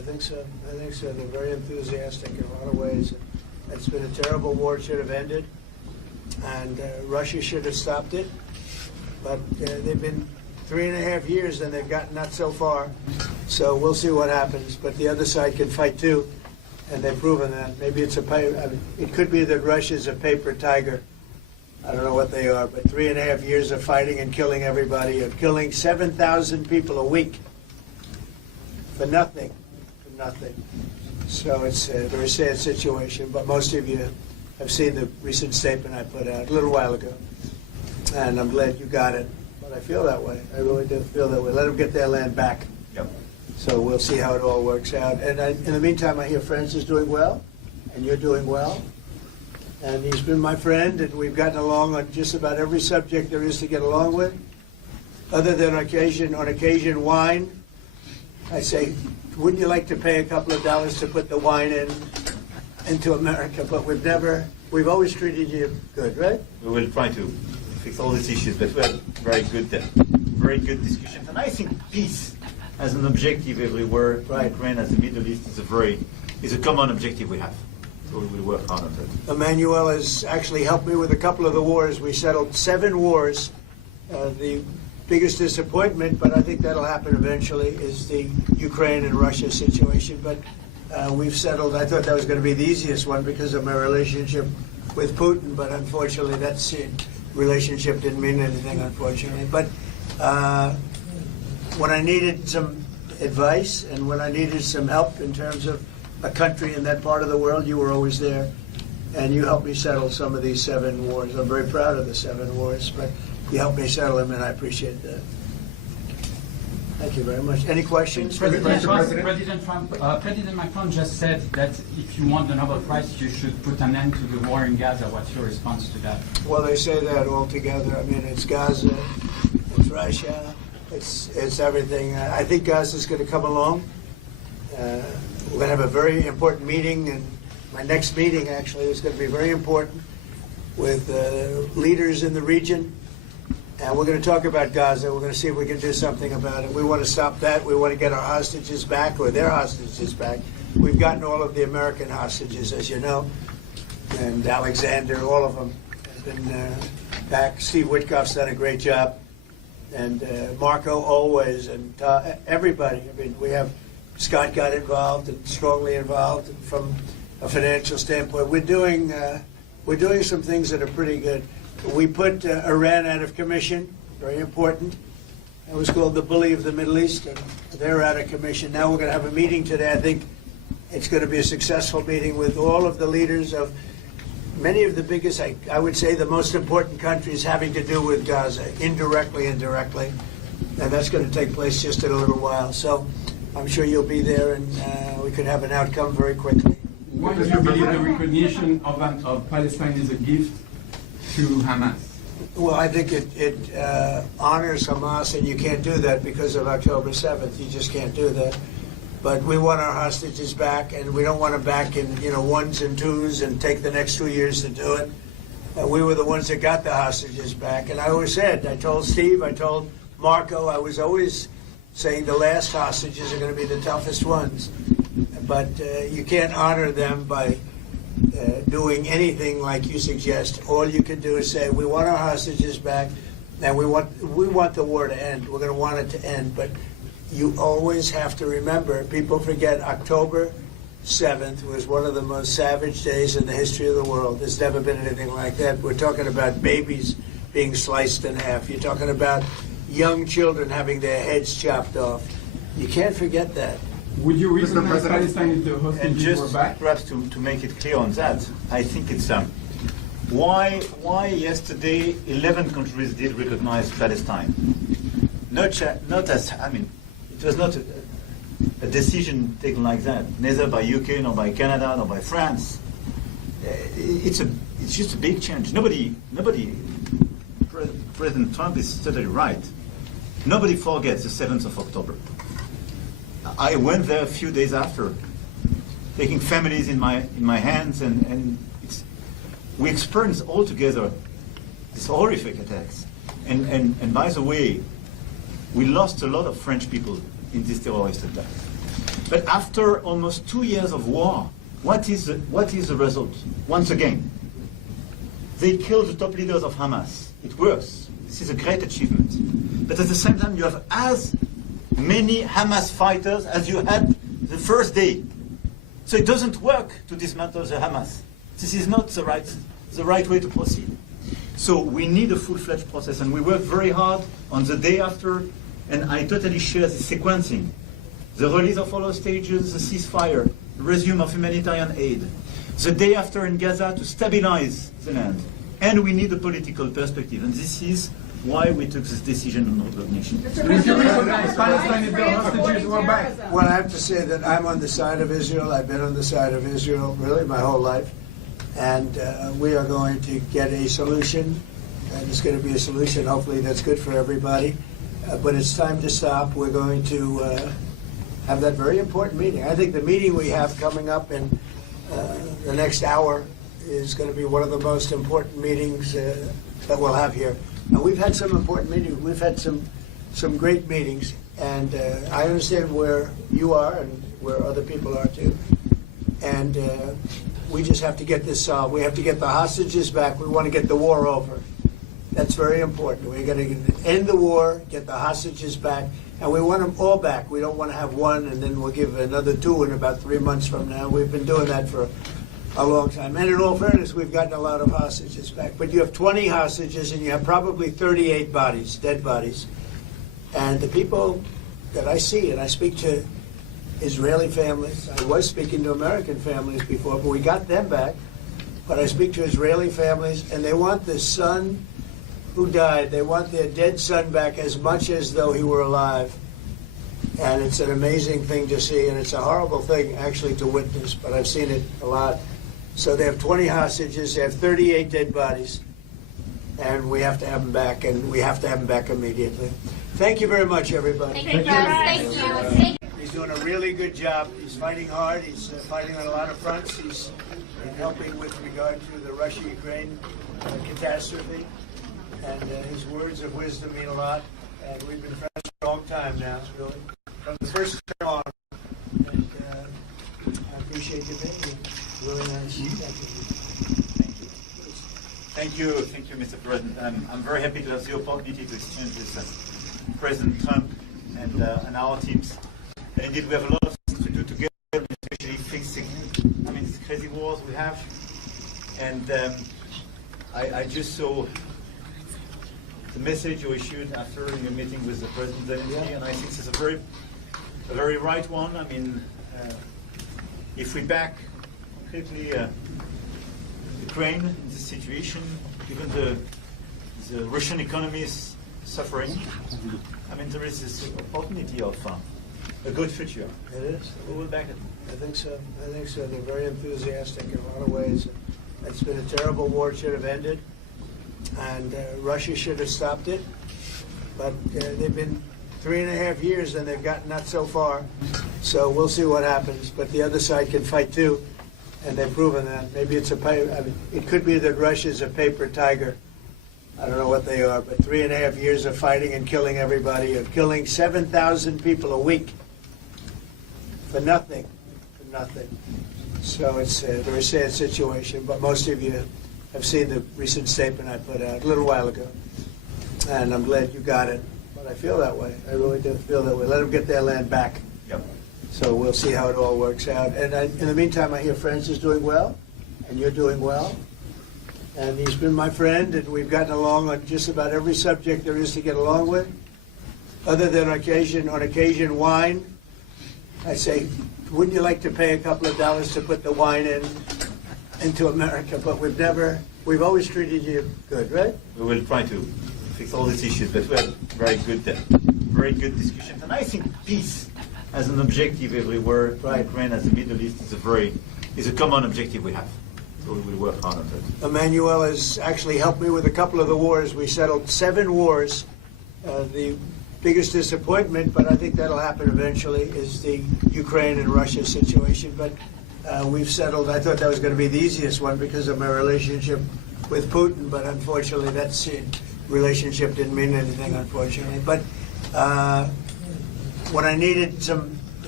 I think so. I think so. They're very enthusiastic in a lot of ways. It's been a terrible war. It should have ended, and Russia should have stopped it. But they've been 3.5 years, and they've gotten not so far. So we'll see what happens. But the other side can fight too, and they've proven that. Maybe it's it could be that Russia's a paper tiger. I don't know what they are, but 3.5 years of fighting and killing everybody, of killing 7,000 people a week for nothing. Nothing. So it's a very sad situation, but most of you have seen the recent statement I put out a little while ago, and I'm glad you got it. But I feel that way. I really do feel that way. Let them get their land back. Yep. So we'll see how it all works out. And in the meantime, I hear France is doing well, and you're doing well. And he's been my friend, and we've gotten along on just about every subject there is to get along with, other than on occasion wine. I say, wouldn't you like to pay a couple of dollars to put the wine into America? But we've always treated you good, right? We will try to fix all these issues, but we had very good discussions. And I think peace as an objective everywhere, Right. Ukraine as the Middle East is a common objective we have. So we will work hard on that. Emmanuel has actually helped me with a couple of the wars. We settled 7 wars. The biggest disappointment, but I think that'll happen eventually, is the Ukraine and Russia situation. But we've settled. I thought that was going to be the easiest one because of my relationship with Putin, but unfortunately that relationship didn't mean anything, unfortunately. But when I needed some advice and when I needed some help in terms of a country in that part of the world, you were always there, and you helped me settle some of these 7 wars. I'm very proud of the 7 wars, but you helped me settle them, and I appreciate that. Thank you very much. Any questions? President Macron just said that if you want the Nobel Prize, you should put an end to the war in Gaza. What's your response to that? Well, they say that all together. I mean, it's Gaza, it's Russia, it's everything. I think Gaza's going to come along. We're going to have a very important meeting, and my next meeting actually is going to be very important with leaders in the region. And we're going to talk about Gaza. We're going to see if we can do something about it. We want to stop that. We want to get our hostages back, or their hostages back. We've gotten all of the American hostages, as you know, and Alexander, all of them have been back. Steve Witkoff's done a great job, and Marco always, and everybody. I mean, we have Scott got involved and strongly involved, and from a financial standpoint, we're doing some things that are pretty good. We put Iran out of commission, very important. It was called the bully of the Middle East, and they're out of commission. Now we're going to have a meeting today. I think it's going to be a successful meeting with all of the leaders of many of the biggest, I would say, the most important countries having to do with Gaza, indirectly and directly. And that's going to take place just in a little while. So I'm sure you'll be there, and we could have an outcome very quickly. Why do you believe the recognition of Palestine is a gift to Hamas? Well, I think it honors Hamas, and you can't do that because of October 7th. You just can't do that. But we want our hostages back, and we don't want them back in ones and twos and take the next 2 years to do it. We were the ones that got the hostages back, and I always said, I told Steve, I told Marco, I was always saying the last hostages are going to be the toughest ones. But you can't honor them by doing anything like you suggest. All you can do is say, we want our hostages back, and we want the war to end. We're going to want it to end. But you always have to remember, people forget October 7th was one of the most savage days in the history of the world. There's never been anything like that. We're talking about babies being sliced in half. You're talking about young children having their heads chopped off. You can't forget that. Would you recognize Palestine if the And hostages were just back? perhaps to make it clear on that, I think it's why yesterday 11 countries did recognize Palestine. Not as, I mean, it was not a decision taken like that, neither by UK nor by Canada nor by France. It's just a big change. Nobody. President Trump is totally right. Nobody forgets the 7th of October. I went there a few days after, taking families in my hands, and we experienced all together these horrific attacks. And by the way, we lost a lot of French people in this terrorist attack. But after almost 2 years of war, what is the result? Once again, they killed the top leaders of Hamas. It works. This is a great achievement. But at the same time, you have as many Hamas fighters as you had the first day. So it doesn't work to dismantle the Hamas. This is not the right way to proceed. So we need a full-fledged process, and we work very hard on the day after, and I totally share the sequencing. The release of all hostages, the ceasefire, the resume of humanitarian aid, the day after in Gaza to stabilize the land. And we need a political perspective, and this is why we took this decision on recognition. If you recognize Palestine if the hostages were back. Well, I have to say that I'm on the side of Israel. I've been on the side of Israel really my whole life. And we are going to get a solution, and it's going to be a solution hopefully that's good for everybody. But it's time to stop. We're going to have that very important meeting. I think the meeting we have coming up in the next hour is going to be one of the most important meetings that we'll have here. And we've had some important meetings. We've had some great meetings, and I understand where you are and where other people are too. And we just have to get this solved. We have to get the hostages back. We want to get the war over. That's very important. We're going to end the war, get the hostages back, and we want them all back. We don't want to have one and then we'll give another two in about 3 months from now. We've been doing that for a long time. And in all fairness, we've gotten a lot of hostages back. But you have 20 hostages and you have probably 38 bodies, dead bodies. And the people that I see, and I speak to Israeli families. I was speaking to American families before, but we got them back. But I speak to Israeli families, and they want the son who died. They want their dead son back as much as though he were alive. And it's an amazing thing to see, and it's a horrible thing actually to witness, but I've seen it a lot. So they have 20 hostages, they have 38 dead bodies, and we have to have them back, and we have to have them back immediately. Thank you very much, everybody. Thank you. Thank you. He's doing a really good job. He's fighting hard. He's fighting on a lot of fronts. He's helping with regard to the Russia-Ukraine catastrophe. And his words of wisdom mean a lot. And we've been friends for a long time now, really. From the first term on. And I appreciate you being here. Really nice. Thank you. Thank you, Mr. President. I'm very happy to have the opportunity to exchange with President Trump and our teams. And indeed, we have a lot of things to do together, especially fixing, these crazy wars we have. And I just saw the message you issued after your meeting with the President Zelensky, and I think this is a very right one. If we back completely Ukraine in this situation, given the Russian economy is suffering, there is this opportunity of a good future. It is. We will back it. I think so. They're very enthusiastic in a lot of ways. It's been a terrible war. It should have ended. And Russia should have stopped it. But they've been 3.5 years and they've gotten not so far. So we'll see what happens. But the other side can fight too. And they've proven that. Maybe it's it could be that Russia's a paper tiger. I don't know what they are, but 3.5 years of fighting and killing everybody, of killing 7,000 people a week for nothing. So it's a very sad situation, but most of you have seen the recent statement I put out a little while ago. And I'm glad you got it. But I feel that way. I really do feel that way. Let them get their land back. Yep. So we'll see how it all works out. And in the meantime, I hear France is doing well, and you're doing well. And he's been my friend, and we've gotten along on just about every subject there is to get along with. Other than on occasion, wine. I say, wouldn't you like to pay a couple of dollars to put the wine into America? But we've always treated you good, right? We will try to fix all these issues, but we had very good discussions. And I think peace as an objective everywhere, Right. Ukraine as the Middle East is a common objective we have. So we will work hard on that. Emmanuel has actually helped me with a couple of the wars. We settled 7 wars. The biggest disappointment, but I think that'll happen eventually, is the Ukraine and Russia situation. But we've settled. I thought that was going to be the easiest one because of my relationship with Putin, but unfortunately that relationship didn't mean anything, unfortunately. But when I needed some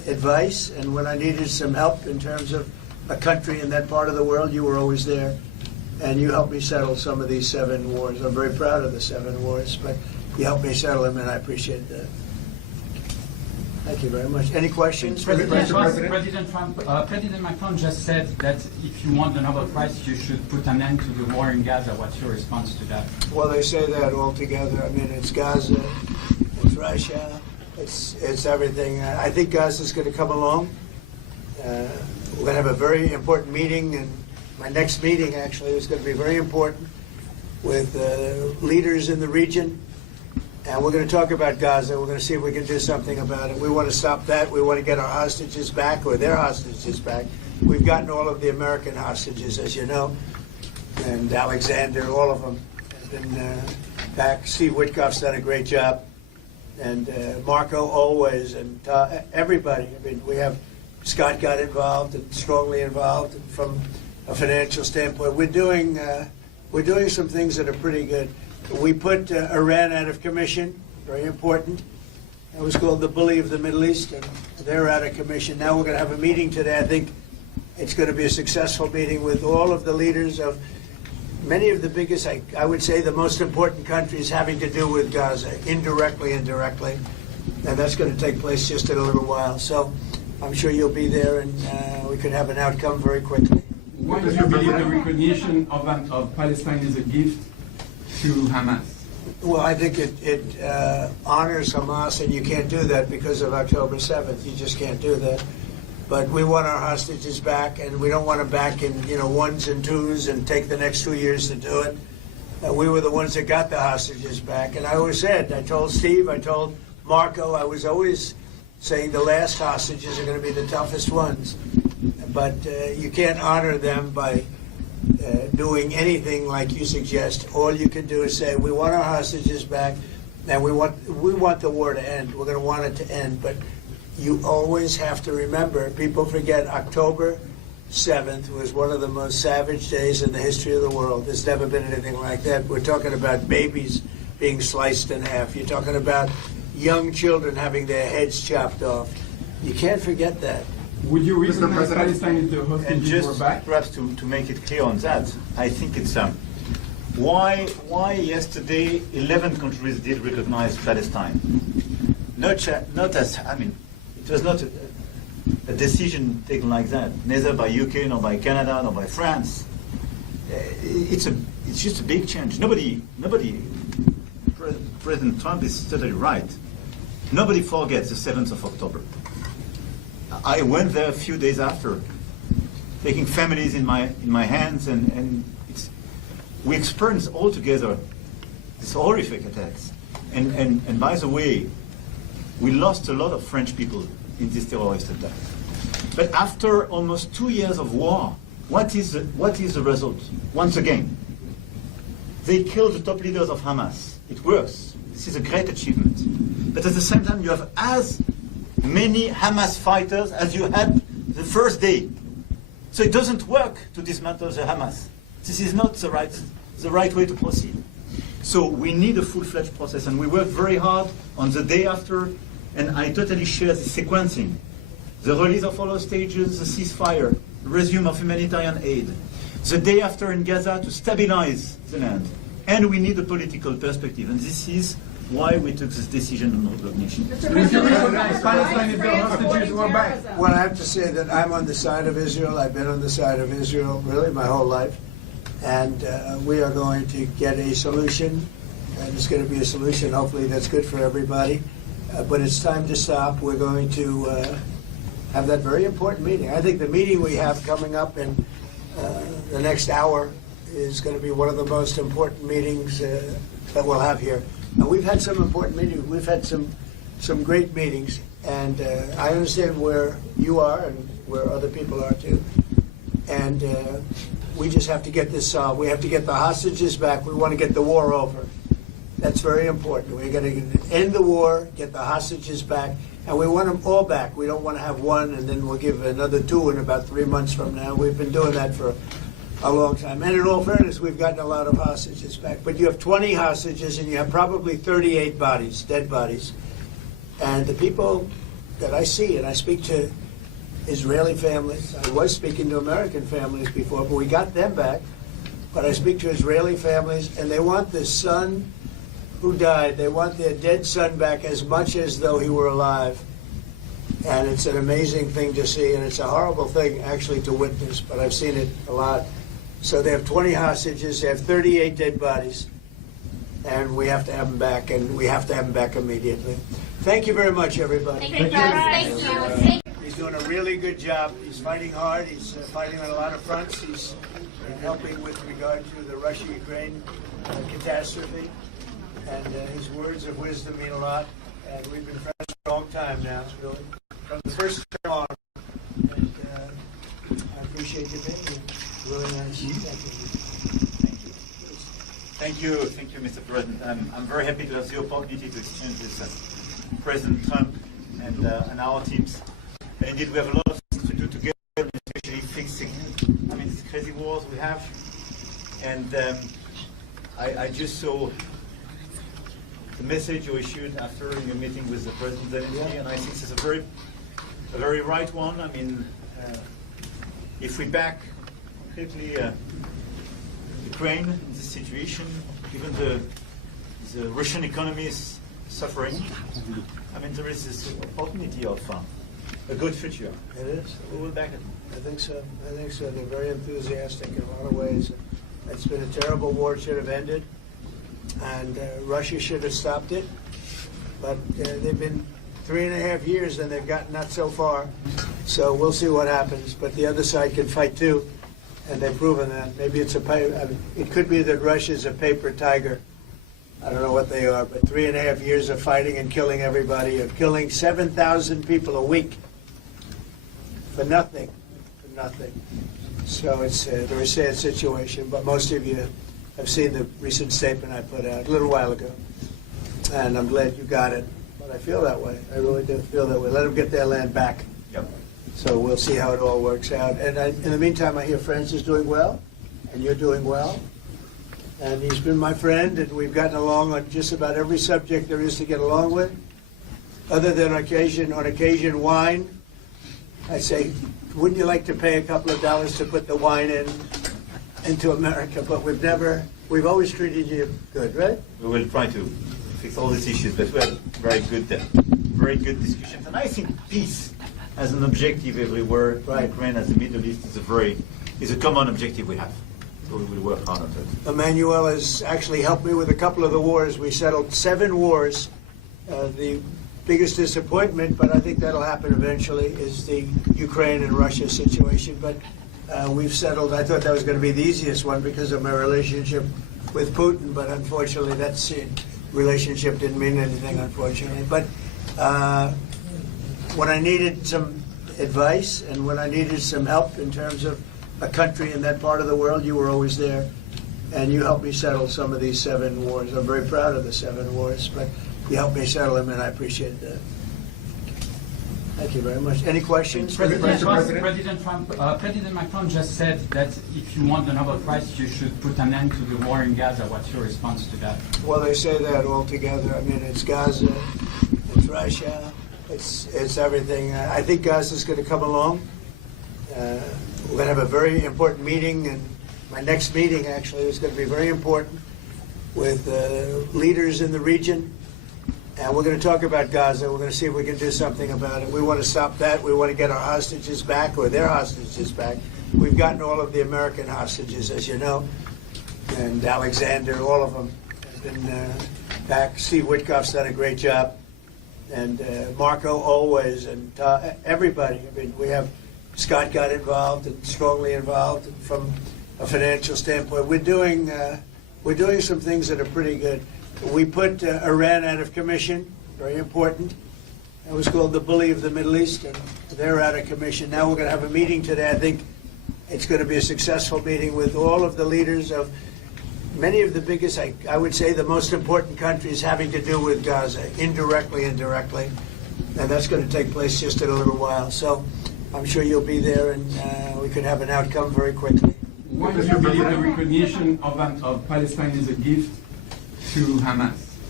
advice, and when I needed some help in terms of a country in that part of the world, you were always there. And you helped me settle some of these 7 wars. I'm very proud of the 7 wars, but you helped me settle them, and I appreciate that. Thank you very much. Any questions? President Macron just said that if you want the Nobel Prize, you should put an end to the war in Gaza. What's your response to that? Well, they say that all together. I mean, it's Gaza, it's Russia, it's everything. I think Gaza's going to come along. We're going to have a very important meeting, and my next meeting actually is going to be very important with leaders in the region. And we're going to talk about Gaza. We're going to see if we can do something about it. We want to stop that. We want to get our hostages back, or their hostages back. We've gotten all of the American hostages, as you know, and Alexander, all of them have been back. Steve Witkoff's done a great job, and Marco always, and everybody. I mean, we have Scott got involved and strongly involved from a financial standpoint. We're doing some things that are pretty good. We put Iran out of commission, very important. It was called the bully of the Middle East, and they're out of commission. Now we're going to have a meeting today. I think it's going to be a successful meeting with all of the leaders of many of the biggest, I would say, the most important countries having to do with Gaza, indirectly and directly. And that's going to take place just in a little while. So I'm sure you'll be there, and we could have an outcome very quickly. Why do you believe the recognition of Palestine is a gift to Hamas? Well, I think it honors Hamas, and you can't do that because of October 7th. You just can't do that. But we want our hostages back, and we don't want them back in ones and twos and take the next 2 years to do it. We were the ones that got the hostages back. And I always said, I told Steve, I told Marco, I was always saying the last hostages are going to be the toughest ones. But you can't honor them by doing anything like you suggest. All you can do is say, we want our hostages back, and we want the war to end. We're going to want it to end. But you always have to remember, people forget October 7th was one of the most savage days in the history of the world. There's never been anything like that. We're talking about babies being sliced in half. You're talking about young children having their heads chopped off. You can't forget that. Would you recognize Palestine if the And hostages were just back? perhaps to make it clear on that, I think it's why yesterday 11 countries did recognize Palestine. Not as, I mean, it was not a decision taken like that, neither by UK, nor by Canada, nor by France. It's just a big change. President Trump is totally right. Nobody forgets the 7th of October. I went there a few days after, taking families in my hands, and we experienced all together these horrific attacks. And by the way, we lost a lot of French people in this terrorist attack. But after almost 2 years of war, what is the result? Once again, they killed the top leaders of Hamas. It works. This is a great achievement. But at the same time, you have as many Hamas fighters as you had the first day. So it doesn't work to dismantle the Hamas. This is not the right way to proceed. So we need a full-fledged process, and we worked very hard on the day after, and I totally share the sequencing. The release of all hostages, the ceasefire, resume of humanitarian aid. The day after in Gaza to stabilize the land. And we need a political perspective, and this is why we took this decision on recognition. Would you recognize Palestine if the hostages were back? Well, I have to say that I'm on the side of Israel. I've been on the side of Israel really my whole life. And we are going to get a solution, and it's going to be a solution hopefully that's good for everybody. But it's time to stop. We're going to have that very important meeting. I think the meeting we have coming up in the next hour is going to be one of the most important meetings that we'll have here. And we've had some important meetings. We've had some great meetings, and I understand where you are and where other people are too. And we just have to get this solved. We have to get the hostages back. We want to get the war over. That's very important. We're going to end the war, get the hostages back, and we want them all back. We don't want to have one and then we'll give another two in about 3 months from now. We've been doing that for a long time. And in all fairness, we've gotten a lot of hostages back. But you have 20 hostages and you have probably 38 bodies, dead bodies. And the people that I see, and I speak to Israeli families. I was speaking to American families before, but we got them back. But I speak to Israeli families, and they want the son who died, they want their dead son back as much as though he were alive. And it's an amazing thing to see, and it's a horrible thing actually to witness, but I've seen it a lot. So they have 20 hostages, they have 38 dead bodies, and we have to have them back, and we have to have them back immediately. Thank you very much, everybody. Thank you. He's doing a really good job. He's fighting hard. He's fighting on a lot of fronts. He's helping with regard to the Russia-Ukraine catastrophe. And his words of wisdom mean a lot. And we've been friends for a long time now, really. From the first time on. And I appreciate you being here. Really nice. Thank you. Thank you, Mr. President. I'm very happy to have the opportunity to exchange with President Trump and our teams. And indeed, we have a lot of things to do together, especially fixing, these crazy wars we have. And I just saw the message you issued after your meeting with the President Zelensky, and I think it's a very right one. If we back completely Ukraine in this situation, even the Russian economy is suffering. There is this opportunity of a good future. It is. We will back it. I think so. They're very enthusiastic in a lot of ways. It's been a terrible war. It should have ended. And Russia should have stopped it. But they've been 3.5 years and they've gotten not so far. So we'll see what happens. But the other side can fight too. And they've proven that. Maybe it could be that Russia's a paper tiger. I don't know what they are, but 3.5 years of fighting and killing everybody, of killing 7,000 people a week for nothing. So it's a very sad situation, but most of you have seen the recent statement I put out a little while ago, and I'm glad you got it. But I feel that way. I really do feel that way. Let them get their land back. Yep. So we'll see how it all works out. And in the meantime, I hear France is doing well, and you're doing well. And he's been my friend, and we've gotten along on just about every subject there is to get along with. Other than on occasion, wine. I say, wouldn't you like to pay a couple of dollars to put the wine into America? But we've always treated you good, right? We will try to fix all these issues, but we had very good discussions. And I think peace as an objective everywhere, Right. Ukraine as the Middle East is a common objective we have. So we will work hard on that. Emmanuel has actually helped me with a couple of the wars. We settled 7 wars. The biggest disappointment, but I think that'll happen eventually, is the Ukraine and Russia situation. But we've settled. I thought that was going to be the easiest one because of my relationship with Putin, but unfortunately that relationship didn't mean anything, unfortunately. But when I needed some advice and when I needed some help in terms of a country in that part of the world, you were always there. And you helped me settle some of these 7 wars. I'm very proud of the 7 wars, but you helped me settle them, and I appreciate that. Thank you very much. Any questions? President Macron just said that if you want the Nobel Prize, you should put an end to the war in Gaza. What's your response to that? Well, they say that all together. It's Gaza, it's Russia, it's everything. I think Gaza's going to come along. We're going to have a very important meeting, and my next meeting actually is going to be very important with leaders in the region. And we're going to talk about Gaza. We're going to see if we can do something about it. We want to stop that. We want to get our hostages back, or their hostages back. We've gotten all of the American hostages, as you know, and Alexander, all of them have been back. Steve Witkoff's done a great job, and Marco always, and everybody. We have Scott got involved and strongly involved from a financial standpoint. We're doing some things that are pretty good. We put Iran out of commission, very important. It was called the bully of the Middle East, and they're out of commission. Now we're going to have a meeting today. I think it's going to be a successful meeting with all of the leaders of many of the biggest, I would say the most important countries having to do with Gaza, indirectly and directly. And that's going to take place just in a little while. So I'm sure you'll be there, and we could have an outcome very quickly. Why do you believe the recognition of Palestine is a gift to Hamas?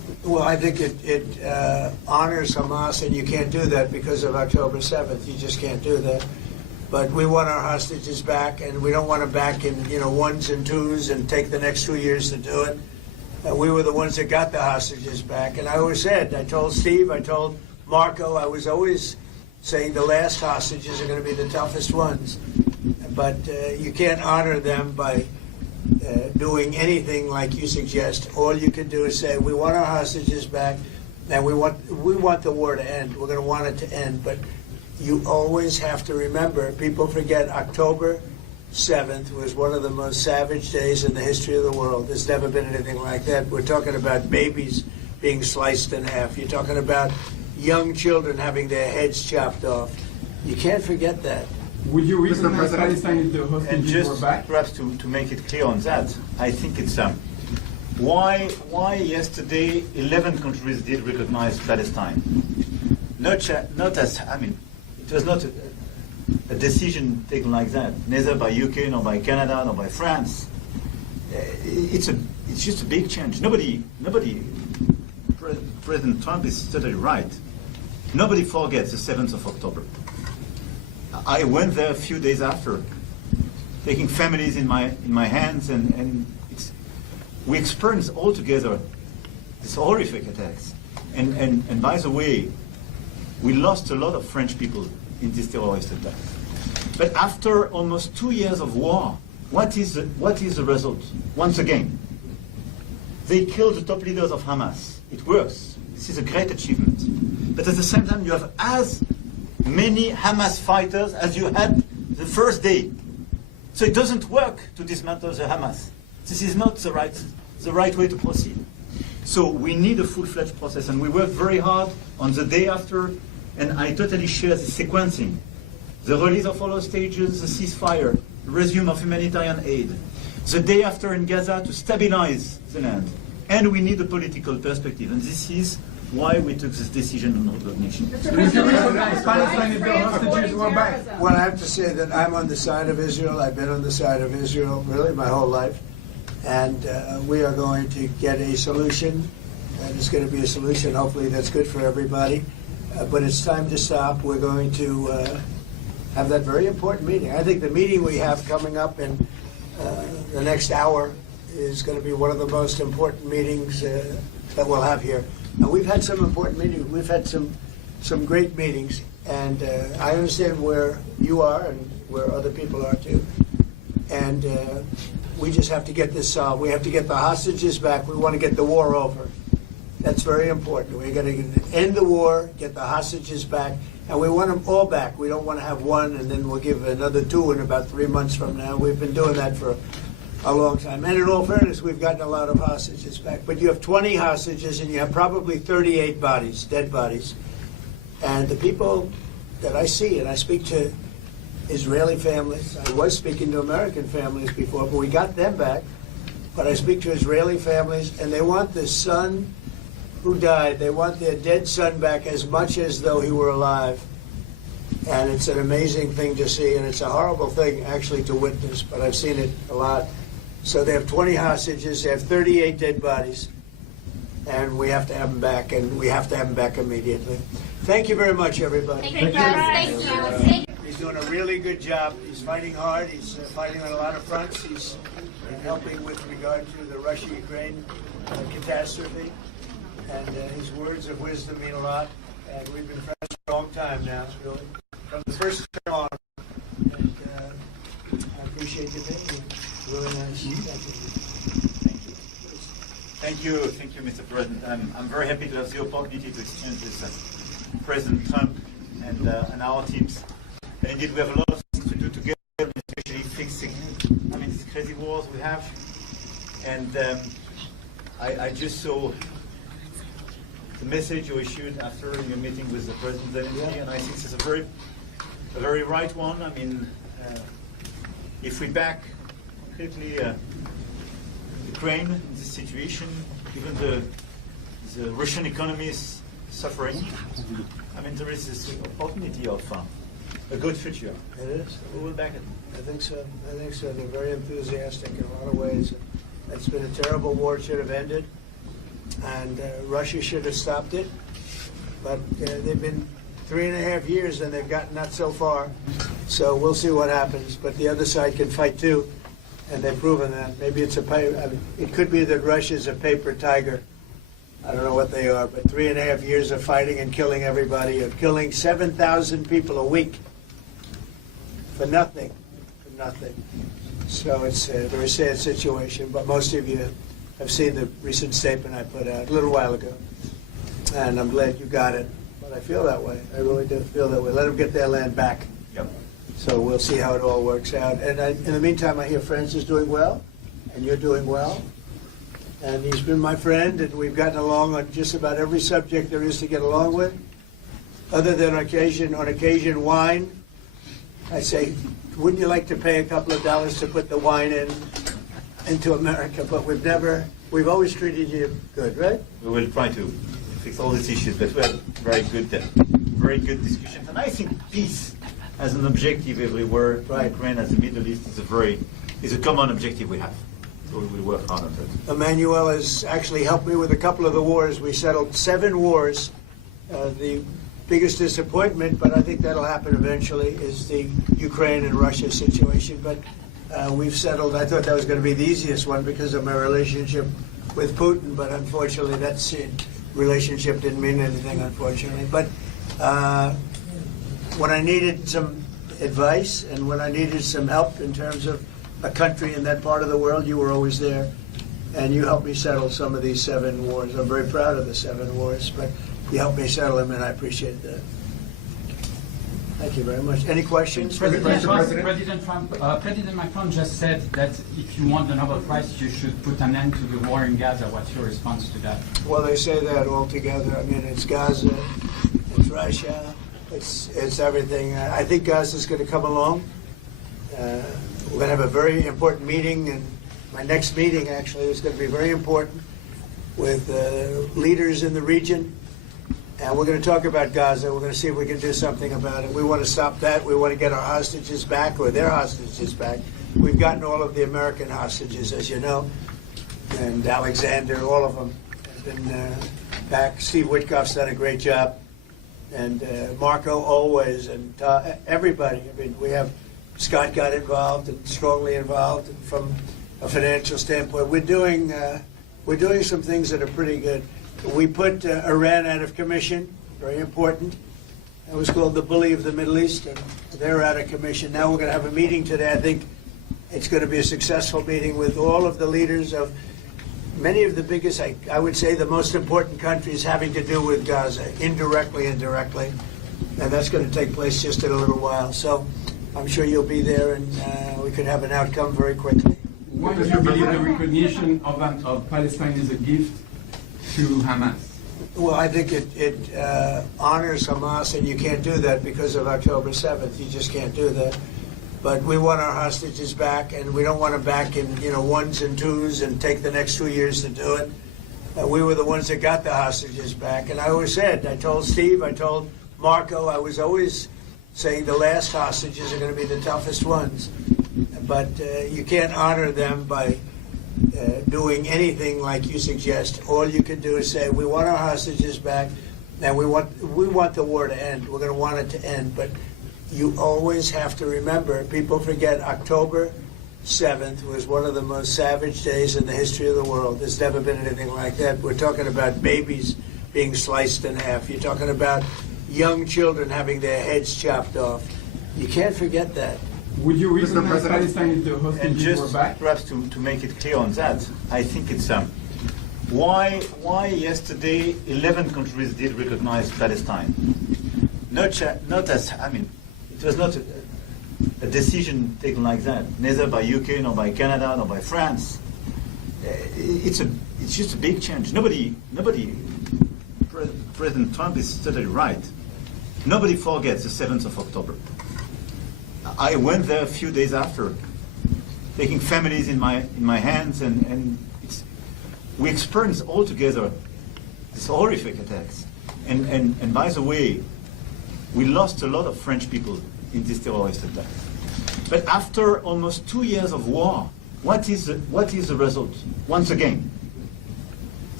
Well, I think it honors Hamas, and you can't do that because of October 7th. You just can't do that. But we want our hostages back, and we don't want them back in ones and twos and take the next 2 years to do it. We were the ones that got the hostages back, and I always said, I told Steve, I told Marco, I was always saying the last hostages are going to be the toughest ones. But you can't honor them by doing anything like you suggest. All you can do is say, we want our hostages back, and we want the war to end. We're going to want it to end. But you always have to remember, people forget October 7th was one of the most savage days in the history of the world. There's never been anything like that. We're talking about babies being sliced in half. You're talking about young children having their heads chopped off. You can't forget that. Would you recognize Palestine if the And hostages were just back? perhaps to make it clear on that, I think it's why yesterday 11 countries did recognize Palestine. Not as it was not a decision taken like that, neither by UK nor by Canada nor by France. It's just a big change. Nobody. President Trump is totally right. Nobody forgets the 7th of October. I went there a few days after, taking families in my hands, and we experienced all together these horrific attacks. And by the way, we lost a lot of French people in this terrorist attack. But after almost 2 years of war, what is the result? Once again, they killed the top leaders of Hamas. It works. This is a great achievement. But at the same time, you have as many Hamas fighters as you had the first day. So it doesn't work to dismantle the Hamas. This is not the right way to proceed. So we need a full-fledged process, and we worked very hard on the day after, and I totally share the sequencing. The release of all hostages, the ceasefire, the resume of humanitarian aid, the day after in Gaza to stabilize the land. And we need a political perspective, and this is why we took this decision on recognition. Would you recognize Palestine if the hostages were back? Well, I have to say that I'm on the side of Israel. I've been on the side of Israel really my whole life. And we are going to get a solution, and it's going to be a solution hopefully that's good for everybody. But it's time to stop. We're going to have that very important meeting. I think the meeting we have coming up in the next hour is going to be one of the most important meetings that we'll have here. And we've had some important meetings. We've had some great meetings, and I understand where you are and where other people are too. And we just have to get this solved. We have to get the hostages back. We want to get the war over. That's very important. We're going to end the war, get the hostages back, and we want them all back. We don't want to have one and then we'll give another two in about 3 months from now. We've been doing that for a long time. And in all fairness, we've gotten a lot of hostages back. But you have 20 hostages and you have probably 38 bodies, dead bodies. And the people that I see, and I speak to Israeli families, I was speaking to American families before, but we got them back. But I speak to Israeli families, and they want the son who died, they want their dead son back as much as though he were alive. And it's an amazing thing to see, and it's a horrible thing actually to witness, but I've seen it a lot. So they have 20 hostages, they have 38 dead bodies, and we have to have them back, and we have to have them back immediately. Thank you very much, everybody. Thank you. He's doing a really good job. He's fighting hard. He's fighting on a lot of fronts. He's helping with regard to the Russia-Ukraine catastrophe. And his words of wisdom mean a lot. And we've been friends for a long time now, really. From the first time on. And I appreciate you being here. Really nice. Thank you. Thank you, Mr. President. I'm very happy to have the opportunity to exchange with President Trump and our teams. And indeed, we have a lot of things to do together, especially fixing, these crazy wars we have. And I just saw the message you issued after your meeting with the President, and I think it's a very right one. If we back concretely Ukraine in this situation, even the Russian economy is suffering. There is this opportunity of a good future. It is. We will back it. I think so. They're very enthusiastic in a lot of ways. It's been a terrible war. It should have ended. and Russia should have stopped it. But they've been 3.5 years and they've gotten not so far. So we'll see what happens. But the other side can fight too, and they've proven that. Maybe it's it could be that Russia's a paper tiger. I don't know what they are, but 3.5 years of fighting and killing everybody, of killing 7,000 people a week for nothing, So it's a very sad situation, but most of you have seen the recent statement I put out a little while ago, and I'm glad you got it. But I feel that way. I really do feel that way. Let them get their land back. Yep. So we'll see how it all works out. And in the meantime, I hear France is doing well, and you're doing well. And he's been my friend, and we've gotten along on just about every subject there is to get along with. Other than on occasion, wine. I say, wouldn't you like to pay a couple of dollars to put the wine into America? But we've always treated you good, right? We will try to fix all these issues, but we had very good discussions. And I think peace as an objective everywhere, Right. Ukraine as the Middle East is a common objective we have. So we will work hard on that. Emmanuel has actually helped me with a couple of the wars. We settled 7 wars. The biggest disappointment, but I think that'll happen eventually, is the Ukraine and Russia situation. But we've settled. I thought that was going to be the easiest one because of my relationship with Putin, but unfortunately that relationship didn't mean anything, unfortunately. But when I needed some advice and when I needed some help in terms of a country in that part of the world, you were always there, and you helped me settle some of these 7 wars. I'm very proud of the 7 wars, but you helped me settle them, and I appreciate that. Thank you very much. Any questions? President Macron just said that if you want a Nobel Prize, you should put an end to the war in Gaza. What's your response to that? Well, they say that all together. I mean, it's Gaza, it's Russia, it's everything. I think Gaza's going to come along. We're going to have a very important meeting, and my next meeting actually is going to be very important with leaders in the region. And we're going to talk about Gaza. We're going to see if we can do something about it. We want to stop that. We want to get our hostages back, or their hostages back. We've gotten all of the American hostages, as you know, and Alexander, all of them have been back. Steve Witkoff's done a great job, and Marco always, and everybody. I mean, we have Scott got involved and strongly involved, and from a financial standpoint, we're doing some things that are pretty good. We put Iran out of commission, very important. It was called the bully of the Middle East, and they're out of commission. Now we're going to have a meeting today. I think it's going to be a successful meeting with all of the leaders of many of the biggest, I would say the most important countries having to do with Gaza, indirectly and directly. And that's going to take place just in a little while. So I'm sure you'll be there, and we could have an outcome very quickly. Why do you believe the recognition of Palestine is a gift to Hamas? Well, I think it honors Hamas, and you can't do that because of October 7th. You just can't do that. But we want our hostages back, and we don't want them back in 1s and 2s and take the next 2 years to do it. We were the ones that got the hostages back. And I always said, I told Steve, I told Marco, I was always saying the last hostages are going to be the toughest ones. But you can't honor them by doing anything like you suggest. All you can do is say, we want our hostages back, and we want the war to end. We're going to want it to end. But you always have to remember, people forget October 7th was one of the most savage days in the history of the world. There's never been anything like that. We're talking about babies being sliced in half. You're talking about young children having their heads chopped off. You can't forget that. Would you recognize Palestine if the And hostages were just back? perhaps to make it clear on that, I think it's why yesterday 11 countries did recognize Palestine. Not as, I mean, it was not a decision taken like that, neither by UK, nor by Canada, nor by France. It's just a big change. Nobody, President Trump is totally right. Nobody forgets the 7th of October. I went there a few days after, taking families in my hands, and we experienced all together these horrific attacks. And by the way, we lost a lot of French people in this terrorist attack. But after almost 2 years of war, what is the result? Once again,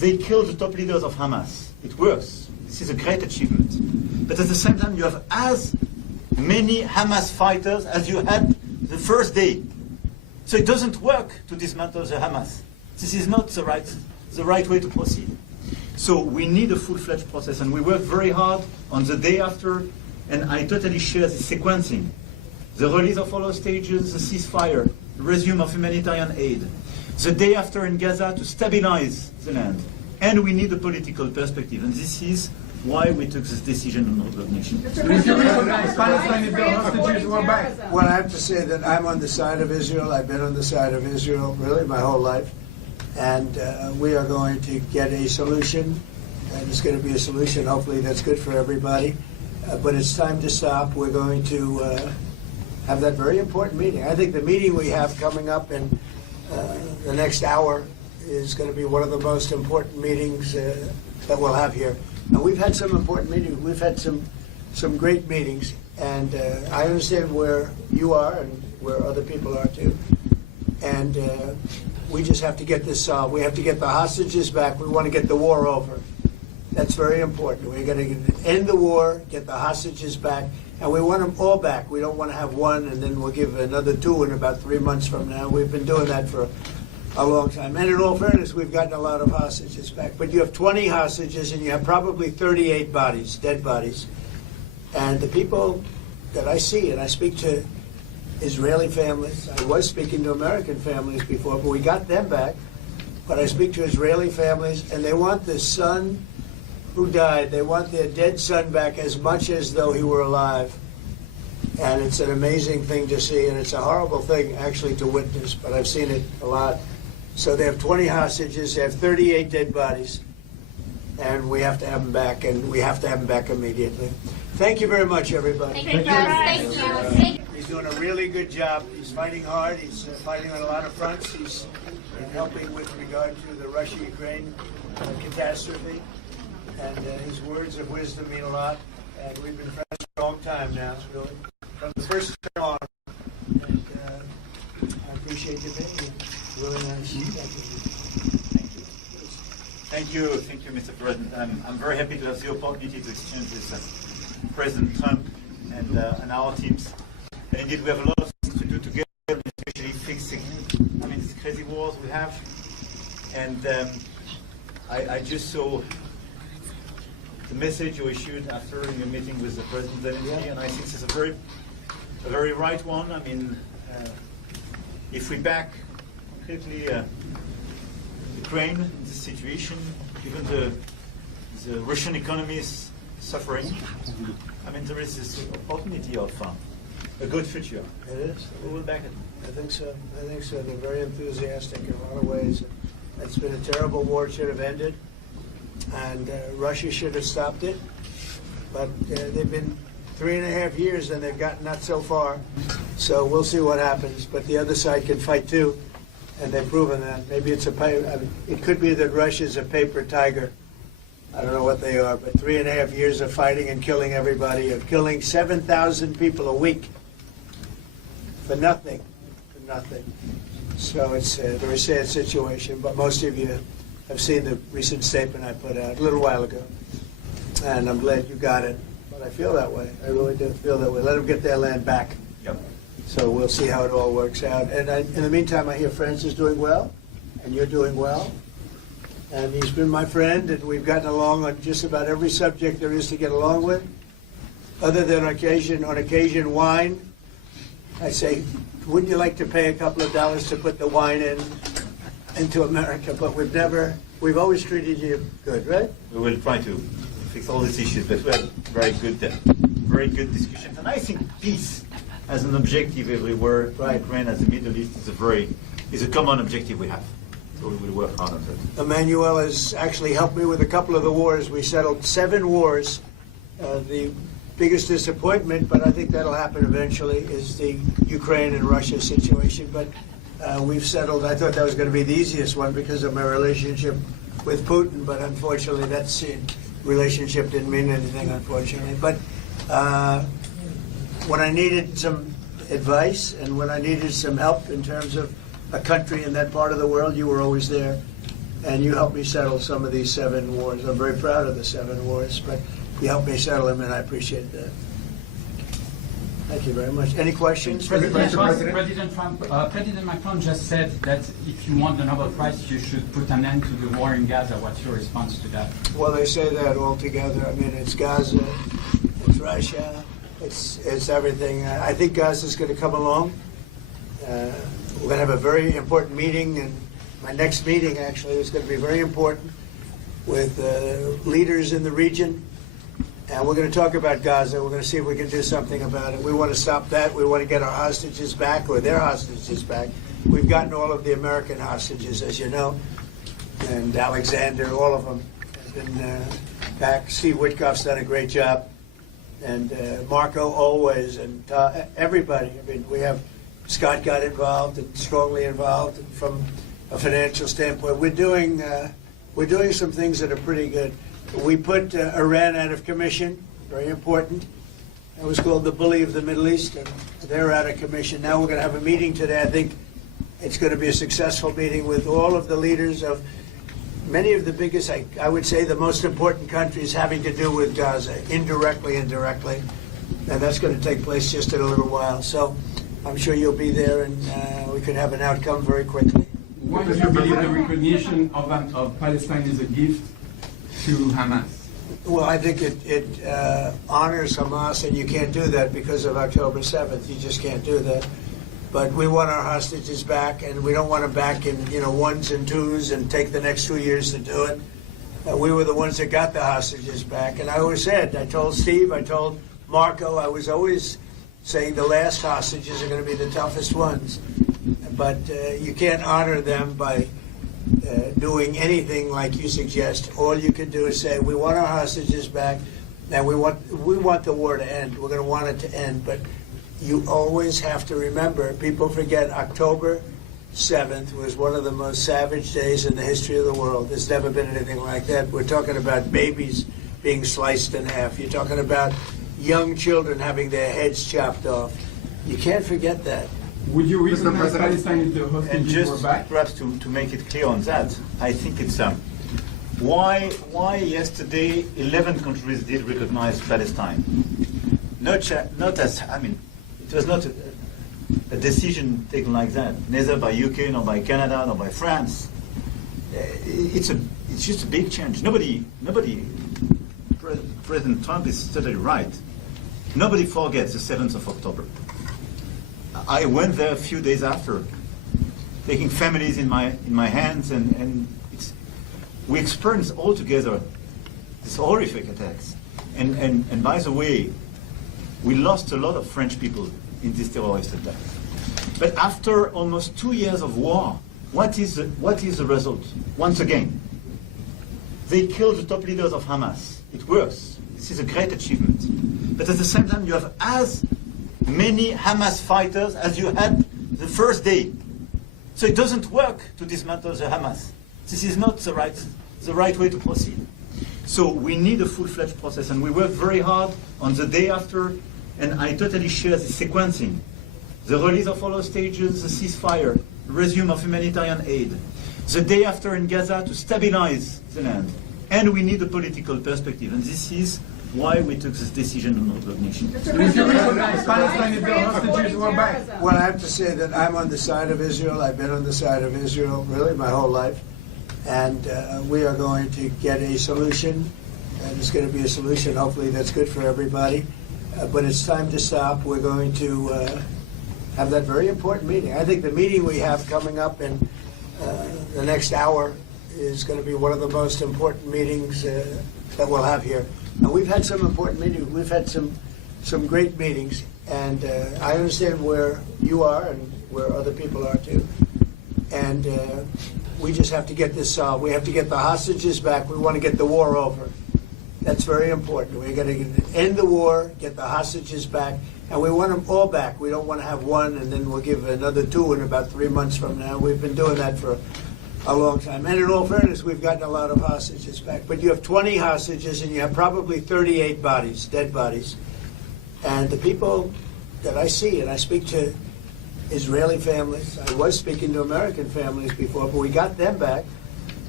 they killed the top leaders of Hamas. It works. This is a great achievement. But at the same time, you have as many Hamas fighters as you had the first day. So it doesn't work to dismantle the Hamas. This is not the right way to proceed. So we need a full-fledged process, and we work very hard on the day after, and I totally share the sequencing. The release of all hostages, the ceasefire, the resume of humanitarian aid, the day after in Gaza to stabilize the land. And we need a political perspective, and this is why we took this decision on recognition. If you recognize Palestine, if the hostages were back. Well, I have to say that I'm on the side of Israel. I've been on the side of Israel really my whole life. And we are going to get a solution. And it's going to be a solution, hopefully, that's good for everybody. But it's time to stop. We're going to have that very important meeting. I think the meeting we have coming up in the next hour is going to be one of the most important meetings that we'll have here. And we've had some important meetings. We've had some great meetings. And I understand where you are and where other people are too. And we just have to get this solved. We have to get the hostages back. We want to get the war over. That's very important. We're going to end the war, get the hostages back, and we want them all back. We don't want to have one and then we'll give another two in about 3 months from now. We've been doing that for a long time. And in all fairness, we've gotten a lot of hostages back. But you have 20 hostages and you have probably 38 bodies, dead bodies. And the people that I see, and I speak to Israeli families. I was speaking to American families before, but we got them back. But I speak to Israeli families, and they want the son who died. They want their dead son back as much as though he were alive. And it's an amazing thing to see, and it's a horrible thing actually to witness, but I've seen it a lot. So they have 20 hostages, they have 38 dead bodies, and we have to have them back, and we have to have them back immediately. Thank you very much, everybody. Thank you. Thank you. He's doing a really good job. He's fighting hard. He's fighting on a lot of fronts. He's helping with regard to the Russia-Ukraine catastrophe. And his words of wisdom mean a lot. And we've been friends for a long time now, really. From the first time on. And I appreciate you being here. Really nice. Thank you, Mr. President. I'm very happy to have the opportunity to exchange with President Trump and our teams. And indeed, we have a lot of things to do together, especially fixing, these crazy wars we have. And I just saw the message you issued after your meeting with the President, and I think it's a very right one. If we back concretely Ukraine in this situation, given the Russian economy is suffering, there is this opportunity of a good future. It is. We will back it. I think so. They're very enthusiastic in a lot of ways. It's been a terrible war. It should have ended. And Russia should have stopped it. But they've been 3.5 years and they've gotten not so far. So we'll see what happens. But the other side can fight too. And they've proven that. Maybe it's it could be that Russia's a paper tiger. I don't know what they are, but 3.5 years of fighting and killing everybody, of killing 7,000 people a week for nothing. So it's a very sad situation, but most of you have seen the recent statement I put out a little while ago. And I'm glad you got it. But I feel that way. I really do feel that way. Let them get their land back. Yep. So we'll see how it all works out. And in the meantime, I hear France is doing well, and you're doing well. And he's been my friend, and we've gotten along on just about every subject there is to get along with. Other than on occasion, wine. I say, wouldn't you like to pay a couple of dollars to put the wine into America? But we've always treated you good, right? We will try to fix all these issues, but we had very good discussions. And I think peace as an objective everywhere, Right. Ukraine as the Middle East is a common objective we have. So we will work hard on that. Emmanuel has actually helped me with a couple of the wars. We settled 7 wars. The biggest disappointment, but I think that'll happen eventually, is the Ukraine and Russia situation. But we've settled. I thought that was going to be the easiest one because of my relationship with Putin, but unfortunately that relationship didn't mean anything, unfortunately. But when I needed some advice and when I needed some help in terms of a country in that part of the world, you were always there. and you helped me settle some of these 7 wars. I'm very proud of the 7 wars, but you helped me settle them, and I appreciate that. Thank you very much. Any questions? President Macron just said that if you want the Nobel Prize, you should put an end to the war in Gaza. What's your response to that? Well, they say that all together. I mean, it's Gaza, it's Russia, it's everything. I think Gaza's going to come along. We're going to have a very important meeting, and my next meeting actually is going to be very important with leaders in the region. And we're going to talk about Gaza. We're going to see if we can do something about it. We want to stop that. We want to get our hostages back, or their hostages back. We've gotten all of the American hostages, as you know, and Alexander, all of them have been back. Steve Witkoff's done a great job, and Marco always, and everybody. I mean, we have Scott got involved and strongly involved from a financial standpoint. We're doing some things that are pretty good. We put Iran out of commission, very important. It was called the bully of the Middle East, and they're out of commission. Now we're going to have a meeting today. I think it's going to be a successful meeting with all of the leaders of many of the biggest, I would say, the most important countries having to do with Gaza, indirectly and directly. And that's going to take place just in a little while. So I'm sure you'll be there, and we could have an outcome very quickly. Why do you believe the recognition of Palestine is a gift to Hamas? Well, I think it honors Hamas, and you can't do that because of October 7th. You just can't do that. But we want our hostages back, and we don't want them back in ones and twos and take the next 2 years to do it. We were the ones that got the hostages back, and I always said, I told Steve, I told Marco, I was always saying the last hostages are going to be the toughest ones. But you can't honor them by doing anything like you suggest. All you can do is say, we want our hostages back, and we want the war to end. We're going to want it to end. But you always have to remember, people forget October 7th was one of the most savage days in the history of the world. There's never been anything like that. We're talking about babies being sliced in half. You're talking about young children having their heads chopped off. You can't forget that. Would you recognize Palestine if the And hostages were just back? perhaps to make it clear on that, I think it's why yesterday 11 countries did recognize Palestine. Not as, I mean, it was not a decision taken like that, neither by UK, nor by Canada, nor by France. It's just a big change. Nobody. President Trump is totally right. Nobody forgets the 7th of October. I went there a few days after, taking families in my hands, and we experienced all together these horrific attacks. And by the way, we lost a lot of French people in this terrorist attack. But after almost 2 years of war, what is the result? Once again, they killed the top leaders of Hamas. It works. This is a great achievement. But at the same time, you have as many Hamas fighters as you had the first day. So it doesn't work to dismantle the Hamas. This is not the right way to proceed. So we need a full-fledged process, and we worked very hard on the day after, and I totally share the sequencing. The release of all hostages, the ceasefire, resume of humanitarian aid. The day after in Gaza to stabilize the land. And we need a political perspective, and this is why we took this decision on recognition. Would you recognize Palestine if the hostages were back? Well, I have to say that I'm on the side of Israel. I've been on the side of Israel really my whole life. And we are going to get a solution, and it's going to be a solution hopefully that's good for everybody. But it's time to stop. We're going to have that very important meeting. I think the meeting we have coming up in the next hour is going to be one of the most important meetings that we'll have here. And we've had some important meetings. We've had some great meetings, and I understand where you are and where other people are too. And we just have to get this solved. We have to get the hostages back. We want to get the war over. That's very important. We're going to end the war, get the hostages back, and we want them all back. We don't want to have one and then we'll give another two in about 3 months from now. We've been doing that for a long time. And in all fairness, we've gotten a lot of hostages back. But you have 20 hostages and you have probably 38 bodies, dead bodies. And the people that I see, and I speak to Israeli families, I was speaking to American families before, but we got them back.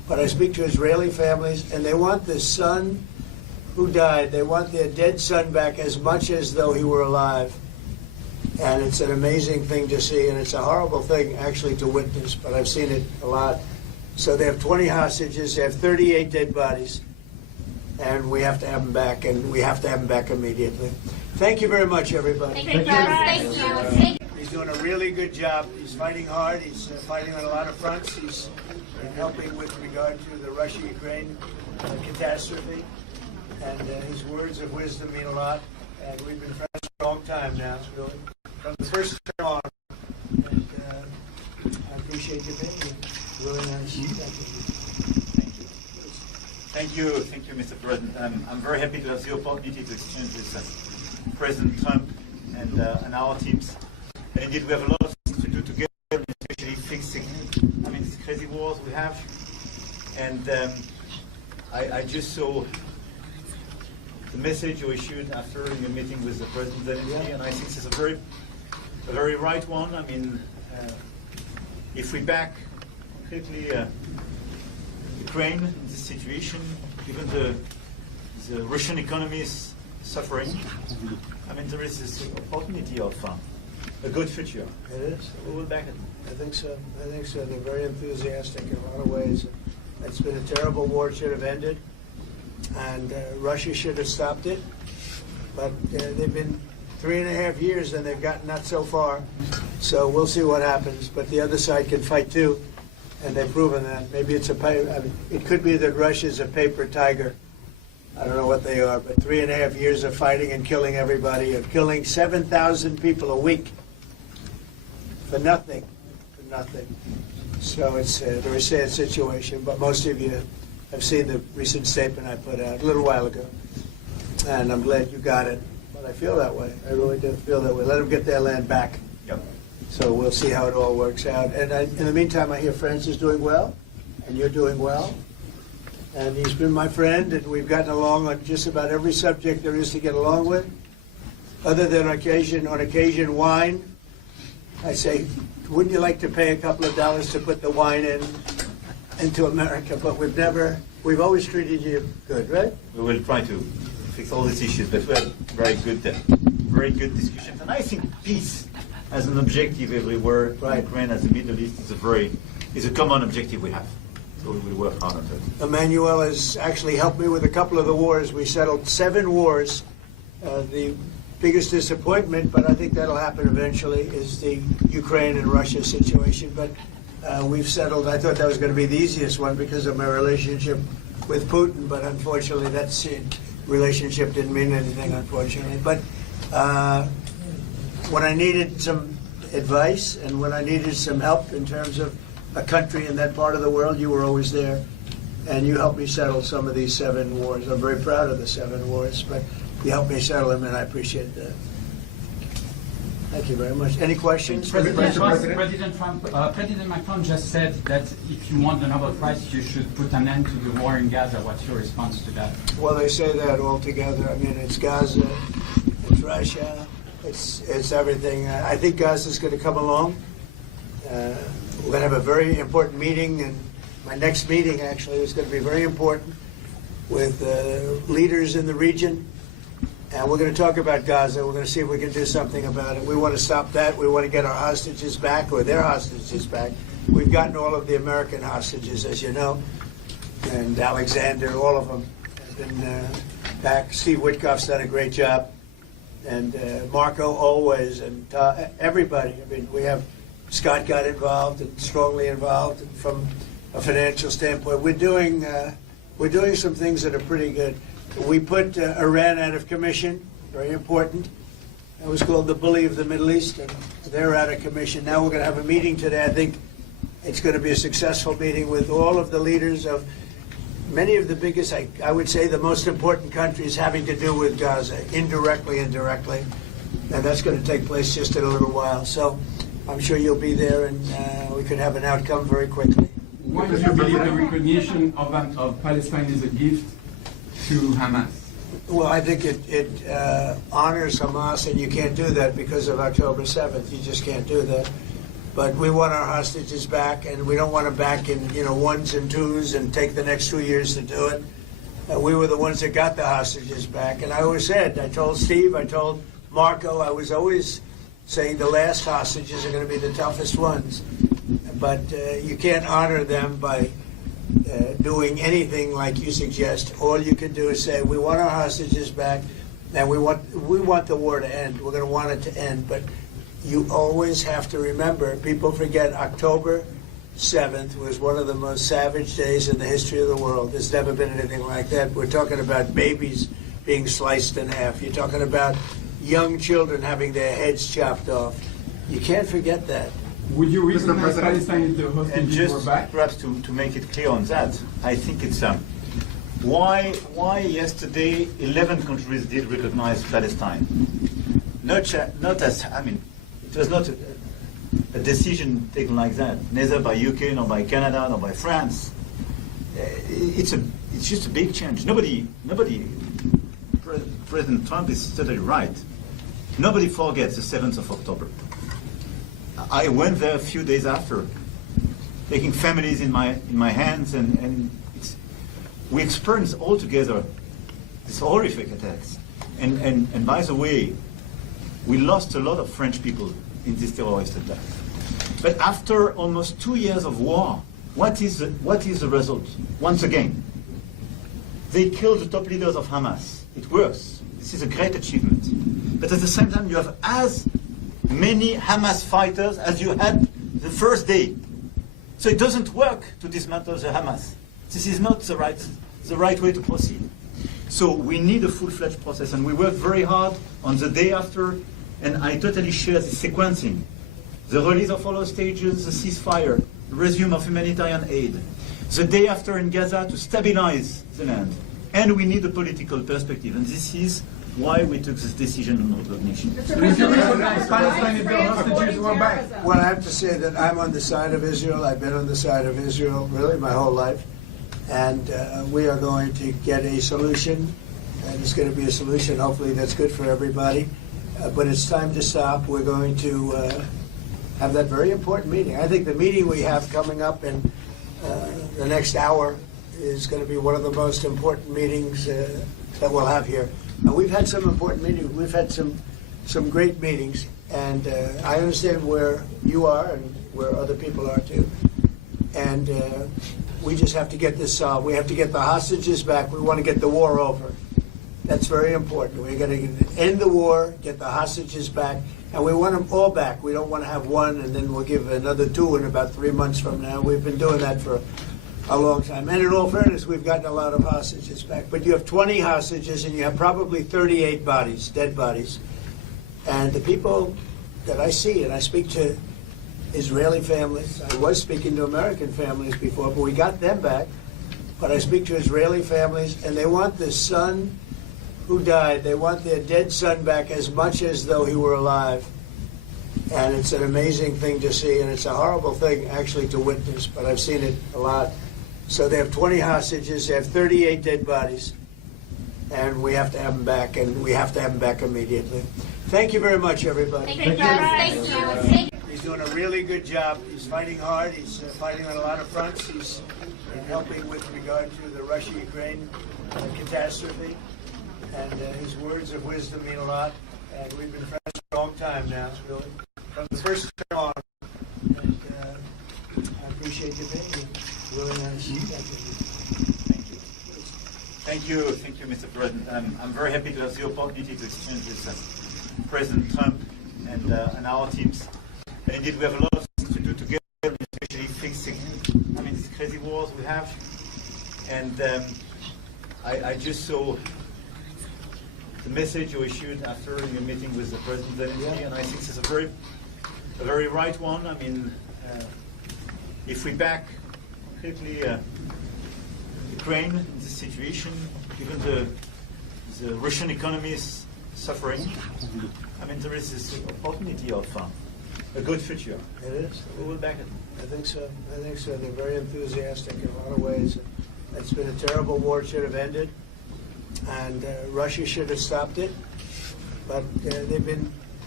but I speak to Israeli families, and they want the son who died, they want their dead son back as much as though he were alive. And it's an amazing thing to see, and it's a horrible thing actually to witness, but I've seen it a lot. So they have 20 hostages, they have 38 dead bodies, and we have to have them back, and we have to have them back immediately. Thank you very much, everybody. Thank you. He's doing a really good job. He's fighting hard. He's fighting on a lot of fronts. He's helping with regard to the Russia-Ukraine catastrophe. And his words of wisdom mean a lot. And we've been friends for a long time now, really. From the first time on. And I appreciate you being here. Really nice. Thank you. Thank you, Mr. President. I'm very happy to have the opportunity to exchange with President Trump and our teams. And indeed, we have a lot of things to do together, especially fixing, these crazy wars we have. And I just saw the message you issued after your meeting with the President, and I think it's a very right one. If we back completely Ukraine in this situation, given the Russian economy is suffering, there is this opportunity of a good future. It is. We will back it. I think so. They're very enthusiastic in a lot of ways. It's been a terrible war. It should have ended. And Russia should have stopped it. But they've been 3.5 years and they've gotten not so far. So we'll see what happens. But the other side can fight too. And they've proven that. Maybe it's it could be that Russia's a paper tiger. I don't know what they are, but 3.5 years of fighting and killing everybody, of killing 7,000 people a week for nothing. So it's a very sad situation, but most of you have seen the recent statement I put out a little while ago, and I'm glad you got it. But I feel that way. I really do feel that way. Let them get their land back. Yep. So we'll see how it all works out. And in the meantime, I hear France is doing well, and you're doing well. And he's been my friend, and we've gotten along on just about every subject there is to get along with. Other than on occasion, wine. I say, wouldn't you like to pay a couple of dollars to put the wine into America? But we've always treated you good, right? We will try to fix all these issues, but we had very good discussions. And I think peace as an objective everywhere, Right. Ukraine as the Middle East is a common objective we have. So we will work hard on that. Emmanuel has actually helped me with a couple of the wars. We settled 7 wars. The biggest disappointment, but I think that'll happen eventually, is the Ukraine and Russia situation. But we've settled. I thought that was going to be the easiest one because of my relationship with Putin, but unfortunately that relationship didn't mean anything, unfortunately. But when I needed some advice and when I needed some help in terms of a country in that part of the world, you were always there, and you helped me settle some of these 7 wars. I'm very proud of the 7 wars, but you helped me settle them, and I appreciate that. Thank you very much. Any questions? President Macron just said that if you want the Nobel Prize, you should put an end to the war in Gaza. What's your response to that? Well, they say that all together. It's Gaza, it's Russia, it's everything. I think Gaza's going to come along. We're going to have a very important meeting, and my next meeting actually is going to be very important with leaders in the region. And we're going to talk about Gaza. We're going to see if we can do something about it. We want to stop that. We want to get our hostages back, or their hostages back. We've gotten all of the American hostages, as you know, and Alexander, all of them have been back. Steve Witkoff's done a great job, and Marco always, and everybody. We have Scott got involved and strongly involved, and from a financial standpoint, we're doing some things that are pretty good. We put Iran out of commission, very important. It was called the bully of the Middle East, and they're out of commission. Now we're going to have a meeting today. I think it's going to be a successful meeting with all of the leaders of many of the biggest, I would say the most important countries having to do with Gaza, indirectly and directly. And that's going to take place just in a little while. So I'm sure you'll be there, and we could have an outcome very quickly. Why do you believe the recognition of Palestine is a gift to Hamas? Well, I think it honors Hamas, and you can't do that because of October 7th. You just can't do that. But we want our hostages back, and we don't want them back in ones and twos and take the next 2 years to do it. We were the ones that got the hostages back, and I always said, I told Steve, I told Marco, I was always saying the last hostages are going to be the toughest ones. But you can't honor them by doing anything like you suggest. All you can do is say, we want our hostages back, and we want the war to end. We're going to want it to end. But you always have to remember, people forget October 7th was one of the most savage days in the history of the world. There's never been anything like that. We're talking about babies being sliced in half. You're talking about young children having their heads chopped off. You can't forget that. Would you recognize Palestine if the And hostages were just back? perhaps to make it clear on that, I think it's why yesterday 11 countries did recognize Palestine. Not as, I mean, it was not a decision taken like that, neither by UK, nor by Canada, nor by France. It's just a big change. Nobody, President Trump is totally right. Nobody forgets the 7th of October. I went there a few days after, taking families in my hands, and we experienced all together these horrific attacks. And by the way, we lost a lot of French people in this terrorist attack. But after almost 2 years of war, what is the result? Once again, they killed the top leaders of Hamas. It works. This is a great achievement. But at the same time, you have as many Hamas fighters as you had the first day. So it doesn't work to dismantle the Hamas. This is not the right way to proceed. So we need a full-fledged process, and we worked very hard on the day after, and I totally share the sequencing. The release of all hostages, the ceasefire, the resume of humanitarian aid, the day after in Gaza to stabilize the land. And we need a political perspective, and this is why we took this decision on recognition. Would you recognize Palestine if the hostages were back? Well, I have to say that I'm on the side of Israel. I've been on the side of Israel really my whole life. And we are going to get a solution, and it's going to be a solution hopefully that's good for everybody. But it's time to stop. We're going to have that very important meeting. I think the meeting we have coming up in the next hour is going to be one of the most important meetings that we'll have here. We've had some important meetings. We've had some great meetings, and I understand where you are and where other people are too. And we just have to get this solved. We have to get the hostages back. We want to get the war over. That's very important. We're going to end the war, get the hostages back, and we want them all back. We don't want to have one and then we'll give another two in about 3 months from now. We've been doing that for a long time. And in all fairness, we've gotten a lot of hostages back. But you have 20 hostages and you have probably 38 bodies, dead bodies. And the people that I see, and I speak to Israeli families. I was speaking to American families before, but we got them back. But I speak to Israeli families, and they want the son who died. They want their dead son back as much as though he were alive. And it's an amazing thing to see, and it's a horrible thing actually to witness, but I've seen it a lot. So they have 20 hostages, they have 38 dead bodies, and we have to have them back, and we have to have them back immediately. Thank you very much, everybody. Thank you, guys. Thank you. He's doing a really good job. He's fighting hard. He's fighting on a lot of fronts. He's helping with regard to the Russia-Ukraine catastrophe. And his words of wisdom mean a lot. And we've been friends for a long time now, really. From the first term on. And I appreciate you being here. Really nice. Thank you. Thank you, Mr. President. I'm very happy to have the opportunity to exchange with President Trump and our teams. And indeed, we have a lot of things to do together, especially fixing, these crazy wars we have. And I just saw the message you issued after your meeting with the President Zelensky, and I think it's a very right one. If we back completely Ukraine in this situation, given the Russian economy is suffering, there is this opportunity of a good future. It is. We will back it. I think so. They're very enthusiastic in a lot of ways. It's been a terrible war. It should have ended. And Russia should have stopped it. But they've been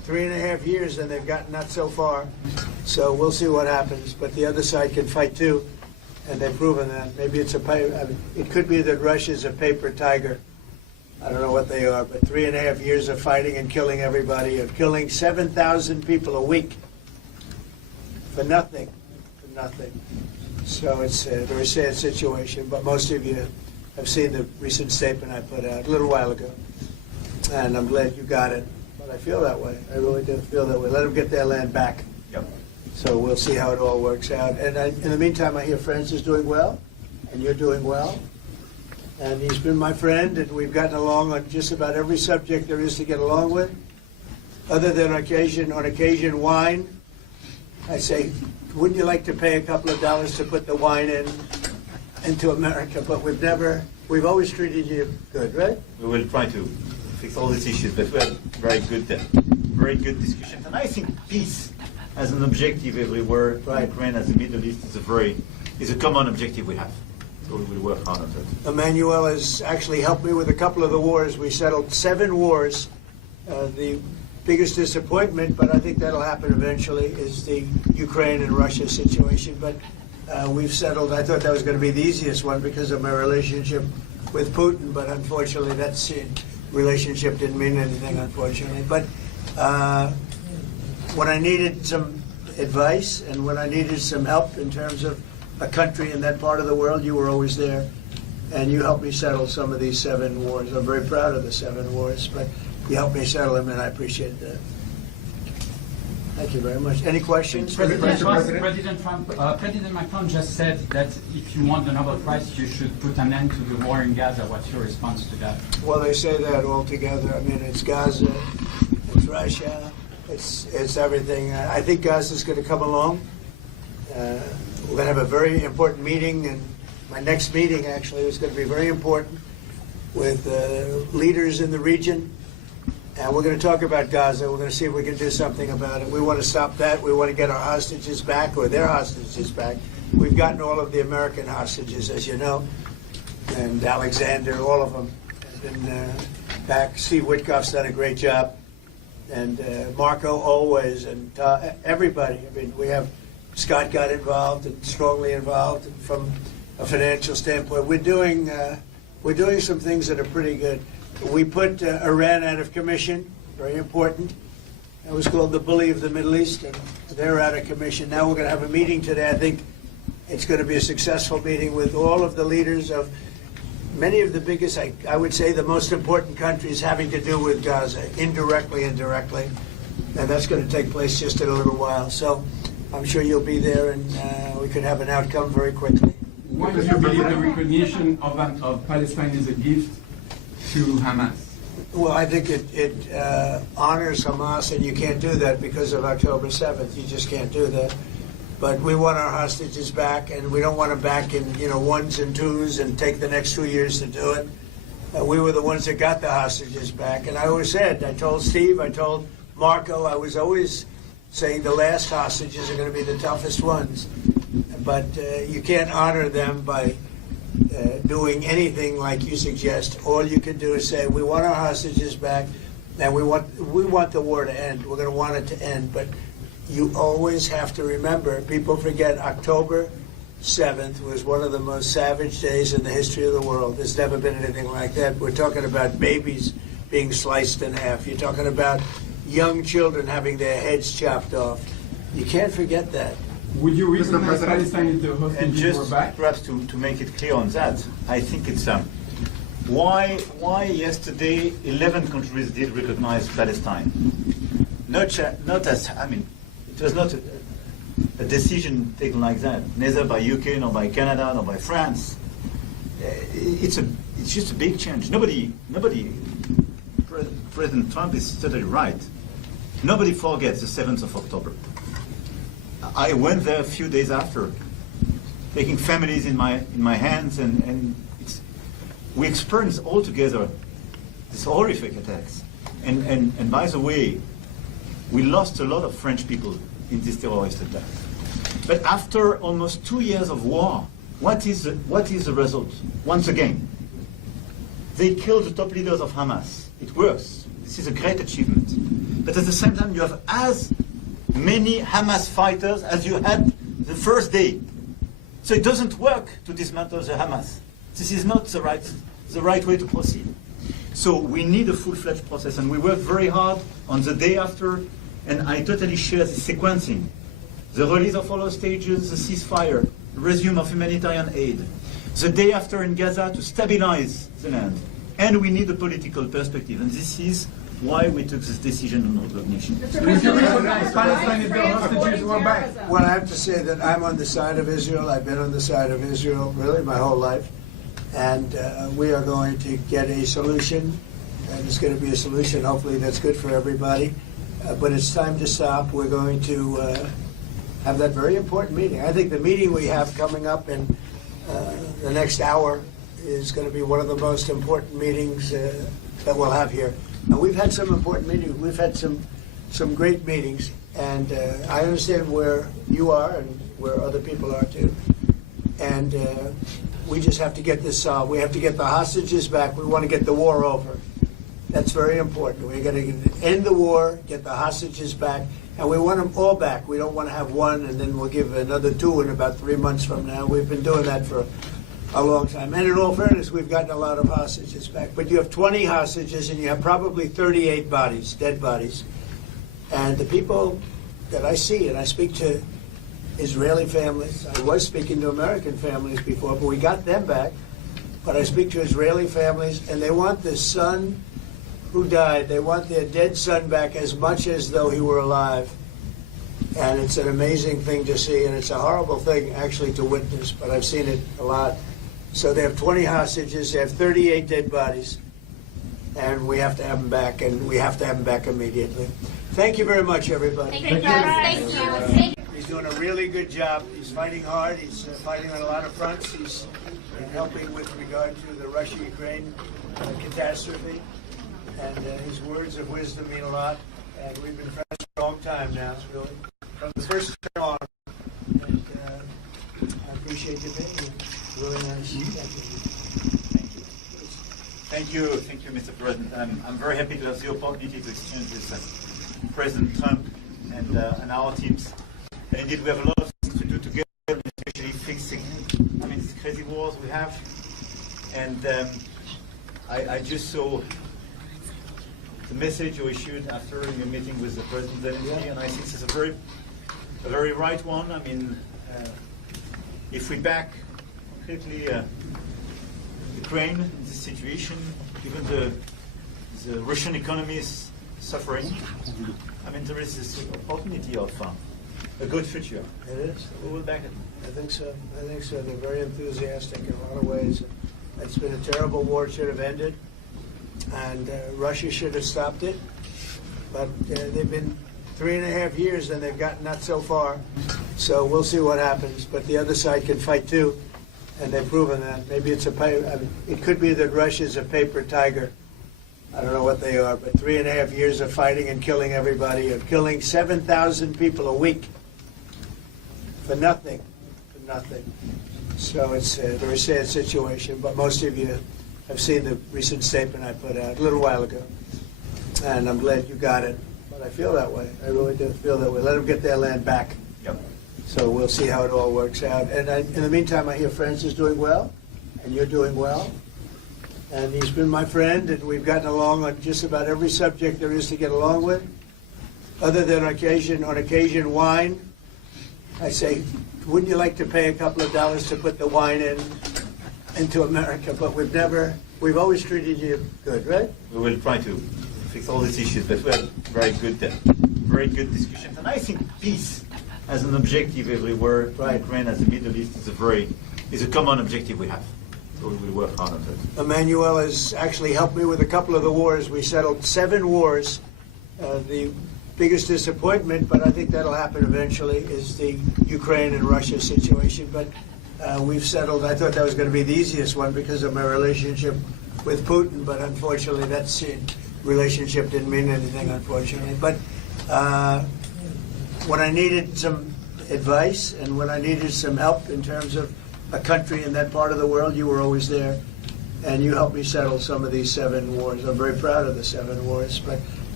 3.5 years and they've gotten not so far. So we'll see what happens. But the other side can fight too, and they've proven that. Maybe it's it could be that Russia's a paper tiger. I don't know what they are, but 3.5 years of fighting and killing everybody, of killing 7,000 people a week for nothing, So it's a very sad situation, but most of you have seen the recent statement I put out a little while ago, and I'm glad you got it. But I feel that way. I really do feel that way. Let them get their land back. Yep. So we'll see how it all works out. And in the meantime, I hear France is doing well, and you're doing well. And he's been my friend, and we've gotten along on just about every subject there is to get along with, other than on occasion wine. I say, wouldn't you like to pay a couple of dollars to put the wine into America? But we've always treated you good, right? We will try to fix all these issues, but we had very good discussions. And I think peace as an objective everywhere, Right. Ukraine as the Middle East is a common objective we have. So we will work hard on that. Emmanuel has actually helped me with a couple of the wars. We settled 7 wars. The biggest disappointment, but I think that'll happen eventually, is the Ukraine and Russia situation. But we've settled. I thought that was going to be the easiest one because of my relationship with Putin, but unfortunately that relationship didn't mean anything, unfortunately. But when I needed some advice and when I needed some help in terms of a country in that part of the world, you were always there, and you helped me settle some of these 7 wars. I'm very proud of the 7 wars, but you helped me settle them, and I appreciate that. Thank you very much. Any questions? President Macron just said that if you want the Nobel Prize, you should put an end to the war in Gaza. What's your response to that? Well, they say that all together. I mean, it's Gaza, it's Russia, it's everything. I think Gaza's going to come along. We're going to have a very important meeting, and my next meeting actually is going to be very important with leaders in the region. And we're going to talk about Gaza. We're going to see if we can do something about it. We want to stop that. We want to get our hostages back, or their hostages back. We've gotten all of the American hostages, as you know, and Alexander, all of them have been back. Steve Witkoff's done a great job, and Marco always, and everybody. I mean, we have Scott got involved and strongly involved, and from a financial standpoint, we're doing some things that are pretty good. We put Iran out of commission, very important. It was called the bully of the Middle East, and they're out of commission. Now we're going to have a meeting today. I think it's going to be a successful meeting with all of the leaders of many of the biggest, I would say, the most important countries having to do with Gaza, indirectly and directly. And that's going to take place just in a little while. So I'm sure you'll be there, and we could have an outcome very quickly. Why do you believe the recognition of Palestine is a gift to Hamas? Well, I think it honors Hamas, and you can't do that because of October 7th. You just can't do that. But we want our hostages back, and we don't want them back in 1s and 2s and take the next 2 years to do it. We were the ones that got the hostages back. And I always said, I told Steve, I told Marco, I was always saying the last hostages are going to be the toughest ones. But you can't honor them by doing anything like you suggest. All you can do is say, we want our hostages back, and we want the war to end. We're going to want it to end. But you always have to remember, people forget October 7th was one of the most savage days in the history of the world. There's never been anything like that. We're talking about babies being sliced in half. You're talking about young children having their heads chopped off. You can't forget that. Would you recognize Palestine if the And hostages were just back? perhaps to make it clear on that, I think it's why yesterday 11 countries did recognize Palestine. It was not a decision taken like that, neither by UK nor by Canada nor by France. It's just a big change. Nobody. President Trump is totally right. Nobody forgets the 7th of October. I went there a few days after, taking families in my hands, and we experienced all together these horrific attacks. And by the way, we lost a lot of French people in this terrorist attack. But after almost 2 years of war, what is the result? Once again, they killed the top leaders of Hamas. It works. This is a great achievement. but at the same time you have as many Hamas fighters as you had the first day. So it doesn't work to dismantle the Hamas. This is not the right way to proceed. So we need a full-fledged process, and we work very hard on the day after, and I totally share the sequencing. The release of all hostages, the ceasefire, resume of humanitarian aid. The day after in Gaza to stabilize the land. And we need a political perspective, and this is why we took this decision on recognition. Would you recognize Palestine if the hostages were back? Well, I have to say that I'm on the side of Israel. I've been on the side of Israel really my whole life. And we are going to get a solution, and it's going to be a solution hopefully that's good for everybody. But it's time to stop. We're going to have that very important meeting. I think the meeting we have coming up in the next hour is going to be one of the most important meetings that we'll have here. And we've had some important meetings. We've had some great meetings, and I understand where you are and where other people are too. And we just have to get this solved. We have to get the hostages back. We want to get the war over. That's very important. We're going to end the war, get the hostages back, and we want them all back. We don't want to have one and then we'll give another two in about 3 months from now. We've been doing that for a long time. And in all fairness, we've gotten a lot of hostages back. But you have 20 hostages and you have probably 38 bodies, dead bodies. And the people that I see, and I speak to Israeli families. I was speaking to American families before, but we got them back. But I speak to Israeli families, and they want the son who died. They want their dead son back as much as though he were alive. And it's an amazing thing to see, and it's a horrible thing actually to witness, but I've seen it a lot. So they have 20 hostages, they have 38 dead bodies, and we have to have them back, and we have to have them back immediately. Thank you very much, everybody. Thank you. Thank you. He's doing a really good job. He's fighting hard. He's fighting on a lot of fronts. He's helping with regard to the Russia-Ukraine catastrophe. And his words of wisdom mean a lot. And we've been friends for a long time now, really. From the first term on. And I appreciate you being here. Really nice. Thank you. Thank you, Mr. President. I'm very happy to have the opportunity to exchange with President Trump and our teams. And indeed, we have a lot of things to do together, especially fixing, these crazy wars we have. And I just saw the message you issued after your meeting with the President, and I think it's a very right one. If we back completely Ukraine in this situation, given the Russian economy is suffering, there is this opportunity of a good future. It is. We will back it. I think so. They're very enthusiastic in a lot of ways. It's been a terrible war. It should have ended. And Russia should have stopped it. But they've been 3.5 years and they've gotten not so far. So we'll see what happens. But the other side can fight too. And they've proven that. Maybe it could be that Russia's a paper tiger. I don't know what they are, but 3.5 years of fighting and killing everybody, of killing 7,000 people a week for nothing. So it's a very sad situation, but most of you have seen the recent statement I put out a little while ago. And I'm glad you got it. But I feel that way. I really do feel that way. Let them get their land back. Yep. So we'll see how it all works out. And in the meantime, I hear France is doing well, and you're doing well. And he's been my friend, and we've gotten along on just about every subject there is to get along with. Other than on occasion, wine. I say, wouldn't you like to pay a couple of dollars to put the wine into America? But we've always treated you good, right? We will try to fix all these issues, but we have very good discussions. And I think peace as an objective everywhere, Right. Ukraine as the Middle East is a common objective we have. So we will work hard on that. Emmanuel has actually helped me with a couple of the wars. We settled 7 wars. The biggest disappointment, but I think that'll happen eventually, is the Ukraine and Russia situation. But we've settled. I thought that was going to be the easiest one because of my relationship with Putin, but unfortunately that relationship didn't mean anything, unfortunately. But when I needed some advice and when I needed some help in terms of a country in that part of the world, you were always there. And you helped me settle some of these 7 wars. I'm very proud of the 7 wars. But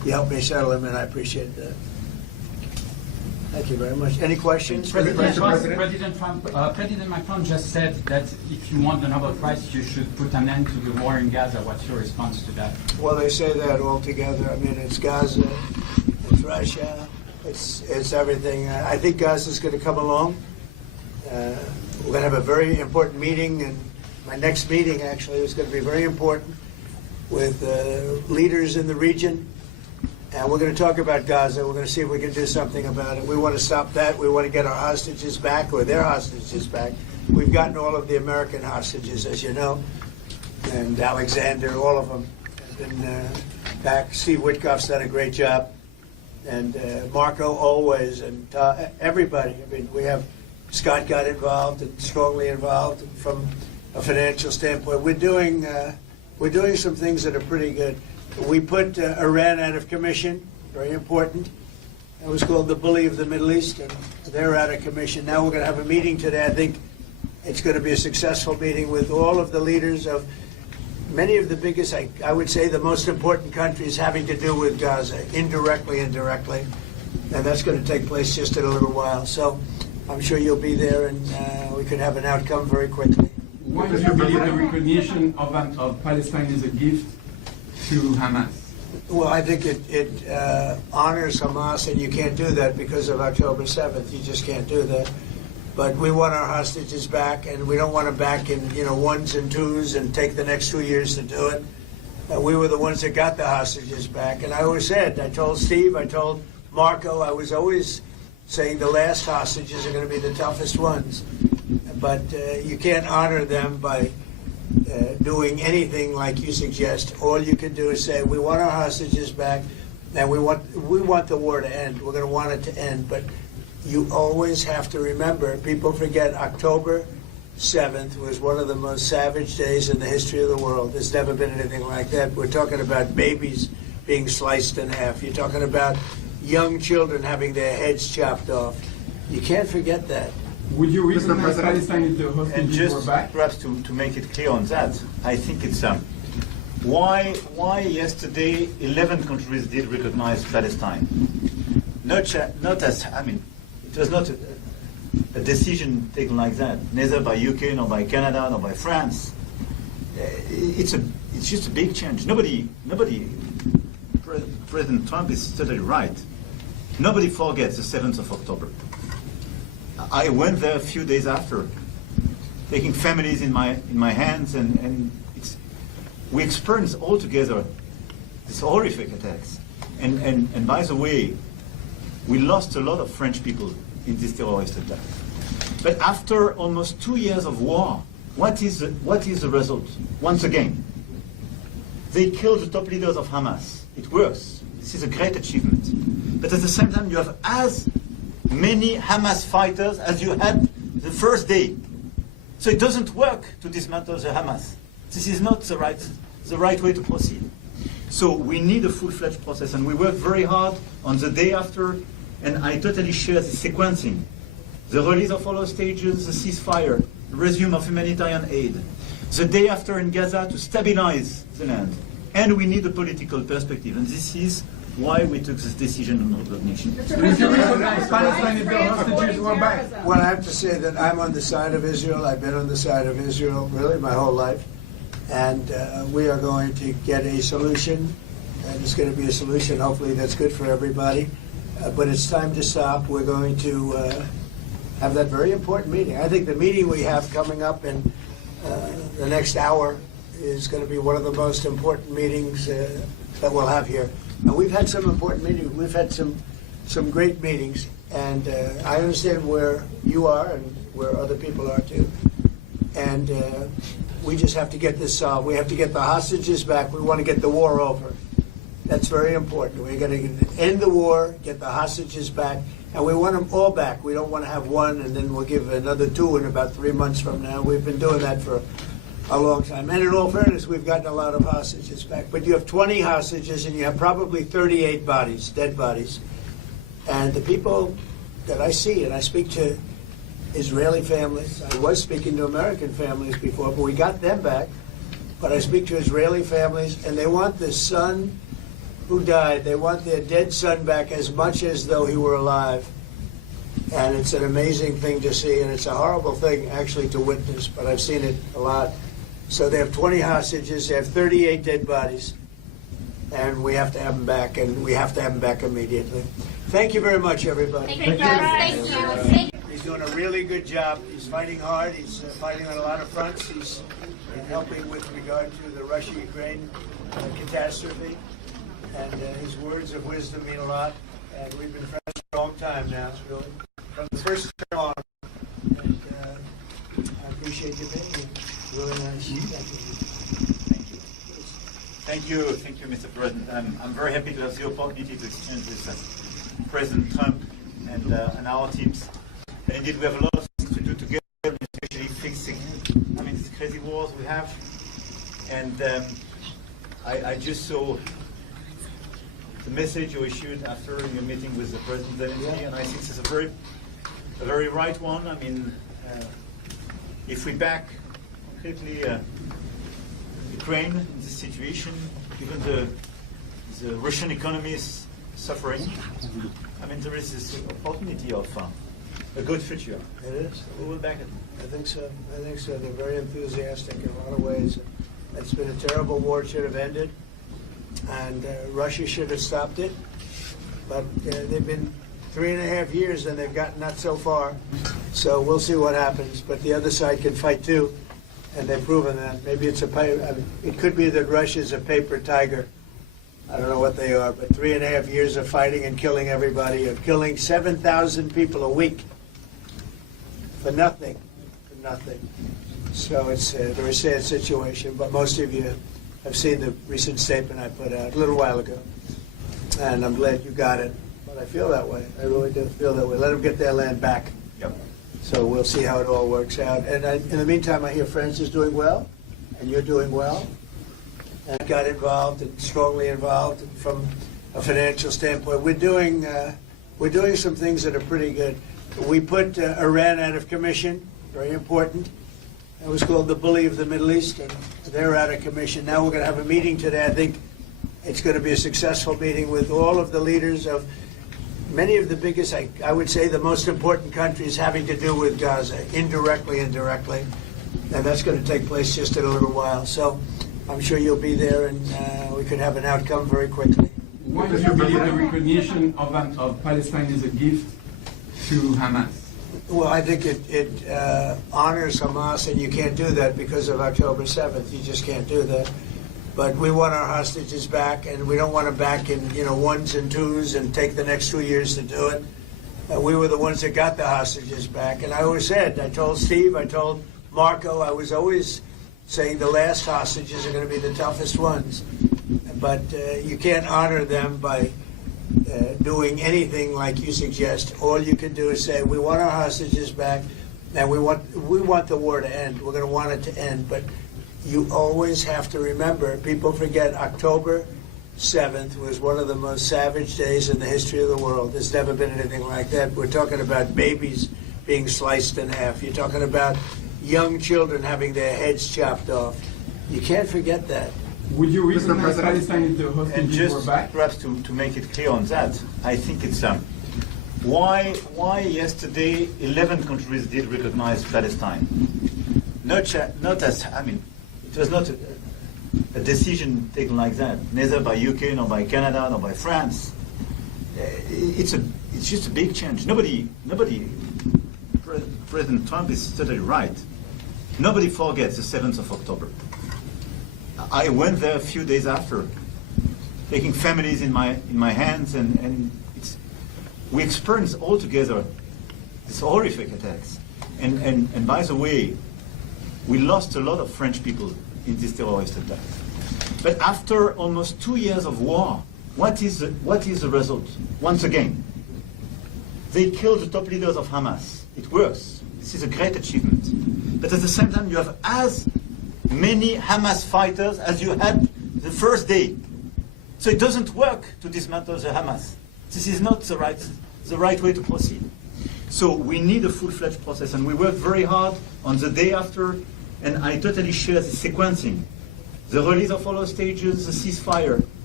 you helped me settle him, and I appreciate that. Thank you very much. Any questions? President- President Macron just said that if you want the Nobel Prize, you should put an end to the war in Gaza. What's your response to that? Well, they say that all together. I mean, it's Gaza, it's Russia, it's everything. I think Gaza's going to come along. We're going to have a very important meeting, and my next meeting actually is going to be very important with leaders in the region. And we're going to talk about Gaza. We're going to see if we can do something about it. We want to stop that. We want to get our hostages back, or their hostages back. We've gotten all of the American hostages, as you know, and Alexander, all of them have been back. Steve Witkoff's done a great job, and Marco always, and everybody. I mean, we have Scott got involved and strongly involved from a financial standpoint. We're doing some things that are pretty good. We put Iran out of commission, very important. It was called the bully of the Middle East, and they're out of commission. Now we're going to have a meeting today. I think it's going to be a successful meeting with all of the leaders of many of the biggest, I would say, the most important countries having to do with Gaza, indirectly and directly. And that's going to take place just in a little while. So I'm sure you'll be there, and we could have an outcome very quickly. Why do you believe the recognition of Palestine is a gift to Hamas? Well, I think it honors Hamas, and you can't do that because of October 7th. You just can't do that. But we want our hostages back, and we don't want them back in ones and twos and take the next 2 years to do it. We were the ones that got the hostages back. And I always said, I told Steve, I told Marco, I was always saying the last hostages are going to be the toughest ones. But you can't honor them by doing anything like you suggest. All you can do is say, we want our hostages back, and we want the war to end. We're going to want it to end. But you always have to remember, people forget October 7th was one of the most savage days in the history of the world. There's never been anything like that. We're talking about babies being sliced in half. You're talking about young children having their heads chopped off. You can't forget that. Would you recognize Palestine if the And hostages were just back? perhaps to make it clear on that, I think it's why yesterday 11 countries did recognize Palestine. Not as, I mean, it was not a decision taken like that, neither by UK, nor by Canada, nor by France. It's just a big change. President Trump is totally right. Nobody forgets the 7th of October. I went there a few days after, taking families in my hands, and we experienced all together these horrific attacks. And by the way, we lost a lot of French people in this terrorist attack. But after almost 2 years of war, what is the result? Once again, they killed the top leaders of Hamas. It works. This is a great achievement. But at the same time, you have as many Hamas fighters as you had the first day. So it doesn't work to dismantle the Hamas. This is not the right way to proceed. So we need a full-fledged process, and we work very hard on the day after, and I totally share the sequencing. The release of all hostages, the ceasefire, the resume of humanitarian aid. The day after in Gaza to stabilize the land. And we need a political perspective, and this is why we took this decision on recognition. Would you recognize Palestine if the hostages were back? Well, I have to say that I'm on the side of Israel. I've been on the side of Israel really my whole life. And we are going to get a solution, and it's going to be a solution hopefully that's good for everybody. But it's time to stop. We're going to have that very important meeting. I think the meeting we have coming up in the next hour is going to be one of the most important meetings that we'll have here. And we've had some important meetings. We've had some great meetings, and I understand where you are and where other people are too. And we just have to get this solved. We have to get the hostages back. We want to get the war over. That's very important. We're going to end the war, get the hostages back, and we want them all back. We don't want to have one and then we'll give another two in about 3 months from now. We've been doing that for a long time. And in all fairness, we've gotten a lot of hostages back. But you have 20 hostages and you have probably 38 bodies, dead bodies. And the people that I see, and I speak to Israeli families. I was speaking to American families before, but we got them back. But I speak to Israeli families, and they want the son who died. They want their dead son back as much as though he were alive. And it's an amazing thing to see, and it's a horrible thing actually to witness, but I've seen it a lot. So they have 20 hostages, they have 38 dead bodies, and we have to have them back, and we have to have them back immediately. Thank you very much, everybody. Thank you. He's doing a really good job. He's fighting hard. He's fighting on a lot of fronts. He's helping with regard to the Russia-Ukraine catastrophe, and his words of wisdom mean a lot. And we've been friends for a long time now, really, from the first term on. And I appreciate you being here. Really nice. Thank you. Thank you, Mr. President. I'm very happy to have the opportunity to exchange with President Trump and our teams. And indeed, we have a lot of things to do together, especially fixing, these crazy wars we have. And I just saw the message you issued after your meeting with the President Emmanuel, and I think it's a very right one. If we back concretely Ukraine in this situation, given the Russian economy is suffering, there is this opportunity of a good future. It is. We will back it. I think so. They're very enthusiastic in a lot of ways. It's been a terrible war. It should have ended, and Russia should have stopped it. But they've been 3.5 years, and they've gotten not so far. So we'll see what happens. But the other side can fight too, and they've proven that. Maybe it's it could be that Russia's a paper tiger. I don't know what they are, but 3.5 years of fighting and killing everybody, of killing 7,000 people a week for nothing. So it's a very sad situation, but most of you have seen the recent statement I put out a little while ago, and I'm glad you got it. But I feel that way. I really do feel that way. Let them get their land back. Yep. So we'll see how it all works out. And in the meantime, I hear France is doing well, and you're doing well. And I got involved and strongly involved from a financial standpoint. We're doing some things that are pretty good. We put Iran out of commission. Very important. It was called the bully of the Middle East, and they're out of commission. Now we're going to have a meeting today. I think it's going to be a successful meeting with all of the leaders of many of the biggest, I would say, the most important countries having to do with Gaza, indirectly and directly. And that's going to take place just in a little while. So I'm sure you'll be there, and we could have an outcome very quickly. Why do you believe the recognition of Palestine is a gift to Hamas? Well, I think it honors Hamas, and you can't do that because of October 7th. You just can't do that. But we want our hostages back, and we don't want them back in ones and twos and take the next 2 years to do it. We were the ones that got the hostages back. And I always said, I told Steve, I told Marco, I was always saying the last hostages are going to be the toughest ones. But you can't honor them by doing anything like you suggest. All you can do is say, we want our hostages back, and we want the war to end. We're going to want it to end. But you always have to remember, people forget October 7th was one of the most savage days in the history of the world. There's never been anything like that. We're talking about babies being sliced in half. You're talking about young children having their heads chopped off. You can't forget that. Would you recognize Palestine if the hostages And just were back? perhaps to make it clear on that, I think it's why yesterday 11 countries did recognize Palestine. It was not a decision taken like that, neither by UK, nor by Canada, nor by France. It's just a big change. President Trump is totally right. Nobody forgets the 7th of October. I went there a few days after, taking families in my hands, and we experienced all together these horrific attacks. And by the way, we lost a lot of French people in this terrorist attack. But after almost 2 years of war, what is the result? Once again, they killed the top leaders of Hamas. It works. This is a great achievement. But at the same time, you have as many Hamas fighters as you had the first day. So it doesn't work to dismantle the Hamas. This is not the right way to proceed. So we need a full-fledged process, and we worked very hard on the day after, and I totally share the sequencing. The release of all hostages, the ceasefire,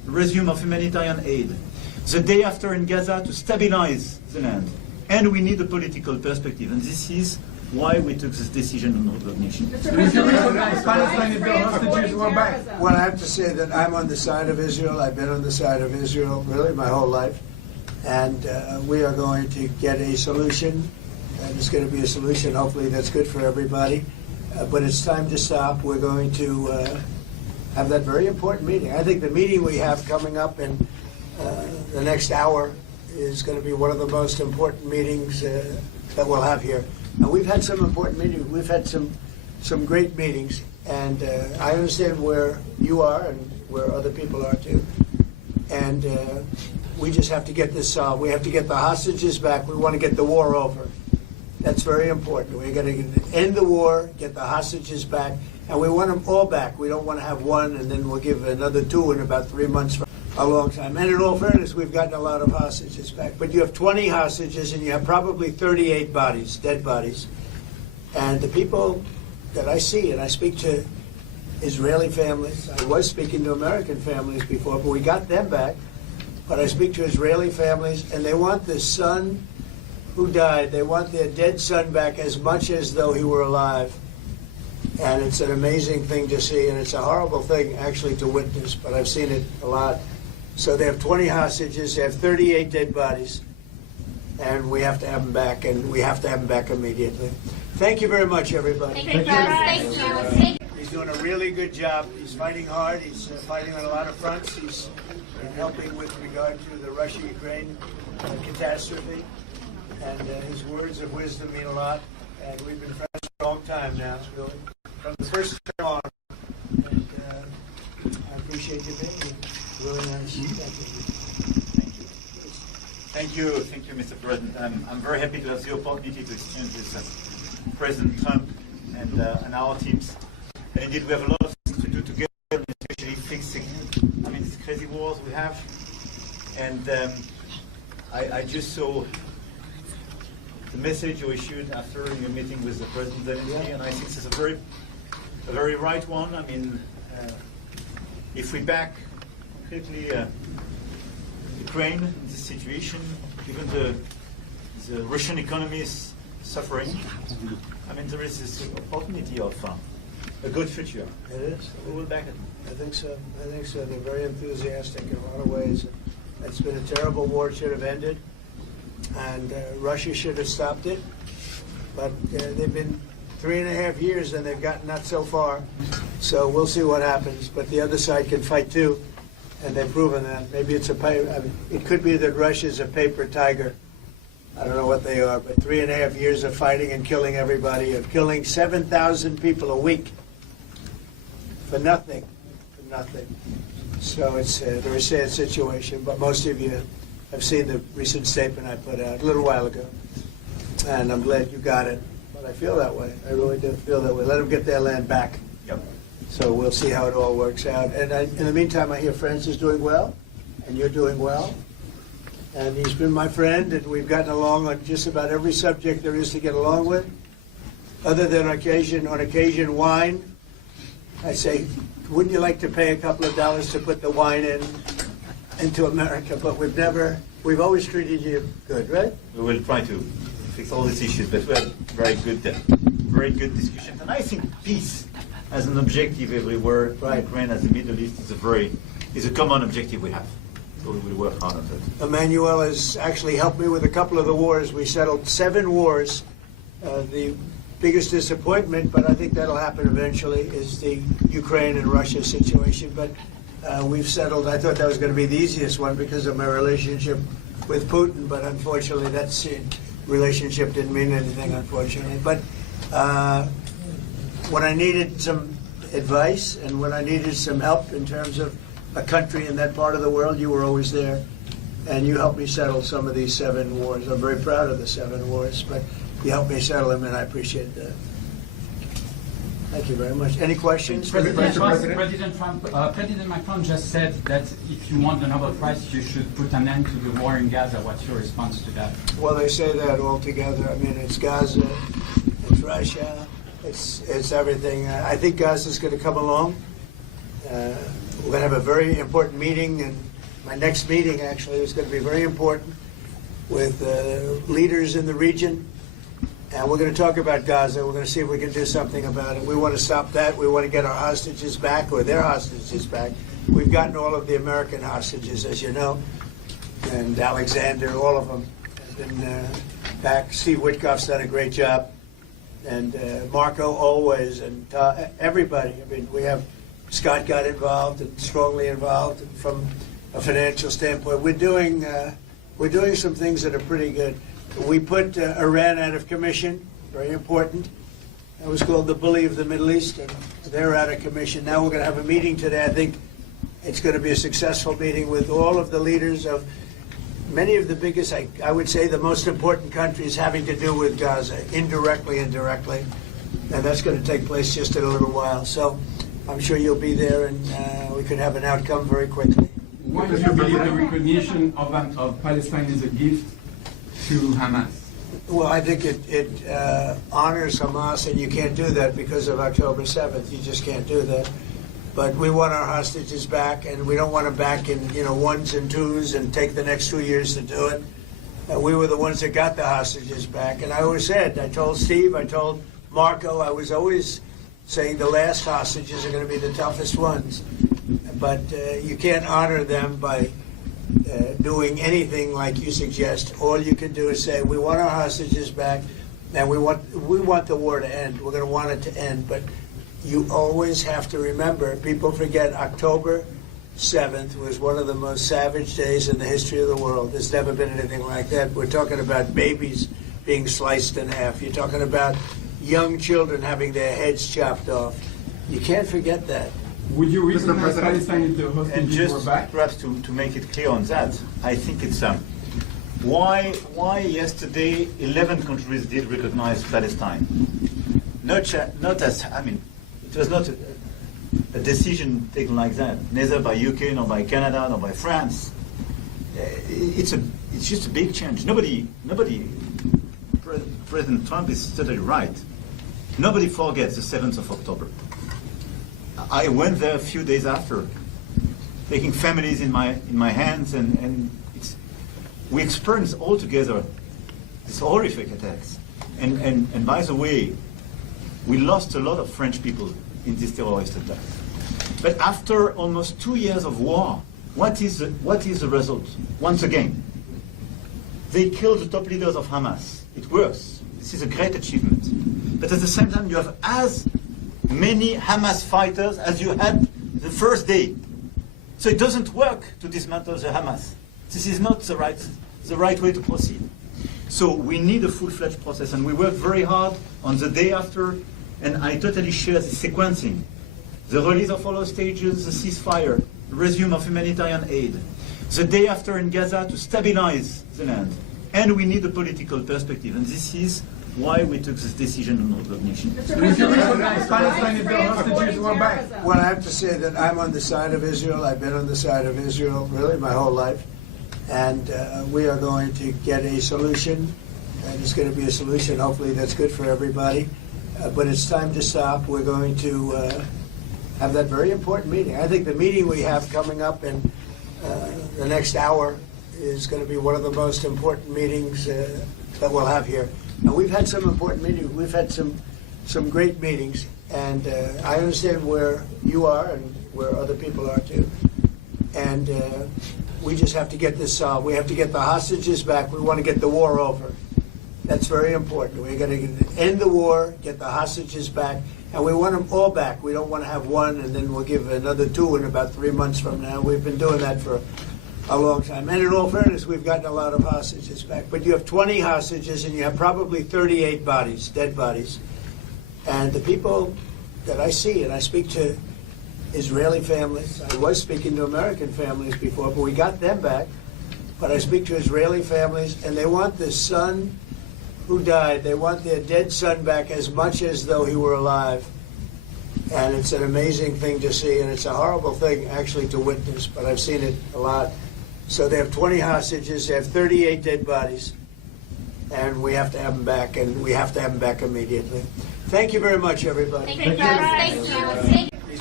resume of humanitarian aid. The day after in Gaza to stabilize the land. And we need a political perspective. And this is why we took this decision on recognition. If you recognize Palestine if their hostages were back. Well, I have to say that I'm on the side of Israel. I've been on the side of Israel really my whole life. And we are going to get a solution. And it's going to be a solution, hopefully, that's good for everybody. But it's time to stop. We're going to have that very important meeting. I think the meeting we have coming up in the next hour is going to be one of the most important meetings that we'll have here. And we've had some important meetings. We've had some great meetings. And I understand where you are and where other people are too. And we just have to get this solved. We have to get the hostages back. We want to get the war over. That's very important. We're going to end the war, get the hostages back, and we want them all back. We don't want to have one and then we'll give another two in about 3 months for a long time. And in all fairness, we've gotten a lot of hostages back. But you have 20 hostages and you have probably 38 bodies, dead bodies. And the people that I see, and I speak to Israeli families, I was speaking to American families before, but we got them back. But I speak to Israeli families, and they want the son who died, they want their dead son back as much as though he were alive. And it's an amazing thing to see, and it's a horrible thing actually to witness, but I've seen it a lot. So they have 20 hostages, they have 38 dead bodies, and we have to have them back, and we have to have them back immediately. Thank you very much, everybody. Thank you. He's doing a really good job. He's fighting hard. He's fighting on a lot of fronts. He's helping with regard to the Russia-Ukraine catastrophe. And his words of wisdom mean a lot. And we've been friends for a long time now, really, from the first time on. And I appreciate you being here. Really nice. Thank you, Mr. President. I'm very happy to have the opportunity to exchange with President Trump and our teams. And indeed, we have a lot of things to do together, especially fixing, these crazy wars we have. And I just saw the message you issued after your meeting with the President, and I think this is a very right one. If we back concretely Ukraine in this situation, given the Russian economy is suffering, there is this opportunity of a good future. It is. We will back it. I think so. They're very enthusiastic in a lot of ways. It's been a terrible war. It should have ended. And Russia should have stopped it. But they've been 3.5 years and they've gotten not so far. So we'll see what happens. But the other side can fight too. And they've proven that. Maybe it's it could be that Russia's a paper tiger. I don't know what they are, but 3.5 years of fighting and killing everybody, of killing 7,000 people a week for nothing. So it's a very sad situation, but most of you have seen the recent statement I put out a little while ago. And I'm glad you got it. But I feel that way. I really do feel that way. Let them get their land back. Yep. So we'll see how it all works out. And in the meantime, I hear France is doing well, and you're doing well. And he's been my friend, and we've gotten along on just about every subject there is to get along with. Other than on occasion, wine. I say, wouldn't you like to pay a couple of dollars to put the wine into America? But we've always treated you good, right? We will try to fix all these issues, but we had very good discussions. And I think peace as an objective everywhere, Right. Ukraine as the Middle East is a common objective we have. So we will work hard on that. Emmanuel has actually helped me with a couple of the wars. We settled 7 wars. The biggest disappointment, but I think that'll happen eventually, is the Ukraine and Russia situation. But we've settled. I thought that was going to be the easiest one because of my relationship with Putin, but unfortunately that relationship didn't mean anything, unfortunately. But when I needed some advice and when I needed some help in terms of a country in that part of the world, you were always there. And you helped me settle some of these 7 wars. I'm very proud of the 7 wars, but you helped me settle them, and I appreciate that. Thank you very much. Any questions? President Macron just said that if you want the Nobel Prize, you should put an end to the war in Gaza. What's your response to that? Well, they say that all together. It's Gaza, it's Russia, it's everything. I think Gaza's going to come along. We're going to have a very important meeting, and my next meeting actually is going to be very important with leaders in the region. And we're going to talk about Gaza. We're going to see if we can do something about it. We want to stop that. We want to get our hostages back, or their hostages back. We've gotten all of the American hostages, as you know, and Alexander, all of them have been back. Steve Witkoff's done a great job, and Marco always, and everybody. I mean, we have Scott got involved and strongly involved from a financial standpoint. We're doing some things that are pretty good. We put Iran out of commission, very important. It was called the bully of the Middle East, and they're out of commission. Now we're going to have a meeting today. I think it's going to be a successful meeting with all of the leaders of many of the biggest, I would say, the most important countries having to do with Gaza, indirectly and directly. And that's going to take place just in a little while. So I'm sure you'll be there, and we could have an outcome very quickly. Why do you believe the recognition of Palestine is a gift to Hamas? Well, I think it honors Hamas, and you can't do that because of October 7th. You just can't do that. But we want our hostages back, and we don't want them back in ones and twos and take the next 2 years to do it. We were the ones that got the hostages back. And I always said, I told Steve, I told Marco, I was always saying the last hostages are going to be the toughest ones. But you can't honor them by doing anything like you suggest. All you can do is say, we want our hostages back, and we want the war to end. We're going to want it to end. But you always have to remember, people forget October 7th was one of the most savage days in the history of the world. There's never been anything like that. We're talking about babies being sliced in half. You're talking about young children having their heads chopped off. You can't forget that. Would you recognize Palestine if the And hostages were just back? perhaps to make it clear on that, I think it's why yesterday 11 countries did recognize Palestine. Not as, I mean, it was not a decision taken like that, neither by UK, nor by Canada, nor by France. It's just a big change. President Trump is totally right. Nobody forgets the 7th of October. I went there a few days after, taking families in my hands, and we experienced all together these horrific attacks. And by the way, we lost a lot of French people in this terrorist attack. But after almost 2 years of war, what is the result? Once again, they killed the top leaders of Hamas. It works. This is a great achievement. But at the same time, you have as many Hamas fighters as you had the first day. So it doesn't work to dismantle the Hamas. This is not the right way to proceed. So we need a full-fledged process, and we work very hard on the day after, and I totally share the sequencing. The release of all hostages, the ceasefire, the resume of humanitarian aid, the day after in Gaza to stabilize the land. And we need a political perspective, and this is why we took this decision on recognition. Would you recognize Palestine if the hostages were back? Well, I have to say that I'm on the side of Israel. I've been on the side of Israel really my whole life. And we are going to get a solution, and it's going to be a solution hopefully that's good for everybody. But it's time to stop. We're going to have that very important meeting. I think the meeting we have coming up in the next hour is going to be one of the most important meetings that we'll have here. And we've had some important meetings. We've had some great meetings, and I understand where you are and where other people are too. And we just have to get this solved. We have to get the hostages back. We want to get the war over. That's very important. We're going to end the war, get the hostages back, and we want them all back. We don't want to have one and then we'll give another two in about 3 months from now. We've been doing that for a long time. And in all fairness, we've gotten a lot of hostages back. But you have 20 hostages and you have probably 38 bodies, dead bodies. And the people that I see, and I speak to Israeli families, I was speaking to American families before, but we got them back. But I speak to Israeli families, and they want the son who died, they want their dead son back as much as though he were alive. And it's an amazing thing to see, and it's a horrible thing actually to witness, but I've seen it a lot. So they have 20 hostages, they have 38 dead bodies, and we have to have them back, and we have to have them back immediately. Thank you very much, everybody. Thank you. Thank you.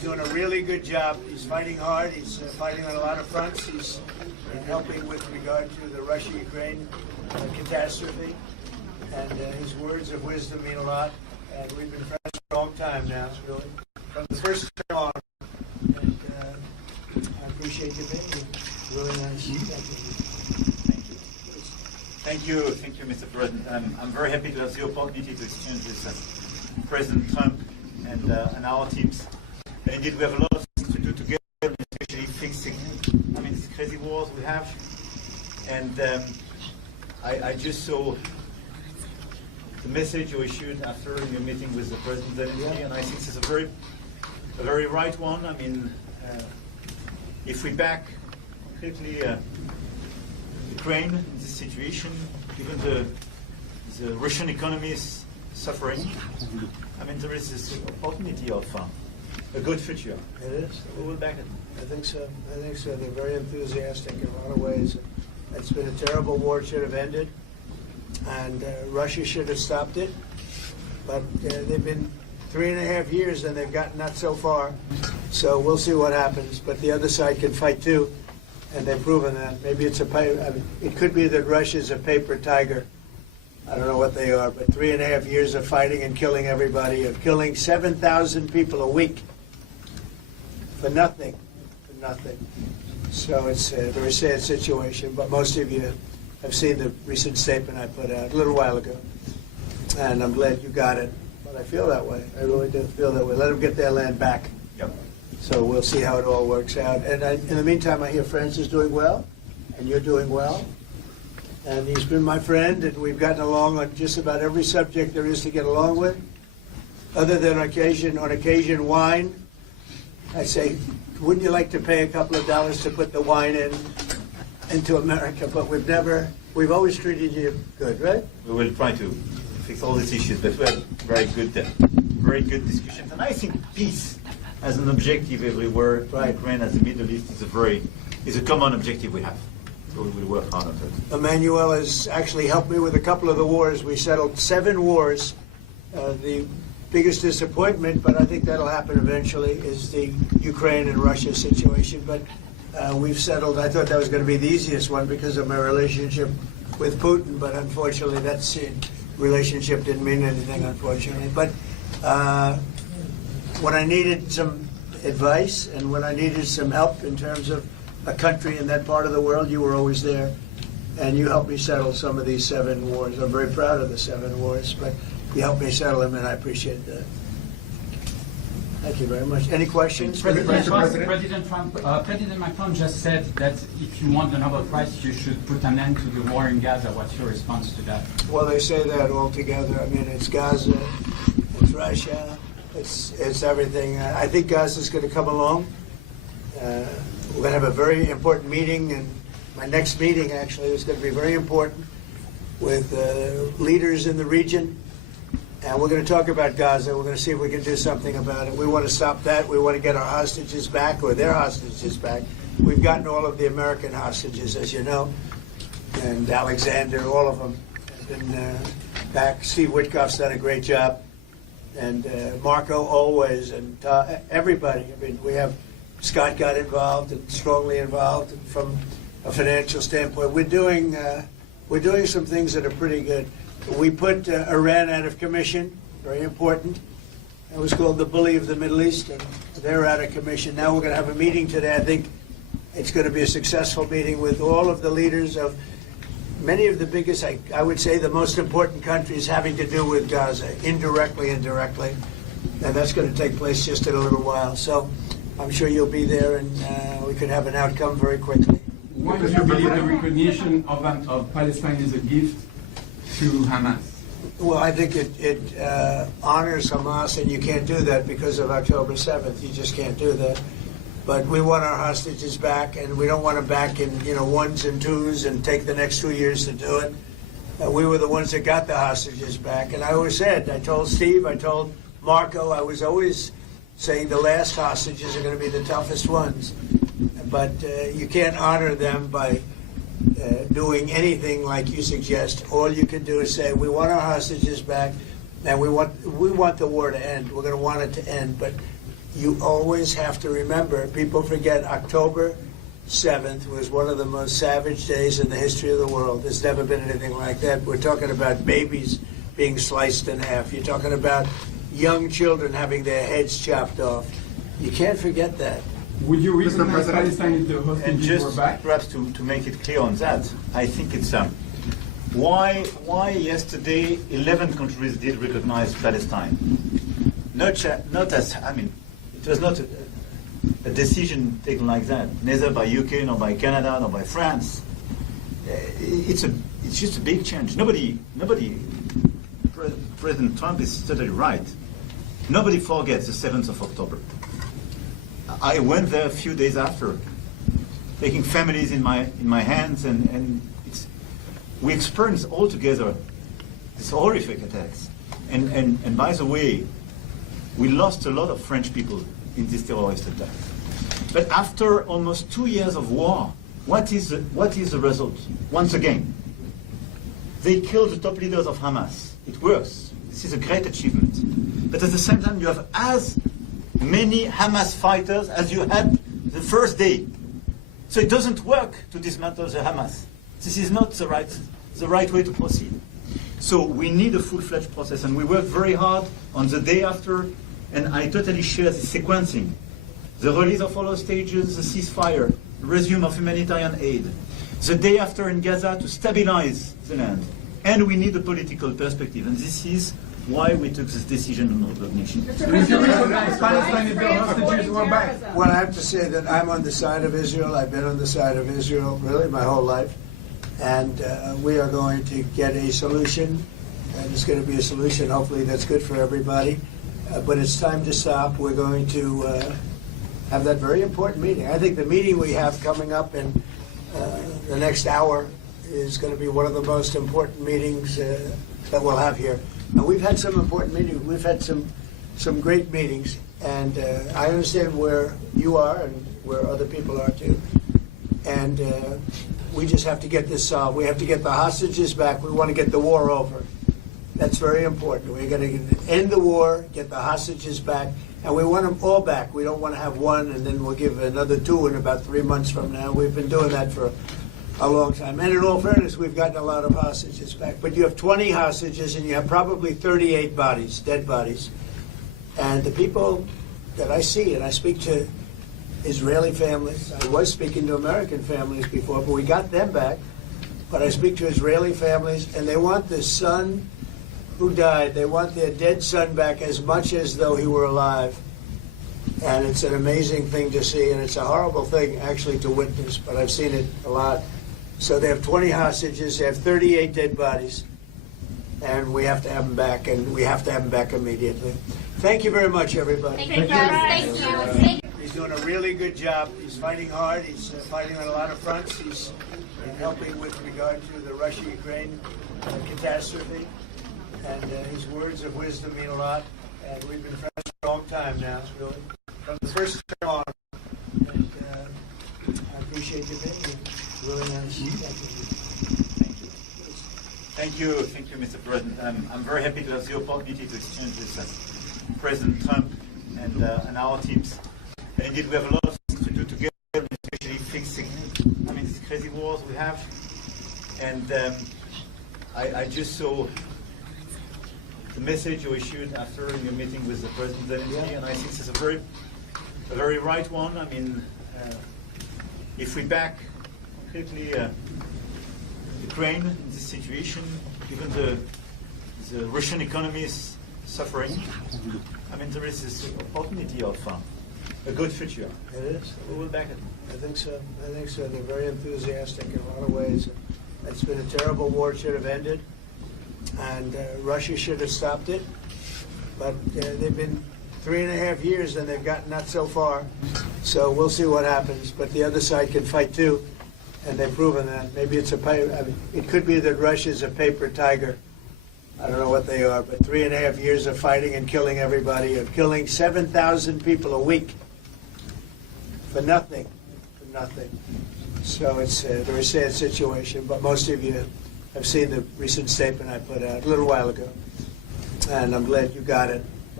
doing a really good job. He's fighting hard. He's fighting on a lot of fronts. He's helping with regard to the Russia-Ukraine catastrophe. And his words of wisdom mean a lot. And we've been friends for a long time now, really. From the first time on. And I appreciate you being here. Really nice. Thank you. Thank you, Mr. President. I'm very happy to have the opportunity to exchange with President Trump and our teams. And indeed, we have a lot of things to do together, especially fixing, these crazy wars we have. And I just saw the message you issued after your meeting with the President, and I think it's a very right one. If we back completely Ukraine in this situation, even the Russian economy is suffering. There is this opportunity of a good future. It is. We will back it. I think so. They're very enthusiastic in a lot of ways. It's been a terrible war. It should have ended. And Russia should have stopped it. But they've been 3.5 years and they've gotten not so far. So we'll see what happens. But the other side can fight too. And they've proven that. Maybe it's it could be that Russia's a paper tiger. I don't know what they are, but 3.5 years of fighting and killing everybody, of killing 7,000 people a week for nothing. So it's a very sad situation, but most of you have seen the recent statement I put out a little while ago. And I'm glad you got it. But I feel that way. I really do feel that way. Let them get their land back. Yep. So we'll see how it all works out. And in the meantime, I hear France is doing well, and you're doing well. And he's been my friend, and we've gotten along on just about every subject there is to get along with. Other than on occasion, wine. I say, wouldn't you like to pay a couple of dollars to put the wine into America? But we've always treated you good, right? We will try to fix all these issues, but we had very good discussions. And I think peace as an objective everywhere, Right. Ukraine as the Middle East is a common objective we have. So we will work hard on that. Emmanuel has actually helped me with a couple of the wars. We settled 7 wars. The biggest disappointment, but I think that'll happen eventually, is the Ukraine and Russia situation. But we've settled. I thought that was going to be the easiest one because of my relationship with Putin, but unfortunately that relationship didn't mean anything, unfortunately. But when I needed some advice and when I needed some help in terms of a country in that part of the world, you were always there. And you helped me settle some of these 7 wars. I'm very proud of the 7 wars, but you helped me settle them, and I appreciate that. Thank you very much. Any questions? President Macron just said that if you want the Nobel Prize, you should put an end to the war in Gaza. What's your response to that? Well, they say that all together. It's Gaza, it's Russia, it's everything. I think Gaza's going to come along. We're going to have a very important meeting, and my next meeting actually is going to be very important with leaders in the region. And we're going to talk about Gaza. We're going to see if we can do something about it. We want to stop that. We want to get our hostages back, or their hostages back. We've gotten all of the American hostages, as you know, and Alexander, all of them have been back. Steve Witkoff's done a great job, and Marco always, and everybody. We have Scott got involved and strongly involved, and from a financial standpoint, we're doing some things that are pretty good. We put Iran out of commission, very important. It was called the bully of the Middle East, and they're out of commission. Now we're going to have a meeting today. I think it's going to be a successful meeting with all of the leaders of many of the biggest, I would say the most important countries having to do with Gaza, indirectly and directly. And that's going to take place just in a little while. So I'm sure you'll be there, and we could have an outcome very quickly. Why do you believe the recognition of Palestine is a gift to Hamas? Well, I think it honors Hamas, and you can't do that because of October 7th. You just can't do that. But we want our hostages back, and we don't want them back in 1s and 2s and take the next 2 years to do it. We were the ones that got the hostages back. And I always said, I told Steve, I told Marco, I was always saying the last hostages are going to be the toughest ones. But you can't honor them by doing anything like you suggest. All you can do is say, we want our hostages back, and we want the war to end. We're going to want it to end. But you always have to remember, people forget October 7th was one of the most savage days in the history of the world. There's never been anything like that. We're talking about babies being sliced in half. You're talking about young children having their heads chopped off. You can't forget that. Would you recognize Palestine if the And hostages were just back? perhaps to make it clear on that, I think it's why yesterday 11 countries did recognize Palestine. Not as, I mean, it was not a decision taken like that, neither by UK, nor by Canada, nor by France. It's just a big change. President Trump is totally right. Nobody forgets the 7th of October. I went there a few days after, taking families in my hands, and we experienced all together these horrific attacks. And by the way, we lost a lot of French people in this terrorist attack. But after almost 2 years of war, what is the result? Once again, they killed the top leaders of Hamas. It works. This is a great achievement. But at the same time, you have as many Hamas fighters as you had the first day. So it doesn't work to dismantle the Hamas. This is not the right way to proceed. So we need a full-fledged process, and we worked very hard on the day after, and I totally share the sequencing. The release of all hostages, the ceasefire, the resume of humanitarian aid, the day after in Gaza to stabilize the land. And we need a political perspective, and this is why we took this decision on recognition. Would you recognize Palestine if the hostages were back? Well, I have to say that I'm on the side of Israel. I've been on the side of Israel really my whole life. And we are going to get a solution, and it's going to be a solution hopefully that's good for everybody. But it's time to stop. We're going to have that very important meeting. I think the meeting we have coming up in the next hour is going to be one of the most important meetings that we'll have here. And we've had some important meetings. We've had some great meetings, and I understand where you are and where other people are too. And we just have to get this solved. We have to get the hostages back. We want to get the war over. That's very important. We're going to end the war, get the hostages back, and we want them all back. We don't want to have one and then we'll give another two in about 3 months from now. We've been doing that for a long time. And in all fairness, we've gotten a lot of hostages back. But you have 20 hostages and you have probably 38 bodies, dead bodies. And the people that I see, and I speak to Israeli families. I was speaking to American families before, but we got them back. But I speak to Israeli families, and they want the son who died. They want their dead son back as much as though he were alive. And it's an amazing thing to see, and it's a horrible thing actually to witness, but I've seen it a lot. So they have 20 hostages, they have 38 dead bodies, and we have to have them back, and we have to have them back immediately. Thank you very much, everybody. Thank you. Thank you. He's doing a really good job. He's fighting hard. He's fighting on a lot of fronts. He's helping with regard to the Russia-Ukraine catastrophe. And his words of wisdom mean a lot. And we've been friends for a long time now, really. From the first term on. And I appreciate you being here. Really nice. Thank you. Thank you, Mr. President. I'm very happy to have the opportunity to exchange with President Trump and our teams. And indeed, we have a lot of things to do together, especially fixing, these crazy wars we have. And I just saw the message you issued after your meeting with the President Zelensky, and I think it's a very right one. If we back completely Ukraine in this situation, given the Russian economy is suffering, there is this opportunity of a good future. It is. We will back it. I think so. They're very enthusiastic in a lot of ways. It's been a terrible war. It should have ended. And Russia should have stopped it. But they've been 3.5 years and they've gotten not so far. So we'll see what happens. But the other side can fight too. And they've proven that. Maybe it's it could be that Russia's a paper tiger. I don't know what they are, but 3.5 years of fighting and killing everybody, of killing 7,000 people a week. For nothing. So it's a very sad situation, but most of you have seen the recent statement I put out a little while ago. And I'm glad you got it.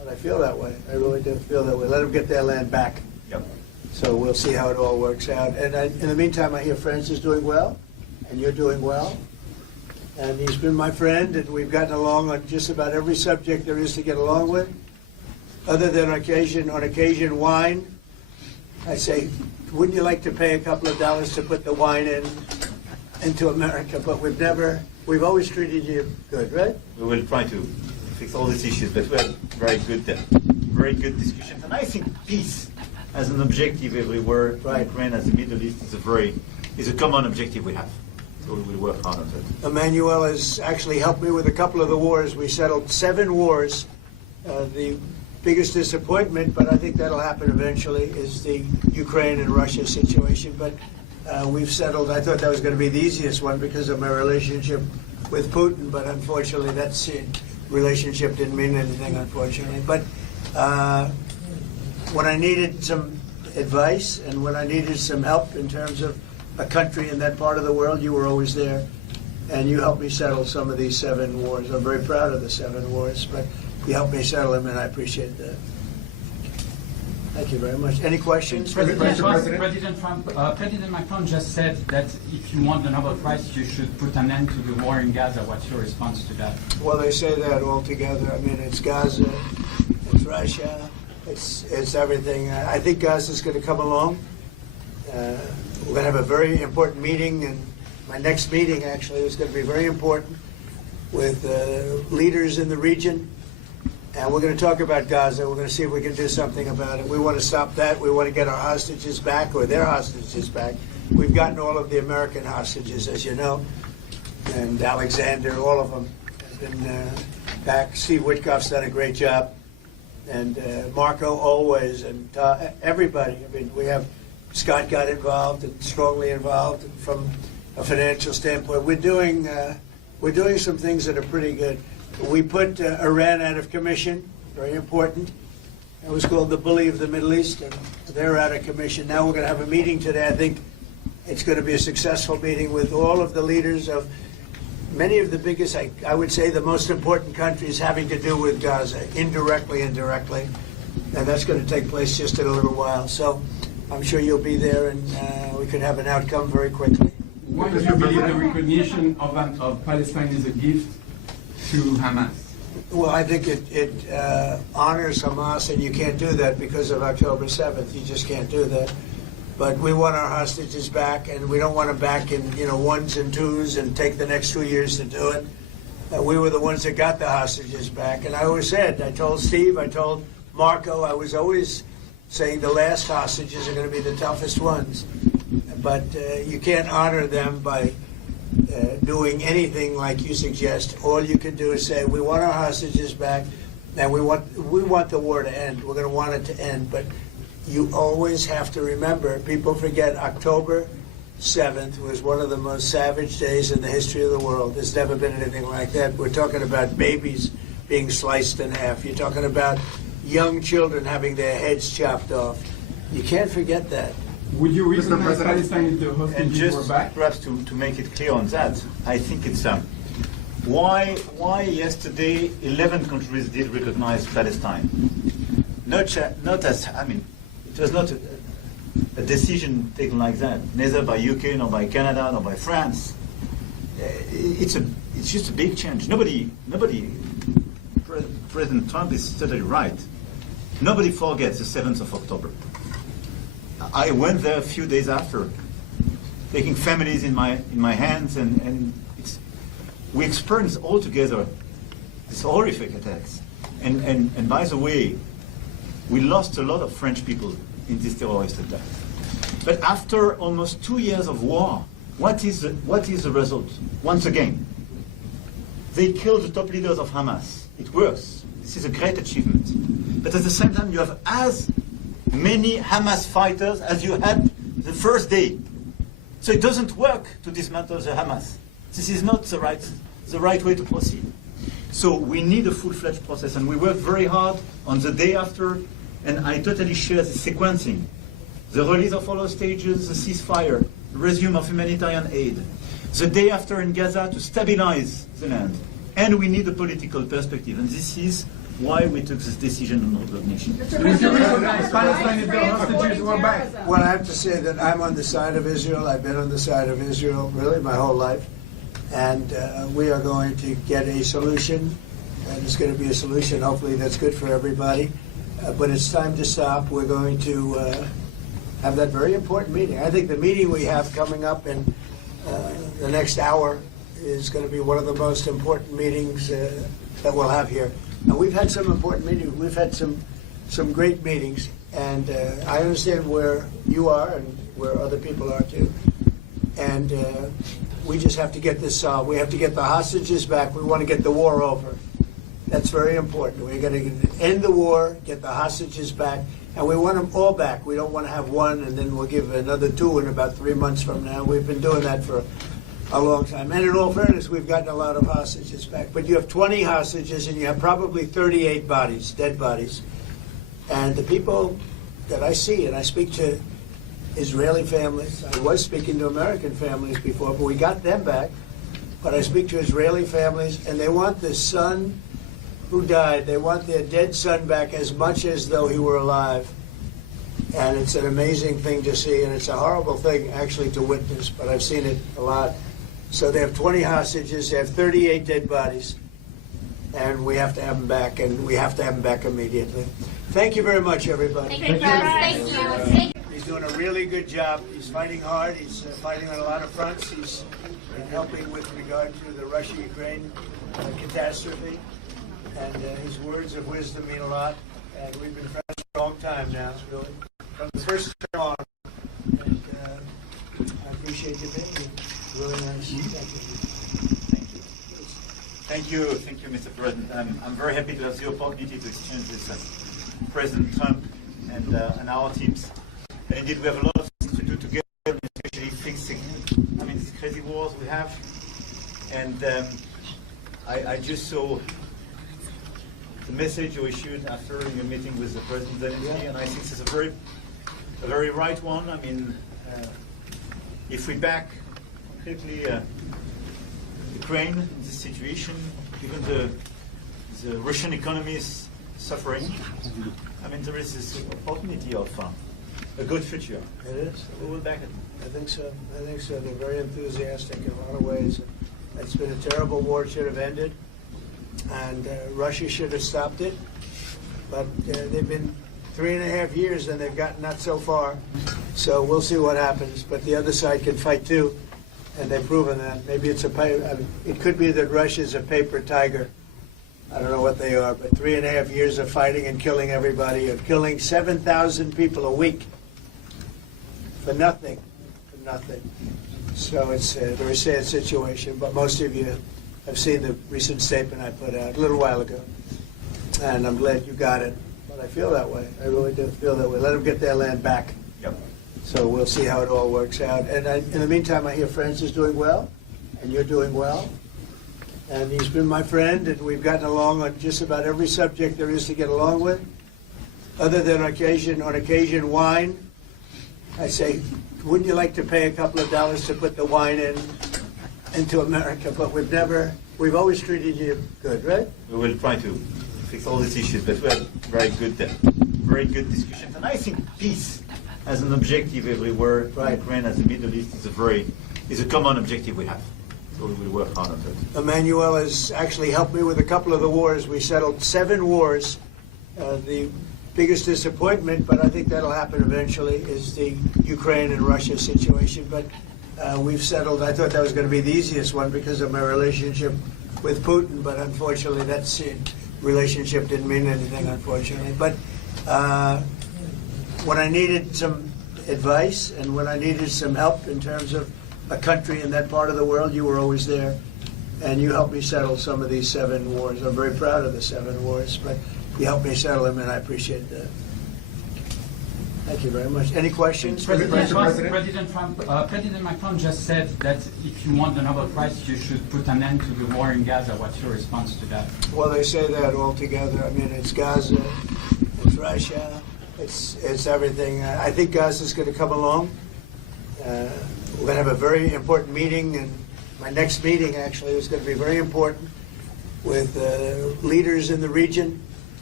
but I feel that way. I really do feel that way. Let them get their land back. Yep. So we'll see how it all works out. And in the meantime, I hear France is doing well, and you're doing well. And he's been my friend, and we've gotten along on just about every subject there is to get along with. Other than on occasion, wine. I say, wouldn't you like to pay a couple of dollars to put the wine into America? But we've always treated you good, right? We will try to fix all these issues, but we had very good discussions. And I think peace as an objective everywhere, Right. Ukraine as the Middle East is a common objective we have. So we will work hard on that. Emmanuel has actually helped me with a couple of the wars. We settled 7 wars. The biggest disappointment, but I think that'll happen eventually, is the Ukraine and Russia situation. But we've settled. I thought that was going to be the easiest one because of my relationship with Putin, but unfortunately that relationship didn't mean anything, unfortunately. But when I needed some advice and when I needed some help in terms of a country in that part of the world, you were always there. And you helped me settle some of these 7 wars. I'm very proud of the 7 wars, but you helped me settle them, and I appreciate that. Thank you very much. Any questions? President Macron just said that if you want the Nobel Prize, you should put an end to the war in Gaza. What's your response to that? Well, they say that all together. I mean, it's Gaza, it's Russia, it's everything. I think Gaza's going to come along. We're going to have a very important meeting, and my next meeting actually is going to be very important with leaders in the region. And we're going to talk about Gaza. We're going to see if we can do something about it. We want to stop that. We want to get our hostages back, or their hostages back. We've gotten all of the American hostages, as you know, and Alexander, all of them have been back. Steve Witkoff's done a great job, and Marco always, and everybody. I mean, we have Scott got involved and strongly involved from a financial standpoint. We're doing some things that are pretty good. We put Iran out of commission, very important. It was called the bully of the Middle East, and they're out of commission. Now we're going to have a meeting today. I think it's going to be a successful meeting with all of the leaders of many of the biggest, I would say, the most important countries having to do with Gaza, indirectly and directly. And that's going to take place just in a little while. So I'm sure you'll be there, and we could have an outcome very quickly. Why do you believe the recognition of Palestine is a gift to Hamas? Well, I think it honors Hamas, and you can't do that because of October 7th. You just can't do that. But we want our hostages back, and we don't want them back in 1s and 2s and take the next 2 years to do it. We were the ones that got the hostages back. And I always said, I told Steve, I told Marco, I was always saying the last hostages are going to be the toughest ones. But you can't honor them by doing anything like you suggest. All you can do is say, we want our hostages back, and we want the war to end. We're going to want it to end. But you always have to remember, people forget October 7th was one of the most savage days in the history of the world. There's never been anything like that. We're talking about babies being sliced in half. You're talking about young children having their heads chopped off. You can't forget that. Would you recognize Palestine if the And hostages were just back? perhaps to make it clear on that, I think it's why yesterday 11 countries did recognize Palestine. It was not a decision taken like that, neither by UK nor by Canada nor by France. It's just a big change. Nobody. President Trump is totally right. Nobody forgets the 7th of October. I went there a few days after, taking families in my hands, and we experienced all together these horrific attacks. And by the way, we lost a lot of French people in this terrorist attack. But after almost 2 years of war, what is the result? Once again, they killed the top leaders of Hamas. It works. This is a great achievement. But at the same time, you have as many Hamas fighters as you had the first day. So it doesn't work to dismantle the Hamas. This is not the right way to proceed. So we need a full-fledged process, and we worked very hard on the day after, and I totally share the sequencing. The release of all hostages, the ceasefire, the resume of humanitarian aid. The day after in Gaza to stabilize the land. And we need a political perspective, and this is why we took this decision on recognition. Would you recognize Palestine if the hostages were back? Well, I have to say that I'm on the side of Israel. I've been on the side of Israel really my whole life. And we are going to get a solution, and it's going to be a solution hopefully that's good for everybody. But it's time to stop. We're going to have that very important meeting. I think the meeting we have coming up in the next hour is going to be one of the most important meetings that we'll have here. And we've had some important meetings. We've had some great meetings, and I understand where you are and where other people are too. And we just have to get this solved. We have to get the hostages back. We want to get the war over. That's very important. We're going to end the war, get the hostages back, and we want them all back. We don't want to have one and then we'll give another two in about 3 months from now. We've been doing that for a long time. And in all fairness, we've gotten a lot of hostages back. But you have 20 hostages and you have probably 38 bodies, dead bodies. And the people that I see, and I speak to Israeli families. I was speaking to American families before, but we got them back. But I speak to Israeli families, and they want the son who died. They want their dead son back as much as though he were alive. And it's an amazing thing to see, and it's a horrible thing actually to witness, but I've seen it a lot. So they have 20 hostages, they have 38 dead bodies, and we have to have them back, and we have to have them back immediately. Thank you very much, everybody. Thank you. Thank you. He's doing a really good job. He's fighting hard. He's fighting on a lot of fronts. He's been helping with regard to the Russia-Ukraine catastrophe. And his words of wisdom mean a lot. And we've been friends for a long time now, really. From the first term on. And I appreciate you being here. Really nice. Thank you. Thank you, Mr. President. I'm very happy to have the opportunity to exchange with President Trump and our teams. And indeed, we have a lot of things to do together, especially fixing, these crazy wars we have. And I just saw the message you issued after your meeting with the President Zelensky, and I think it's a very right one. If we back completely Ukraine in this situation, given the Russian economy is suffering, there is this opportunity of a good future. It is. We will back it. I think so. They're very enthusiastic in a lot of ways. It's been a terrible war. It should have ended. And Russia should have stopped it. But they've been 3.5 years and they've gotten not so far. So we'll see what happens. But the other side can fight too. And they've proven that. Maybe it could be that Russia's a paper tiger. I don't know what they are, but 3.5 years of fighting and killing everybody, of killing 7,000 people a week for nothing. So it's a very sad situation, but most of you have seen the recent statement I put out a little while ago. And I'm glad you got it. But I feel that way. I really do feel that way. Let them get their land back. Yep. So we'll see how it all works out. And in the meantime, I hear France is doing well, and you're doing well. And he's been my friend, and we've gotten along on just about every subject there is to get along with. Other than on occasion, wine. I say, wouldn't you like to pay a couple of dollars to put the wine into America? But we've always treated you good, right? We will try to fix all these issues, but we had very good discussions. And I think peace as an objective everywhere, Right. Ukraine as the Middle East is a common objective we have. So we will work hard on that. Emmanuel has actually helped me with a couple of the wars. We settled 7 wars. The biggest disappointment, but I think that'll happen eventually, is the Ukraine and Russia situation. But we've settled. I thought that was going to be the easiest one because of my relationship with Putin, but unfortunately that relationship didn't mean anything, unfortunately. But when I needed some advice and when I needed some help in terms of a country in that part of the world, you were always there. And you helped me settle some of these 7 wars. I'm very proud of the 7 wars, but you helped me settle them, and I appreciate that. Thank you very much. Any questions? President Macron just said that if you want the Nobel Prize, you should put an end to the war in Gaza. What's your response to that? Well, they say that all together. It's Gaza, it's Russia, it's everything. I think Gaza's going to come along. We're going to have a very important meeting, and my next meeting actually is going to be very important with leaders in the region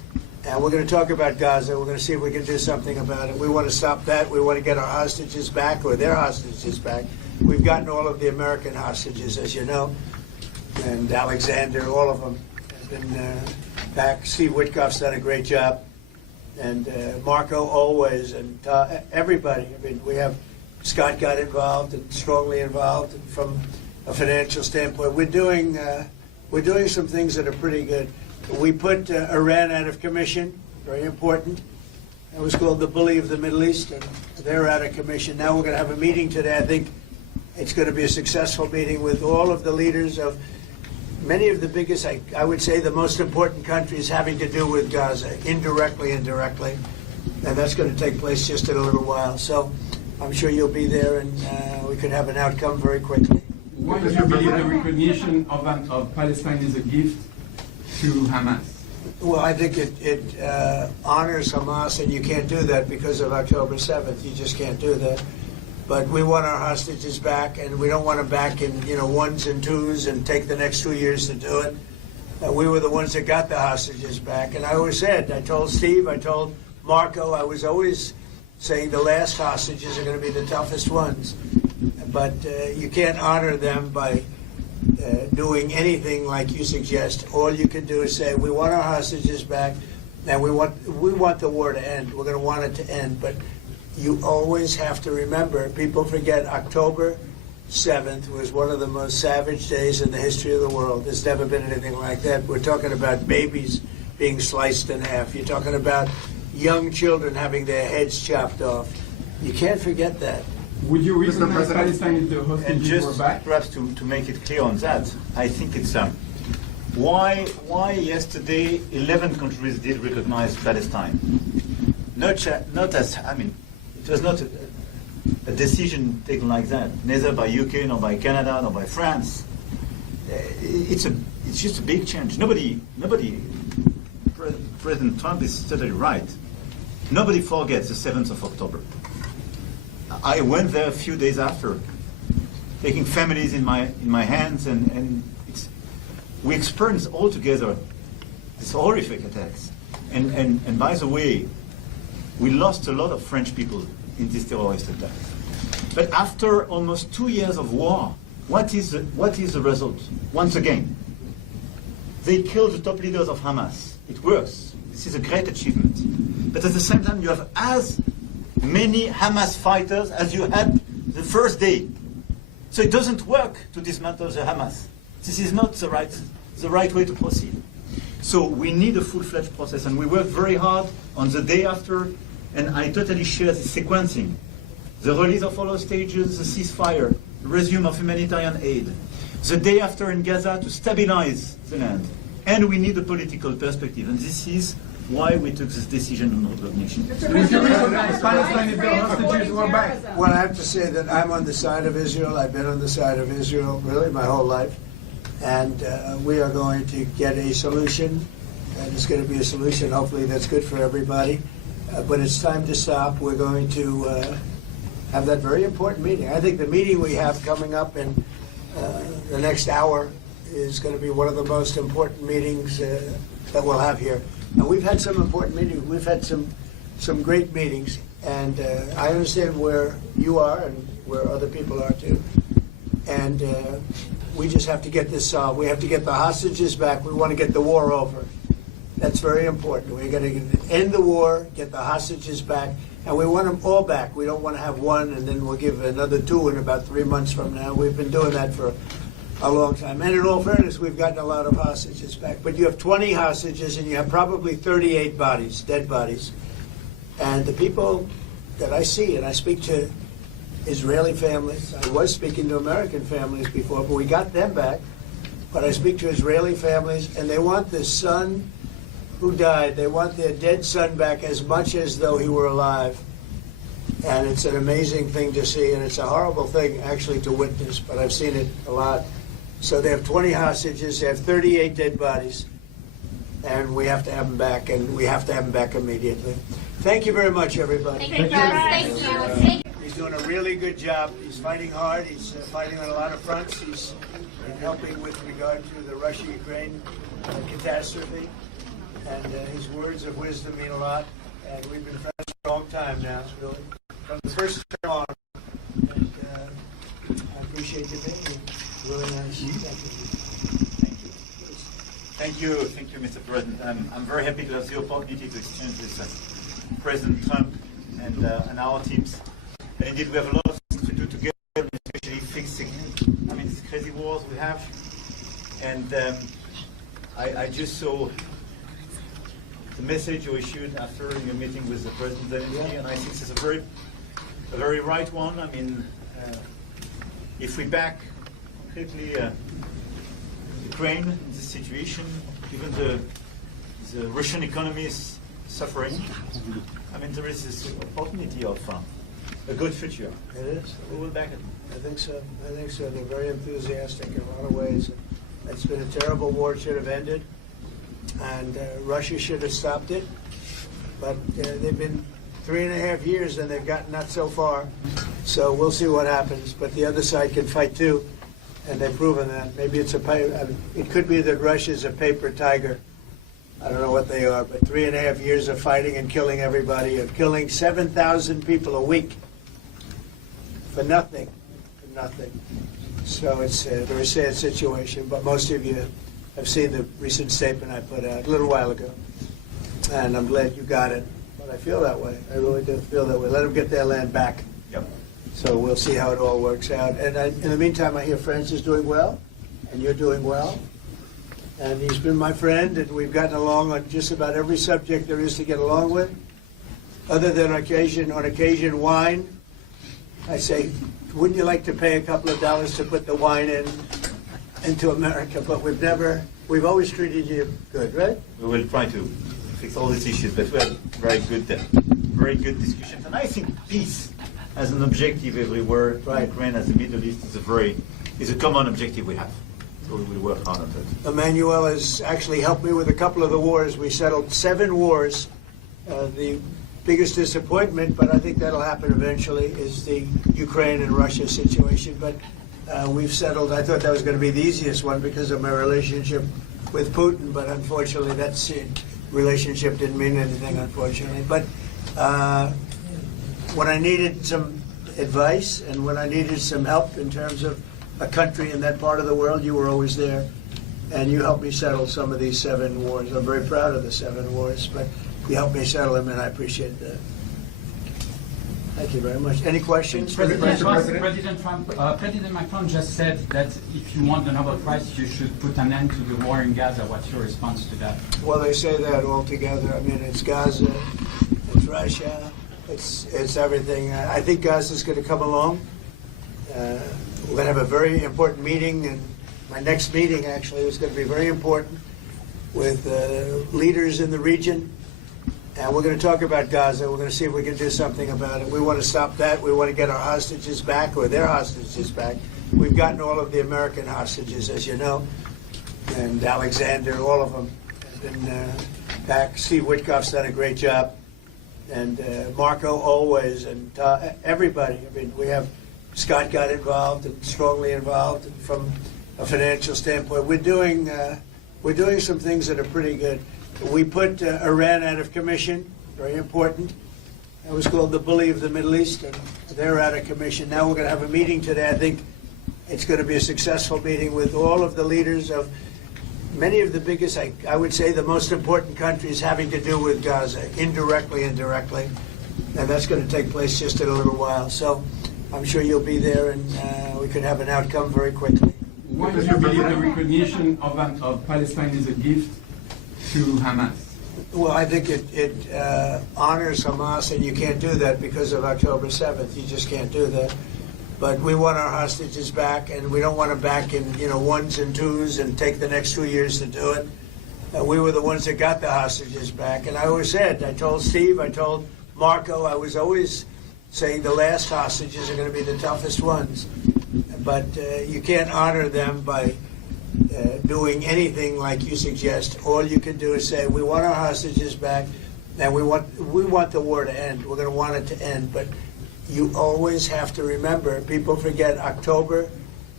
And we're going to talk about Gaza. We're going to see if we can do something about it. We want to stop that. We want to get our hostages back, or their hostages back. We've gotten all of the American hostages, as you know, and Alexander, all of them have been back. Steve Witkoff's done a great job, and Marco always, and everybody. I mean, we have Scott got involved and strongly involved from a financial standpoint. We're doing some things that are pretty good. We put Iran out of commission, very important. It was called the bully of the Middle East, and they're out of commission. Now we're going to have a meeting today. I think it's going to be a successful meeting with all of the leaders of many of the biggest, I would say, the most important countries having to do with Gaza, indirectly and directly. And that's going to take place just in a little while. So I'm sure you'll be there, and we could have an outcome very quickly. Why do you believe the recognition of Palestine is a gift to Hamas? Well, I think it honors Hamas, and you can't do that because of October 7th. You just can't do that. But we want our hostages back, and we don't want them back in ones and twos and take the next 2 years to do it. We were the ones that got the hostages back. And I always said, I told Steve, I told Marco, I was always saying the last hostages are going to be the toughest ones. But you can't honor them by doing anything like you suggest. All you can do is say, we want our hostages back, and we want the war to end. We're going to want it to end. But you always have to remember, people forget October 7th was one of the most savage days in the history of the world. There's never been anything like that. We're talking about babies being sliced in half. You're talking about young children having their heads chopped off. You can't forget that. Would you recognize Palestine if the And hostages were just back? perhaps to make it clear on that, I think it's why yesterday 11 countries did recognize Palestine. Not as, I mean, it was not a decision taken like that, neither by UK, nor by Canada, nor by France. It's just a big change. President Trump is totally right. Nobody forgets the 7th of October. I went there a few days after, taking families in my hands, and we experienced all together these horrific attacks. And by the way, we lost a lot of French people in this terrorist attack. But after almost 2 years of war, what is the result? Once again, they killed the top leaders of Hamas. It works. This is a great achievement. But at the same time, you have as many Hamas fighters as you had the first day. So it doesn't work to dismantle the Hamas. This is not the right way to proceed. So we need a full-fledged process, and we worked very hard on the day after, and I totally share the sequencing. The release of all hostages, the ceasefire, the resume of humanitarian aid. The day after in Gaza to stabilize the land. And we need a political perspective, and this is why we took this decision on recognition. Would you recognize Palestine if the hostages were back? Well, I have to say that I'm on the side of Israel. I've been on the side of Israel really my whole life. And we are going to get a solution, and it's going to be a solution hopefully that's good for everybody. But it's time to stop. We're going to have that very important meeting. I think the meeting we have coming up in the next hour is going to be one of the most important meetings that we'll have here. And we've had some important meetings. We've had some great meetings, and I understand where you are and where other people are too. And we just have to get this solved. We have to get the hostages back. We want to get the war over. That's very important. We're going to end the war, get the hostages back, and we want them all back. We don't want to have one and then we'll give another two in about 3 months from now. We've been doing that for a long time. And in all fairness, we've gotten a lot of hostages back. But you have 20 hostages and you have probably 38 bodies, dead bodies. And the people that I see, and I speak to Israeli families. I was speaking to American families before, but we got them back. But I speak to Israeli families, and they want the son who died. They want their dead son back as much as though he were alive. And it's an amazing thing to see, and it's a horrible thing actually to witness, but I've seen it a lot. So they have 20 hostages, they have 38 dead bodies, and we have to have them back, and we have to have them back immediately. Thank you very much, everybody. Thank you. He's doing a really good job. He's fighting hard. He's fighting on a lot of fronts. He's helping with regard to the Russia-Ukraine catastrophe. And his words of wisdom mean a lot. And we've been friends for a long time now, really, from the first term on. And I appreciate you being here. Really nice. Thank you. Thank you, Mr. President. I'm very happy to have the opportunity to exchange with President Trump and our teams. And indeed, we have a lot to do together, especially fixing, these crazy wars we have. And I just saw the message you issued after your meeting with the President Emmanuel, and I think it's a very right one. If we back completely Ukraine in this situation, even the Russian economy is suffering. There is this opportunity of a good future. It is. We will back it. I think so. They're very enthusiastic in a lot of ways. It's been a terrible war. It should have ended. And Russia should have stopped it. But they've been 3.5 years and they've gotten not so far. So we'll see what happens. But the other side can fight too. And they've proven that. Maybe it could be that Russia's a paper tiger. I don't know what they are, but 3.5 years of fighting and killing everybody, of killing 7,000 people a week for nothing. So it's a very sad situation, but most of you have seen the recent statement I put out a little while ago. And I'm glad you got it. But I feel that way. I really do feel that way. Let them get their land back. Yep. So we'll see how it all works out. And in the meantime, I hear France is doing well, and you're doing well. And he's been my friend, and we've gotten along on just about every subject there is to get along with. Other than on occasion, wine. I say, wouldn't you like to pay a couple of dollars to put the wine into America? But we've always treated you good, right? We will try to fix all these issues, but we have very good discussions. And I think peace as an objective everywhere, Right. Ukraine as the Middle East is a common objective we have. So we will work hard on that. Emmanuel has actually helped me with a couple of the wars. We settled 7 wars. The biggest disappointment, but I think that'll happen eventually, is the Ukraine and Russia situation. But we've settled. I thought that was going to be the easiest one because of my relationship with Putin, but unfortunately that relationship didn't mean anything, unfortunately. But when I needed some advice and when I needed some help in terms of a country in that part of the world, you were always there. And you helped me settle some of these 7 wars. I'm very proud of the 7 wars, but you helped me settle them, and I appreciate that. Thank you very much. Any questions? President Macron just said that if you want the Nobel Prize, you should put an end to the war in Gaza. What's your response to that? Well, they say that all together. It's Gaza, it's Russia, it's everything. I think Gaza is going to come along. We're going to have a very important meeting, and my next meeting actually is going to be very important with leaders in the region. And we're going to talk about Gaza. We're going to see if we can do something about it. We want to stop that. We want to get our hostages back, or their hostages back. We've gotten all of the American hostages, as you know, and Alexander, all of them have been back. Steve Witkoff's done a great job, and Marco always, and everybody. We have Scott got involved and strongly involved, and from a financial standpoint, we're doing some things that are pretty good. We put Iran out of commission, very important. It was called the bully of the Middle East, and they're out of commission. Now we're going to have a meeting today. I think it's going to be a successful meeting with all of the leaders of many of the biggest, I would say, the most important countries having to do with Gaza, indirectly and directly. And that's going to take place just in a little while. So I'm sure you'll be there, and we could have an outcome very quickly. Why do you believe the recognition of Palestine is a gift to Hamas? Well, I think it honors Hamas, and you can't do that because of October 7th. You just can't do that. But we want our hostages back, and we don't want them back in 1s and 2s and take the next 2 years to do it. We were the ones that got the hostages back. And I always said, I told Steve, I told Marco, I was always saying the last hostages are going to be the toughest ones. But you can't honor them by doing anything like you suggest. All you can do is say, we want our hostages back, and we want the war to end. We're going to want it to end. But you always have to remember, people forget October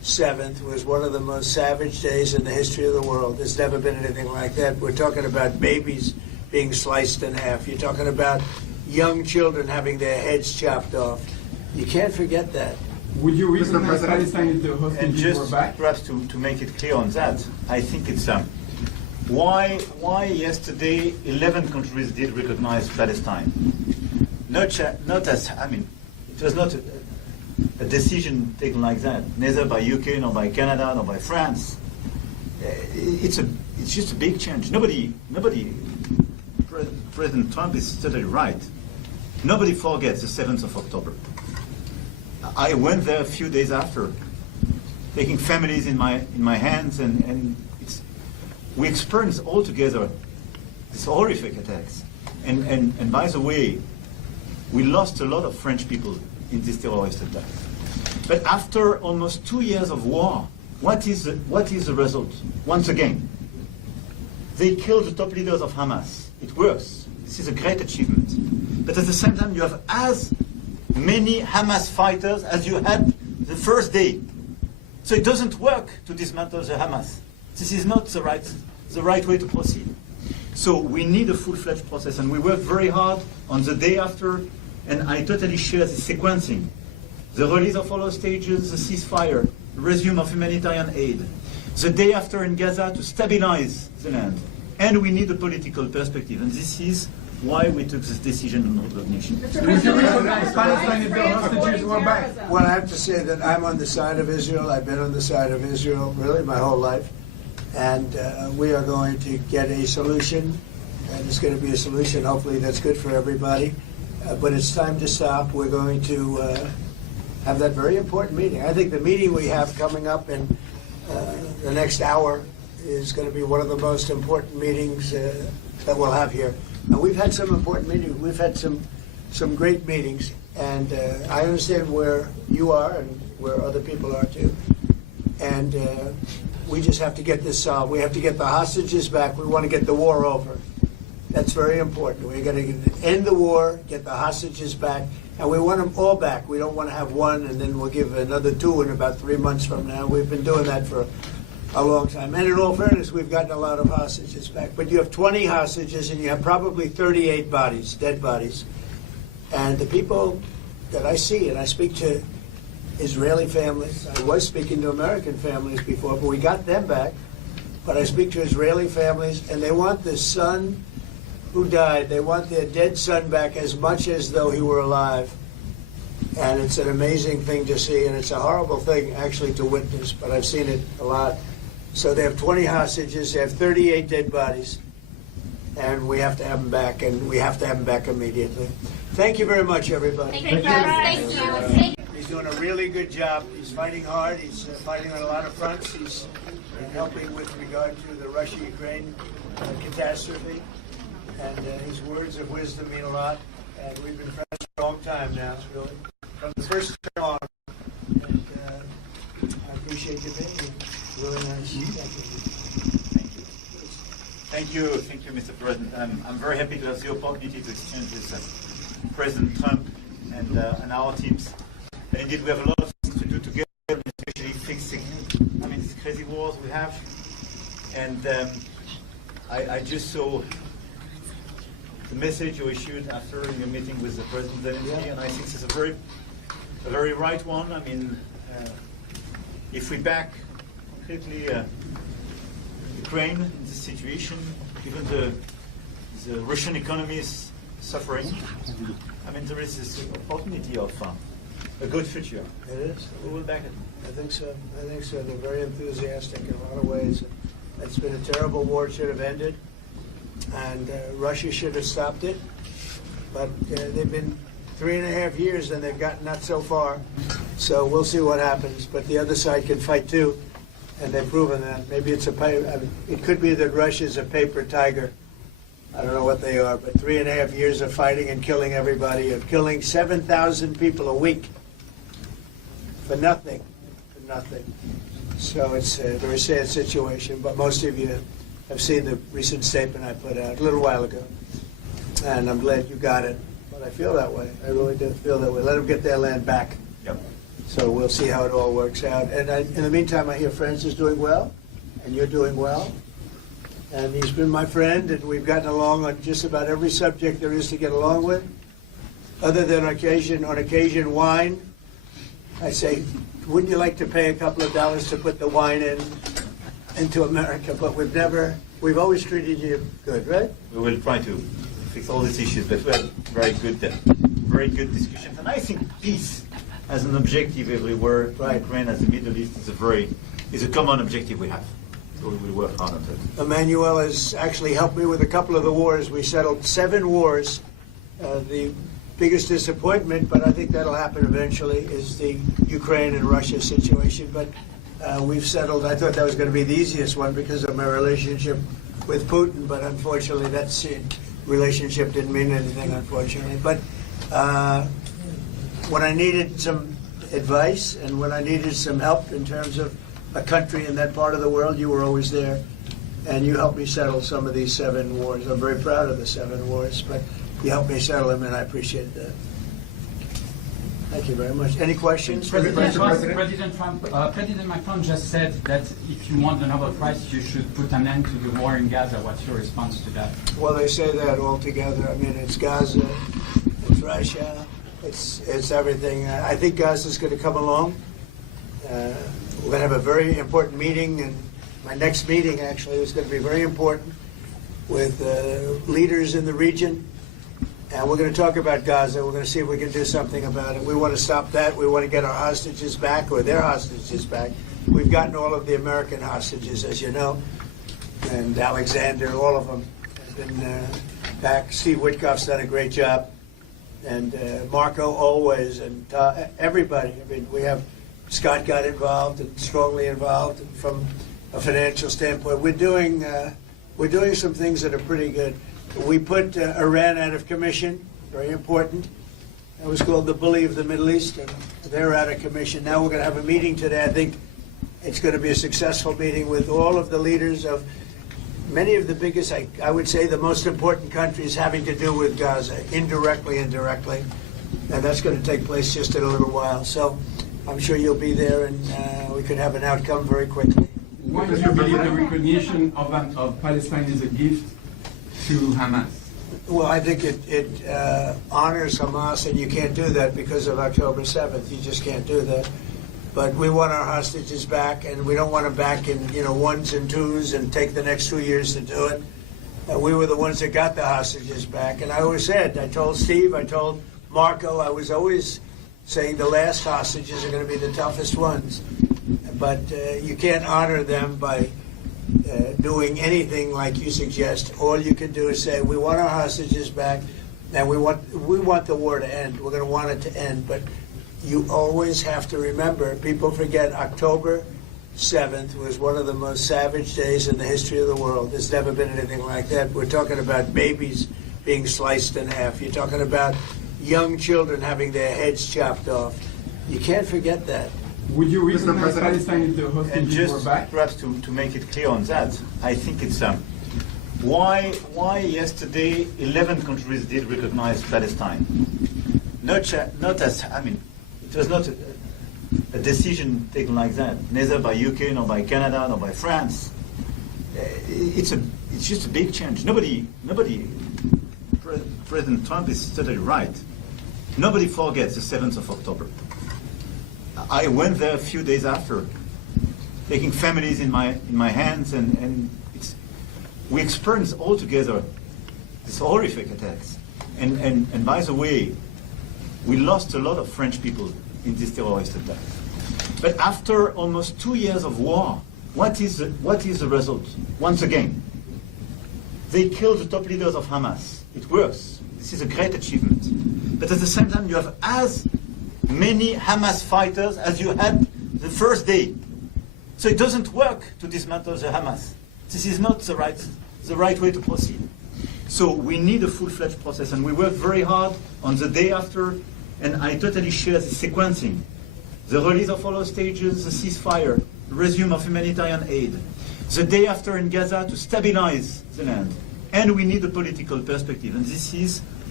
7th was one of the most savage days in the history of the world. There's never been anything like that. We're talking about babies being sliced in half. You're talking about young children having their heads chopped off. You can't forget that. Would you recognize Palestine if the And hostages were just back? perhaps to make it clear on that, I think it's why yesterday 11 countries did recognize Palestine. Not as it was not a decision taken like that, neither by UK nor by Canada nor by France. It's just a big change. President Trump is totally right. Nobody forgets the 7th of October. I went there a few days after, taking families in my hands, and we experienced all together these horrific attacks. And by the way, we lost a lot of French people in this terrorist attack. But after almost 2 years of war, what is the result? Once again, they killed the top leaders of Hamas. It works. This is a great achievement. But at the same time, you have as many Hamas fighters as you had the first day. So it doesn't work to dismantle the Hamas. This is not the right way to proceed. So we need a full-fledged process, and we work very hard on the day after, and I totally share the sequencing. The release of all hostages, the ceasefire, the resume of humanitarian aid, the day after in Gaza to stabilize the land. And we need a political perspective, and this is why we took this decision on recognition. Would you recognize Palestine if the hostages were back? Well, I have to say that I'm on the side of Israel. I've been on the side of Israel really my whole life. And we are going to get a solution, and it's going to be a solution, hopefully, that's good for everybody. But it's time to stop. We're going to have that very important meeting. I think the meeting we have coming up in the next hour is going to be one of the most important meetings that we'll have here. And we've had some important meetings. We've had some great meetings, and I understand where you are and where other people are too. And we just have to get this solved. We have to get the hostages back. We want to get the war over. That's very important. We're going to end the war, get the hostages back, and we want them all back. We don't want to have one and then we'll give another two in about 3 months from now. We've been doing that for a long time. And in all fairness, we've gotten a lot of hostages back. But you have 20 hostages and you have probably 38 bodies, dead bodies. And the people that I see, and I speak to Israeli families. I was speaking to American families before, but we got them back. But I speak to Israeli families, and they want the son who died. They want their dead son back as much as though he were alive. And it's an amazing thing to see, and it's a horrible thing, actually, to witness, but I've seen it a lot. So they have 20 hostages. They have 38 dead bodies, and we have to have them back, and we have to have them back immediately. Thank you very much, everybody. Thank you. He's doing a really good job. He's fighting hard. He's fighting on a lot of fronts. He's helping with regard to the Russia-Ukraine catastrophe. And his words of wisdom mean a lot. And we've been friends for a long time now, really. From the first time on. And I appreciate you being here. Really nice. Thank you, Mr. President. I'm very happy to have the opportunity to exchange with President Trump and our teams. And indeed, we have a lot of things to do together, especially fixing, these crazy wars we have. And I just saw the message you issued after your meeting with the President Zelensky, and I think it's a very right one. If we back concretely Ukraine in this situation, given the Russian economy is suffering, there is this opportunity of a good future. It is. We will back it. I think so. They're very enthusiastic in a lot of ways. It's been a terrible war. It should have ended. And Russia should have stopped it. But they've been 3.5 years and they've gotten not so far. So we'll see what happens. But the other side can fight too. And they've proven that. Maybe it could be that Russia's a paper tiger. I don't know what they are, but 3.5 years of fighting and killing everybody, of killing 7,000 people a week for nothing. So it's a very sad situation, but most of you have seen the recent statement I put out a little while ago. And I'm glad you got it. But I feel that way. I really do feel that way. Let them get their land back. Yep. So we'll see how it all works out. And in the meantime, I hear France is doing well, and you're doing well. And he's been my friend, and we've gotten along on just about every subject there is to get along with. Other than on occasion, wine. I say, wouldn't you like to pay a couple of dollars to put the wine into America? But we've always treated you good, right? We will try to fix all these issues, but we had very good discussions. And I think peace as an objective everywhere, Right. Ukraine as the Middle East is a common objective we have. So we will work hard on that. Emmanuel has actually helped me with a couple of the wars. We settled 7 wars. The biggest disappointment, but I think that'll happen eventually, is the Ukraine and Russia situation. But we've settled. I thought that was going to be the easiest one because of my relationship with Putin, but unfortunately that relationship didn't mean anything, unfortunately. But when I needed some advice and when I needed some help in terms of a country in that part of the world, you were always there. And you helped me settle some of these 7 wars. I'm very proud of the 7 wars, but you helped me settle them, and I appreciate that. Thank you very much. Any questions? President Macron just said that if you want the Nobel Prize, you should put an end to the war in Gaza. What's your response to that? Well, they say that all together. I mean, it's Gaza, it's Russia, it's everything. I think Gaza's going to come along. We're going to have a very important meeting, and my next meeting actually is going to be very important with leaders in the region. And we're going to talk about Gaza. We're going to see if we can do something about it. We want to stop that. We want to get our hostages back, or their hostages back. We've gotten all of the American hostages, as you know, and Alexander, all of them have been back. Steve Witkoff's done a great job, and Marco always, and everybody. I mean, we have Scott got involved and strongly involved, and from a financial standpoint, we're doing some things that are pretty good. We put Iran out of commission, very important. It was called the bully of the Middle East, and they're out of commission. Now we're going to have a meeting today. I think it's going to be a successful meeting with all of the leaders of many of the biggest, I would say, the most important countries having to do with Gaza, indirectly and directly. And that's going to take place just in a little while. So I'm sure you'll be there, and we could have an outcome very quickly. Why do you believe the recognition of Palestine is a gift to Hamas? Well, I think it honors Hamas, and you can't do that because of October 7th. You just can't do that. But we want our hostages back, and we don't want them back in ones and twos and take the next 2 years to do it. We were the ones that got the hostages back. And I always said, I told Steve, I told Marco, I was always saying the last hostages are going to be the toughest ones. But you can't honor them by doing anything like you suggest. All you can do is say, we want our hostages back, and we want the war to end. We're going to want it to end. But you always have to remember, people forget October 7th was one of the most savage days in the history of the world. There's never been anything like that. We're talking about babies being sliced in half. You're talking about young children having their heads chopped off. You can't forget that. Would you recognize Palestine if the And hostages were just back? perhaps to make it clear on that, I think it's why yesterday 11 countries did recognize Palestine. Not as, I mean, it was not a decision taken like that, neither by UK, nor by Canada, nor by France. It's just a big change. Nobody, President Trump is totally right. Nobody forgets the 7th of October. I went there a few days after, taking families in my hands, and we experienced all together these horrific attacks. And by the way, we lost a lot of French people in this terrorist attack. But after almost 2 years of war, what is the result? Once again, they killed the top leaders of Hamas. It works. This is a great achievement. But at the same time, you have as many Hamas fighters as you had the first day. So it doesn't work to dismantle the Hamas. This is not the right way to proceed. So we need a full-fledged process, and we worked very hard on the day after, and I totally share the sequencing. The release of all hostages, the ceasefire, the resume of humanitarian aid, the day after in Gaza to stabilize the land. And we need a political perspective, and this is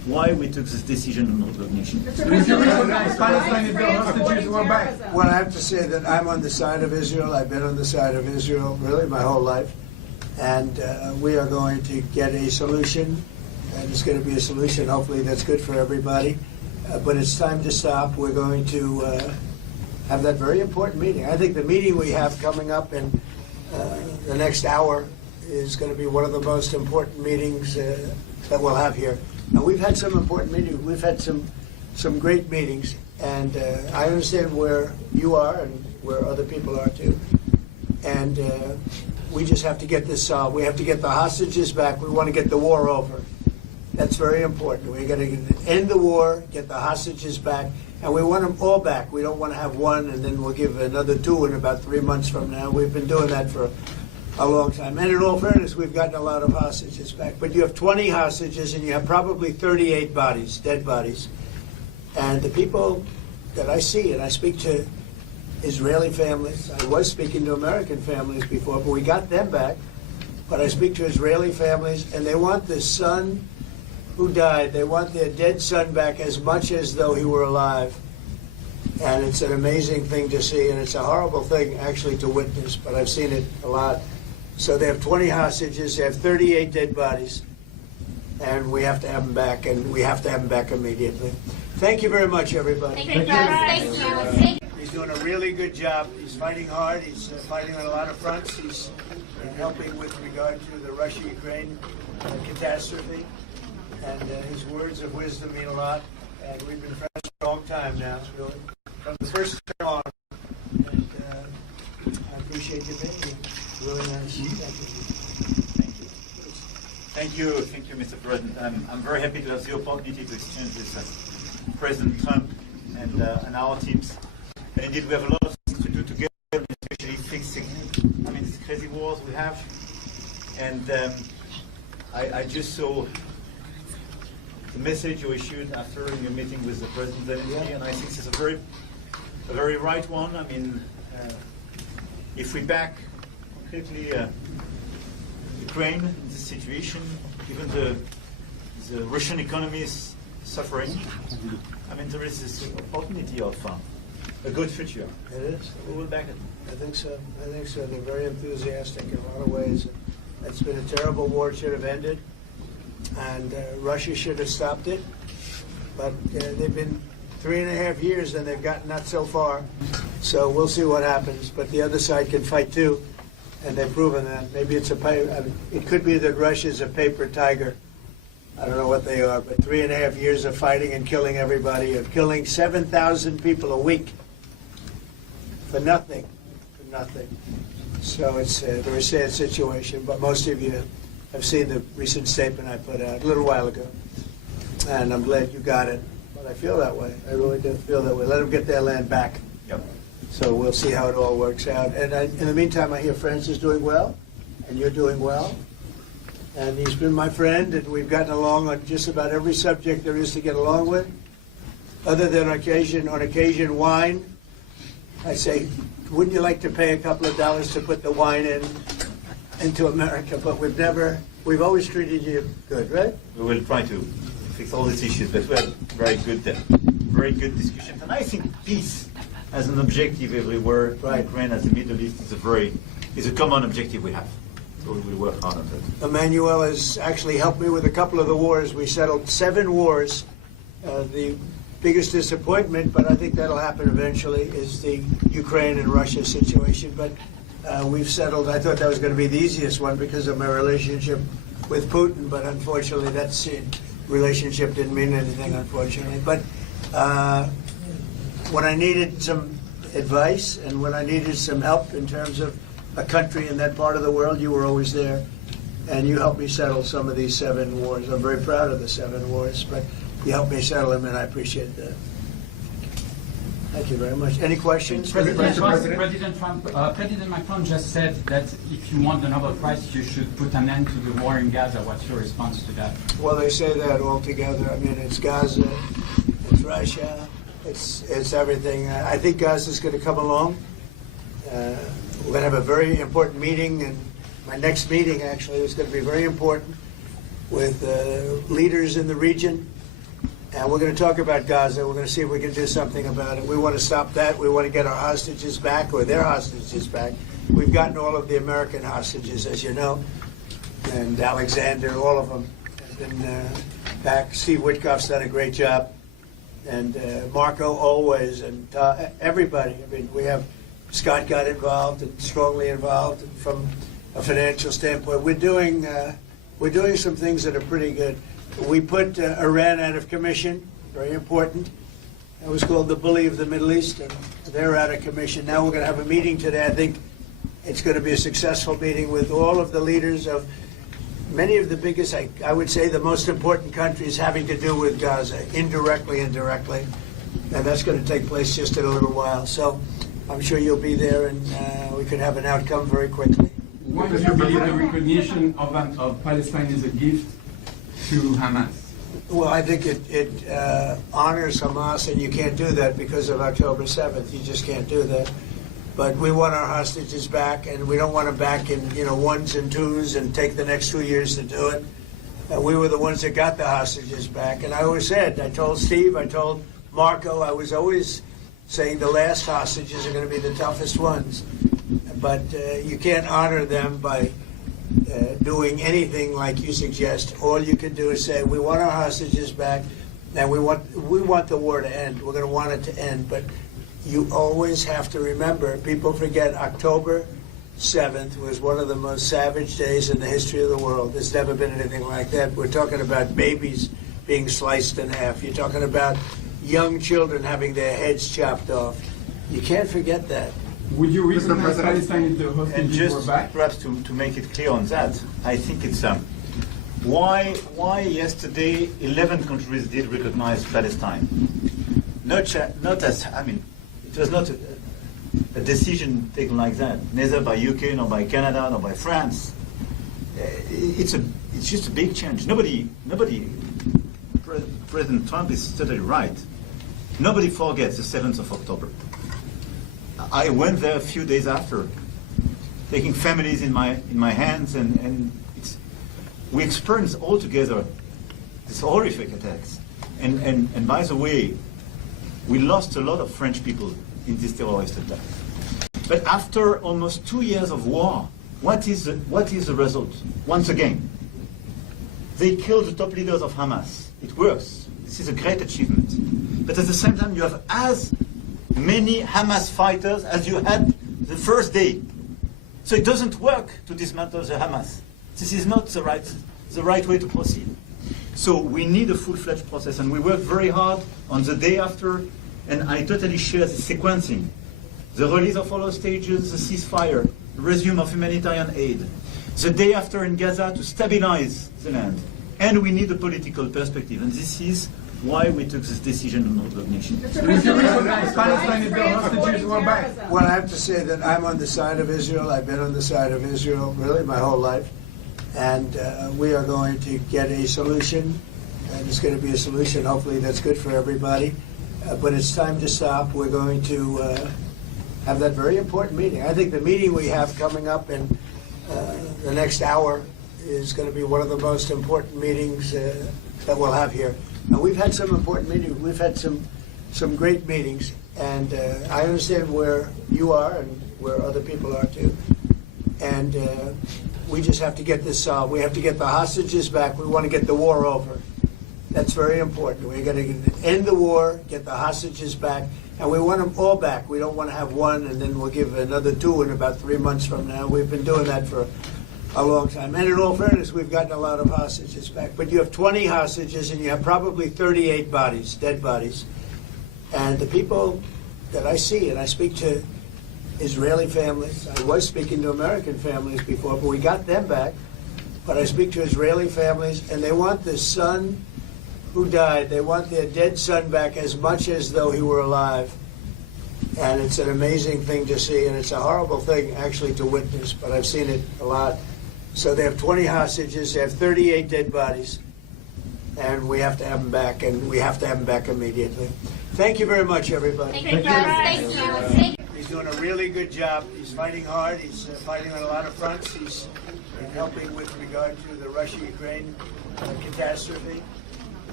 why we took this decision on recognition. If you recognize Palestine, if the hostages were back. Well, I have to say that I'm on the side of Israel. I've been on the side of Israel really my whole life. And we are going to get a solution. And it's going to be a solution, hopefully, that's good for everybody. But it's time to stop. We're going to have that very important meeting. I think the meeting we have coming up in the next hour is going to be one of the most important meetings that we'll have here. Now, we've had some important meetings. We've had some great meetings. And I understand where you are and where other people are, too. And we just have to get this solved. We have to get the hostages back. We want to get the war over. That's very important. We're going to end the war, get the hostages back, and we want them all back. We don't want to have one and then we'll give another two in about 3 months from now. We've been doing that for a long time. And in all fairness, we've gotten a lot of hostages back. But you have 20 hostages and you have probably 38 bodies, dead bodies. And the people that I see, and I speak to Israeli families. I was speaking to American families before, but we got them back. But I speak to Israeli families, and they want the son who died. They want their dead son back as much as though he were alive. And it's an amazing thing to see, and it's a horrible thing, actually, to witness, but I've seen it a lot. So they have 20 hostages, they have 38 dead bodies, and we have to have them back, and we have to have them back immediately. Thank you very much, everybody. Thank you. Thank you. He's doing a really good job. He's fighting hard. He's fighting on a lot of fronts. He's helping with regard to the Russia-Ukraine catastrophe. And his words of wisdom mean a lot. And we've been friends for a long time now, really. From the first time on. And I appreciate you being here. Really nice. Thank you. Thank you, Mr. President. I'm very happy to have the opportunity to exchange with President Trump and our teams. And indeed, we have a lot of things to do together, especially fixing, these crazy wars we have. And I just saw the message you issued after your meeting with the President Zelensky, and I think it's a very right one. If we back completely Ukraine in this situation, even the Russian economy is suffering. There is this opportunity of a good future. It is. We will back it. I think so. They're very enthusiastic in a lot of ways. It's been a terrible war. It should have ended. And Russia should have stopped it. But they've been 3.5 years and they've gotten not so far. So we'll see what happens. But the other side can fight too. And they've proven that. Maybe it's it could be that Russia's a paper tiger. I don't know what they are, but 3.5 years of fighting and killing everybody, of killing 7,000 people a week for nothing. So it's a very sad situation, but most of you have seen the recent statement I put out a little while ago. And I'm glad you got it. But I feel that way. I really do feel that way. Let them get their land back. Yep. So we'll see how it all works out. And in the meantime, I hear France is doing well, and you're doing well. And he's been my friend, and we've gotten along on just about every subject there is to get along with. Other than on occasion, wine. I say, wouldn't you like to pay a couple of dollars to put the wine into America? But we've always treated you good, right? We will try to fix all these issues, but we had very good discussions. And I think peace as an objective everywhere, Right. Ukraine as the Middle East is a common objective we have. So we will work hard on that. Emmanuel has actually helped me with a couple of the wars. We settled 7 wars. The biggest disappointment, but I think that'll happen eventually, is the Ukraine and Russia situation. But we've settled. I thought that was going to be the easiest one because of my relationship with Putin, but unfortunately that relationship didn't mean anything, unfortunately. But when I needed some advice and when I needed some help in terms of a country in that part of the world, you were always there. And you helped me settle some of these 7 wars. I'm very proud of the 7 wars, but you helped me settle them, and I appreciate that. Thank you very much. Any questions? President Macron just said that if you want the Nobel Prize, you should put an end to the war in Gaza. What's your response to that? Well, they say that all together. It's Gaza, it's Russia, it's everything. I think Gaza's going to come along. We're going to have a very important meeting, and my next meeting actually is going to be very important with leaders in the region. And we're going to talk about Gaza. We're going to see if we can do something about it. We want to stop that. We want to get our hostages back, or their hostages back. We've gotten all of the American hostages, as you know, and Alexander, all of them have been back. Steve Witkoff's done a great job, and Marco always, and everybody. I mean, we have Scott got involved and strongly involved from a financial standpoint. We're doing some things that are pretty good. We put Iran out of commission, very important. It was called the bully of the Middle East, and they're out of commission. Now we're going to have a meeting today. I think it's going to be a successful meeting with all of the leaders of many of the biggest, I would say, the most important countries having to do with Gaza, indirectly and directly. And that's going to take place just in a little while. So I'm sure you'll be there, and we could have an outcome very quickly. Why do you believe the recognition of Palestine is a gift to Hamas? Well, I think it honors Hamas, and you can't do that because of October 7th. You just can't do that. But we want our hostages back, and we don't want them back in ones and twos and take the next 2 years to do it. We were the ones that got the hostages back, and I always said, I told Steve, I told Marco, I was always saying the last hostages are going to be the toughest ones. But you can't honor them by doing anything like you suggest. All you can do is say, we want our hostages back, and we want the war to end. We're going to want it to end. But you always have to remember, people forget October 7th was one of the most savage days in the history of the world. There's never been anything like that. We're talking about babies being sliced in half. You're talking about young children having their heads chopped off. You can't forget that. Would you recognize Palestine if the And hostages were just back? perhaps to make it clear on that, I think it's why yesterday 11 countries did recognize Palestine. Not as, I mean, it was not a decision taken like that, neither by UK, nor by Canada, nor by France. It's just a big change. Nobody, President Trump is totally right. Nobody forgets the 7th of October. I went there a few days after, taking families in my hands, and we experienced all together these horrific attacks. And by the way, we lost a lot of French people in this terrorist attack. But after almost 2 years of war, what is the result? Once again, they killed the top leaders of Hamas. It works. This is a great achievement. But at the same time, you have as many Hamas fighters as you had the first day. So it doesn't work to dismantle the Hamas. This is not the right way to proceed. So we need a full-fledged process, and we worked very hard on the day after, and I totally share the sequencing. The release of all hostages, the ceasefire, the resume of humanitarian aid, the day after in Gaza to stabilize the land. And we need a political perspective, and this is why we took this decision on recognition. Would you recognize Palestine if the hostages were back? Well, I have to say that I'm on the side of Israel. I've been on the side of Israel really my whole life. And we are going to get a solution, and it's going to be a solution hopefully that's good for everybody. But it's time to stop. We're going to have that very important meeting. I think the meeting we have coming up in the next hour is going to be one of the most important meetings that we'll have here. And we've had some important meetings. We've had some great meetings, and I understand where you are and where other people are too. And we just have to get this solved. We have to get the hostages back. We want to get the war over. That's very important. We're going to end the war, get the hostages back, and we want them all back. We don't want to have one and then we'll give another two in about 3 months from now. We've been doing that for a long time. And in all fairness, we've gotten a lot of hostages back. But you have 20 hostages and you have probably 38 bodies, dead bodies. And the people that I see, and I speak to Israeli families. I was speaking to American families before, but we got them back. But I speak to Israeli families, and they want the son who died. They want their dead son back as much as though he were alive. And it's an amazing thing to see, and it's a horrible thing actually to witness, but I've seen it a lot. So they have 20 hostages, they have 38 dead bodies, and we have to have them back, and we have to have them back immediately. Thank you very much, everybody. Thank you. Thank you. He's doing a really good job. He's fighting hard. He's fighting on a lot of fronts. He's helping with regard to the Russia-Ukraine catastrophe.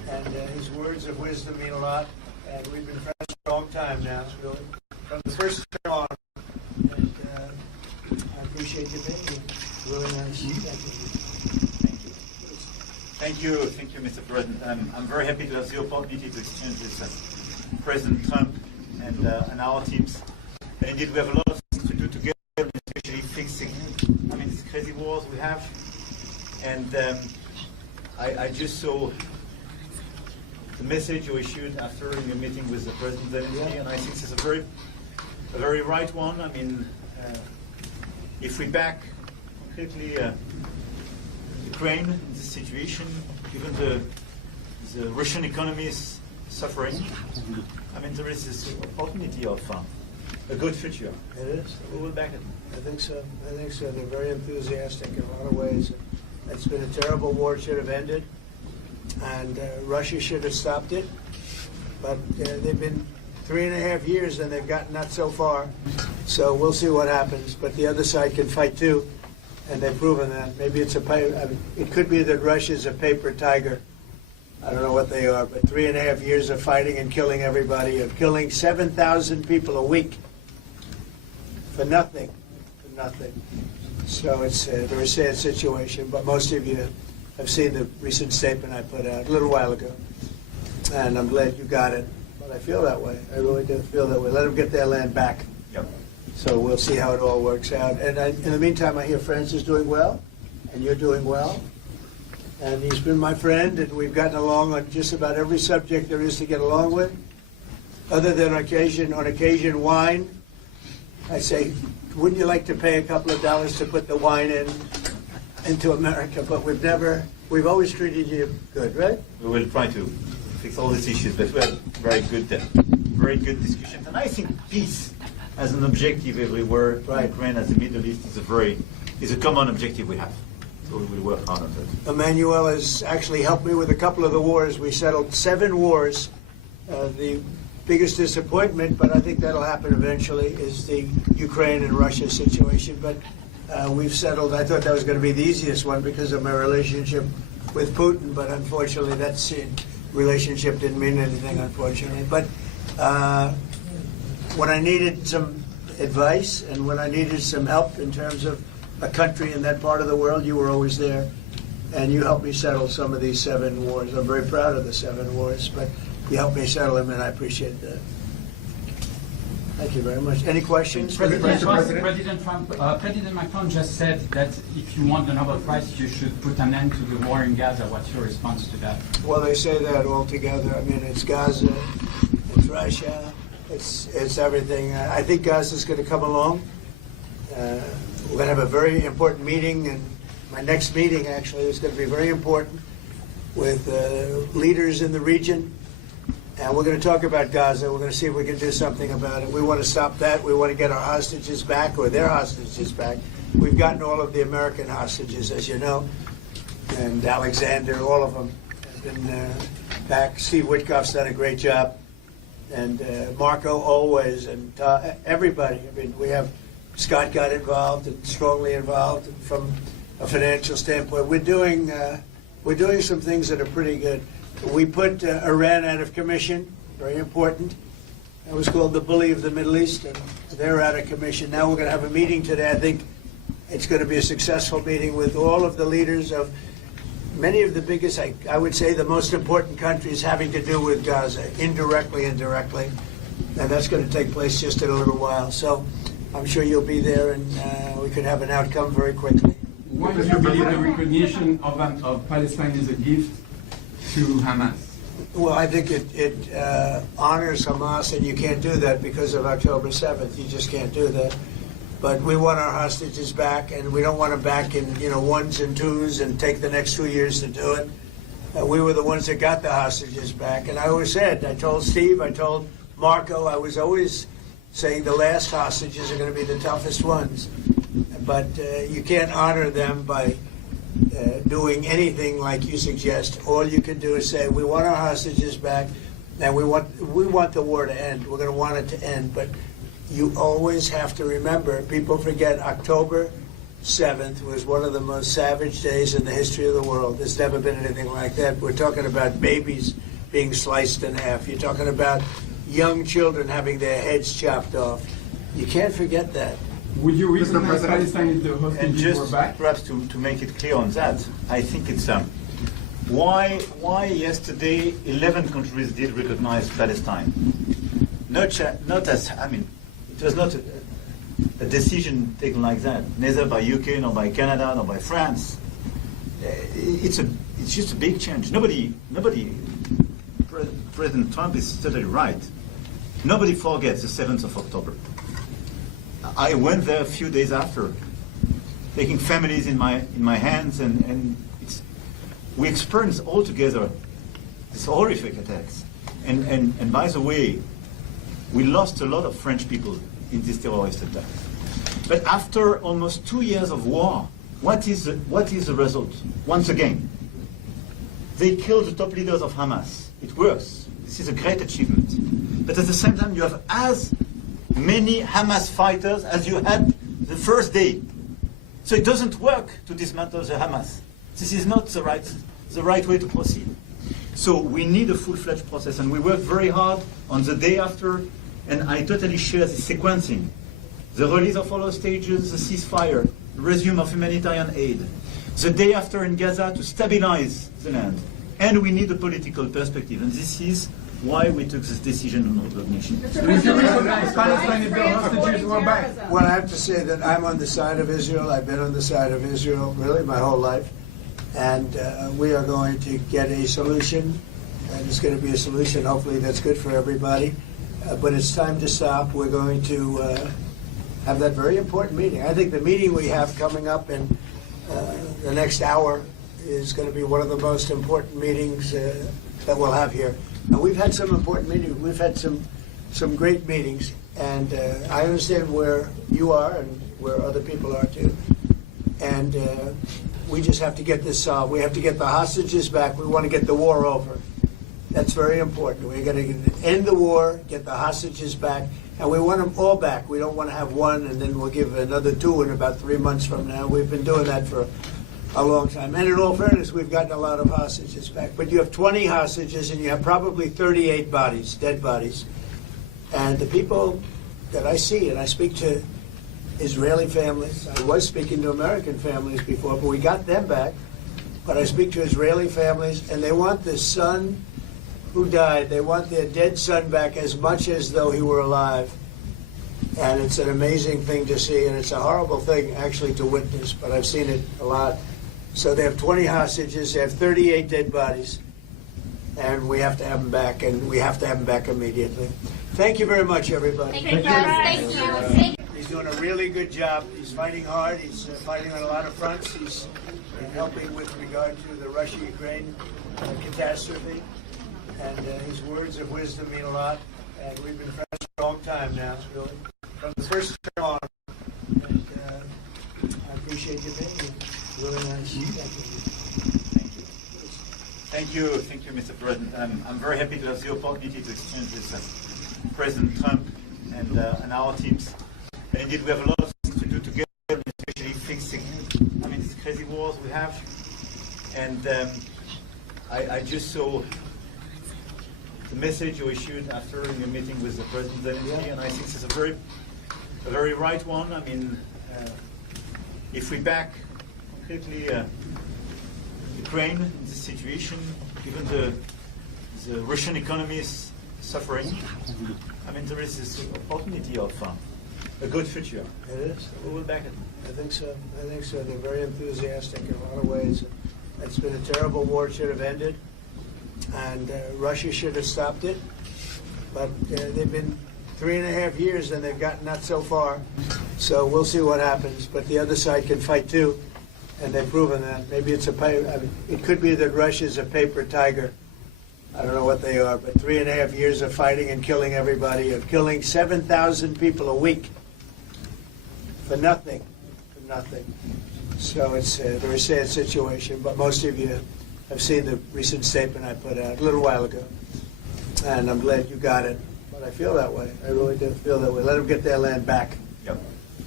and his words of wisdom mean a lot. And we've been friends for a long time now, really, from the first time on. And I appreciate you being here. Really nice. Thank you, Mr. President. I'm very happy to have the opportunity to exchange with President Trump and our teams. And indeed, we have a lot of things to do together, especially fixing, these crazy wars we have. And I just saw the message you issued after your meeting with the President, and I think it's a very right one. If we back concretely Ukraine in this situation, given the Russian economy is suffering, there is this opportunity of a good future. It is. We will back it. I think so. They're very enthusiastic in a lot of ways. It's been a terrible war. It should have ended, and Russia should have stopped it. But they've been 3.5 years, and they've gotten not so far. So we'll see what happens. But the other side can fight too, and they've proven that. Maybe it's it could be that Russia's a paper tiger. I don't know what they are, but 3.5 years of fighting and killing everybody, of killing 7,000 people a week for nothing. So it's a very sad situation, but most of you have seen the recent statement I put out a little while ago, and I'm glad you got it. But I feel that way. I really do feel that way. Let them get their land back. Yep. So we'll see how it all works out. And in the meantime, I hear France is doing well, and you're doing well. And he's been my friend, and we've gotten along on just about every subject there is to get along with, other than on occasion wine. I say, wouldn't you like to pay a couple of dollars to put the wine into America? But we've always treated you good, right? We will try to fix all these issues, but we had very good discussions. And I think peace as an objective everywhere, Right. Ukraine as the Middle East is a common objective we have. So we will work hard on that. Emmanuel has actually helped me with a couple of the wars. We settled 7 wars. The biggest disappointment, but I think that'll happen eventually, is the Ukraine and Russia situation. But we've settled. I thought that was going to be the easiest one because of my relationship with Putin, but unfortunately that relationship didn't mean anything, unfortunately. But when I needed some advice and when I needed some help in terms of a country in that part of the world, you were always there, and you helped me settle some of these 7 wars. I'm very proud of the 7 wars, but you helped me settle them, and I appreciate that. Thank you very much. Any questions? President Macron just said that if you want the Nobel Prize, you should put an end to the war in Gaza. What's your response to that? Well, they say that all together. It's Gaza, it's Russia, it's everything. I think Gaza's going to come along. We're going to have a very important meeting, and my next meeting actually is going to be very important with leaders in the region. And we're going to talk about Gaza. We're going to see if we can do something about it. We want to stop that. We want to get our hostages back, or their hostages back. We've gotten all of the American hostages, as you know, and Alexander, all of them have been back. Steve Witkoff's done a great job, and Marco always, and everybody. We have Scott got involved and strongly involved from a financial standpoint. We're doing some things that are pretty good. We put Iran out of commission, very important. It was called the bully of the Middle East, and they're out of commission. Now we're going to have a meeting today. I think it's going to be a successful meeting with all of the leaders of many of the biggest, I would say the most important countries having to do with Gaza, indirectly and directly. And that's going to take place just in a little while. So I'm sure you'll be there, and we could have an outcome very quickly. Why do you believe the recognition of Palestine is a gift to Hamas? Well, I think it honors Hamas, and you can't do that because of October 7th. You just can't do that. But we want our hostages back, and we don't want them back in ones and twos and take the next 2 years to do it. We were the ones that got the hostages back. And I always said, I told Steve, I told Marco, I was always saying the last hostages are going to be the toughest ones. But you can't honor them by doing anything like you suggest. All you can do is say, we want our hostages back, and we want the war to end. We're going to want it to end. But you always have to remember, people forget October 7th was one of the most savage days in the history of the world. There's never been anything like that. We're talking about babies being sliced in half. You're talking about young children having their heads chopped off. You can't forget that. Would you recognize Palestine if the And hostages were just back? perhaps to make it clear on that, I think it's why yesterday 11 countries did recognize Palestine. Not as it was not a decision taken like that, neither by UK nor by Canada nor by France. It's just a big change. Nobody. President Trump is totally right. Nobody forgets the 7th of October. I went there a few days after, taking families in my hands, and we experienced all together these horrific attacks. And by the way, we lost a lot of French people in this terrorist attack. But after almost 2 years of war, what is the result? Once again, they killed the top leaders of Hamas. It works. This is a great achievement. But at the same time, you have as many Hamas fighters as you had the first day. So it doesn't work to dismantle the Hamas. This is not the right way to proceed. So we need a full-fledged process, and we worked very hard on the day after, and I totally share the sequencing. The release of all hostages, the ceasefire, the resume of humanitarian aid, the day after in Gaza to stabilize the land. And we need a political perspective, and this is why we took this decision on recognition. Would you recognize Palestine if the hostages were back? Well, I have to say that I'm on the side of Israel. I've been on the side of Israel really my whole life. And we are going to get a solution, and it's going to be a solution hopefully that's good for everybody. But it's time to stop. We're going to have that very important meeting. I think the meeting we have coming up in the next hour is going to be one of the most important meetings that we'll have here. And we've had some important meetings. We've had some great meetings, and I understand where you are and where other people are too. And we just have to get this solved. We have to get the hostages back. We want to get the war over. That's very important. We're going to end the war, get the hostages back, and we want them all back. We don't want to have one and then we'll give another two in about 3 months from now. We've been doing that for a long time. And in all fairness, we've gotten a lot of hostages back. But you have 20 hostages and you have probably 38 bodies, dead bodies. And the people that I see, and I speak to Israeli families. I was speaking to American families before, but we got them back. But I speak to Israeli families, and they want the son who died. They want their dead son back as much as though he were alive. And it's an amazing thing to see, and it's a horrible thing actually to witness, but I've seen it a lot. So they have 20 hostages, they have 38 dead bodies, and we have to have them back, and we have to have them back immediately. Thank you very much, everybody. Thank you. He's doing a really good job. He's fighting hard. He's fighting on a lot of fronts. He's helping with regard to the Russia-Ukraine catastrophe. And his words of wisdom mean a lot. And we've been friends for a long time now, really. From the first term on. And I appreciate you being here. Really nice. Thank you. Thank you, Mr. President. I'm very happy to have the opportunity to exchange with President Trump and our teams. And indeed, we have a lot of things to do together, especially fixing, these crazy wars we have. And I just saw the message you issued after in your meeting with the President Zelensky, and I think it's a very right one. If we back concretely Ukraine in this situation, given the Russian economy is suffering, there is this opportunity of a good future. It is. We will back it. I think so. They're very enthusiastic in a lot of ways. It's been a terrible war. It should have ended. And Russia should have stopped it. But they've been 3.5 years and they've gotten not so far. So we'll see what happens. But the other side can fight too. And they've proven that. Maybe it's it could be that Russia's a paper tiger. I don't know what they are, but 3.5 years of fighting and killing everybody, of killing 7,000 people a week for nothing. So it's a very sad situation, but most of you have seen the recent statement I put out a little while ago. And I'm glad you got it. But I feel that way. I really do feel that way. Let them get their land back. Yep.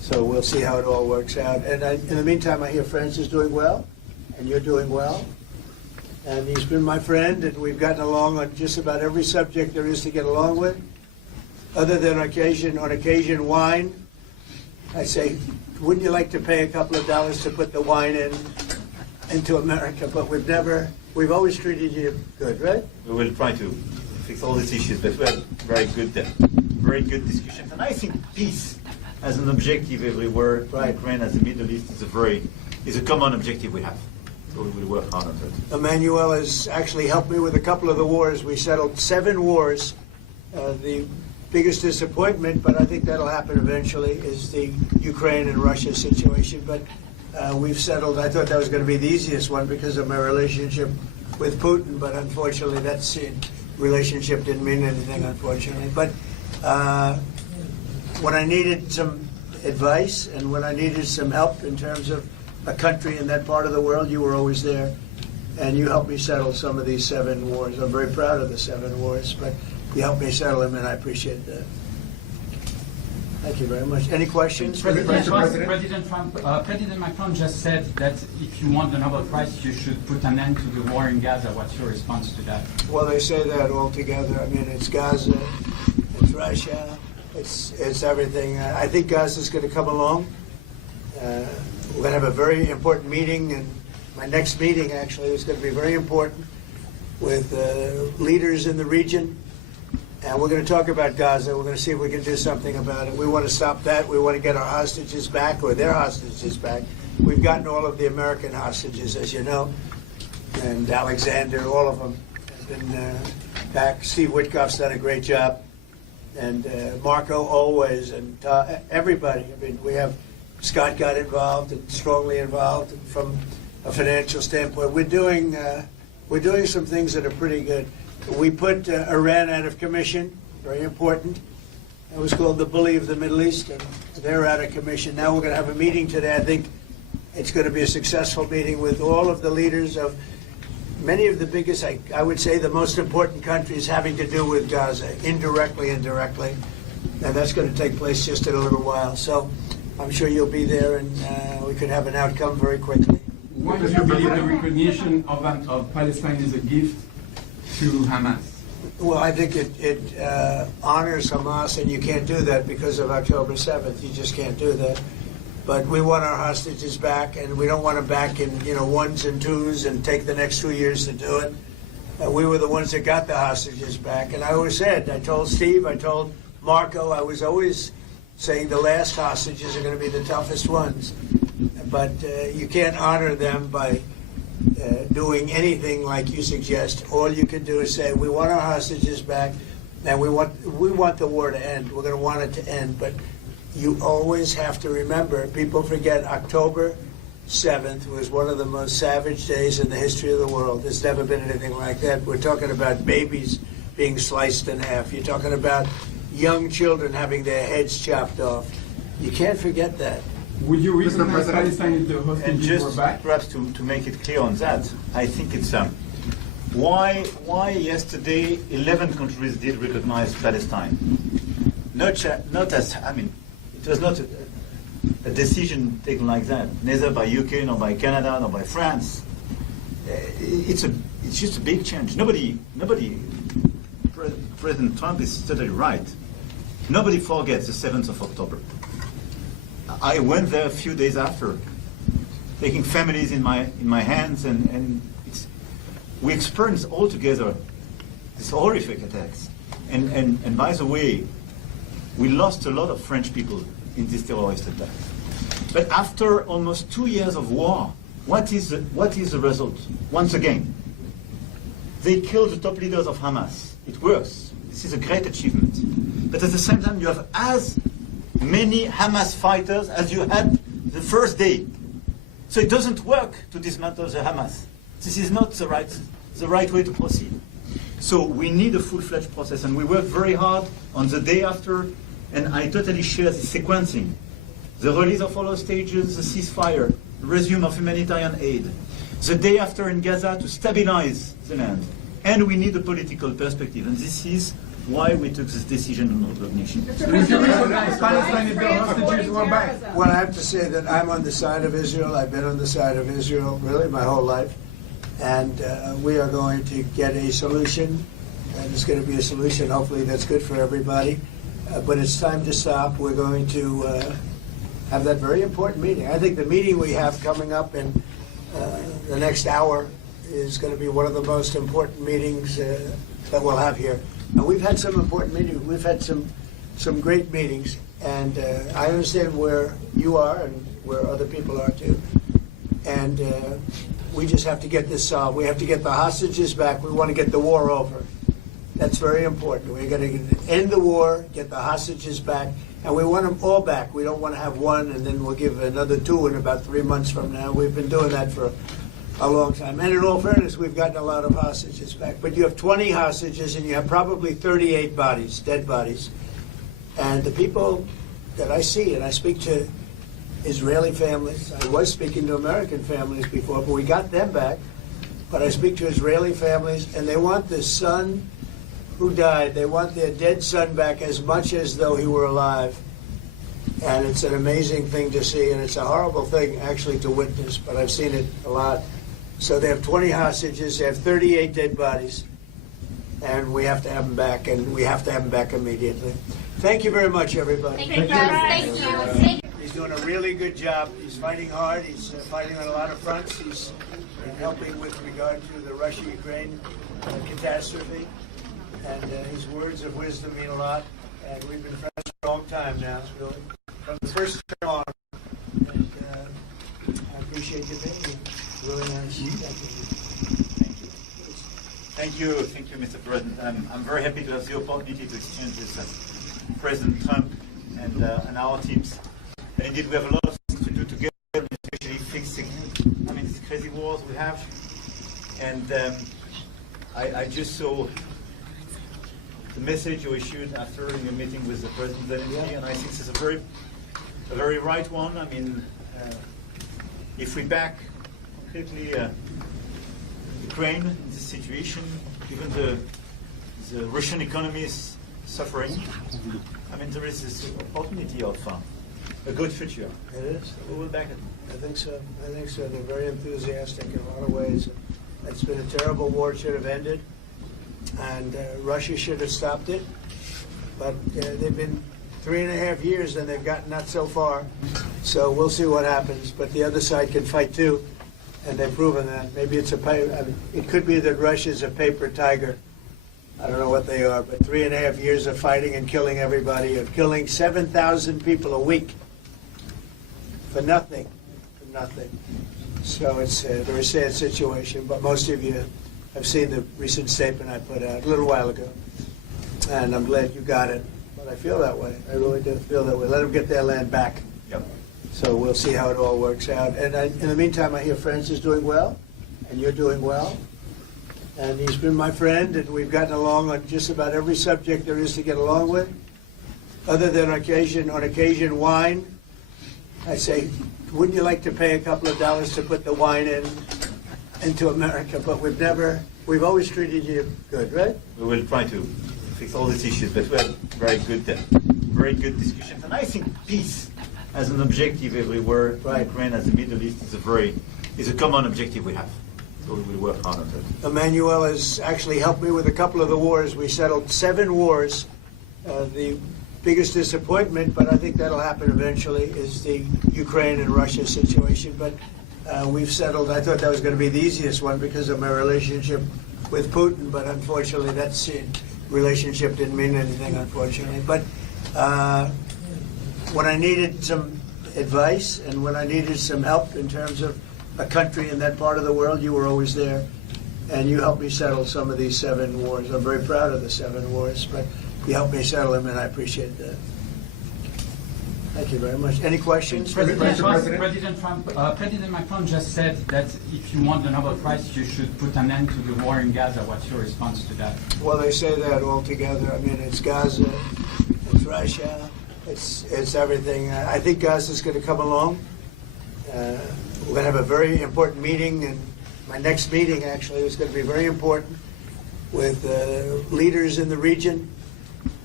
So we'll see how it all works out. And in the meantime, I hear France is doing well, and you're doing well. And he's been my friend, and we've gotten along on just about every subject there is to get along with. Other than on occasion, wine. I say, wouldn't you like to pay a couple of dollars to put the wine into America? But we've always treated you good, right? We will try to fix all these issues, but we had very good discussions. And I think peace as an objective everywhere, Right. Ukraine as the Middle East is a common objective we have. So we will work hard on that. Emmanuel has actually helped me with a couple of the wars. We settled 7 wars. The biggest disappointment, but I think that'll happen eventually, is the Ukraine and Russia situation. But we've settled. I thought that was going to be the easiest one because of my relationship with Putin, but unfortunately that relationship didn't mean anything, unfortunately. But when I needed some advice and when I needed some help in terms of a country in that part of the world, you were always there. And you helped me settle some of these 7 wars. I'm very proud of the 7 wars, but you helped me settle them, and I appreciate that. Thank you very much. Any questions? President Macron just said that if you want the Nobel Prize, you should put an end to the war in Gaza. What's your response to that? Well, they say that all together. I mean, it's Gaza, it's Russia, it's everything. I think Gaza's going to come along. We're going to have a very important meeting, and my next meeting actually is going to be very important with leaders in the region. And we're going to talk about Gaza. We're going to see if we can do something about it. We want to stop that. We want to get our hostages back, or their hostages back. We've gotten all of the American hostages, as you know, and Alexander, all of them have been back. Steve Witkoff's done a great job, and Marco always, and everybody. I mean, we have Scott got involved and strongly involved, and from a financial standpoint, we're doing some things that are pretty good. We put Iran out of commission, very important. It was called the bully of the Middle East, and they're out of commission. Now we're going to have a meeting today. I think it's going to be a successful meeting with all of the leaders of many of the biggest, I would say, the most important countries having to do with Gaza, indirectly and directly. And that's going to take place just in a little while. So I'm sure you'll be there, and we could have an outcome very quickly. Why do you believe the recognition of Palestine is a gift to Hamas? Well, I think it honors Hamas, and you can't do that because of October 7th. You just can't do that. But we want our hostages back, and we don't want them back in ones and twos and take the next 2 years to do it. We were the ones that got the hostages back, and I always said, I told Steve, I told Marco, I was always saying the last hostages are going to be the toughest ones. But you can't honor them by doing anything like you suggest. All you can do is say, we want our hostages back, and we want the war to end. We're going to want it to end. But you always have to remember, people forget October 7th was one of the most savage days in the history of the world. There's never been anything like that. We're talking about babies being sliced in half. You're talking about young children having their heads chopped off. You can't forget that. Would you recognize Palestine if the And hostages were just back? perhaps to make it clear on that, I think it's why yesterday 11 countries did recognize Palestine. Not as, I mean, it was not a decision taken like that, neither by UK, nor by Canada, nor by France. It's just a big change. Nobody. President Trump is totally right. Nobody forgets the 7th of October. I went there a few days after, taking families in my hands, and we experienced all together these horrific attacks. And by the way, we lost a lot of French people in this terrorist attack. But after almost 2 years of war, what is the result? Once again, they killed the top leaders of Hamas. It works. This is a great achievement. But at the same time, you have as many Hamas fighters as you had the first day. So it doesn't work to dismantle the Hamas. This is not the right way to proceed. So we need a full-fledged process, and we work very hard on the day after, and I totally share the sequencing. The release of all hostages, the ceasefire, the resume of humanitarian aid. The day after in Gaza to stabilize the land. And we need a political perspective, and this is why we took this decision on recognition. If you recognize Palestine, if the hostages were back. Well, I have to say that I'm on the side of Israel. I've been on the side of Israel really my whole life. And we are going to get a solution. And it's going to be a solution, hopefully, that's good for everybody. But it's time to stop. We're going to have that very important meeting. I think the meeting we have coming up in the next hour is going to be one of the most important meetings that we'll have here. And we've had some important meetings. We've had some great meetings. And I understand where you are and where other people are too. And we just have to get this solved. We have to get the hostages back. We want to get the war over. That's very important. We're going to end the war, get the hostages back, and we want them all back. We don't want to have one and then we'll give another two in about 3 months from now. We've been doing that for a long time. And in all fairness, we've gotten a lot of hostages back. But you have 20 hostages and you have probably 38 bodies, dead bodies. And the people that I see, and I speak to Israeli families, I was speaking to American families before, but we got them back. But I speak to Israeli families, and they want the son who died, they want their dead son back as much as though he were alive. And it's an amazing thing to see, and it's a horrible thing actually to witness, but I've seen it a lot. So they have 20 hostages, they have 38 dead bodies, and we have to have them back, and we have to have them back immediately. Thank you very much, everybody. Thank you. Thank you. He's doing a really good job. He's fighting hard. He's fighting on a lot of fronts. He's helping with regard to the Russia-Ukraine catastrophe. And his words of wisdom mean a lot. And we've been friends for a long time now, really, from the first term on. And I appreciate you being here. Really nice. Thank you. Thank you, Mr. President. I'm very happy to have the opportunity to exchange this with President Trump and our teams. And indeed, we have a lot of things to do together, especially fixing, these crazy wars we have. And I just saw the message you issued after your meeting with the President, and I think this is a very right one. If we back completely Ukraine in this situation, given the Russian economy is suffering, there is this opportunity of a good future. It is. We will back it. I think so. They're very enthusiastic in a lot of ways. It's been a terrible war. It should have ended. And Russia should have stopped it. But they've been 3.5 years and they've gotten not so far. So we'll see what happens. But the other side can fight too. And they've proven that. Maybe it's it could be that Russia's a paper tiger. I don't know what they are, but 3.5 years of fighting and killing everybody, of killing 7,000 people a week for nothing. So it's a very sad situation, but most of you have seen the recent statement I put out a little while ago, and I'm glad you got it. But I feel that way. I really do feel that way. Let them get their land back. Yep. So we'll see how it all works out. And in the meantime, I hear France is doing well, and you're doing well. And he's been my friend, and we've gotten along on just about every subject there is to get along with, other than on occasion wine. I say, wouldn't you like to pay a couple of dollars to put the wine into America? But we've always treated you good, right? We will try to fix all these issues, but we have very good discussions. And I think peace as an objective everywhere, Right. Ukraine as the Middle East is a common objective we have. So we will work hard on that. Emmanuel has actually helped me with a couple of the wars. We settled 7 wars. The biggest disappointment, but I think that'll happen eventually, is the Ukraine and Russia situation. But we've settled. I thought that was going to be the easiest one because of my relationship with Putin, but unfortunately that relationship didn't mean anything, unfortunately. But when I needed some advice and when I needed some help in terms of a country in that part of the world, you were always there, and you helped me settle some of these 7 wars. I'm very proud of the 7 wars, but you helped me settle them, and I appreciate that. Thank you very much. Any questions? President Macron just said that if you want the Nobel Prize, you should put an end to the war in Gaza. What's your response to that? Well, they say that all together. It's Gaza, it's Russia, it's everything. I think Gaza's going to come along. We're going to have a very important meeting, and my next meeting actually is going to be very important with leaders in the region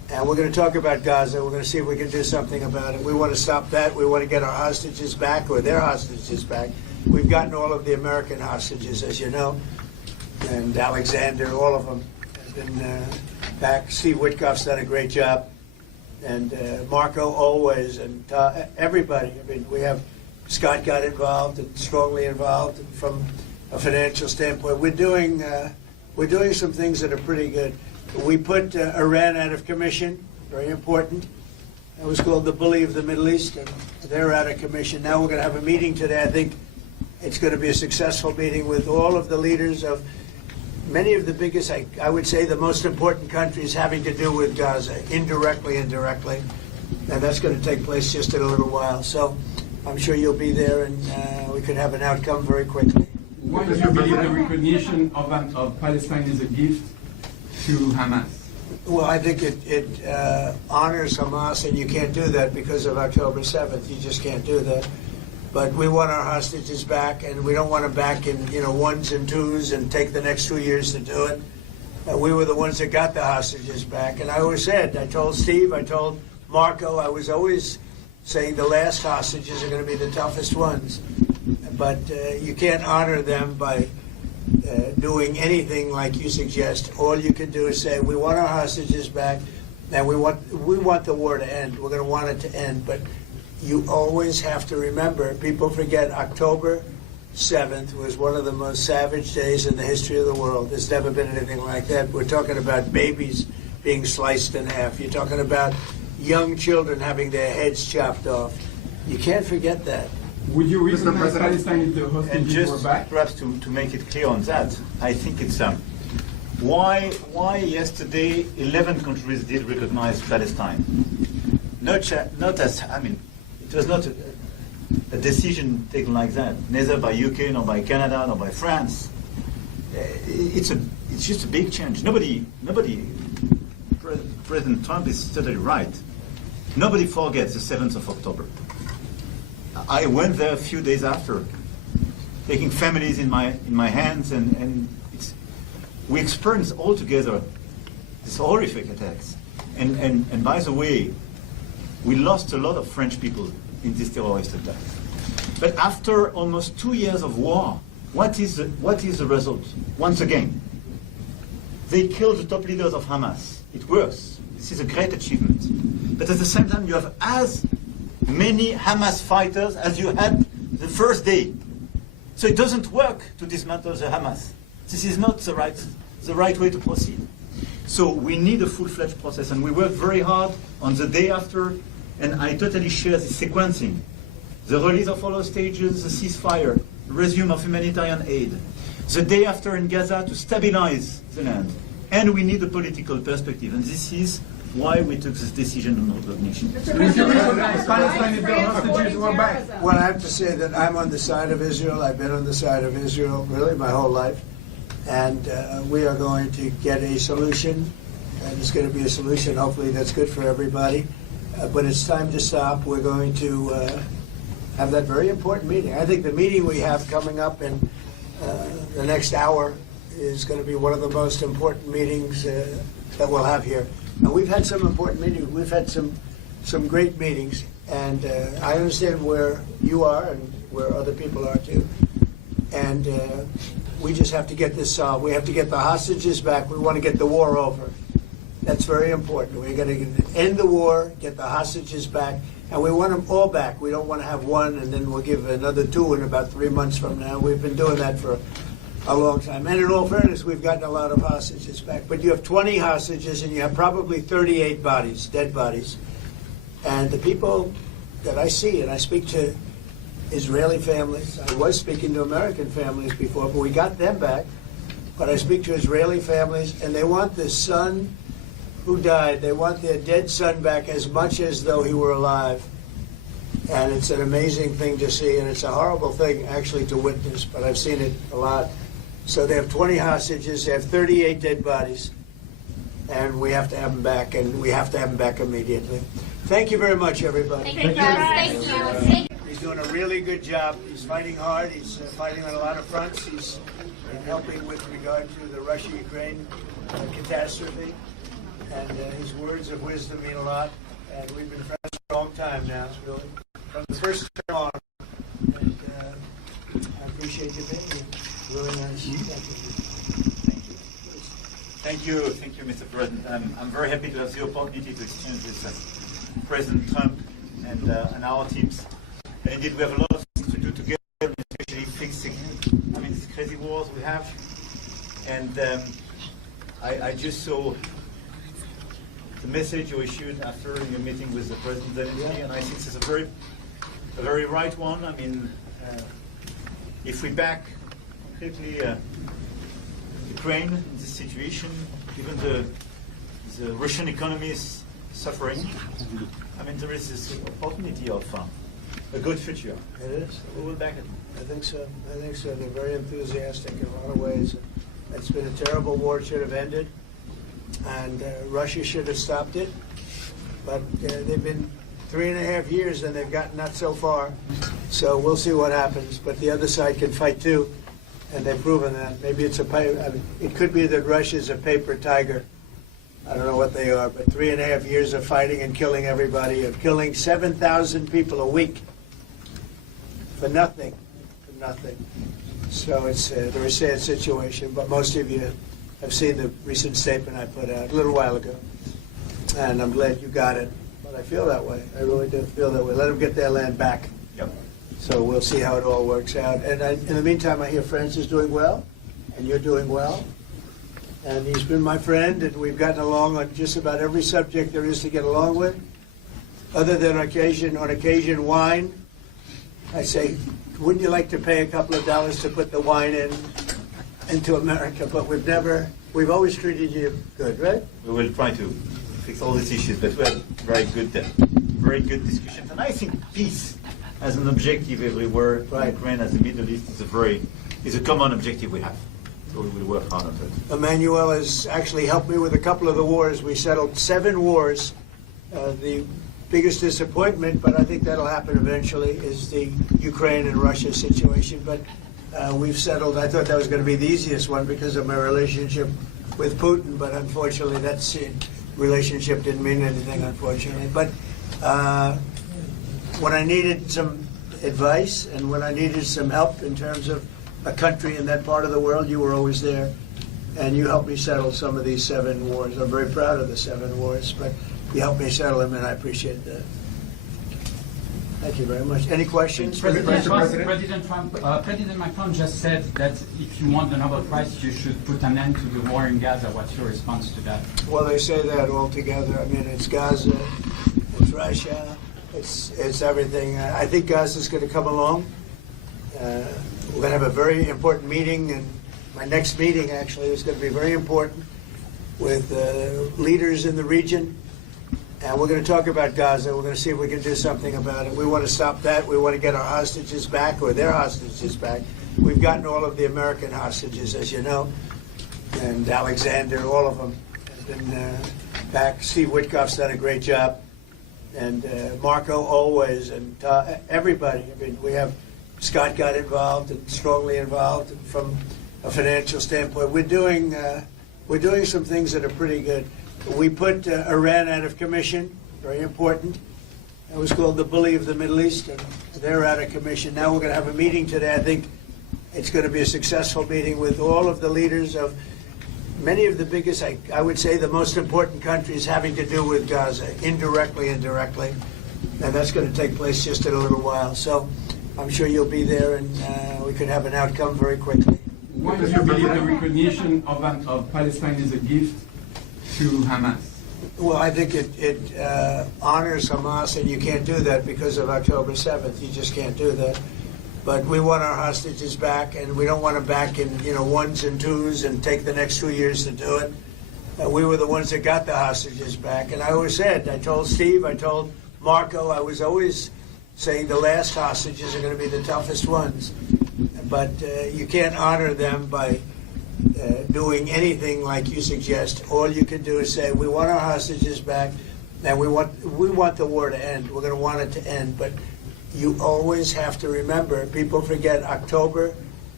And we're going to talk about Gaza. We're going to see if we can do something about it. We want to stop that. We want to get our hostages back, or their hostages back. We've gotten all of the American hostages, as you know, and Alexander, all of them have been back. Steve Witkoff's done a great job, and Marco always, and everybody. I mean, we have Scott got involved and strongly involved from a financial standpoint. We're doing some things that are pretty good. We put Iran out of commission, very important. It was called the bully of the Middle East, and they're out of commission. Now we're going to have a meeting today. I think it's going to be a successful meeting with all of the leaders of many of the biggest, I would say, the most important countries having to do with Gaza, indirectly and directly. And that's going to take place just in a little while. So I'm sure you'll be there, and we could have an outcome very quickly. Why do you believe the recognition of Palestine is a gift to Hamas? Well, I think it honors Hamas, and you can't do that because of October 7th. You just can't do that. But we want our hostages back, and we don't want them back in ones and twos and take the next 2 years to do it. We were the ones that got the hostages back. And I always said, I told Steve, I told Marco, I was always saying the last hostages are going to be the toughest ones. But you can't honor them by doing anything like you suggest. All you can do is say, we want our hostages back, and we want the war to end. We're going to want it to end. But you always have to remember, people forget October 7th was one of the most savage days in the history of the world. There's never been anything like that. We're talking about babies being sliced in half. You're talking about young children having their heads chopped off. You can't forget that. Would you recognize Palestine if the And hostages were just back? perhaps to make it clear on that, I think it's why yesterday 11 countries did recognize Palestine. Not as, I mean, it was not a decision taken like that, neither by UK, nor by Canada, nor by France. It's just a big change. Nobody, President Trump is totally right. Nobody forgets the 7th of October. I went there a few days after, taking families in my hands, and we experienced all together these horrific attacks. And by the way, we lost a lot of French people in this terrorist attack. But after almost 2 years of war, what is the result? Once again, they killed the top leaders of Hamas. It works. This is a great achievement. But at the same time, you have as many Hamas fighters as you had the first day. So it doesn't work to dismantle the Hamas. This is not the right way to proceed. So we need a full-fledged process, and we worked very hard on the day after, and I totally share the sequencing. The release of all hostages, the ceasefire, resume of humanitarian aid. The day after in Gaza to stabilize the land. And we need a political perspective, and this is why we took this decision on recognition. Would you recognize Palestine if the hostages were back? Well, I have to say that I'm on the side of Israel. I've been on the side of Israel really my whole life. And we are going to get a solution, and it's going to be a solution hopefully that's good for everybody. But it's time to stop. We're going to have that very important meeting. I think the meeting we have coming up in the next hour is going to be one of the most important meetings that we'll have here. And we've had some important meetings. We've had some great meetings, and I understand where you are and where other people are too. And we just have to get this solved. We have to get the hostages back. We want to get the war over. That's very important. We're going to end the war, get the hostages back, and we want them all back. We don't want to have one and then we'll give another two in about 3 months from now. We've been doing that for a long time. And in all fairness, we've gotten a lot of hostages back. But you have 20 hostages and you have probably 38 bodies, dead bodies. And the people that I see, and I speak to Israeli families, I was speaking to American families before, but we got them back. But I speak to Israeli families, and they want the son who died, they want their dead son back as much as though he were alive. And it's an amazing thing to see, and it's a horrible thing actually to witness, but I've seen it a lot. So they have 20 hostages, they have 38 dead bodies, and we have to have them back, and we have to have them back immediately. Thank you very much, everybody. Thank you. He's doing a really good job. He's fighting hard. He's fighting on a lot of fronts. He's helping with regard to the Russia-Ukraine catastrophe. And his words of wisdom mean a lot. And we've been friends for a long time now, really, from the first term on. And I appreciate you being here. Really nice. Thank you. Thank you, Mr. President. I'm very happy to have the opportunity to exchange with President Trump and our teams. And indeed, we have a lot of things to do together, especially fixing, these crazy wars we have. And I just saw the message you issued after your meeting with the President Zelensky, and I think it's a very right one. If we back completely Ukraine in this situation, given the Russian economy is suffering, there is this opportunity of a good future. It is. We will back it. I think so. They're very enthusiastic in a lot of ways. It's been a terrible war. It should have ended. And Russia should have stopped it. But they've been 3.5 years and they've gotten not so far. So we'll see what happens. But the other side can fight too. And they've proven that. Maybe it's it could be that Russia's a paper tiger. I don't know what they are. But 3.5 years of fighting and killing everybody, of killing 7,000 people a week. For nothing. For nothing. So it's a very sad situation. But most of you have seen the recent statement I put out a little while ago. And I'm glad you got it. But I feel that way. I really do feel that way. Let them get their land back. Yep. So we'll see how it all works out. And in the meantime, I hear France is doing well, and you're doing well. And he's been my friend, and we've gotten along on just about every subject there is to get along with. Other than on occasion, wine. I say, wouldn't you like to pay a couple of dollars to put the wine into America? But we've always treated you good, right? We will try to fix all these issues, but we had very good discussions. And I think peace as an objective everywhere, Right. Ukraine as the Middle East is a common objective we have. So we will work hard on it. Emmanuel has actually helped me with a couple of the wars. We settled 7 wars. The biggest disappointment, but I think that'll happen eventually, is the Ukraine and Russia situation. But we've settled. I thought that was going to be the easiest one because of my relationship with Putin, but unfortunately that relationship didn't mean anything, unfortunately. But when I needed some advice and when I needed some help in terms of a country in that part of the world, you were always there. And you helped me settle some of these 7 wars. I'm very proud of the 7 wars, but you helped me settle them, and I appreciate that. Thank you very much. Any questions? President Macron just said that if you want the Nobel Prize, you should put an end to the war in Gaza. What's your response to that? Well, they say that all together. It's Gaza, it's Russia, it's everything. I think Gaza's going to come along. We're going to have a very important meeting, and my next meeting actually is going to be very important with leaders in the region. And we're going to talk about Gaza. We're going to see if we can do something about it. We want to stop that. We want to get our hostages back, or their hostages back. We've gotten all of the American hostages, as you know, and Alexander, all of them have been back. Steve Witkoff's done a great job, and Marco always, and everybody. We have Scott got involved and strongly involved from a financial standpoint. We're doing some things that are pretty good. We put Iran out of commission, very important. It was called the bully of the Middle East, and they're out of commission. Now we're going to have a meeting today. I think it's going to be a successful meeting with all of the leaders of many of the biggest, I would say the most important countries having to do with Gaza, indirectly and directly. And that's going to take place just in a little while. So I'm sure you'll be there, and we could have an outcome very quickly. Why do you believe the recognition of Palestine is a gift to Hamas? Well, I think it honors Hamas, and you can't do that because of October 7th. You just can't do that. But we want our hostages back, and we don't want them back in 1s and 2s and take the next 2 years to do it. We were the ones that got the hostages back. And I always said, I told Steve, I told Marco, I was always saying the last hostages are going to be the toughest ones. But you can't honor them by doing anything like you suggest. All you can do is say, we want our hostages back, and we want the war to end. We're going to want it to end. But you always have to remember, people forget October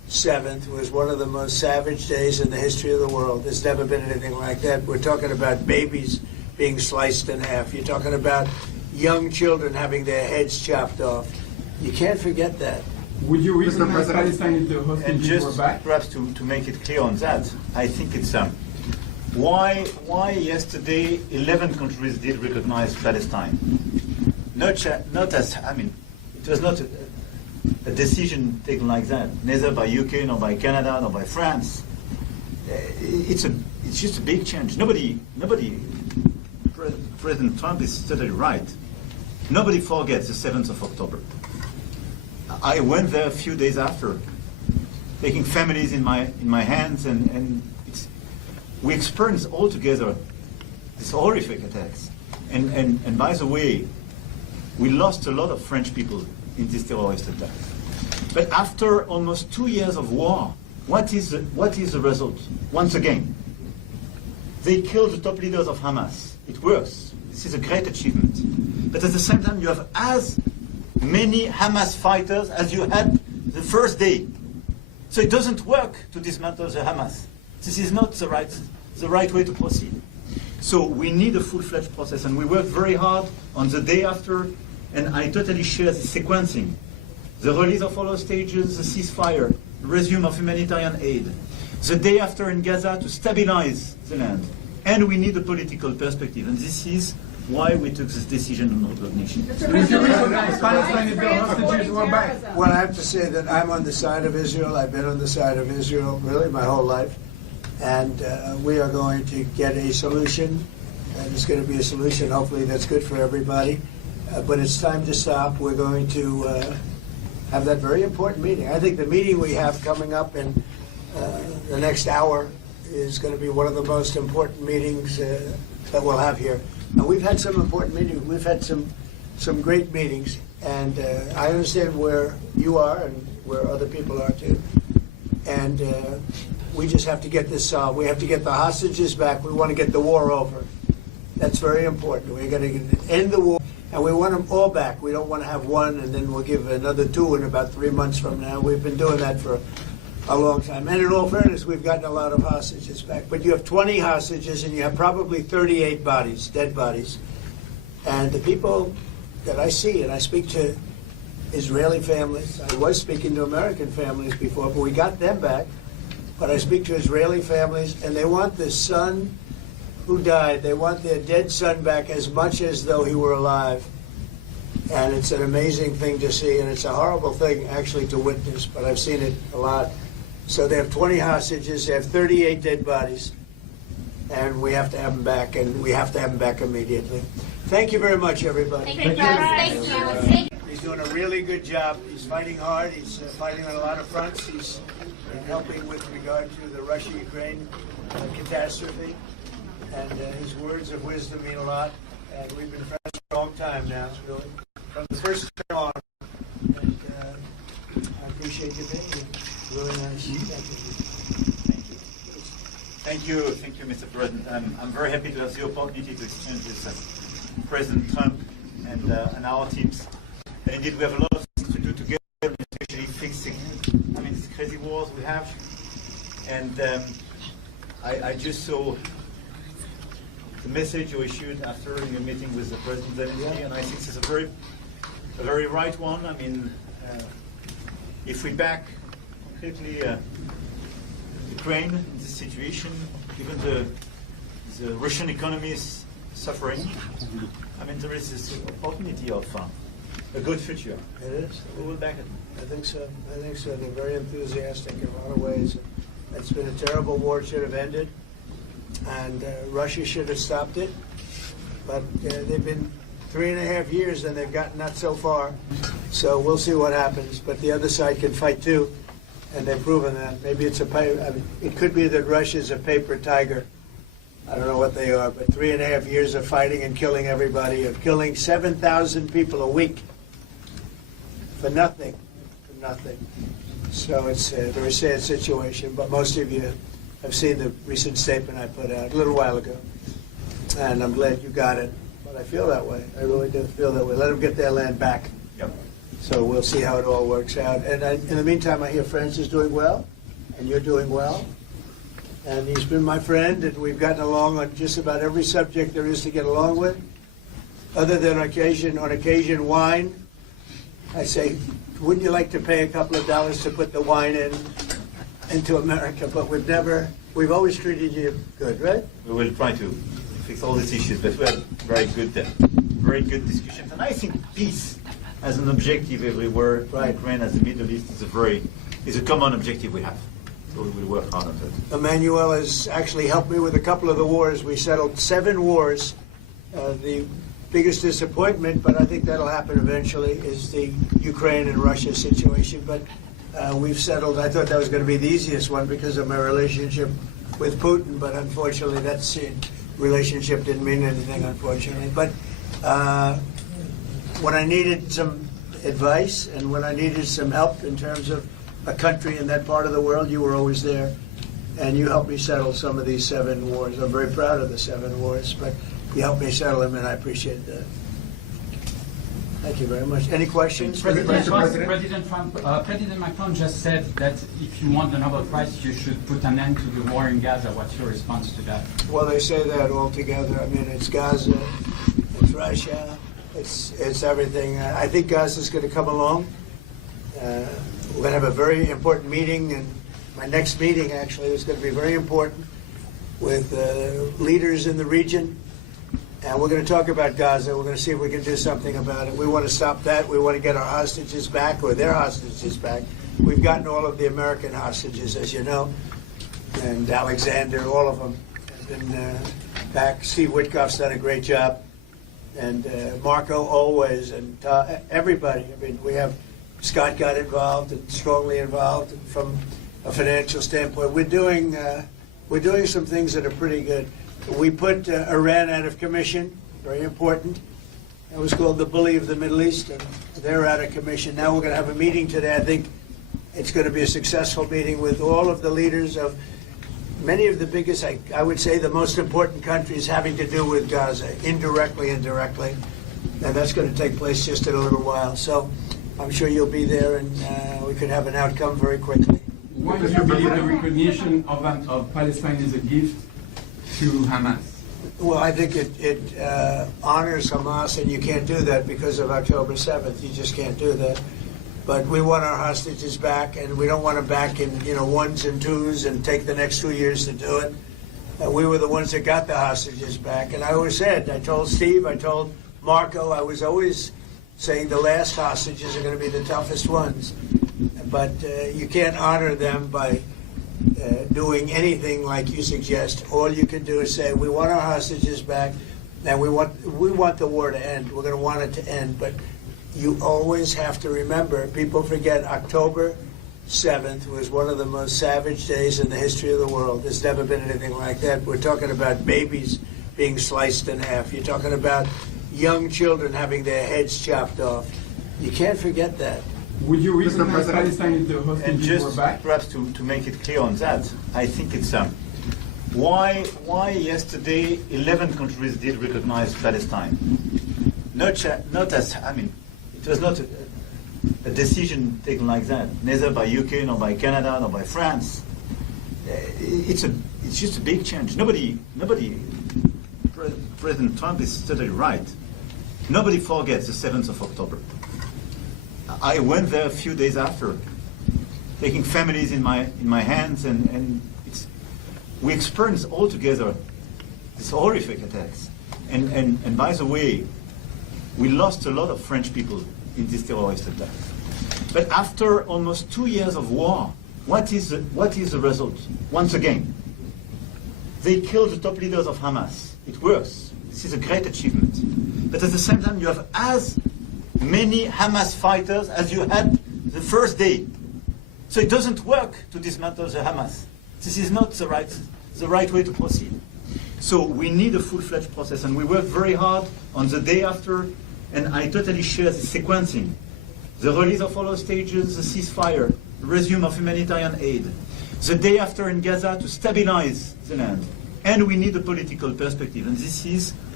7th was one of the most savage days in the history of the world. There's never been anything like that. We're talking about babies being sliced in half. You're talking about young children having their heads chopped off. You can't forget that. Would you Mr. recognize President. Palestine if the And hostages were just back? perhaps to make it clear on that, I think it's why yesterday 11 countries did recognize Palestine. Not as it was not a decision taken like that, neither by UK nor by Canada nor by France. It's just a big change. President Trump is totally right. Nobody forgets the 7th of October. I went there a few days after, taking families in my hands, and we experienced all together these horrific attacks. And by the way, we lost a lot of French people in this terrorist attack. But after almost 2 years of war, what is the result? Once again, they killed the top leaders of Hamas. It works. This is a great achievement. But at the same time, you have as many Hamas fighters as you had the first day. So it doesn't work to dismantle the Hamas. This is not the right way to proceed. So we need a full-fledged process, and we worked very hard on the day after, and I totally share the sequencing. The release of all hostages, the ceasefire, the resume of humanitarian aid, the day after in Gaza to stabilize the land. And we need a political perspective, and this is why we took this decision on recognition. Would you recognize Palestine if the hostages were back? Well, I have to say that I'm on the side of Israel. I've been on the side of Israel really my whole life. And we are going to get a solution, and it's going to be a solution hopefully that's good for everybody. But it's time to stop. We're going to have that very important meeting. I think the meeting we have coming up in the next hour is going to be one of the most important meetings that we'll have here. And we've had some important meetings. We've had some great meetings, and I understand where you are and where other people are too. And we just have to get this solved. We have to get the hostages back. We want to get the war over. That's very important. We're going to end the war, and we want them all back. We don't want to have one, and then we'll give another two in about 3 months from now. We've been doing that for a long time. And in all fairness, we've gotten a lot of hostages back. But you have 20 hostages, and you have probably 38 bodies, dead bodies. And the people that I see, and I speak to Israeli families. I was speaking to American families before, but we got them back. But I speak to Israeli families, and they want the son who died. They want their dead son back as much as though he were alive. And it's an amazing thing to see, and it's a horrible thing actually to witness, but I've seen it a lot. So they have 20 hostages, they have 38 dead bodies, and we have to have them back, and we have to have them back immediately. Thank you very much, everybody. Thank you. He's doing a really good job. He's fighting hard. He's fighting on a lot of fronts. He's helping with regard to the Russia-Ukraine catastrophe. And his words of wisdom mean a lot. And we've been friends for a long time now, really, from the first time on. And I appreciate you being here. Really nice. Thank you, Mr. President. I'm very happy to have the opportunity to exchange with President Trump and our teams. And indeed, we have a lot of things to do together, especially fixing, these crazy wars we have. And I just saw the message you issued after your meeting with the President Zelensky, and I think it's a very right one. If we back completely Ukraine in this situation, given the Russian economy is suffering, there is this opportunity of a good future. It is. We will back it. I think so. They're very enthusiastic in a lot of ways. It's been a terrible war. It should have ended. And Russia should have stopped it. But they've been 3.5 years and they've gotten not so far. So we'll see what happens. But the other side can fight too. And they've proven that. Maybe it's it could be that Russia's a paper tiger. I don't know what they are, but 3.5 years of fighting and killing everybody, of killing 7,000 people a week for nothing. So it's a very sad situation, but most of you have seen the recent statement I put out a little while ago, and I'm glad you got it. But I feel that way. I really do feel that way. Let them get their land back. Yep. So we'll see how it all works out. And in the meantime, I hear France is doing well, and you're doing well. And he's been my friend, and we've gotten along on just about every subject there is to get along with. Other than on occasion, wine. I say, wouldn't you like to pay a couple of dollars to put the wine into America? But we've always treated you good, right? We will try to fix all these issues, but we had very good discussions. And I think peace as an objective everywhere, Right. Ukraine as the Middle East is a common objective we have. So we will work hard on that. Emmanuel has actually helped me with a couple of the wars. We settled 7 wars. The biggest disappointment, but I think that'll happen eventually, is the Ukraine and Russia situation. But we've settled. I thought that was going to be the easiest one because of my relationship with Putin, but unfortunately that relationship didn't mean anything, unfortunately. But when I needed some advice and when I needed some help in terms of a country in that part of the world, you were always there. And you helped me settle some of these 7 wars. I'm very proud of the 7 wars, but you helped me settle them, and I appreciate that. Thank you very much. Any questions? President Macron just said that if you want the Nobel Prize, you should put an end to the war in Gaza. What's your response to that? Well, they say that all together. I mean, it's Gaza, it's Russia, it's everything. I think Gaza's going to come along. We're going to have a very important meeting, and my next meeting actually is going to be very important with leaders in the region. And we're going to talk about Gaza. We're going to see if we can do something about it. We want to stop that. We want to get our hostages back, or their hostages back. We've gotten all of the American hostages, as you know, and Alexander, all of them have been back. Steve Witkoff's done a great job, and Marco always, and everybody. I mean, we have Scott got involved and strongly involved from a financial standpoint. We're doing some things that are pretty good. We put Iran out of commission, very important. It was called the bully of the Middle East, and they're out of commission. Now we're going to have a meeting today. I think it's going to be a successful meeting with all of the leaders of many of the biggest, I would say, the most important countries having to do with Gaza, indirectly and directly. And that's going to take place just in a little while. So I'm sure you'll be there, and we could have an outcome very quickly. Why do you believe the recognition of Palestine is a gift to Hamas? Well, I think it honors Hamas, and you can't do that because of October 7th. You just can't do that. But we want our hostages back, and we don't want them back in 1s and 2s and take the next 2 years to do it. We were the ones that got the hostages back. And I always said, I told Steve, I told Marco, I was always saying the last hostages are going to be the toughest ones. But you can't honor them by doing anything like you suggest. All you can do is say, we want our hostages back, and we want the war to end. We're going to want it to end. But you always have to remember, people forget October 7th was one of the most savage days in the history of the world. There's never been anything like that. We're talking about babies being sliced in half. You're talking about young children having their heads chopped off. You can't forget that. Would you recognize Palestine if the And hostages were just back? perhaps to make it clear on that, I think it's why yesterday 11 countries did recognize Palestine. Not as, I mean, it was not a decision taken like that, neither by UK, nor by Canada, nor by France. It's just a big change. Nobody, President Trump is totally right. Nobody forgets the 7th of October. I went there a few days after, taking families in my hands, and we experienced all together these horrific attacks. And by the way, we lost a lot of French people in this terrorist attack. But after almost 2 years of war, what is the result? Once again, they killed the top leaders of Hamas. It works. This is a great achievement. But at the same time, you have as many Hamas fighters as you had the first day. So it doesn't work to dismantle the Hamas. This is not the right way to proceed. So we need a full-fledged process, and we worked very hard on the day after, and I totally share the sequencing. The release of all hostages, the ceasefire, the resume of humanitarian aid, the day after in Gaza to stabilize the land. And we need a political perspective, and this is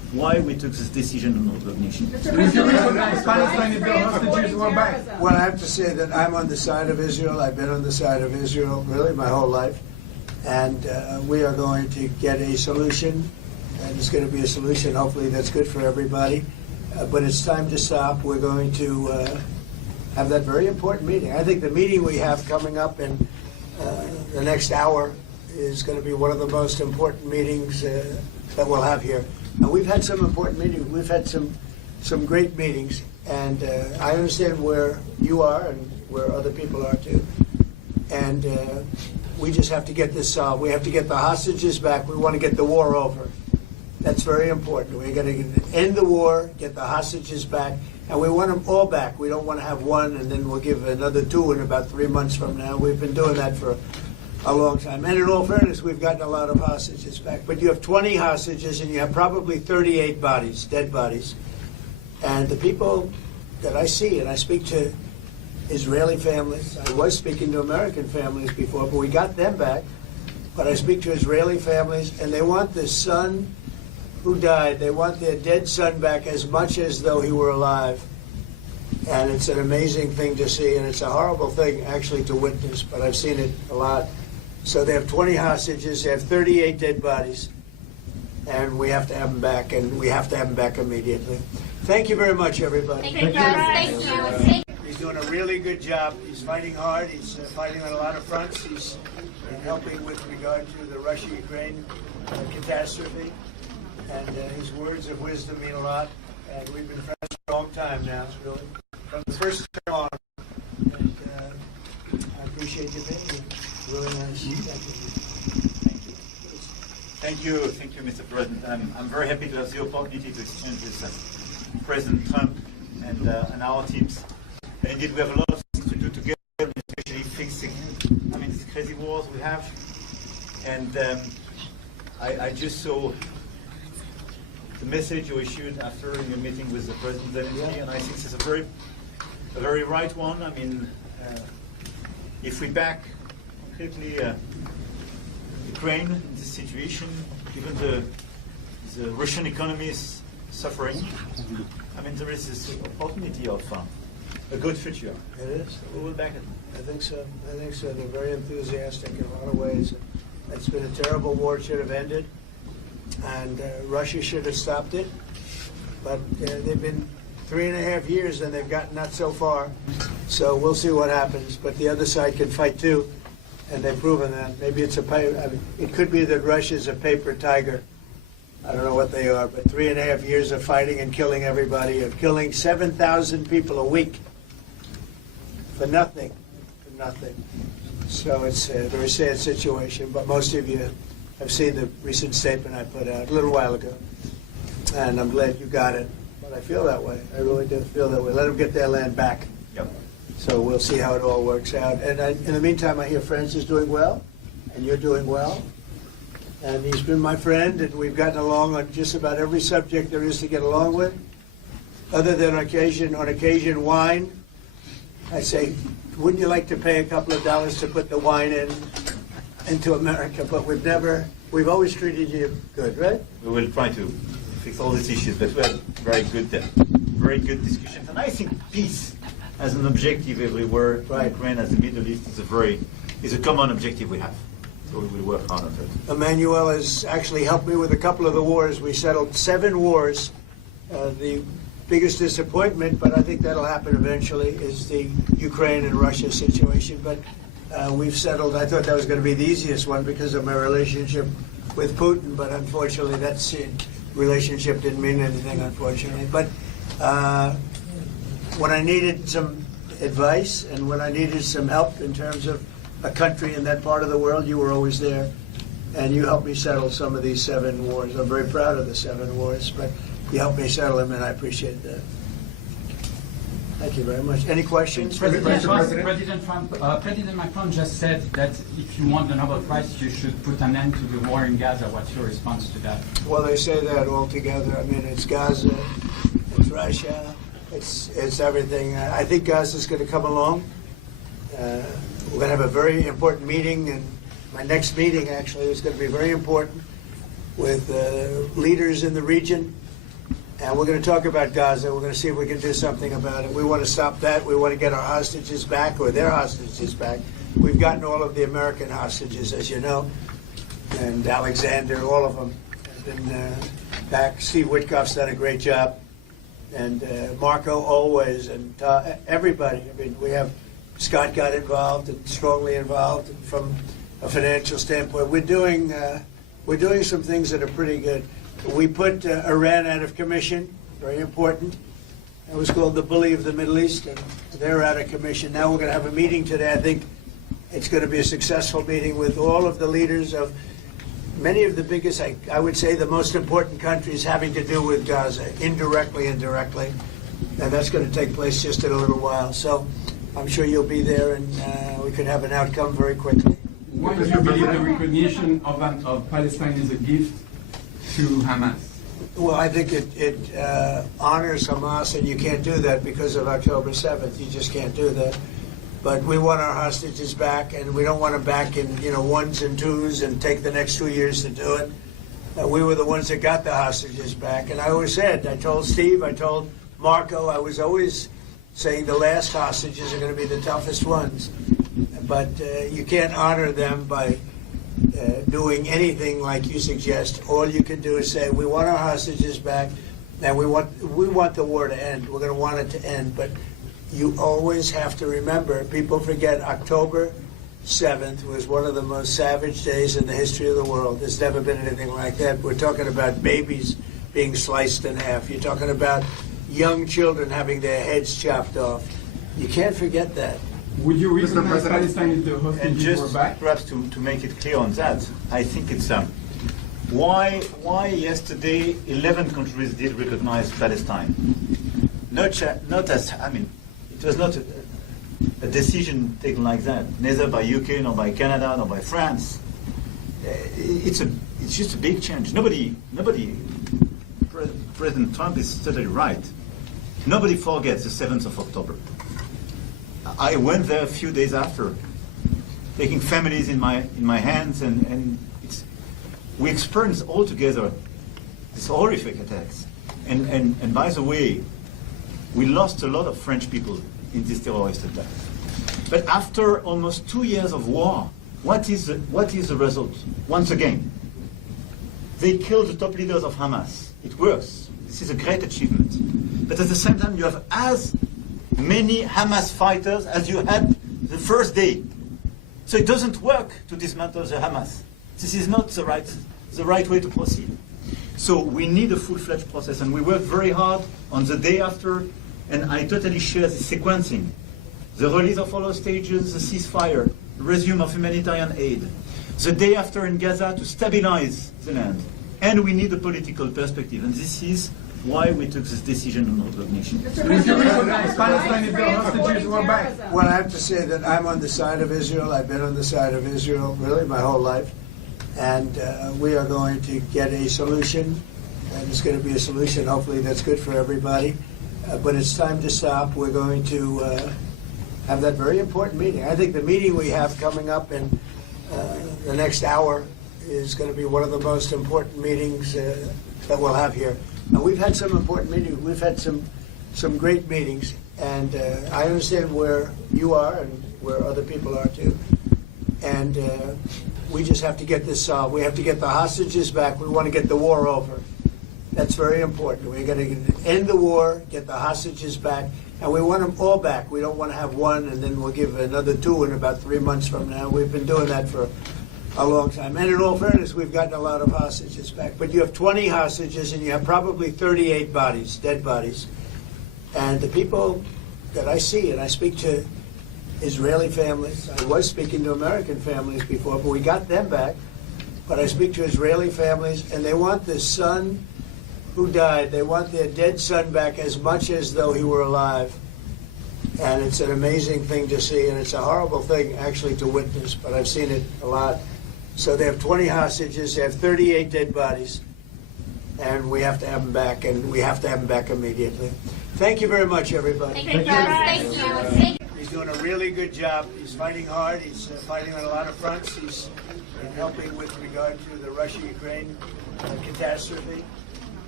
why we took this decision on recognition. If you recognize Palestine if their hostages were back. Well, I have to say that I'm on the side of Israel. I've been on the side of Israel really my whole life. And we are going to get a solution, and it's going to be a solution hopefully that's good for everybody. But it's time to stop. We're going to have that very important meeting. I think the meeting we have coming up in the next hour is going to be one of the most important meetings that we'll have here. And we've had some important meetings. We've had some great meetings, and I understand where you are and where other people are too. And we just have to get this solved. We have to get the hostages back. We want to get the war over. That's very important. We're going to end the war, get the hostages back, and we want them all back. We don't want to have one and then we'll give another two in about 3 months from now. We've been doing that for a long time. And in all fairness, we've gotten a lot of hostages back. But you have 20 hostages and you have probably 38 bodies, dead bodies. And the people that I see, and I speak to Israeli families, I was speaking to American families before, but we got them back. But I speak to Israeli families, and they want the son who died, they want their dead son back as much as though he were alive. And it's an amazing thing to see, and it's a horrible thing actually to witness, but I've seen it a lot. So they have 20 hostages, they have 38 dead bodies, and we have to have them back, and we have to have them back immediately. Thank you very much, everybody. Thank you. He's doing a really good job. He's fighting hard. He's fighting on a lot of fronts. He's helping with regard to the Russia-Ukraine catastrophe. And his words of wisdom mean a lot. And we've been friends for a long time now, really, from the first term on. And I appreciate you being here. Really nice. Thank you, Mr. President. I'm very happy to have the opportunity to exchange with President Trump and our teams. And indeed, we have a lot of things to do together, especially fixing, these crazy wars we have. And I just saw the message you issued after your meeting with the President Emmanuel, and I think it's a very right one. If we back completely Ukraine in this situation, given the Russian economy is suffering, there is this opportunity of a good future. It is. We will back it. I think so. They're very enthusiastic in a lot of ways. It's been a terrible war. It should have ended. And Russia should have stopped it. But they've been 3.5 years and they've gotten not so far. So we'll see what happens. But the other side can fight too. And they've proven that. Maybe it's it could be that Russia's a paper tiger. I don't know what they are, but 3.5 years of fighting and killing everybody, of killing 7,000 people a week for nothing. So it's a very sad situation, but most of you have seen the recent statement I put out a little while ago, and I'm glad you got it. But I feel that way. I really do feel that way. Let them get their land back. Yep. So we'll see how it all works out. And in the meantime, I hear France is doing well, and you're doing well. And he's been my friend, and we've gotten along on just about every subject there is to get along with, other than on occasion wine. I say, wouldn't you like to pay a couple of dollars to put the wine into America? But we've always treated you good, right? We will try to fix all these issues, but we have very good discussions. And I think peace as an objective everywhere, Right. Ukraine as the Middle East is a common objective we have. So we will work hard on it. Emmanuel has actually helped me with a couple of the wars. We settled 7 wars. The biggest disappointment, but I think that'll happen eventually, is the Ukraine and Russia situation. But we've settled. I thought that was going to be the easiest one because of my relationship with Putin, but unfortunately that relationship didn't mean anything, unfortunately. But when I needed some advice and when I needed some help in terms of a country in that part of the world, you were always there, and you helped me settle some of these 7 wars. I'm very proud of the 7 wars, but you helped me settle them, and I appreciate that. Thank you very much. Any questions? President Macron just said that if you want the Nobel Prize, you should put an end to the war in Gaza. What's your response to that? Well, they say that all together. It's Gaza, it's Russia, it's everything. I think Gaza's going to come along. We're going to have a very important meeting, and my next meeting actually is going to be very important with leaders in the region And we're going to talk about Gaza. We're going to see if we can do something about it. We want to stop that. We want to get our hostages back, or their hostages back. We've gotten all of the American hostages, as you know, and Alexander, all of them have been back. Steve Witkoff's done a great job, and Marco always, and everybody. I mean, we have Scott got involved and strongly involved from a financial standpoint. We're doing some things that are pretty good. We put Iran out of commission, very important. It was called the bully of the Middle East, and they're out of commission. Now we're going to have a meeting today. I think it's going to be a successful meeting with all of the leaders of many of the biggest, I would say, the most important countries having to do with Gaza, indirectly and directly. And that's going to take place just in a little while. So I'm sure you'll be there, and we could have an outcome very quickly. Why do you believe the recognition of Palestine is a gift to Hamas? Well, I think it honors Hamas, and you can't do that because of October 7th. You just can't do that. But we want our hostages back, and we don't want them back in ones and twos and take the next 2 years to do it. We were the ones that got the hostages back. And I always said, I told Steve, I told Marco, I was always saying the last hostages are going to be the toughest ones. But you can't honor them by doing anything like you suggest. All you can do is say, we want our hostages back, and we want the war to end. We're going to want it to end. But you always have to remember, people forget October 7th was one of the most savage days in the history of the world. There's never been anything like that. We're talking about babies being sliced in half. You're talking about young children having their heads chopped off. You can't forget that. Would you recognize Palestine if the And hostages were just back? perhaps to make it clear on that, I think it's why yesterday 11 countries did recognize Palestine. Not as, I mean, it was not a decision taken like that, neither by UK, nor by Canada, nor by France. It's just a big change. President Trump is totally right. Nobody forgets the 7th of October. I went there a few days after, taking families in my hands, and we experienced all together these horrific attacks. And by the way, we lost a lot of French people in this terrorist attack. But after almost 2 years of war, what is the result? Once again, they killed the top leaders of Hamas. It works. This is a great achievement. But at the same time, you have as many Hamas fighters as you had the first day. So it doesn't work to dismantle the Hamas. This is not the right way to proceed. So we need a full-fledged process, and we worked very hard on the day after, and I totally share the sequencing. The release of all hostages, the ceasefire, the resume of humanitarian aid, the day after in Gaza to stabilize the land. And we need a political perspective, and this is why we took this decision on recognition. Would you recognize Palestine if the hostages were back? Well, I have to say that I'm on the side of Israel. I've been on the side of Israel really my whole life. And we are going to get a solution, and it's going to be a solution hopefully that's good for everybody. But it's time to stop. We're going to have that very important meeting. I think the meeting we have coming up in the next hour is going to be one of the most important meetings that we'll have here. And we've had some important meetings. We've had some great meetings, and I understand where you are and where other people are too. And we just have to get this solved. We have to get the hostages back. We want to get the war over. That's very important. We're going to end the war, get the hostages back, and we want them all back. We don't want to have one and then we'll give another two in about 3 months from now. We've been doing that for a long time. And in all fairness, we've gotten a lot of hostages back. But you have 20 hostages and you have probably 38 bodies, dead bodies. And the people that I see, and I speak to Israeli families. I was speaking to American families before, but we got them back. But I speak to Israeli families, and they want the son who died. They want their dead son back as much as though he were alive. And it's an amazing thing to see, and it's a horrible thing actually to witness, but I've seen it a lot. So they have 20 hostages, they have 38 dead bodies, and we have to have them back, and we have to have them back immediately. Thank you very much, everybody. Thank you. He's doing a really good job. He's fighting hard. He's fighting on a lot of fronts. He's helping with regard to the Russia-Ukraine catastrophe.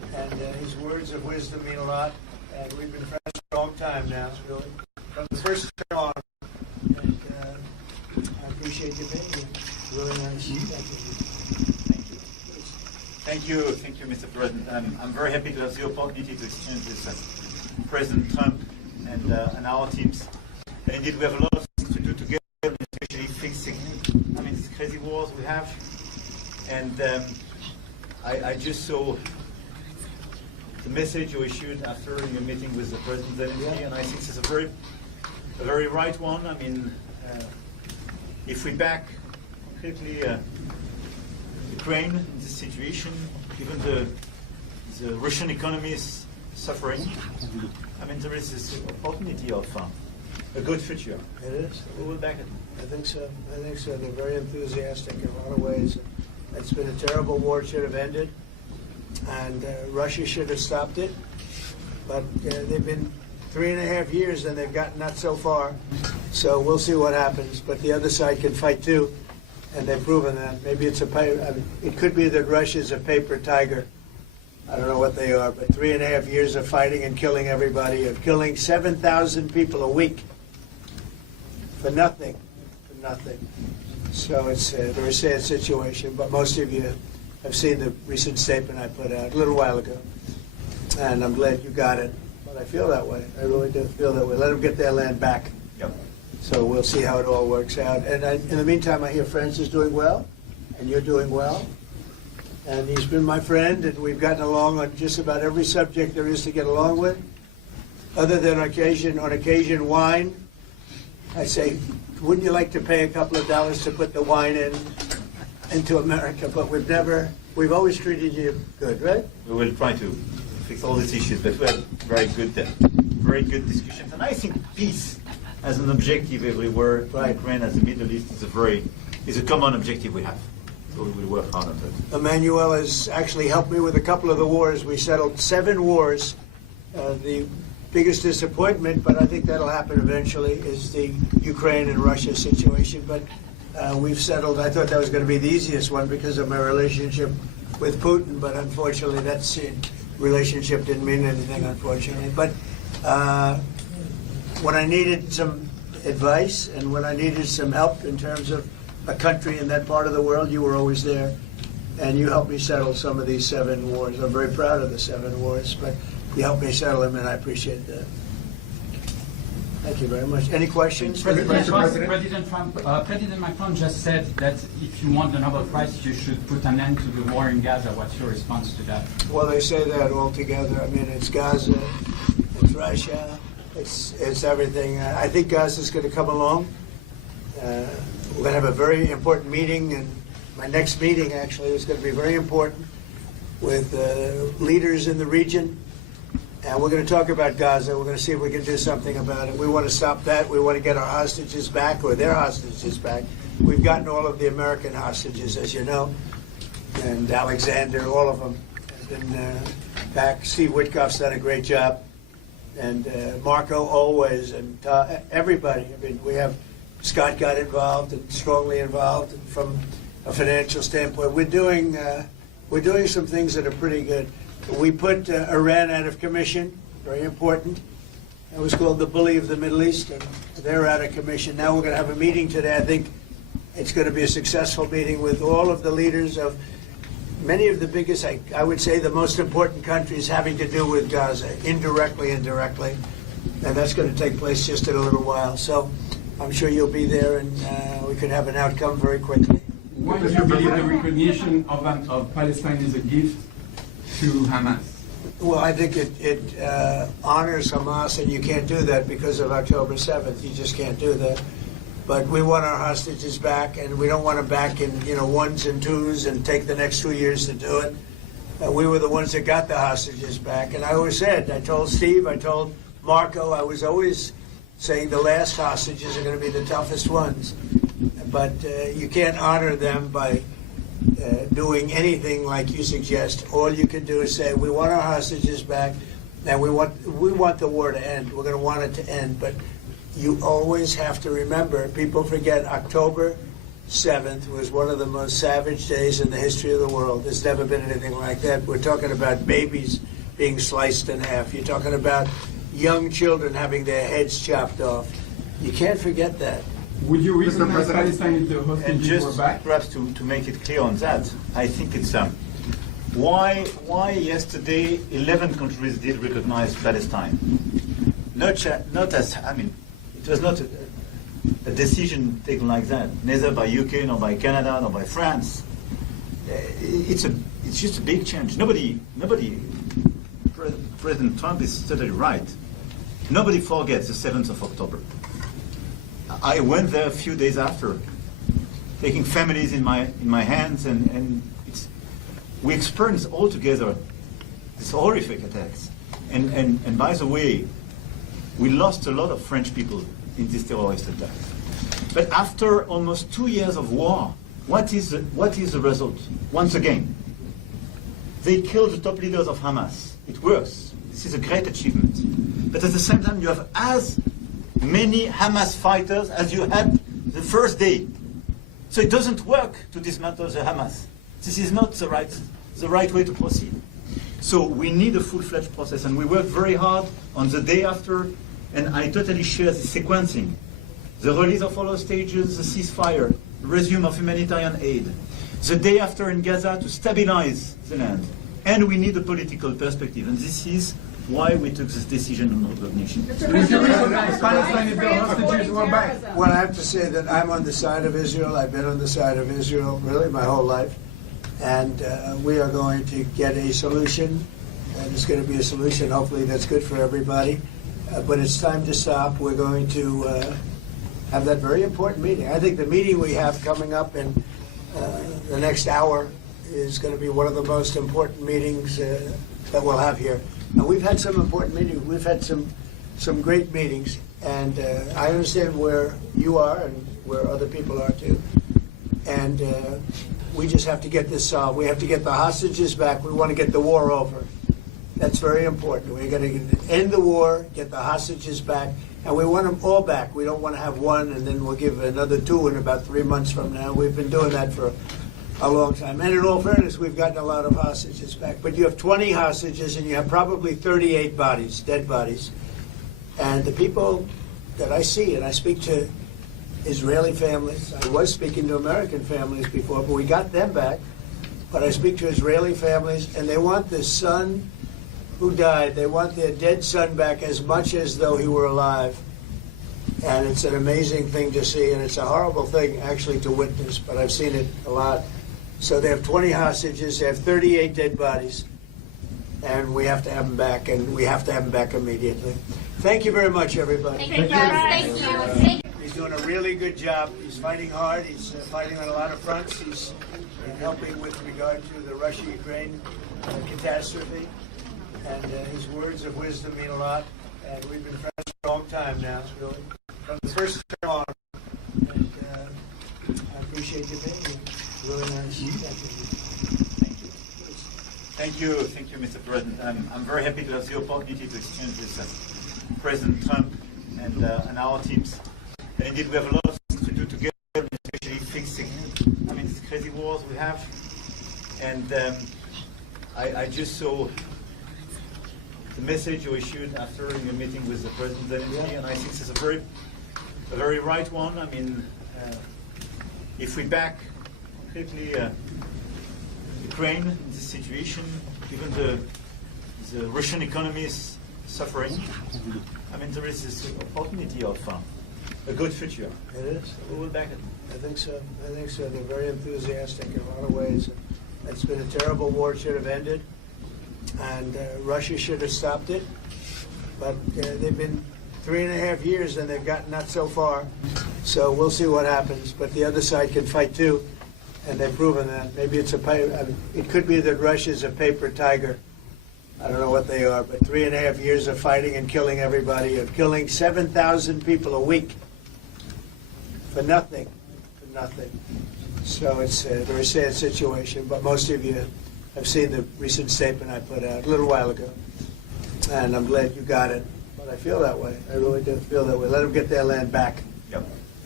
and his words of wisdom mean a lot. And we've been friends for a long time now, really, from the first term on. And I appreciate you being here. Really nice. Thank you, Mr. President. I'm very happy to have the opportunity to exchange with President Trump and our teams. And indeed, we have a lot of things to do together, especially fixing, these crazy wars we have. And I just saw the message you issued after your meeting with the President Emmanuel, and I think it's a very right one. If we back concretely Ukraine in this situation, given the Russian economy is suffering, there is this opportunity of a good future. It is. We will back it. I think so. They're very enthusiastic in a lot of ways. It's been a terrible war. It should have ended, and Russia should have stopped it. But they've been 3.5 years, and they've gotten not so far. So we'll see what happens. But the other side can fight too, and they've proven that. Maybe it's it could be that Russia's a paper tiger. I don't know what they are, but 3.5 years of fighting and killing everybody, of killing 7,000 people a week for nothing. So it's a very sad situation, but most of you have seen the recent statement I put out a little while ago, and I'm glad you got it. But I feel that way. I really do feel that way. Let them get their land back. Yep. So we'll see how it all works out. And in the meantime, I hear France is doing well, and you're doing well. And he's been my friend, and we've gotten along on just about every subject there is to get along with, other than on occasion wine. I say, wouldn't you like to pay a couple of dollars to put the wine into America? But we've always treated you good, right? We will try to fix all these issues, but we had very good discussions. And I think peace as an objective everywhere, Right. Ukraine as the Middle East is a common objective we have. So we will work hard on that. Emmanuel has actually helped me with a couple of the wars. We settled 7 wars. The biggest disappointment, but I think that'll happen eventually, is the Ukraine and Russia situation. But we've settled. I thought that was going to be the easiest one because of my relationship with Putin, but unfortunately that relationship didn't mean anything, unfortunately. But when I needed some advice and when I needed some help in terms of a country in that part of the world, you were always there. And you helped me settle some of these 7 wars. I'm very proud of the 7 wars, but you helped me settle them, and I appreciate that. Thank you very much. Any questions? President Macron just said that if you want the Nobel Prize, you should put an end to the war in Gaza. What's your response to that? Well, they say that all together. It's Gaza, it's Russia, it's everything. I think Gaza is going to come along. We're going to have a very important meeting, and my next meeting actually is going to be very important with leaders in the region. And we're going to talk about Gaza. We're going to see if we can do something about it. We want to stop that. We want to get our hostages back, or their hostages back. We've gotten all of the American hostages, as you know, and Alexander, all of them have been back. Steve Witkoff's done a great job, and Marco always, and everybody. We have Scott got involved and strongly involved from a financial standpoint. We're doing some things that are pretty good. We put Iran out of commission, very important. It was called the bully of the Middle East, and they're out of commission. Now we're going to have a meeting today. I think it's going to be a successful meeting with all of the leaders of many of the biggest, I would say the most important countries having to do with Gaza, indirectly and directly. And that's going to take place just in a little while. So I'm sure you'll be there, and we could have an outcome very quickly. Why do you believe the recognition of Palestine is a gift to Hamas? Well, I think it honors Hamas, and you can't do that because of October 7th. You just can't do that. But we want our hostages back, and we don't want them back in ones and twos and take the next 2 years to do it. We were the ones that got the hostages back. And I always said, I told Steve, I told Marco, I was always saying the last hostages are going to be the toughest ones. But you can't honor them by doing anything like you suggest. All you can do is say, we want our hostages back, and we want the war to end. We're going to want it to end. But you always have to remember, people forget October 7th was one of the most savage days in the history of the world. There's never been anything like that. We're talking about babies being sliced in half. You're talking about young children having their heads chopped off. You can't forget that. Would you recognize Palestine if the And hostages were just back? perhaps to make it clear on that, I think it's why yesterday 11 countries did recognize Palestine. Not as it was not a decision taken like that, neither by UK nor by Canada nor by France. It's just a big change. Nobody. President Trump is totally right. Nobody forgets the 7th of October. I went there a few days after, taking families in my hands, and we experienced all together these horrific attacks. And by the way, we lost a lot of French people in this terrorist attack. But after almost 2 years of war, what is the result? Once again, they killed the top leaders of Hamas. It works. This is a great achievement. But at the same time, you have as many Hamas fighters as you had the first day. So it doesn't work to dismantle the Hamas. This is not the right way to proceed. So we need a full-fledged process, and we work very hard on the day after, and I totally share the sequencing. The release of all hostages, the ceasefire, the resume of humanitarian aid. The day after in Gaza to stabilize the land. And we need a political perspective, and this is why we took this decision on recognition. Would you recognize Palestine if the hostages were back? Well, I have to say that I'm on the side of Israel. I've been on the side of Israel really my whole life. And we are going to get a solution, and it's going to be a solution hopefully that's good for everybody. But it's time to stop. We're going to have that very important meeting. I think the meeting we have coming up in the next hour is going to be one of the most important meetings that we'll have here. And we've had some important meetings. We've had some great meetings. And I understand where you are and where other people are too. And we just have to get this solved. We have to get the hostages back. We want to get the war over. That's very important. We're going to end the war, get the hostages back, and we want them all back. We don't want to have one and then we'll give another 2 in about 3 months from now. We've been doing that for a long time. And in all fairness, we've gotten a lot of hostages back. But you have 20 hostages and you have probably 38 bodies, dead bodies. And the people that I see, and I speak to Israeli families. I was speaking to American families before, but we got them back. But I speak to Israeli families, and they want the son who died. They want their dead son back as much as though he were alive. And it's an amazing thing to see, and it's a horrible thing actually to witness, but I've seen it a lot. So they have 20 hostages, they have 38 dead bodies, and we have to have them back, and we have to have them back immediately. Thank you very much, everybody. Thank you. He's doing a really good job. He's fighting hard. He's fighting on a lot of fronts. He's helping with regard to the Russia-Ukraine catastrophe. And his words of wisdom mean a lot. And we've been friends for a long time now, really. From the first time on. And I appreciate you being here. Really nice. Thank you, Mr. President. I'm very happy to have the opportunity to exchange with President Trump and our teams. And indeed, we have a lot of things to do together, especially fixing, these crazy wars we have. And I just saw the message you issued after your meeting with the President, and I think this is a very right one. If we back completely Ukraine in this situation, even the Russian economy is suffering. There is this opportunity of a good future. It is. We will back it. I think so. They're very enthusiastic in a lot of ways. It's been a terrible war. It should have ended. And Russia should have stopped it. But they've been 3.5 years and they've gotten not so far. So we'll see what happens. But the other side can fight too. And they've proven that. Maybe it could be that Russia's a paper tiger. I don't know what they are, but 3.5 years of fighting and killing everybody, of killing 7,000 people a week for nothing. So it's a very sad situation, but most of you have seen the recent statement I put out a little while ago. And I'm glad you got it. But I feel that way. I really do feel that way. Let them get their land back. Yep.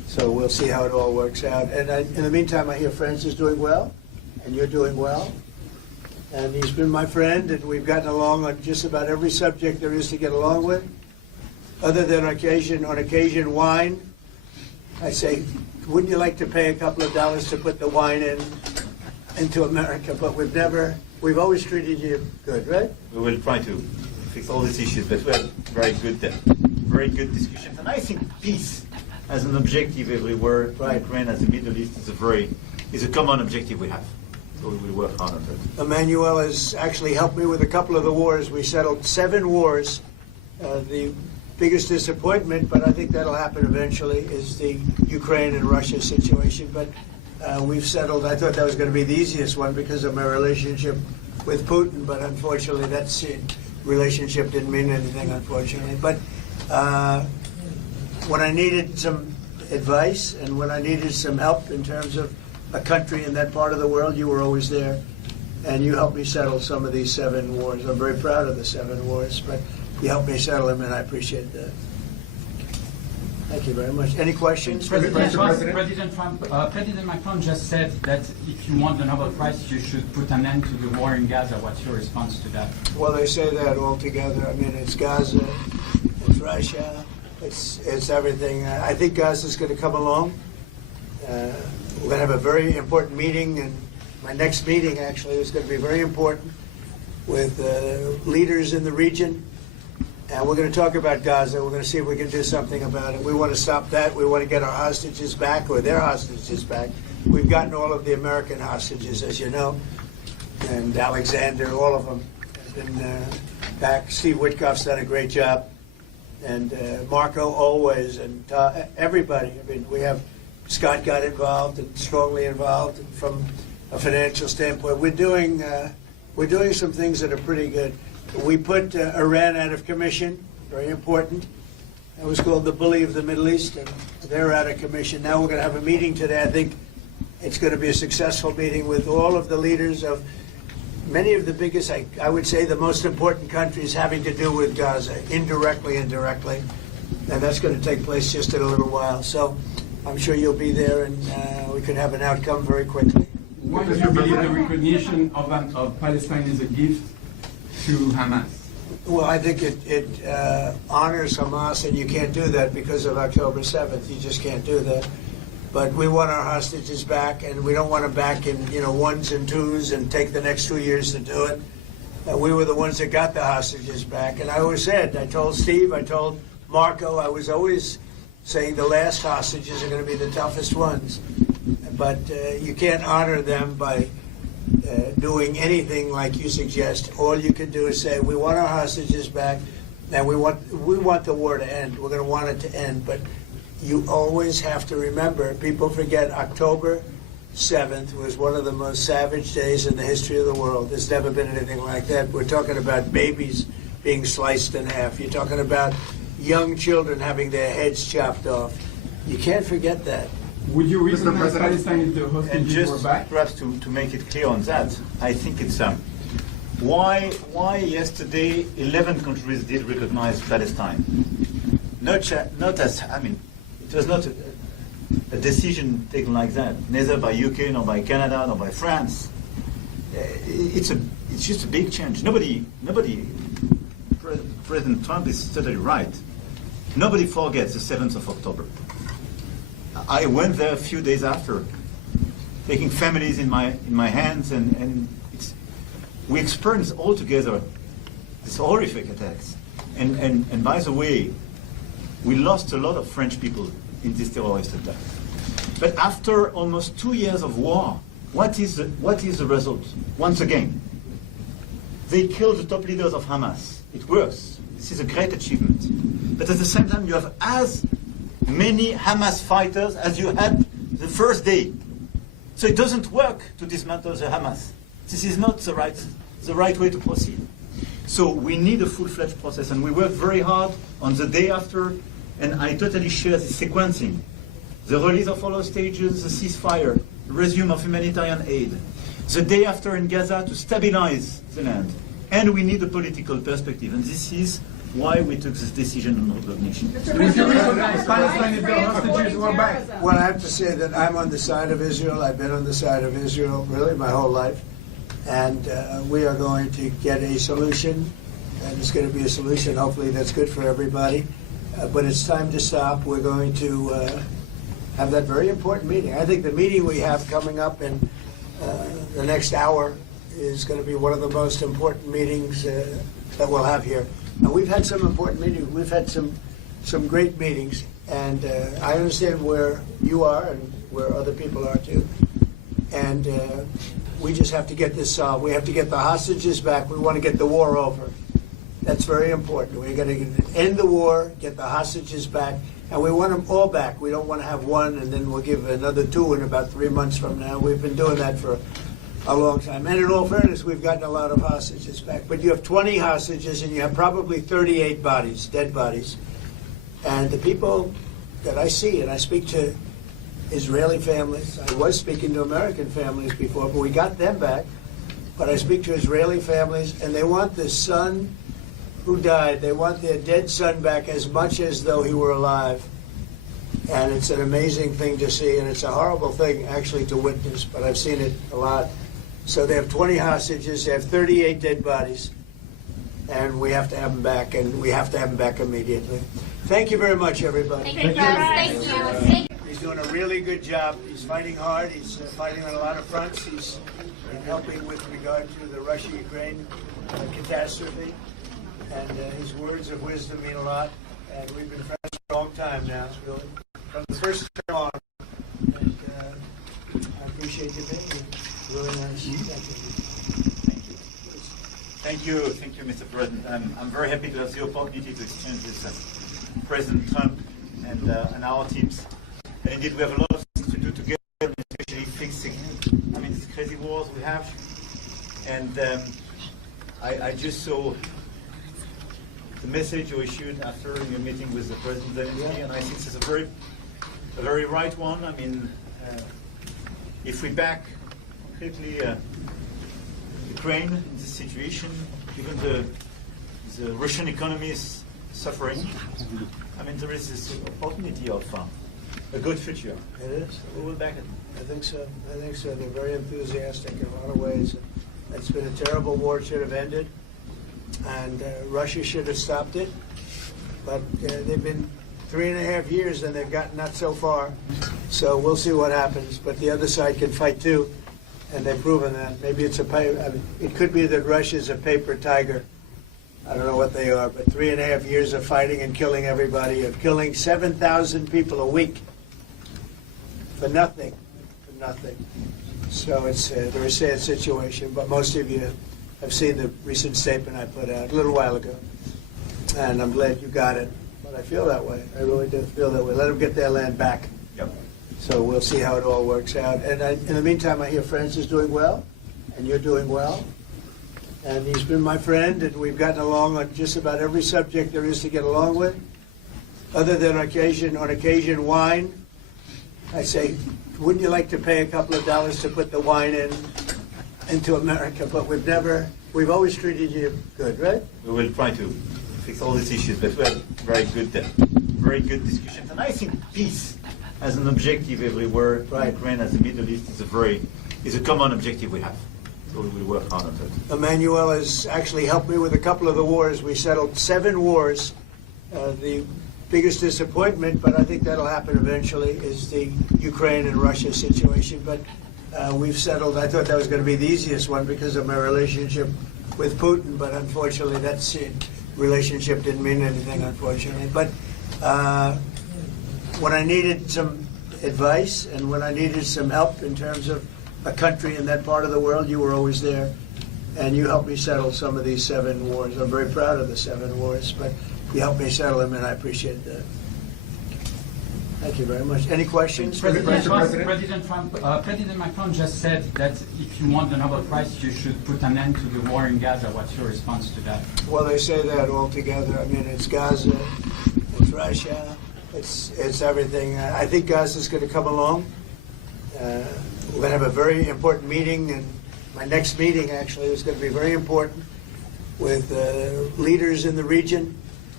So we'll see how it all works out. And in the meantime, I hear France is doing well, and you're doing well. And he's been my friend, and we've gotten along on just about every subject there is to get along with. Other than on occasion, wine. I say, wouldn't you like to pay a couple of dollars to put the wine into America? But we've always treated you good, right? We will try to fix all these issues, but we have very good discussions. And I think peace as an objective everywhere, Right. Ukraine as the Middle East is a common objective we have. So we will work hard on that. Emmanuel has actually helped me with a couple of the wars. We settled 7 wars. The biggest disappointment, but I think that'll happen eventually, is the Ukraine and Russia situation. But we've settled. I thought that was going to be the easiest one because of my relationship with Putin, but unfortunately that relationship didn't mean anything, unfortunately. But when I needed some advice and when I needed some help in terms of a country in that part of the world, you were always there. And you helped me settle some of these 7 wars. I'm very proud of the 7 wars, but you helped me settle them, and I appreciate that. Thank you very much. Any questions? President Macron just said that if you want the Nobel Prize, you should put an end to the war in Gaza. What's your response to that? Well, they say that all together. I mean, it's Gaza, it's Russia, it's everything. I think Gaza's going to come along. We're going to have a very important meeting, and my next meeting actually is going to be very important with leaders in the region. And we're going to talk about Gaza. We're going to see if we can do something about it. We want to stop that. We want to get our hostages back, or their hostages back. We've gotten all of the American hostages, as you know, and Alexander, all of them have been back. Steve Witkoff's done a great job, and Marco always, and everybody. I mean, we have Scott got involved and strongly involved from a financial standpoint. We're doing some things that are pretty good. We put Iran out of commission, very important. It was called the bully of the Middle East, and they're out of commission. Now we're going to have a meeting today. I think it's going to be a successful meeting with all of the leaders of many of the biggest, I would say, the most important countries having to do with Gaza, indirectly and directly. And that's going to take place just in a little while. So I'm sure you'll be there, and we could have an outcome very quickly. Why do you believe the recognition of Palestine is a gift to Hamas? Well, I think it honors Hamas, and you can't do that because of October 7th. You just can't do that. But we want our hostages back, and we don't want them back in ones and twos and take the next 2 years to do it. We were the ones that got the hostages back. And I always said, I told Steve, I told Marco, I was always saying the last hostages are going to be the toughest ones. But you can't honor them by doing anything like you suggest. All you can do is say, we want our hostages back, and we want the war to end. We're going to want it to end. But you always have to remember, people forget October 7th was one of the most savage days in the history of the world. There's never been anything like that. We're talking about babies being sliced in half. You're talking about young children having their heads chopped off. You can't forget that. Would you recognize Palestine if the And hostages were just back? perhaps to make it clear on that, I think it's why yesterday 11 countries did recognize Palestine. Not as, I mean, it was not a decision taken like that, neither by UK, nor by Canada, nor by France. It's just a big change. Nobody, President Trump is totally right. Nobody forgets the 7th of October. I went there a few days after, taking families in my hands, and we experienced all together these horrific attacks. And by the way, we lost a lot of French people in this terrorist attack. But after almost 2 years of war, what is the result? Once again, they killed the top leaders of Hamas. It works. This is a great achievement. But at the same time, you have as many Hamas fighters as you had the first day. So it doesn't work to dismantle the Hamas. This is not the right way to proceed. So we need a full-fledged process, and we worked very hard on the day after, and I totally share the sequencing. The release of all hostages, the ceasefire, the resume of humanitarian aid, the day after in Gaza to stabilize the land. And we need a political perspective, and this is why we took this decision on recognition. If you recognize Palestine if the hostages were back. Well, I have to say that I'm on the side of Israel. I've been on the side of Israel really my whole life. And we are going to get a solution, and it's going to be a solution hopefully that's good for everybody. But it's time to stop. We're going to have that very important meeting. I think the meeting we have coming up in the next hour is going to be one of the most important meetings that we'll have here. And we've had some important meetings. We've had some great meetings, and I understand where you are and where other people are too. And we just have to get this solved. We have to get the hostages back. We want to get the war over. That's very important. We're going to end the war, get the hostages back, and we want them all back. We don't want to have one and then we'll give another two in about 3 months from now. We've been doing that for a long time. And in all fairness, we've gotten a lot of hostages back. But you have 20 hostages and you have probably 38 bodies, dead bodies. And the people that I see, and I speak to Israeli families. I was speaking to American families before, but we got them back. But I speak to Israeli families, and they want the son who died. They want their dead son back as much as though he were alive. And it's an amazing thing to see, and it's a horrible thing actually to witness, but I've seen it a lot. So they have 20 hostages, they have 38 dead bodies, and we have to have them back, and we have to have them back immediately. Thank you very much, everybody. Thank you. He's doing a really good job. He's fighting hard. He's fighting on a lot of fronts. He's helping with regard to the Russia-Ukraine catastrophe. And his words of wisdom mean a lot. And we've been friends for a long time now, really, from the first term on. And I appreciate you being here. Really nice. Thank you. Thank you, Mr. President. I'm very happy to have the opportunity to exchange with President Trump and our teams. And indeed, we have a lot of things to do together, especially fixing, these crazy wars we have. And I just saw the message you issued after your meeting with the President, and I think it's a very right one. If we back completely Ukraine in this situation, even the Russian economy is suffering. There is this opportunity of a good future. It is. We will back it. I think so. They're very enthusiastic in a lot of ways. It's been a terrible war. It should have ended. And Russia should have stopped it. But they've been 3.5 years and they've gotten not so far. So we'll see what happens. But the other side can fight too. And they've proven that. Maybe it's it could be that Russia's a paper tiger. I don't know what they are, but 3.5 years of fighting and killing everybody, of killing 7,000 people a week for nothing. So it's a very sad situation, but most of you have seen the recent statement I put out a little while ago, and I'm glad you got it. But I feel that way. I really do feel that way. Let them get their land back. Yep. So we'll see how it all works out. And in the meantime, I hear France is doing well, and you're doing well. And he's been my friend, and we've gotten along on just about every subject there is to get along with. Other than on occasion, wine. I say, wouldn't you like to pay a couple of dollars to put the wine into America? But we've always treated you good, right? We will try to fix all these issues, but we had very good discussions. And I think peace as an objective everywhere, Right. Ukraine as the Middle East is a common objective we have. So we will work hard on that. Emmanuel has actually helped me with a couple of the wars. We settled 7 wars. The biggest disappointment, but I think that'll happen eventually, is the Ukraine and Russia situation. But we've settled. I thought that was going to be the easiest one because of my relationship with Putin, but unfortunately that relationship didn't mean anything, unfortunately. But when I needed some advice and when I needed some help in terms of a country in that part of the world, you were always there, and you helped me settle some of these 7 wars. I'm very proud of the 7 wars, but you helped me settle them, and I appreciate that. Thank you very much. Any questions? President Macron just said that if you want the Nobel Prize, you should put an end to the war in Gaza. What's your response to that? Well, they say that all together. It's Gaza, it's Russia, it's everything. I think Gaza's going to come along. We're going to have a very important meeting, and my next meeting actually is going to be very important with leaders in the region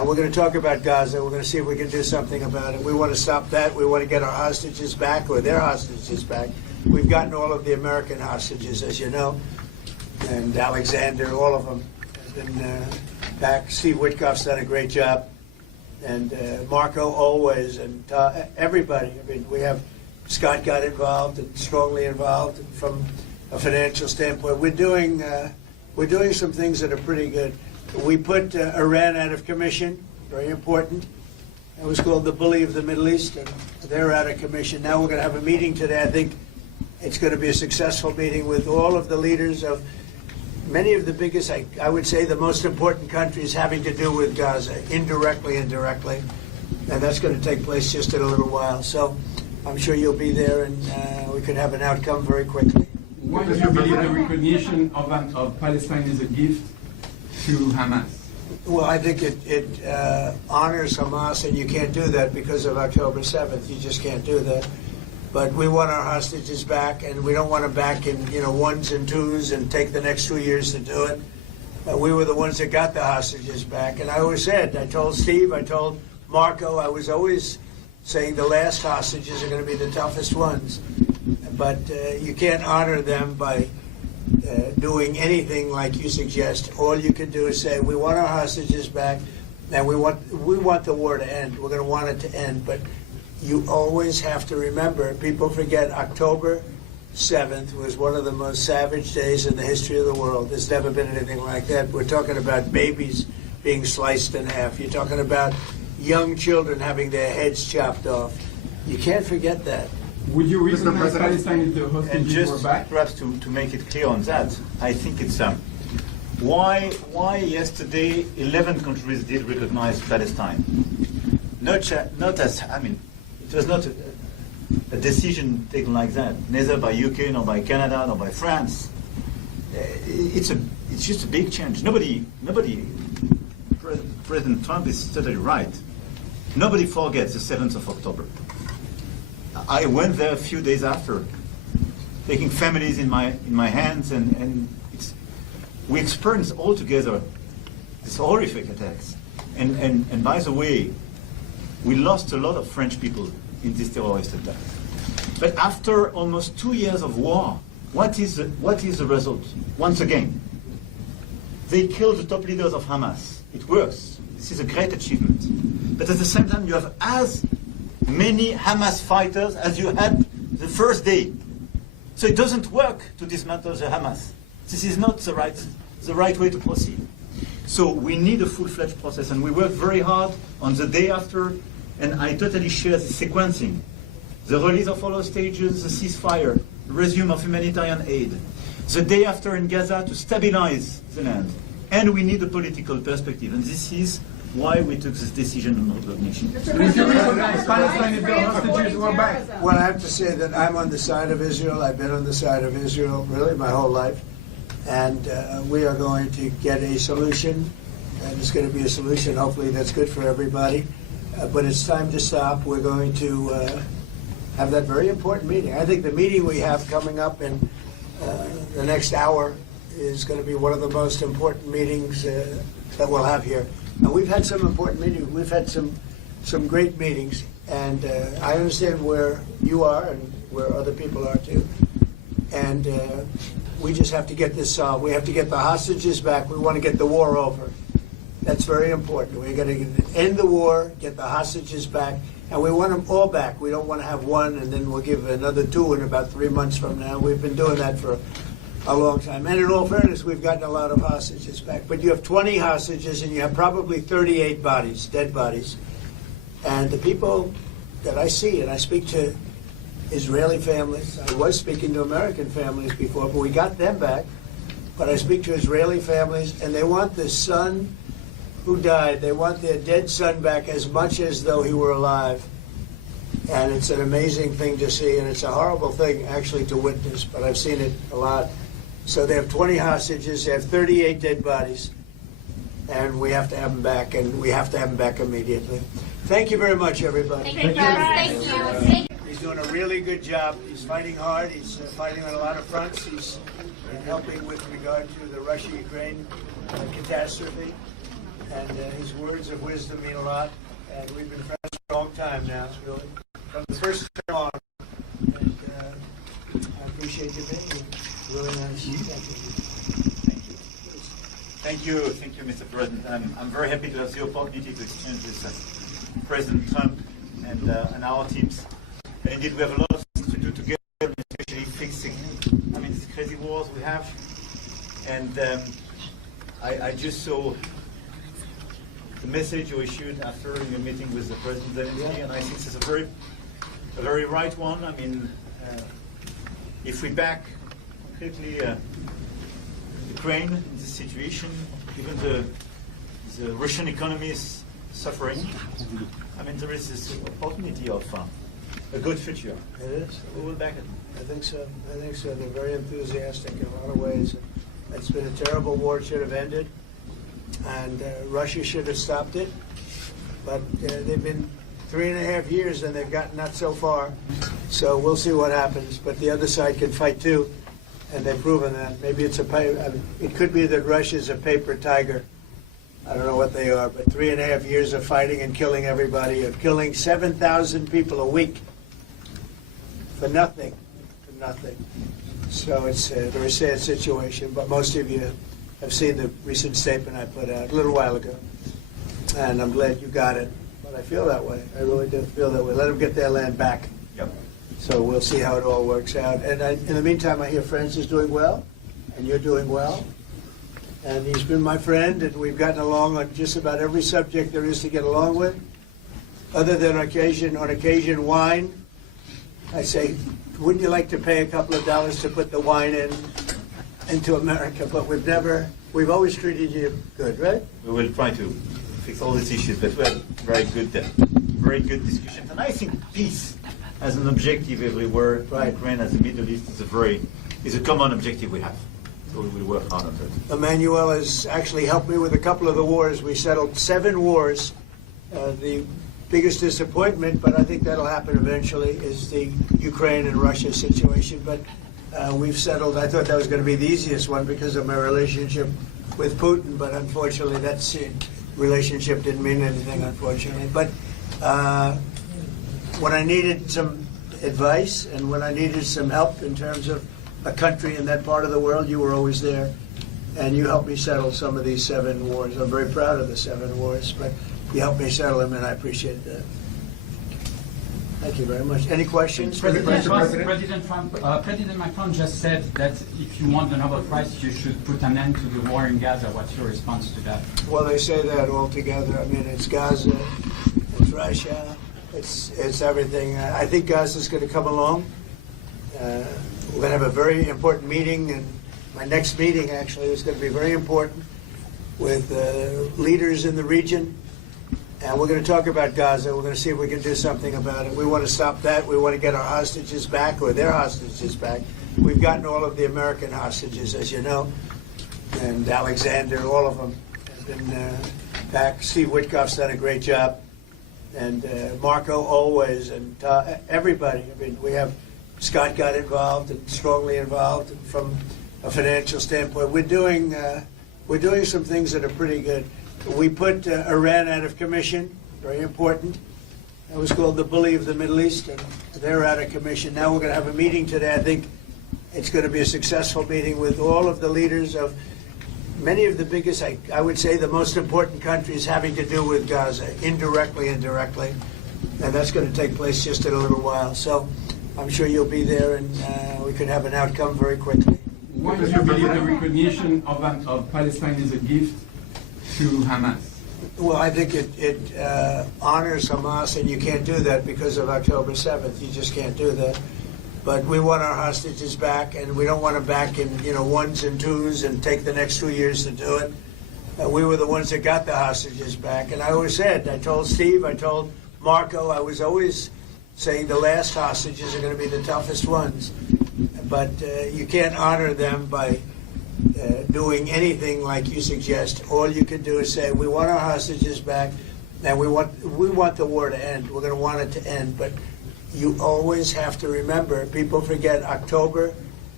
And we're going to talk about Gaza. We're going to see if we can do something about it. We want to stop that. We want to get our hostages back, or their hostages back. We've gotten all of the American hostages, as you know, and Alexander, all of them have been back. Steve Witkoff's done a great job, and Marco always, and everybody. I mean, we have Scott got involved and strongly involved from a financial standpoint. We're doing some things that are pretty good. We put Iran out of commission, very important. It was called the bully of the Middle East, and they're out of commission. Now we're going to have a meeting today. I think it's going to be a successful meeting with all of the leaders of many of the biggest, I would say, the most important countries having to do with Gaza, indirectly and directly. And that's going to take place just in a little while. So I'm sure you'll be there, and we could have an outcome very quickly. Why do you believe the recognition of Palestine is a gift to Hamas? Well, I think it honors Hamas, and you can't do that because of October 7th. You just can't do that. But we want our hostages back, and we don't want them back in ones and twos and take the next 2 years to do it. We were the ones that got the hostages back, and I always said, I told Steve, I told Marco, I was always saying the last hostages are going to be the toughest ones. But you can't honor them by doing anything like you suggest. All you can do is say, we want our hostages back, and we want the war to end. We're going to want it to end. But you always have to remember, people forget October 7th was one of the most savage days in the history of the world. There's never been anything like that. We're talking about babies being sliced in half. You're talking about young children having their heads chopped off. You can't forget that. Would you recognize Palestine if the And hostages were just back? perhaps to make it clear on that, I think it's why yesterday 11 countries did recognize Palestine. Not as, I mean, it was not a decision taken like that, neither by UK nor by Canada nor by France. It's just a big change. Nobody. President Trump is totally right. Nobody forgets the 7th of October. I went there a few days after, taking families in my hands, and we experienced all together these horrific attacks. And by the way, we lost a lot of French people in this terrorist attack. But after almost 2 years of war, what is the result? Once again, they killed the top leaders of Hamas. It works. This is a great achievement. But at the same time, you have as many Hamas fighters as you had the first day. So it doesn't work to dismantle the Hamas. This is not the right way to proceed. So we need a full-fledged process, and we worked very hard on the day after, and I totally share the sequencing. The release of all hostages, the ceasefire, the resume of humanitarian aid. The day after in Gaza to stabilize the land. And we need a political perspective, and this is why we took this decision on recognition. Would you recognize Palestine if the hostages were back? Well, I have to say that I'm on the side of Israel. I've been on the side of Israel really my whole life. And we are going to get a solution. And it's going to be a solution, hopefully, that's good for everybody. But it's time to stop. We're going to have that very important meeting. I think the meeting we have coming up in the next hour is going to be one of the most important meetings that we'll have here. And we've had some important meetings. We've had some great meetings. And I understand where you are and where other people are too. And we just have to get this solved. We have to get the hostages back. We want to get the war over. That's very important. We're going to end the war, get the hostages back, and we want them all back. We don't want to have one and then we'll give another two in about 3 months from now. We've been doing that for a long time. And in all fairness, we've gotten a lot of hostages back. But you have 20 hostages and you have probably 38 bodies, dead bodies. And the people that I see, and I speak to Israeli families. I was speaking to American families before, but we got them back. But I speak to Israeli families, and they want the son who died. They want their dead son back as much as though he were alive. And it's an amazing thing to see, and it's a horrible thing, actually, to witness, but I've seen it a lot. So they have 20 hostages, they have 38 dead bodies, and we have to have them back, and we have to have them back immediately. Thank you very much, everybody. Thank you. He's doing a really good job. He's fighting hard. He's fighting on a lot of fronts. He's helping with regard to the Russia-Ukraine catastrophe. And his words of wisdom mean a lot. And we've been friends for a long time now, really, from the first term on. And I appreciate you being here. Really nice. Thank you, Mr. President. I'm very happy to have the opportunity to exchange with President Trump and our teams. And indeed, we have a lot of things to do together, especially fixing, these crazy wars we have. And I just saw the message you issued after your meeting with the President Zelensky, and I think it's a very right one. If we back completely Ukraine in this situation, even the Russian economy is suffering. There is this opportunity of a good future. It is. We will back it. I think so. They're very enthusiastic in a lot of ways. It's been a terrible war. It should have ended. And Russia should have stopped it. But they've been 3.5 years and they've gotten not so far. So we'll see what happens. But the other side can fight too. And they've proven that. Maybe it could be that Russia's a paper tiger. I don't know what they are, but 3.5 years of fighting and killing everybody, of killing 7,000 people a week for nothing. So it's a very sad situation, but most of you have seen the recent statement I put out a little while ago, and I'm glad you got it. But I feel that way. I really do feel that way. Let them get their land back. Yep. So we'll see how it all works out. And in the meantime, I hear France is doing well, and you're doing well. And he's been my friend, and we've gotten along on just about every subject there is to get along with, other than on occasion wine. I say, wouldn't you like to pay a couple of dollars to put the wine into America? But we've always treated you good, right? We will try to fix all these issues, but we had very good discussions. And I think peace as an objective everywhere, Right. Ukraine as the Middle East is a common objective we have. So we will work hard on that. Emmanuel has actually helped me with a couple of the wars. We settled 7 wars. The biggest disappointment, but I think that'll happen eventually, is the Ukraine and Russia situation. But we've settled. I thought that was going to be the easiest one because of my relationship with Putin, but unfortunately that relationship didn't mean anything, unfortunately. But when I needed some advice and when I needed some help in terms of a country in that part of the world, you were always there, and you helped me settle some of these 7 wars. I'm very proud of the 7 wars, but you helped me settle them, and I appreciate that. Thank you very much. Any questions? President Macron just said that if you want the Nobel Prize, you should put an end to the war in Gaza. What's your response to that? Well, they say that all together. It's Gaza, it's Russia, it's everything. I think Gaza's going to come along. We're going to have a very important meeting, and my next meeting actually is going to be very important with leaders in the region. And we're going to talk about Gaza. We're going to see if we can do something about it. We want to stop that. We want to get our hostages back, or their hostages back. We've gotten all of the American hostages, as you know, and Alexander, all of them have been back. Steve Witkoff's done a great job, and Marco always, and everybody. We have Scott got involved and strongly involved from a financial standpoint. We're doing some things that are pretty good. We put Iran out of commission, very important. It was called the bully of the Middle East, and they're out of commission. Now we're going to have a meeting today. I think it's going to be a successful meeting with all of the leaders of many of the biggest, I would say the most important countries having to do with Gaza, indirectly and directly. And that's going to take place just in a little while. So I'm sure you'll be there, and we could have an outcome very quickly. Why do you believe the recognition of Palestine is a gift to Hamas? Well, I think it honors Hamas, and you can't do that because of October 7th. You just can't do that. But we want our hostages back, and we don't want them back in 1s and 2s and take the next 2 years to do it. We were the ones that got the hostages back. And I always said, I told Steve, I told Marco, I was always saying the last hostages are going to be the toughest ones. But you can't honor them by doing anything like you suggest. All you can do is say, we want our hostages back, and we want the war to end. We're going to want it to end. But you always have to remember, people forget October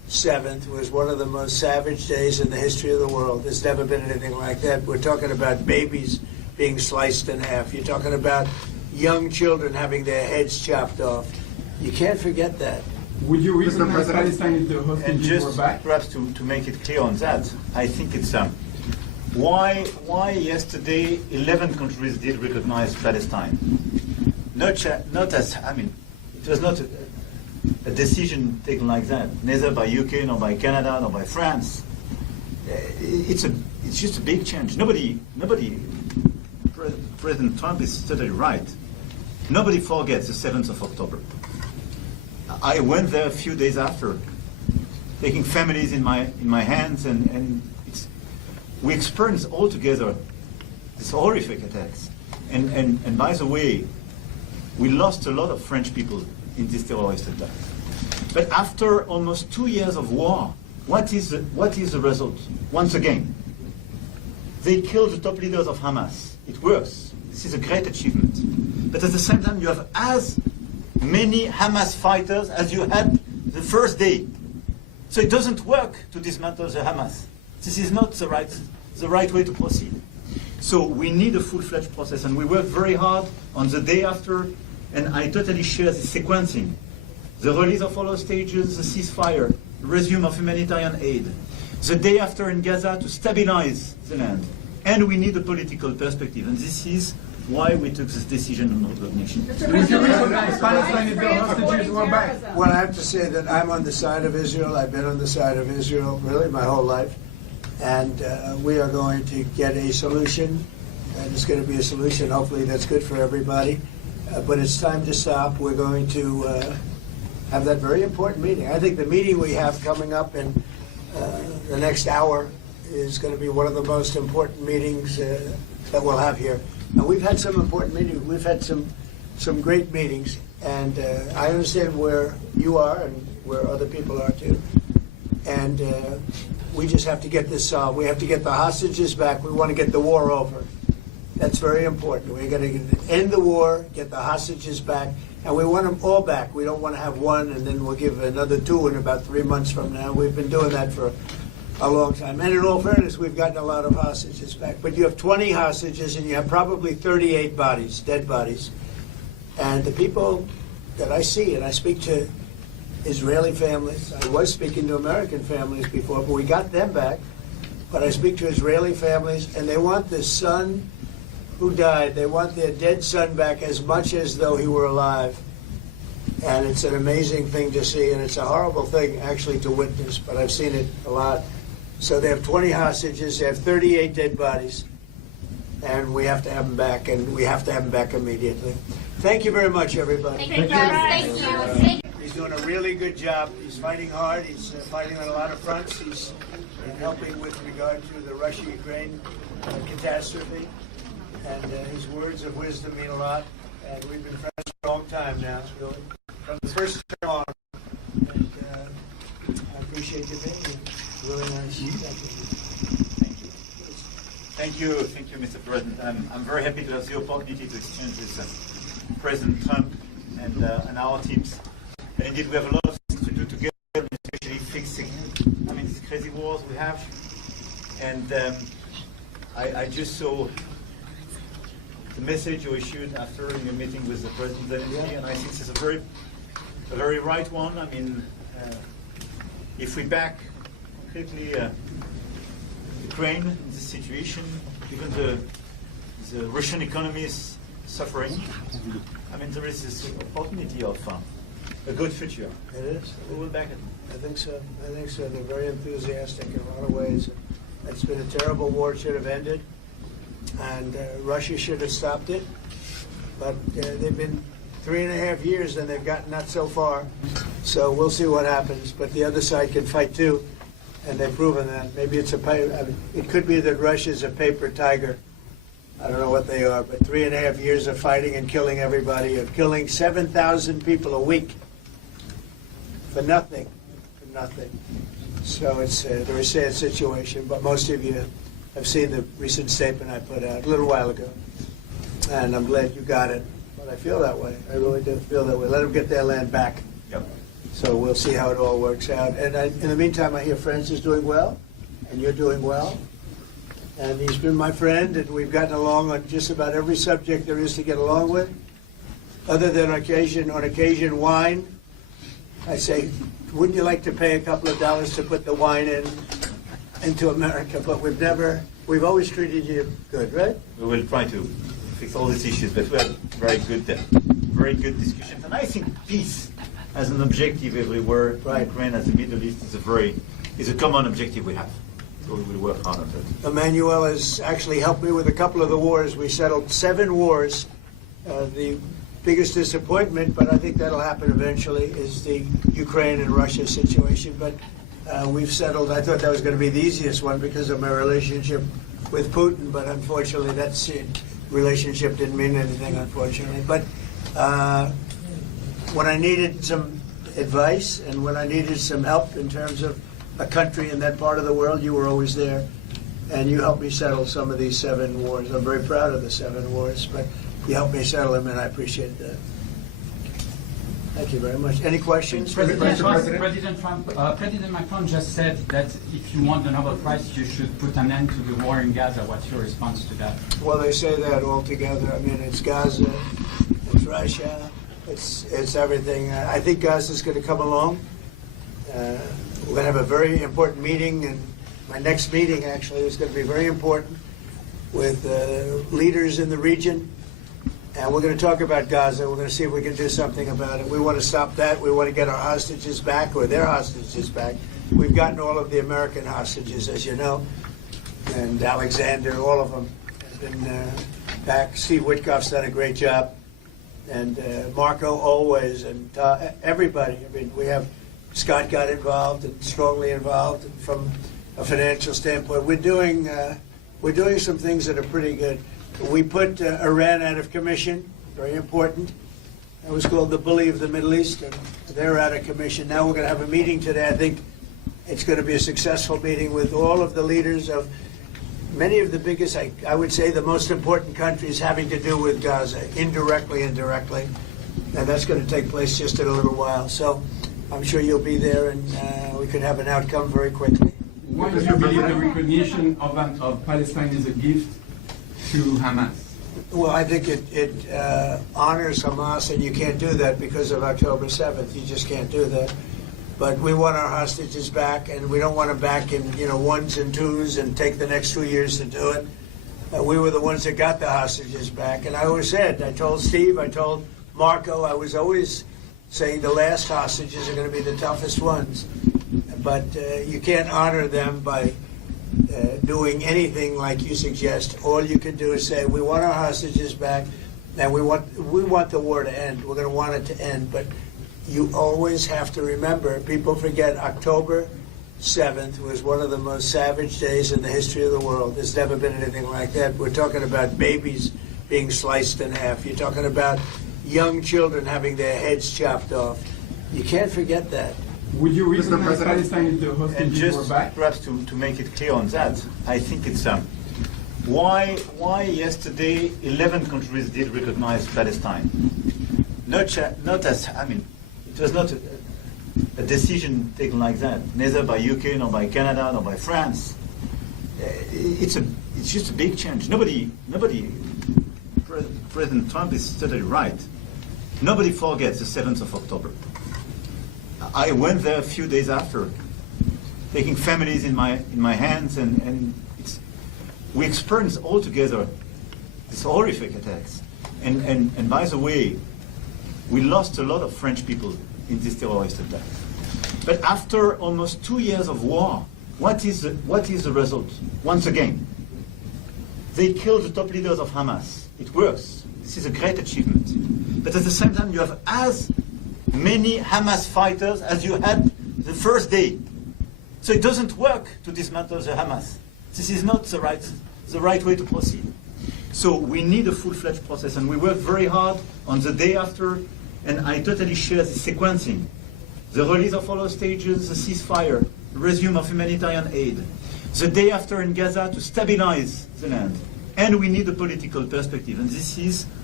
7th was one of the most savage days in the history of the world. There's never been anything like that. We're talking about babies being sliced in half. You're talking about young children having their heads chopped off. You can't forget that. Would you recognize Palestine if the And hostages were just back? perhaps to make it clear on that, I think it's why yesterday 11 countries did recognize Palestine. Not as, I mean, it was not a decision taken like that, neither by UK, nor by Canada, nor by France. It's just a big change. President Trump is totally right. Nobody forgets the 7th of October. I went there a few days after, taking families in my hands, and we experienced all together this horrific attacks. And by the way, we lost a lot of French people in this terrorist attack. But after almost 2 years of war, what is the result? Once again, they killed the top leaders of Hamas. It works. This is a great achievement. But at the same time, you have as many Hamas fighters as you had the first day. So it doesn't work to dismantle the Hamas. This is not the right way to proceed. So we need a full-fledged process, and we worked very hard on the day after, and I totally share the sequencing. The release of all hostages, the ceasefire, resume of humanitarian aid. The day after in Gaza to stabilize the land. And we need a political perspective, and this is why we took this decision on recognition. Would you recognize Palestine if the hostages were back? Well, I have to say that I'm on the side of Israel. I've been on the side of Israel really my whole life. And we are going to get a solution, and it's going to be a solution hopefully that's good for everybody. But it's time to stop. We're going to have that very important meeting. I think the meeting we have coming up in the next hour is going to be one of the most important meetings that we'll have here. And we've had some important meetings. We've had some great meetings, and I understand where you are and where other people are too. And we just have to get this solved. We have to get the hostages back. We want to get the war over. That's very important. We're going to end the war, get the hostages back, and we want them all back. We don't want to have one and then we'll give another two in about 3 months from now. We've been doing that for a long time. And in all fairness, we've gotten a lot of hostages back. But you have 20 hostages and you have probably 38 bodies, dead bodies. And the people that I see, and I speak to Israeli families. I was speaking to American families before, but we got them back. But I speak to Israeli families, and they want the son who died. They want their dead son back as much as though he were alive. And it's an amazing thing to see, and it's a horrible thing actually to witness, but I've seen it a lot. So they have 20 hostages, they have 38 dead bodies, and we have to have them back, and we have to have them back immediately. Thank you very much, everybody. Thank you. Thank you. He's doing a really good job. He's fighting hard. He's fighting on a lot of fronts. He's helping with regard to the Russia-Ukraine catastrophe. And his words of wisdom mean a lot. And we've been friends for a long time now, really. From the first term on. And I appreciate you being here. Really nice. Thank you. Thank you, Mr. President. I'm very happy to have the opportunity to exchange with President Trump and our teams. And indeed, we have a lot of things to do together, especially fixing, these crazy wars we have. And I just saw the message you issued after your meeting with the President Zelensky, and I think it's a very right one. If we back completely Ukraine in this situation, even the Russian economy is suffering. There is this opportunity of a good future. It is. We will back it. I think so. They're very enthusiastic in a lot of ways. It's been a terrible war. It should have ended. And Russia should have stopped it. But they've been 3.5 years and they've gotten not so far. So we'll see what happens. But the other side can fight too. And they've proven that. Maybe it could be that Russia's a paper tiger. I don't know what they are, but 3.5 years of fighting and killing everybody, of killing 7,000 people a week for nothing. So it's a very sad situation, but most of you have seen the recent statement I put out a little while ago. And I'm glad you got it. But I feel that way. I really do feel that way. Let them get their land back. Yep. So we'll see how it all works out. And in the meantime, I hear Franz is doing well, and you're doing well. And he's been my friend, and we've gotten along on just about every subject there is to get along with. Other than on occasion, wine. I say, wouldn't you like to pay a couple of dollars to put the wine into America? But we've always treated you good, right? We will try to fix all these issues, but we had very good discussions. And I think peace as an objective everywhere, Right. Ukraine as the Middle East is a common objective we have. So we will work hard on that. Emmanuel has actually helped me with a couple of the wars. We settled 7 wars. The biggest disappointment, but I think that'll happen eventually, is the Ukraine and Russia situation. But we've settled. I thought that was going to be the easiest one because of my relationship with Putin, but unfortunately that relationship didn't mean anything, unfortunately. But when I needed some advice and when I needed some help in terms of a country in that part of the world, you were always there. And you helped me settle some of these 7 wars. I'm very proud of the 7 wars, but you helped me settle them, and I appreciate that. Thank you very much. Any questions? President Macron just said that if you want the Nobel Prize, you should put an end to the war in Gaza. What's your response to that? Well, they say that all together. I mean, it's Gaza, it's Russia, it's everything. I think Gaza's going to come along. We're going to have a very important meeting, and my next meeting actually is going to be very important with leaders in the region. And we're going to talk about Gaza. We're going to see if we can do something about it. We want to stop that. We want to get our hostages back, or their hostages back. We've gotten all of the American hostages, as you know, and Alexander, all of them have been back. Steve Witkoff's done a great job, and Marco always, and everybody. I mean, we have Scott got involved and strongly involved from a financial standpoint. We're doing some things that are pretty good. We put Iran out of commission, very important. It was called the bully of the Middle East, and they're out of commission. Now we're going to have a meeting today. I think it's going to be a successful meeting with all of the leaders of many of the biggest, I would say, the most important countries having to do with Gaza, indirectly and directly. And that's going to take place just in a little while. So I'm sure you'll be there, and we could have an outcome very quickly. Why do you believe the recognition of Palestine is a gift to Hamas? Well, I think it honors Hamas, and you can't do that because of October 7th. You just can't do that. But we want our hostages back, and we don't want them back in 1s and 2s and take the next 2 years to do it. We were the ones that got the hostages back. And I always said, I told Steve, I told Marco, I was always saying the last hostages are going to be the toughest ones. But you can't honor them by doing anything like you suggest. All you can do is say, we want our hostages back, and we want the war to end. We're going to want it to end. But you always have to remember, people forget October 7th was one of the most savage days in the history of the world. There's never been anything like that. We're talking about babies being sliced in half. You're talking about young children having their heads chopped off. You can't forget that. Would you recognize Palestine if the And hostages were just back? perhaps to make it clear on that, I think it's why yesterday 11 countries did recognize Palestine. Not as, I mean, it was not a decision taken like that, neither by UK, nor by Canada, nor by France. It's just a big change. Nobody, President Trump is totally right. Nobody forgets the 7th of October. I went there a few days after, taking families in my hands, and we experienced all together these horrific attacks. And by the way, we lost a lot of French people in this terrorist attack. But after almost 2 years of war, what is the result? Once again, they killed the top leaders of Hamas. It works. This is a great achievement. But at the same time, you have as many Hamas fighters as you had the first day. So it doesn't work to dismantle the Hamas. This is not the right way to proceed. So we need a full-fledged process, and we work very hard on the day after, and I totally share the sequencing. The release of all hostages, the ceasefire, the resume of humanitarian aid, the day after in Gaza to stabilize the land. And we need a political perspective, and this is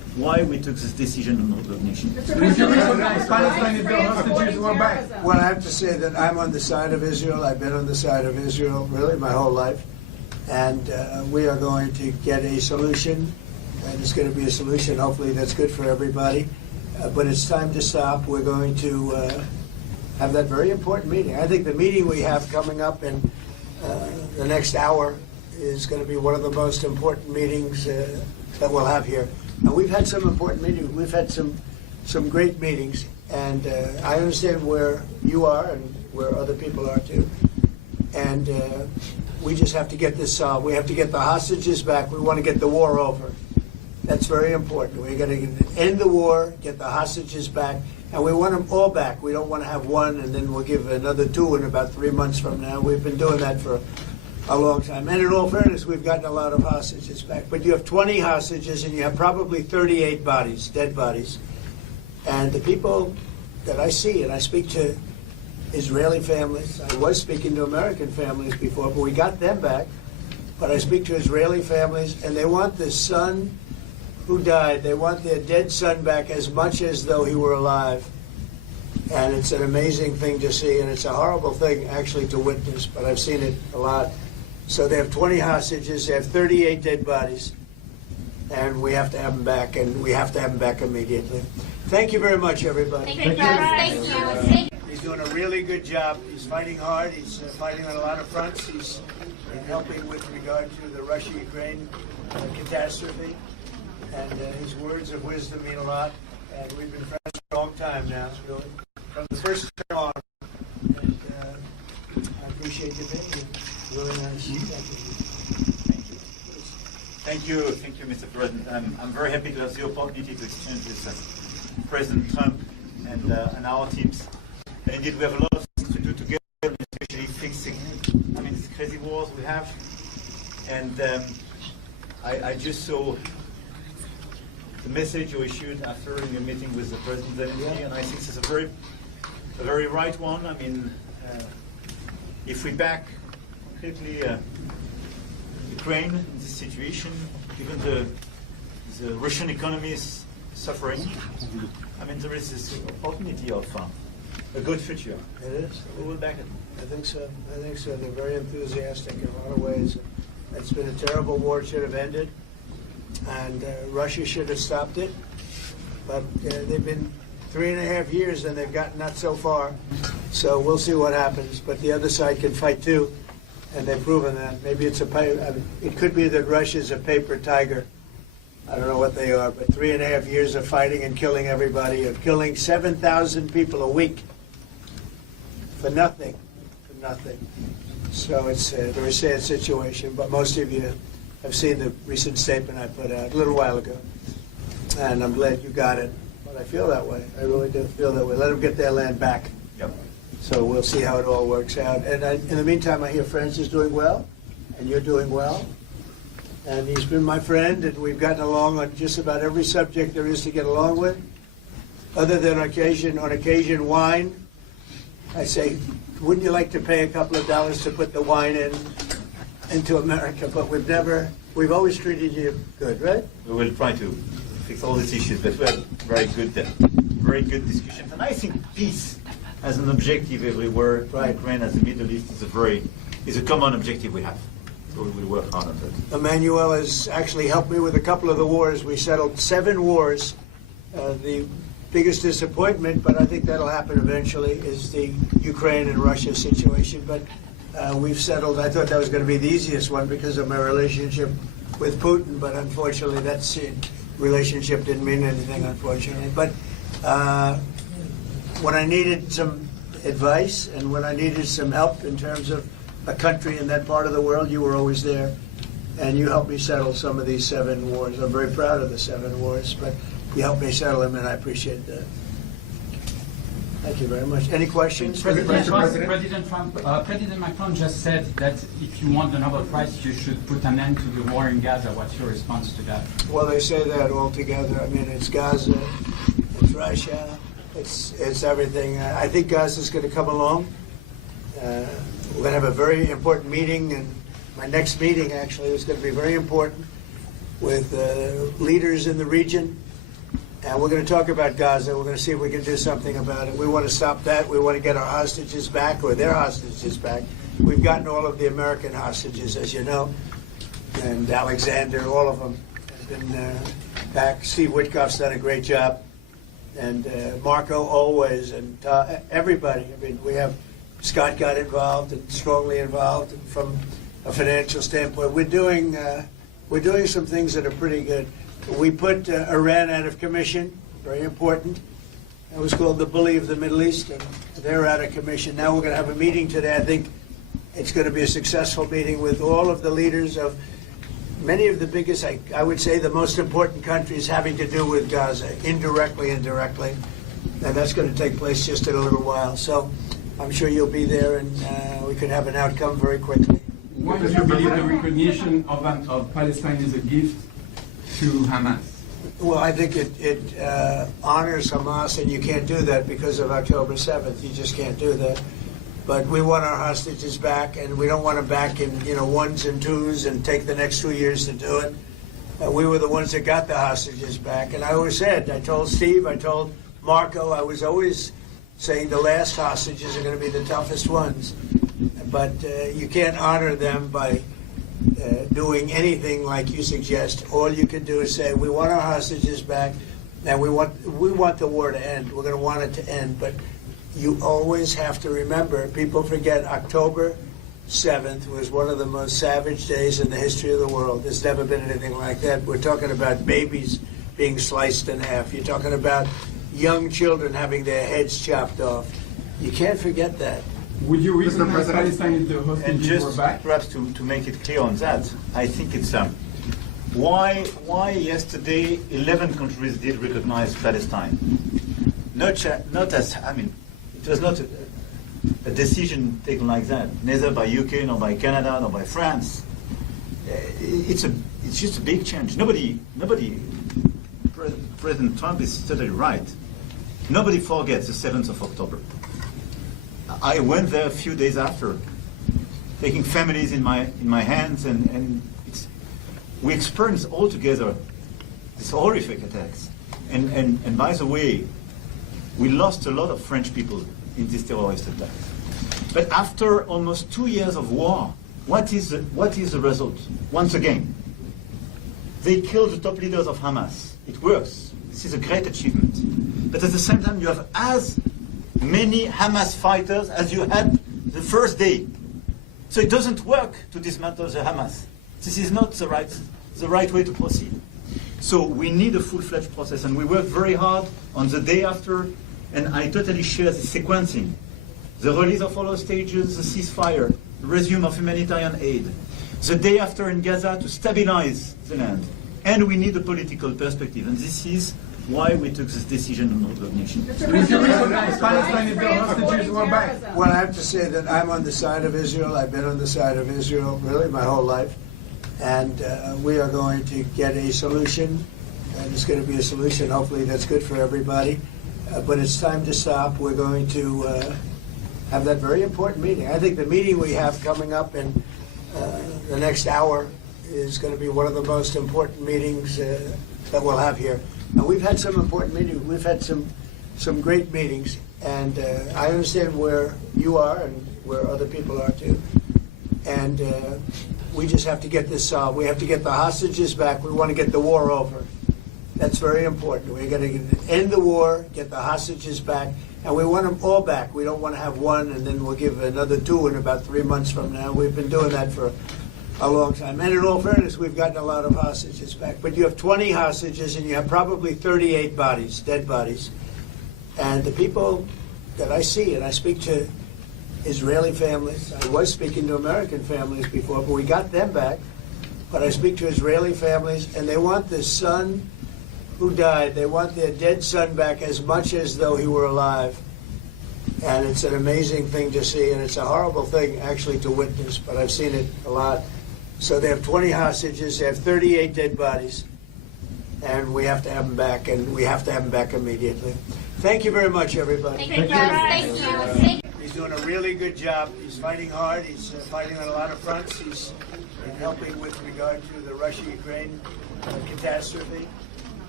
why we took this decision on recognition. Would you recognize Palestine if the hostages were back? Well, I have to say that I'm on the side of Israel. I've been on the side of Israel really my whole life. And we are going to get a solution. And it's going to be a solution, hopefully, that's good for everybody. But it's time to stop. We're going to have that very important meeting. I think the meeting we have coming up in the next hour is going to be one of the most important meetings that we'll have here. And we've had some important meetings. We've had some great meetings. And I understand where you are and where other people are too. And we just have to get this solved. We have to get the hostages back. We want to get the war over. That's very important. We're going to end the war, get the hostages back, and we want them all back. We don't want to have one and then we'll give another two in about 3 months from now. We've been doing that for a long time. And in all fairness, we've gotten a lot of hostages back. But you have 20 hostages and you have probably 38 bodies, dead bodies. And the people that I see, and I speak to Israeli families. I was speaking to American families before, but we got them back. But I speak to Israeli families, and they want the son who died. They want their dead son back as much as though he were alive. And it's an amazing thing to see, and it's a horrible thing actually to witness, but I've seen it a lot. So they have 20 hostages, they have 38 dead bodies, and we have to have them back, and we have to have them back immediately. Thank you very much, everybody. Thank you. He's doing a really good job. He's fighting hard. He's fighting on a lot of fronts. He's helping with regard to the Russia-Ukraine catastrophe. And his words of wisdom mean a lot. And we've been friends for a long time now, really. From the first term on. And I appreciate you being here. Really nice. Thank you. Thank you, Mr. President. I'm very happy to have the opportunity to exchange with President Trump and our teams. And indeed, we have a lot of things to do together, especially fixing, these crazy wars we have. And I just saw the message you issued after your meeting with the President, and I think it's a very right one. If we back completely Ukraine in this situation, even the Russian economy is suffering. There is this opportunity of a good future. It is. We will back it. I think so. They're very enthusiastic in a lot of ways. It's been a terrible war. It should have ended. And Russia should have stopped it. But they've been 3.5 years and they've gotten not so far. So we'll see what happens. But the other side can fight too. And they've proven that. Maybe it's it could be that Russia's a paper tiger. I don't know what they are, but 3.5 years of fighting and killing everybody, of killing 7,000 people a week for nothing. So it's a very sad situation, but most of you have seen the recent statement I put out a little while ago. And I'm glad you got it. But I feel that way. I really do feel that way. Let them get their land back. Yep. So we'll see how it all works out. And in the meantime, I hear France is doing well, and you're doing well. And he's been my friend, and we've gotten along on just about every subject there is to get along with. Other than on occasion, wine. I say, wouldn't you like to pay a couple of dollars to put the wine into America? But we've always treated you good, right? We will try to fix all these issues, but we had very good discussions. And I think peace as an objective everywhere, Right. Ukraine as the Middle East is a common objective we have. So we will work hard on that. Emmanuel has actually helped me with a couple of the wars. We settled 7 wars. The biggest disappointment, but I think that'll happen eventually, is the Ukraine and Russia situation. But we've settled. I thought that was going to be the easiest one because of my relationship with Putin, but unfortunately that relationship didn't mean anything, unfortunately. But when I needed some advice and when I needed some help in terms of a country in that part of the world, you were always there. And you helped me settle some of these 7 wars. I'm very proud of the 7 wars, but you helped me settle them, and I appreciate that. Thank you very much. Any questions? President Macron just said that if you want the Nobel Prize, you should put an end to the war in Gaza. What's your response to that? Well, they say that all together. It's Gaza, it's Russia, it's everything. I think Gaza's going to come along. We're going to have a very important meeting, and my next meeting actually is going to be very important with leaders in the region And we're going to talk about Gaza. We're going to see if we can do something about it. We want to stop that. We want to get our hostages back, or their hostages back. We've gotten all of the American hostages, as you know, and Alexander, all of them have been back. Steve Witkoff's done a great job, and Marco always, and everybody. I mean, we have Scott got involved and strongly involved from a financial standpoint. We're doing some things that are pretty good. We put Iran out of commission, very important. It was called the bully of the Middle East, and they're out of commission. Now we're going to have a meeting today. I think it's going to be a successful meeting with all of the leaders of many of the biggest, I would say, the most important countries having to do with Gaza, indirectly and directly. And that's going to take place just in a little while. So I'm sure you'll be there, and we could have an outcome very quickly. Why do you believe the recognition of Palestine is a gift to Hamas? Well, I think it honors Hamas, and you can't do that because of October 7th. You just can't do that. But we want our hostages back, and we don't want them back in ones and twos and take the next 2 years to do it. We were the ones that got the hostages back. And I always said, I told Steve, I told Marco, I was always saying the last hostages are going to be the toughest ones. But you can't honor them by doing anything like you suggest. All you can do is say, we want our hostages back, and we want the war to end. We're going to want it to end. But you always have to remember, people forget October 7th was one of the most savage days in the history of the world. There's never been anything like that. We're talking about babies being sliced in half. You're talking about young children having their heads chopped off. You can't forget that. Would you recognize Palestine if the And hostages were just back? perhaps to make it clear on that, I think it's why yesterday 11 countries did recognize Palestine. Not as, I mean, it was not a decision taken like that, neither by UK, nor by Canada, nor by France. It's just a big change. President Trump is totally right. Nobody forgets the 7th of October. I went there a few days after, taking families in my hands, and we experienced all together these horrific attacks. And by the way, we lost a lot of French people in this terrorist attack. But after almost 2 years of war, what is the result? Once again, they killed the top leaders of Hamas. It works. This is a great achievement. But at the same time, you have as many Hamas fighters as you had the first day. So it doesn't work to dismantle the Hamas. This is not the right way to proceed. So we need a full-fledged process, and we work very hard on the day after, and I totally share the sequencing. The release of all hostages, the ceasefire, the resume of humanitarian aid, the day after in Gaza to stabilize the land. And we need a political perspective, and this is why we took this decision on recognition. Would you recognize Palestine if the hostages were back? Well, I have to say that I'm on the side of Israel. I've been on the side of Israel really my whole life. And we are going to get a solution, and it's going to be a solution hopefully that's good for everybody. But it's time to stop. We're going to have that very important meeting. I think the meeting we have coming up in the next hour is going to be one of the most important meetings that we'll have here. And we've had some important meetings. We've had some great meetings, and I understand where you are and where other people are too. And we just have to get this solved. We have to get the hostages back. We want to get the war over. That's very important. We're going to end the war, get the hostages back, and we want them all back. We don't want to have one and then we'll give another two in about 3 months from now. We've been doing that for a long time. And in all fairness, we've gotten a lot of hostages back. But you have 20 hostages and you have probably 38 bodies, dead bodies. And the people that I see, and I speak to Israeli families, I was speaking to American families before, but we got them back. But I speak to Israeli families, and they want the son who died, they want their dead son back as much as though he were alive. And it's an amazing thing to see, and it's a horrible thing actually to witness, but I've seen it a lot. So they have 20 hostages, they have 38 dead bodies, and we have to have them back, and we have to have them back immediately. Thank you very much, everybody. Thank you. Thank you. He's doing a really good job. He's fighting hard. He's fighting on a lot of fronts. He's helping with regard to the Russia-Ukraine catastrophe.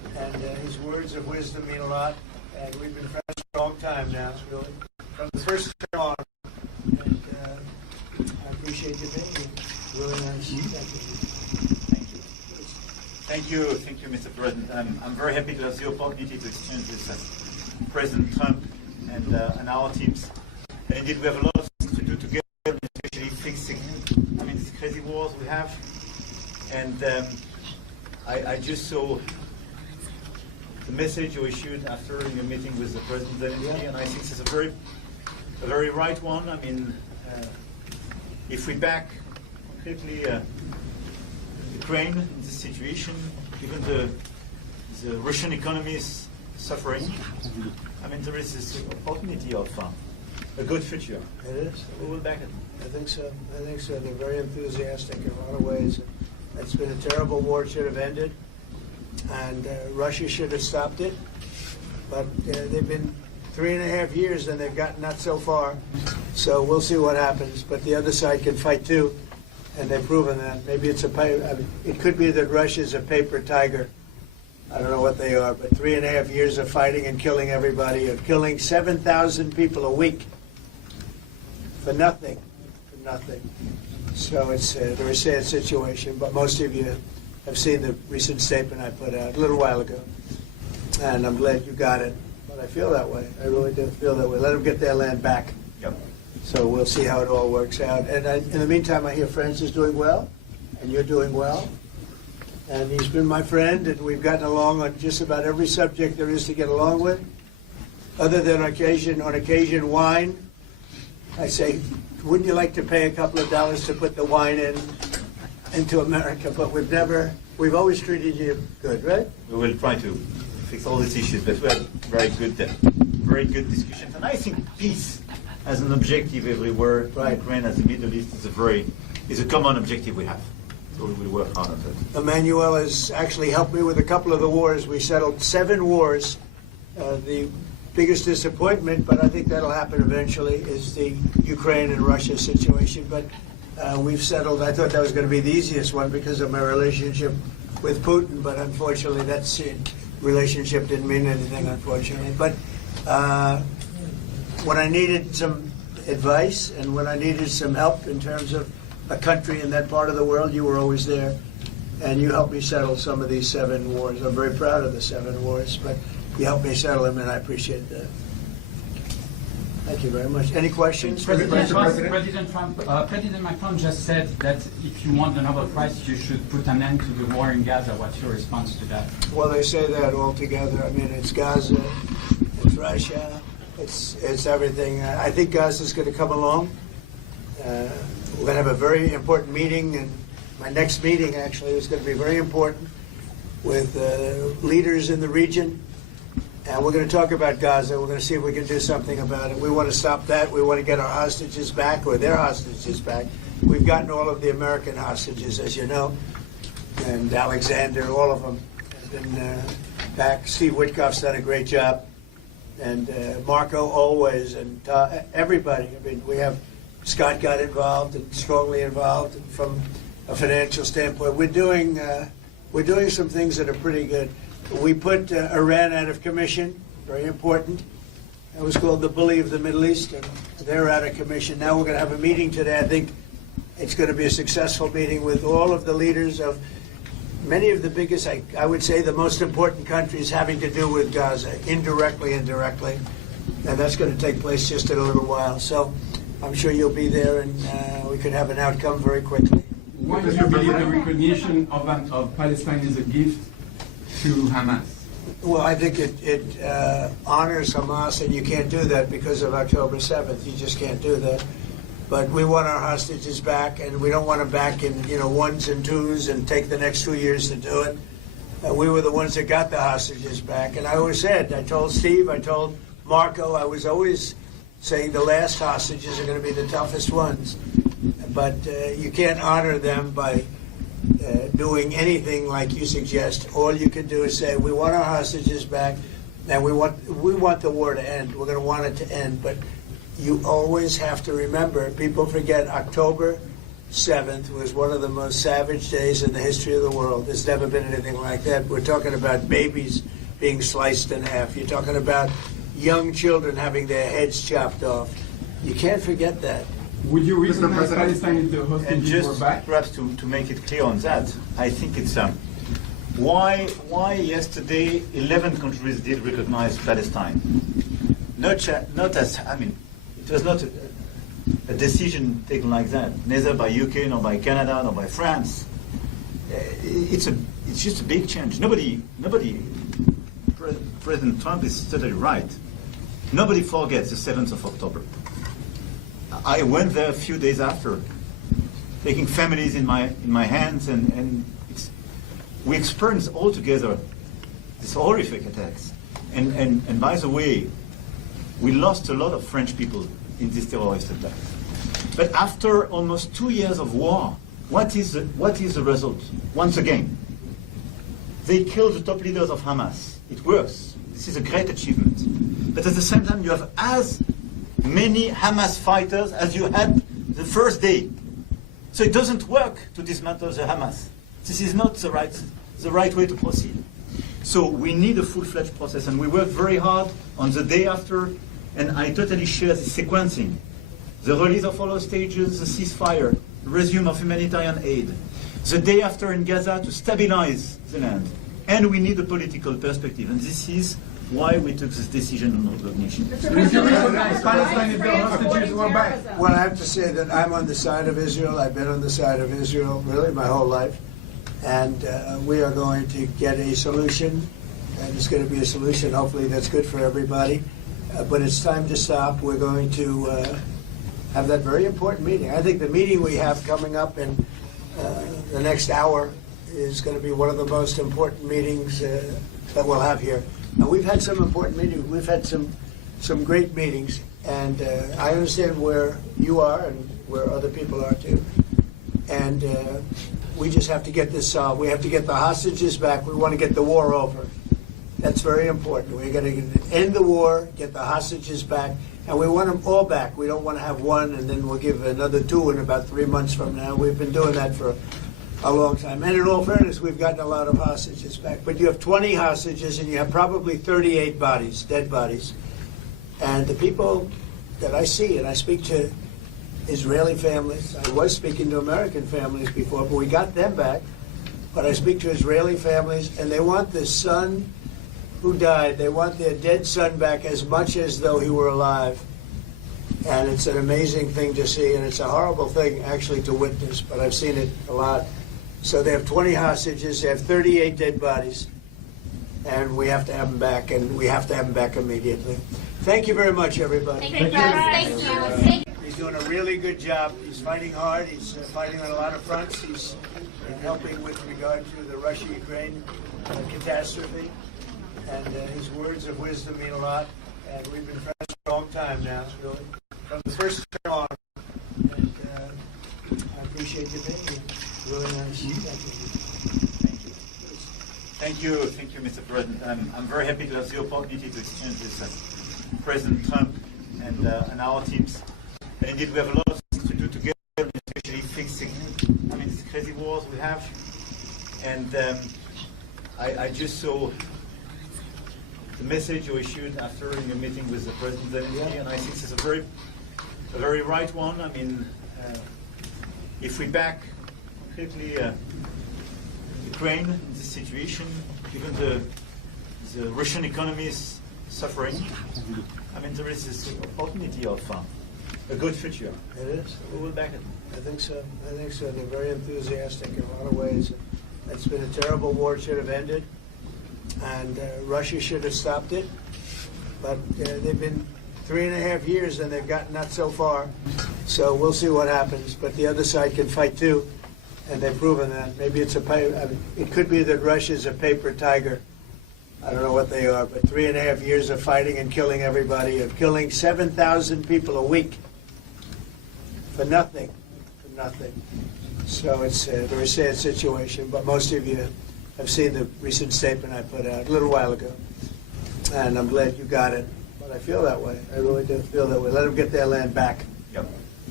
And his words of wisdom mean a lot. And we've been friends for a long time now, really, from the first time on. And I appreciate you being here. Really nice. Thank you. Thank you, Mr. President. I'm very happy to have the opportunity to exchange with President Trump and our teams. And indeed, we have a lot of things to do together, especially fixing, these crazy wars we have. And I just saw the message you issued after your meeting with the President, and I think it's a very right one. If we back concretely Ukraine in this situation, given the Russian economy is suffering, there is this opportunity of a good future. It is. We will back it. I think so. They're very enthusiastic in a lot of ways. It's been a terrible war. It should have ended. And Russia should have stopped it. But they've been 3.5 years and they've gotten not so far. So we'll see what happens. But the other side can fight too. And they've proven that. Maybe it's it could be that Russia's a paper tiger. I don't know what they are, but 3.5 years of fighting and killing everybody, of killing 7,000 people a week for nothing. So it's a very sad situation, but most of you have seen the recent statement I put out a little while ago. And I'm glad you got it. But I feel that way. I really do feel that way. Let them get their land back. Yep. So we'll see how it all works out. And in the meantime, I hear France is doing well, and you're doing well. And he's been my friend, and we've gotten along on just about every subject there is to get along with. Other than on occasion, wine. I say, wouldn't you like to pay a couple of dollars to put the wine into America? But we've always treated you good, right? We will try to fix all these issues, but we had very good discussions. And I think peace as an objective everywhere, Right. Ukraine as the Middle East is a common objective we have. So we will work hard on that. Emmanuel has actually helped me with a couple of the wars. We settled 7 wars. The biggest disappointment, but I think that'll happen eventually, is the Ukraine and Russia situation. But we've settled. I thought that was going to be the easiest one because of my relationship with Putin, but unfortunately that relationship didn't mean anything, unfortunately. But when I needed some advice and when I needed some help in terms of a country in that part of the world, you were always there. And you helped me settle some of these 7 wars. I'm very proud of the 7 wars, but you helped me settle them, and I appreciate that. Thank you very much. Any questions? President Macron just said that if you want the Nobel Prize, you should put an end to the war in Gaza. What's your response to that? Well, they say that all together. It's Gaza, it's Russia, it's everything. I think Gaza's going to come along. We're going to have a very important meeting, and my next meeting actually is going to be very important with leaders in the region. And we're going to talk about Gaza. We're going to see if we can do something about it. We want to stop that. We want to get our hostages back, or their hostages back. We've gotten all of the American hostages, as you know, and Alexander, all of them have been back. Steve Witkoff's done a great job, and Marco always, and everybody. We have Scott got involved and strongly involved, and from a financial standpoint, we're doing some things that are pretty good. We put Iran out of commission, very important. It was called the bully of the Middle East, and they're out of commission. Now we're going to have a meeting today. I think it's going to be a successful meeting with all of the leaders of many of the biggest, I would say the most important countries having to do with Gaza, indirectly and directly. And that's going to take place just in a little while. So I'm sure you'll be there, and we could have an outcome very quickly. Why do you believe the recognition of Palestine is a gift to Hamas? Well, I think it honors Hamas, and you can't do that because of October 7th. You just can't do that. But we want our hostages back, and we don't want them back in ones and twos and take the next 2 years to do it. We were the ones that got the hostages back. And I always said, I told Steve, I told Marco, I was always saying the last hostages are going to be the toughest ones. But you can't honor them by doing anything like you suggest. All you can do is say, we want our hostages back, and we want the war to end. We're going to want it to end. But you always have to remember, people forget October 7th was one of the most savage days in the history of the world. There's never been anything like that. We're talking about babies being sliced in half. You're talking about young children having their heads chopped off. You can't forget that. Would you recognize Palestine if the And hostages were just back? perhaps to make it clear on that, I think it's why yesterday 11 countries did recognize Palestine. Not as it was not a decision taken like that, neither by UK nor by Canada nor by France. It's just a big change. Nobody. President Trump is totally right. Nobody forgets the 7th of October. I went there a few days after, taking families in my hands, and we experienced all together these horrific attacks. And by the way, we lost a lot of French people in this terrorist attack. But after almost 2 years of war, what is the result? Once again, they killed the top leaders of Hamas. It works. This is a great achievement. But at the same time, you have as many Hamas fighters as you had the first day. So it doesn't work to dismantle the Hamas. This is not the right way to proceed. So we need a full-fledged process, and we worked very hard on the day after, and I totally share the sequencing. The release of all hostages, the ceasefire, the resume of humanitarian aid, the day after in Gaza to stabilize the land. And we need a political perspective, and this is why we took this decision on recognition. Would you recognize Palestine if the hostages were back? Well, I have to say that I'm on the side of Israel. I've been on the side of Israel really my whole life. And we are going to get a solution, and it's going to be a solution hopefully that's good for everybody. But it's time to stop. We're going to have that very important meeting. I think the meeting we have coming up in the next hour is going to be one of the most important meetings that we'll have here. And we've had some important meetings. We've had some great meetings, and I understand where you are and where other people are too. And we just have to get this solved. We have to get the hostages back. We want to get the war over. That's very important. We're going to end the war, get the hostages back, and we want them all back. We don't want to have one and then we'll give another two in about 3 months from now. We've been doing that for a long time. And in all fairness, we've gotten a lot of hostages back. But you have 20 hostages and you have probably 38 bodies, dead bodies. And the people that I see, and I speak to Israeli families. I was speaking to American families before, but we got them back. But I speak to Israeli families, and they want the son who died. They want their dead son back as much as though he were alive. And it's an amazing thing to see, and it's a horrible thing actually to witness, but I've seen it a lot. So they have 20 hostages, they have 38 dead bodies, and we have to have them back, and we have to have them back immediately. Thank you very much, everybody. Thank you. He's doing a really good job. He's fighting hard. He's fighting on a lot of fronts. He's helping with regard to the Russia-Ukraine catastrophe. And his words of wisdom mean a lot. And we've been friends for a long time now, really. From the first time on. And I appreciate you being here. Really nice. Thank you. Thank you, Mr. President. I'm very happy to have the opportunity to exchange with President Trump and our teams. And indeed, we have a lot of things to do together, especially fixing, these crazy wars we have. And I just saw the message you issued after your meeting with the President, and I think it's a very right one. If we back completely Ukraine in this situation, given the Russian economy is suffering, there is this opportunity of a good future. It is. We will back it. I think so. They're very enthusiastic in a lot of ways. It's been a terrible war. It should have ended. And Russia should have stopped it. But they've been 3.5 years and they've gotten not so far. So we'll see what happens. But the other side can fight too. And they've proven that. Maybe it's it could be that Russia's a paper tiger. I don't know what they are, but 3.5 years of fighting and killing everybody, of killing 7,000 people a week for nothing. So it's a very sad situation, but most of you have seen the recent statement I put out a little while ago. And I'm glad you got it. But I feel that way. I really do feel that way. Let them get their land back. Yep.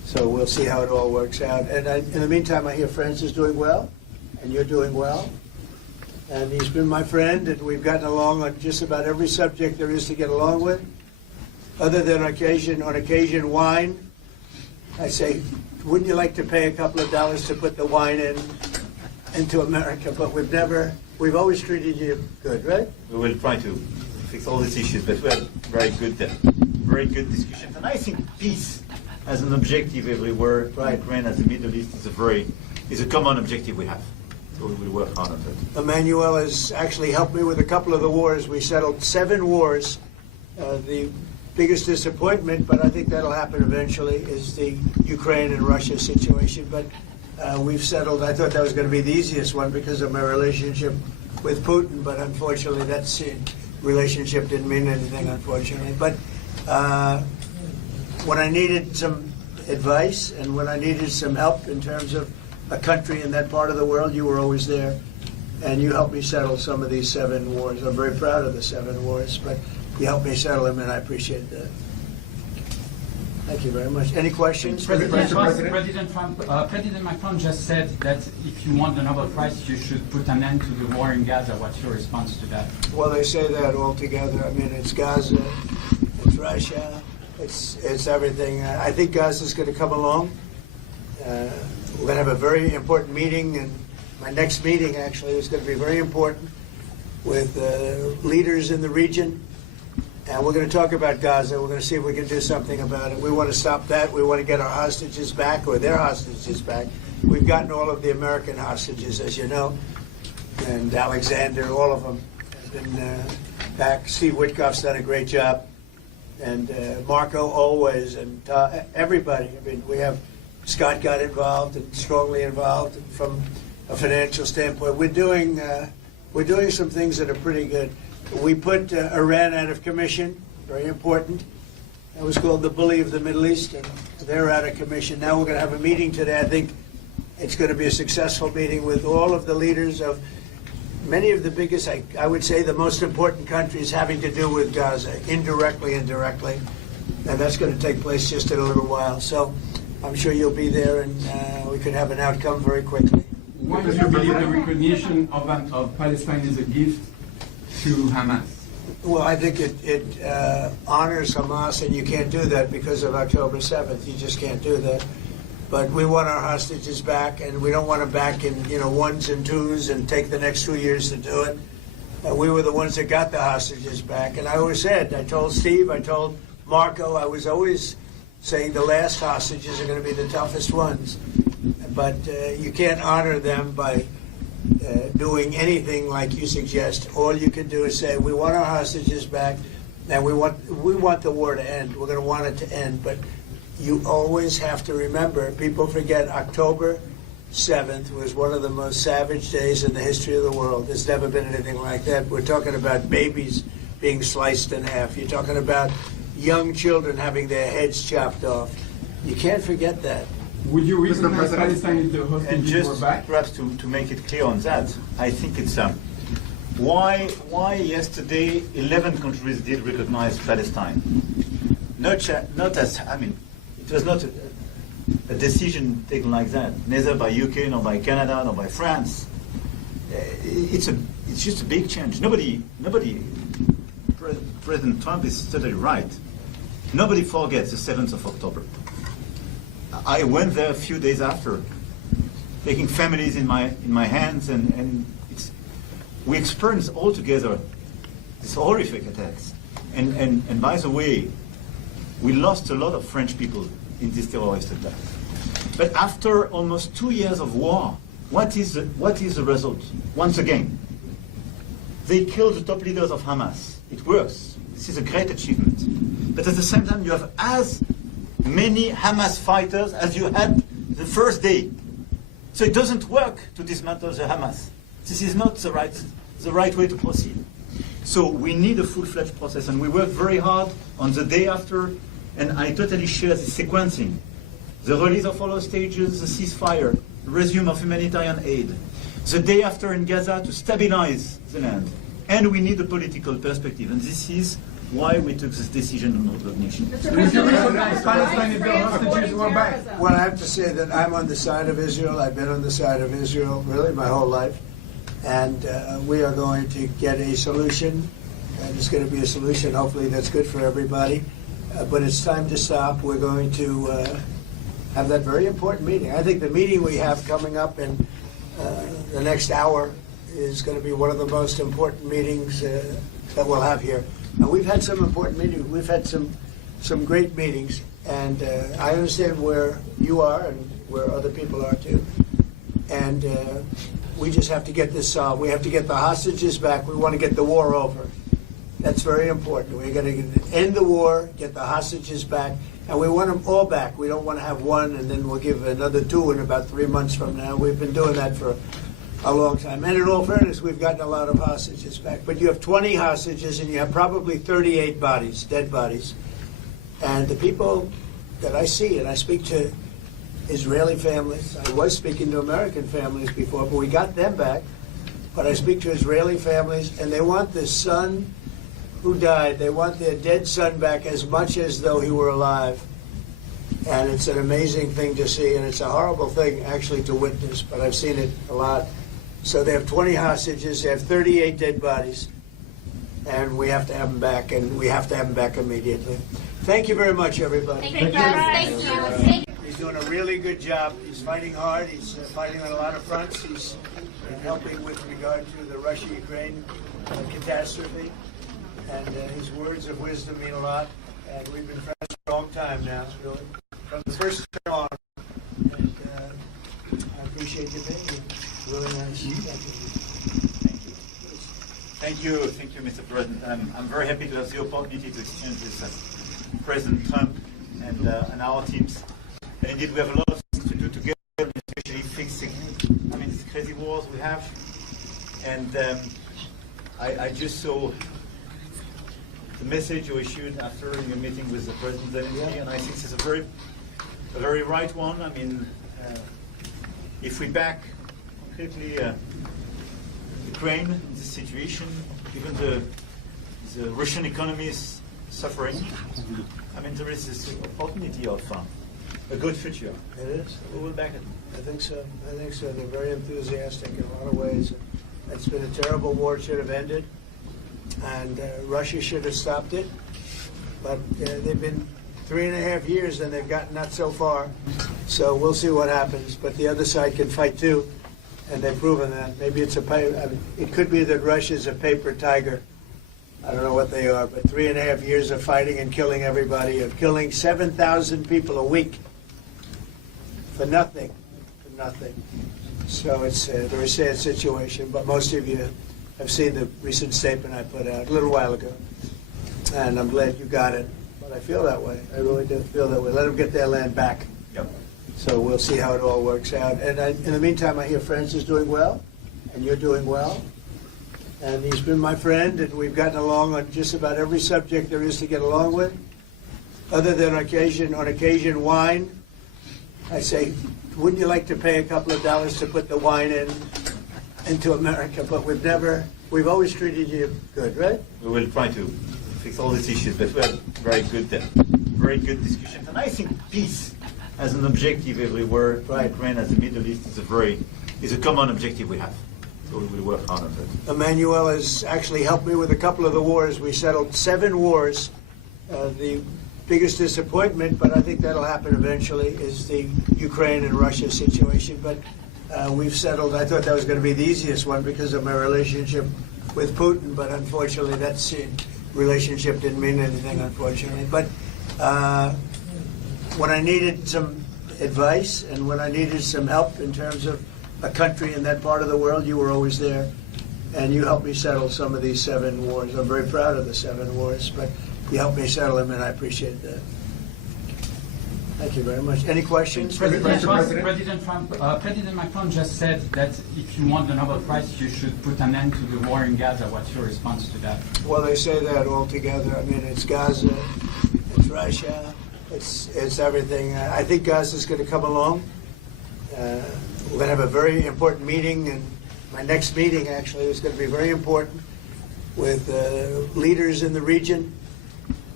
So we'll see how it all works out. And in the meantime, I hear France is doing well, and you're doing well. And he's been my friend, and we've gotten along on just about every subject there is to get along with. Other than on occasion, wine. I say, wouldn't you like to pay a couple of dollars to put the wine into America? But we've always treated you good, right? We will try to fix all these issues, but we had very good discussions. And I think peace as an objective everywhere, Right. Ukraine as the Middle East is a common objective we have. So we will work hard on that. Emmanuel has actually helped me with a couple of the wars. We settled 7 wars. The biggest disappointment, but I think that'll happen eventually, is the Ukraine and Russia situation. But we've settled. I thought that was going to be the easiest one because of my relationship with Putin, but unfortunately that relationship didn't mean anything, unfortunately. But when I needed some advice and when I needed some help in terms of a country in that part of the world, you were always there. And you helped me settle some of these 7 wars. I'm very proud of the 7 wars, but you helped me settle them, and I appreciate that. Thank you very much. Any questions? President Macron just said that if you want the Nobel Prize, you should put an end to the war in Gaza. What's your response to that? Well, they say that all together. I mean, it's Gaza, it's Russia, it's everything. I think Gaza's going to come along. We're going to have a very important meeting, and my next meeting actually is going to be very important with leaders in the region. And we're going to talk about Gaza. We're going to see if we can do something about it. We want to stop that. We want to get our hostages back, or their hostages back. We've gotten all of the American hostages, as you know, and Alexander, all of them have been back. Steve Witkoff's done a great job, and Marco always, and everybody. I mean, we have Scott got involved and strongly involved from a financial standpoint. We're doing some things that are pretty good. We put Iran out of commission, very important. It was called the bully of the Middle East, and they're out of commission. Now we're going to have a meeting today. I think it's going to be a successful meeting with all of the leaders of many of the biggest, I would say, the most important countries having to do with Gaza, indirectly and directly. And that's going to take place just in a little while. So I'm sure you'll be there, and we could have an outcome very quickly. Why do you believe the recognition of Palestine is a gift to Hamas? Well, I think it honors Hamas, and you can't do that because of October 7th. You just can't do that. But we want our hostages back, and we don't want them back in 1s and 2s and take the next 2 years to do it. We were the ones that got the hostages back. And I always said, I told Steve, I told Marco, I was always saying the last hostages are going to be the toughest ones. But you can't honor them by doing anything like you suggest. All you can do is say, we want our hostages back, and we want the war to end. We're going to want it to end. But you always have to remember, people forget October 7th was one of the most savage days in the history of the world. There's never been anything like that. We're talking about babies being sliced in half. You're talking about young children having their heads chopped off. You can't forget that. Would you recognize Palestine if the And hostages were just back? perhaps to make it clear on that, I think it's why yesterday 11 countries did recognize Palestine. Not as, I mean, it was not a decision taken like that, neither by UK nor by Canada nor by France. It's just a big change. Nobody. President Trump is totally right. Nobody forgets the 7th of October. I went there a few days after, taking families in my hands, and we experienced all together these horrific attacks. And by the way, we lost a lot of French people in this terrorist attack. But after almost 2 years of war, what is the result? Once again, they killed the top leaders of Hamas. It works. This is a great achievement. But at the same time, you have as many Hamas fighters as you had the first day. So it doesn't work to dismantle the Hamas. This is not the right way to proceed. So we need a full-fledged process, and we worked very hard on the day after, and I totally share the sequencing. The release of all hostages, the ceasefire, the resume of humanitarian aid. The day after in Gaza to stabilize the land. And we need a political perspective, and this is why we took this decision on recognition. If you recognize Palestine, if the hostages were back. Well, I have to say that I'm on the side of Israel. I've been on the side of Israel really my whole life. And we are going to get a solution. And it's going to be a solution, hopefully, that's good for everybody. But it's time to stop. We're going to have that very important meeting. I think the meeting we have coming up in the next hour is going to be one of the most important meetings that we'll have here. And we've had some important meetings. We've had some great meetings. And I understand where you are and where other people are too. And we just have to get this solved. We have to get the hostages back. We want to get the war over. That's very important. We're going to end the war, get the hostages back, and we want them all back. We don't want to have one and then we'll give another two in about 3 months from now. We've been doing that for a long time. And in all fairness, we've gotten a lot of hostages back. But you have 20 hostages and you have probably 38 bodies, dead bodies. And the people that I see, and I speak to Israeli families. I was speaking to American families before, but we got them back. But I speak to Israeli families, and they want the son who died. They want their dead son back as much as though he were alive. And it's an amazing thing to see, and it's a horrible thing actually to witness, but I've seen it a lot. So they have 20 hostages, they have 38 dead bodies, and we have to have them back, and we have to have them back immediately. Thank you very much, everybody. Thank you, guys. Thank you. He's doing a really good job. He's fighting hard. He's fighting on a lot of fronts. He's helping with regard to the Russia-Ukraine catastrophe. And his words of wisdom mean a lot. And we've been friends for a long time now, really, from the first term on. And I appreciate you being here. Really nice. Thank you. Thank you, Mr. President. I'm very happy to have the opportunity to exchange with President Trump and our teams. And indeed, we have a lot of things to do together, especially fixing, these crazy wars we have. And I just saw the message you issued after your meeting with the President Zelensky, and I think it's a very right one. If we back completely Ukraine in this situation, given the Russian economy is suffering, there is this opportunity of a good future. It is. We will back it. I think so. They're very enthusiastic in a lot of ways. It's been a terrible war. It should have ended. And Russia should have stopped it. But they've been 3.5 years and they've gotten not so far. So we'll see what happens. But the other side can fight too. And they've proven that. Maybe it could be that Russia's a paper tiger. I don't know what they are, but 3.5 years of fighting and killing everybody, of killing 7,000 people a week for nothing. So it's a very sad situation, but most of you have seen the recent statement I put out a little while ago, and I'm glad you got it. But I feel that way. I really do feel that way. Let them get their land back. Yep. So we'll see how it all works out. And in the meantime, I hear France is doing well, and you're doing well. And he's been my friend, and we've gotten along on just about every subject there is to get along with, other than on occasion wine. I say, wouldn't you like to pay a couple of dollars to put the wine into America? But we've always treated you good, right? We will try to fix all these issues, but we had very good discussions. And I think peace as an objective everywhere, Right. Ukraine as the Middle East is a common objective we have. So we will work hard on that. Emmanuel has actually helped me with a couple of the wars. We settled 7 wars. The biggest disappointment, but I think that'll happen eventually, is the Ukraine and Russia situation. But we've settled. I thought that was going to be the easiest one because of my relationship with Putin, but unfortunately that relationship didn't mean anything, unfortunately. But when I needed some advice and when I needed some help in terms of a country in that part of the world, you were always there. And you helped me settle some of these 7 wars. I'm very proud of the 7 wars, but you helped me settle them, and I appreciate that. Thank you very much. Any questions? President Macron just said that if you want the Nobel Prize, you should put an end to the war in Gaza. What's your response to that? Well, they say that all together. It's Gaza, it's Russia, it's everything. I think Gaza's going to come along. We're going to have a very important meeting, and my next meeting actually is going to be very important with leaders in the region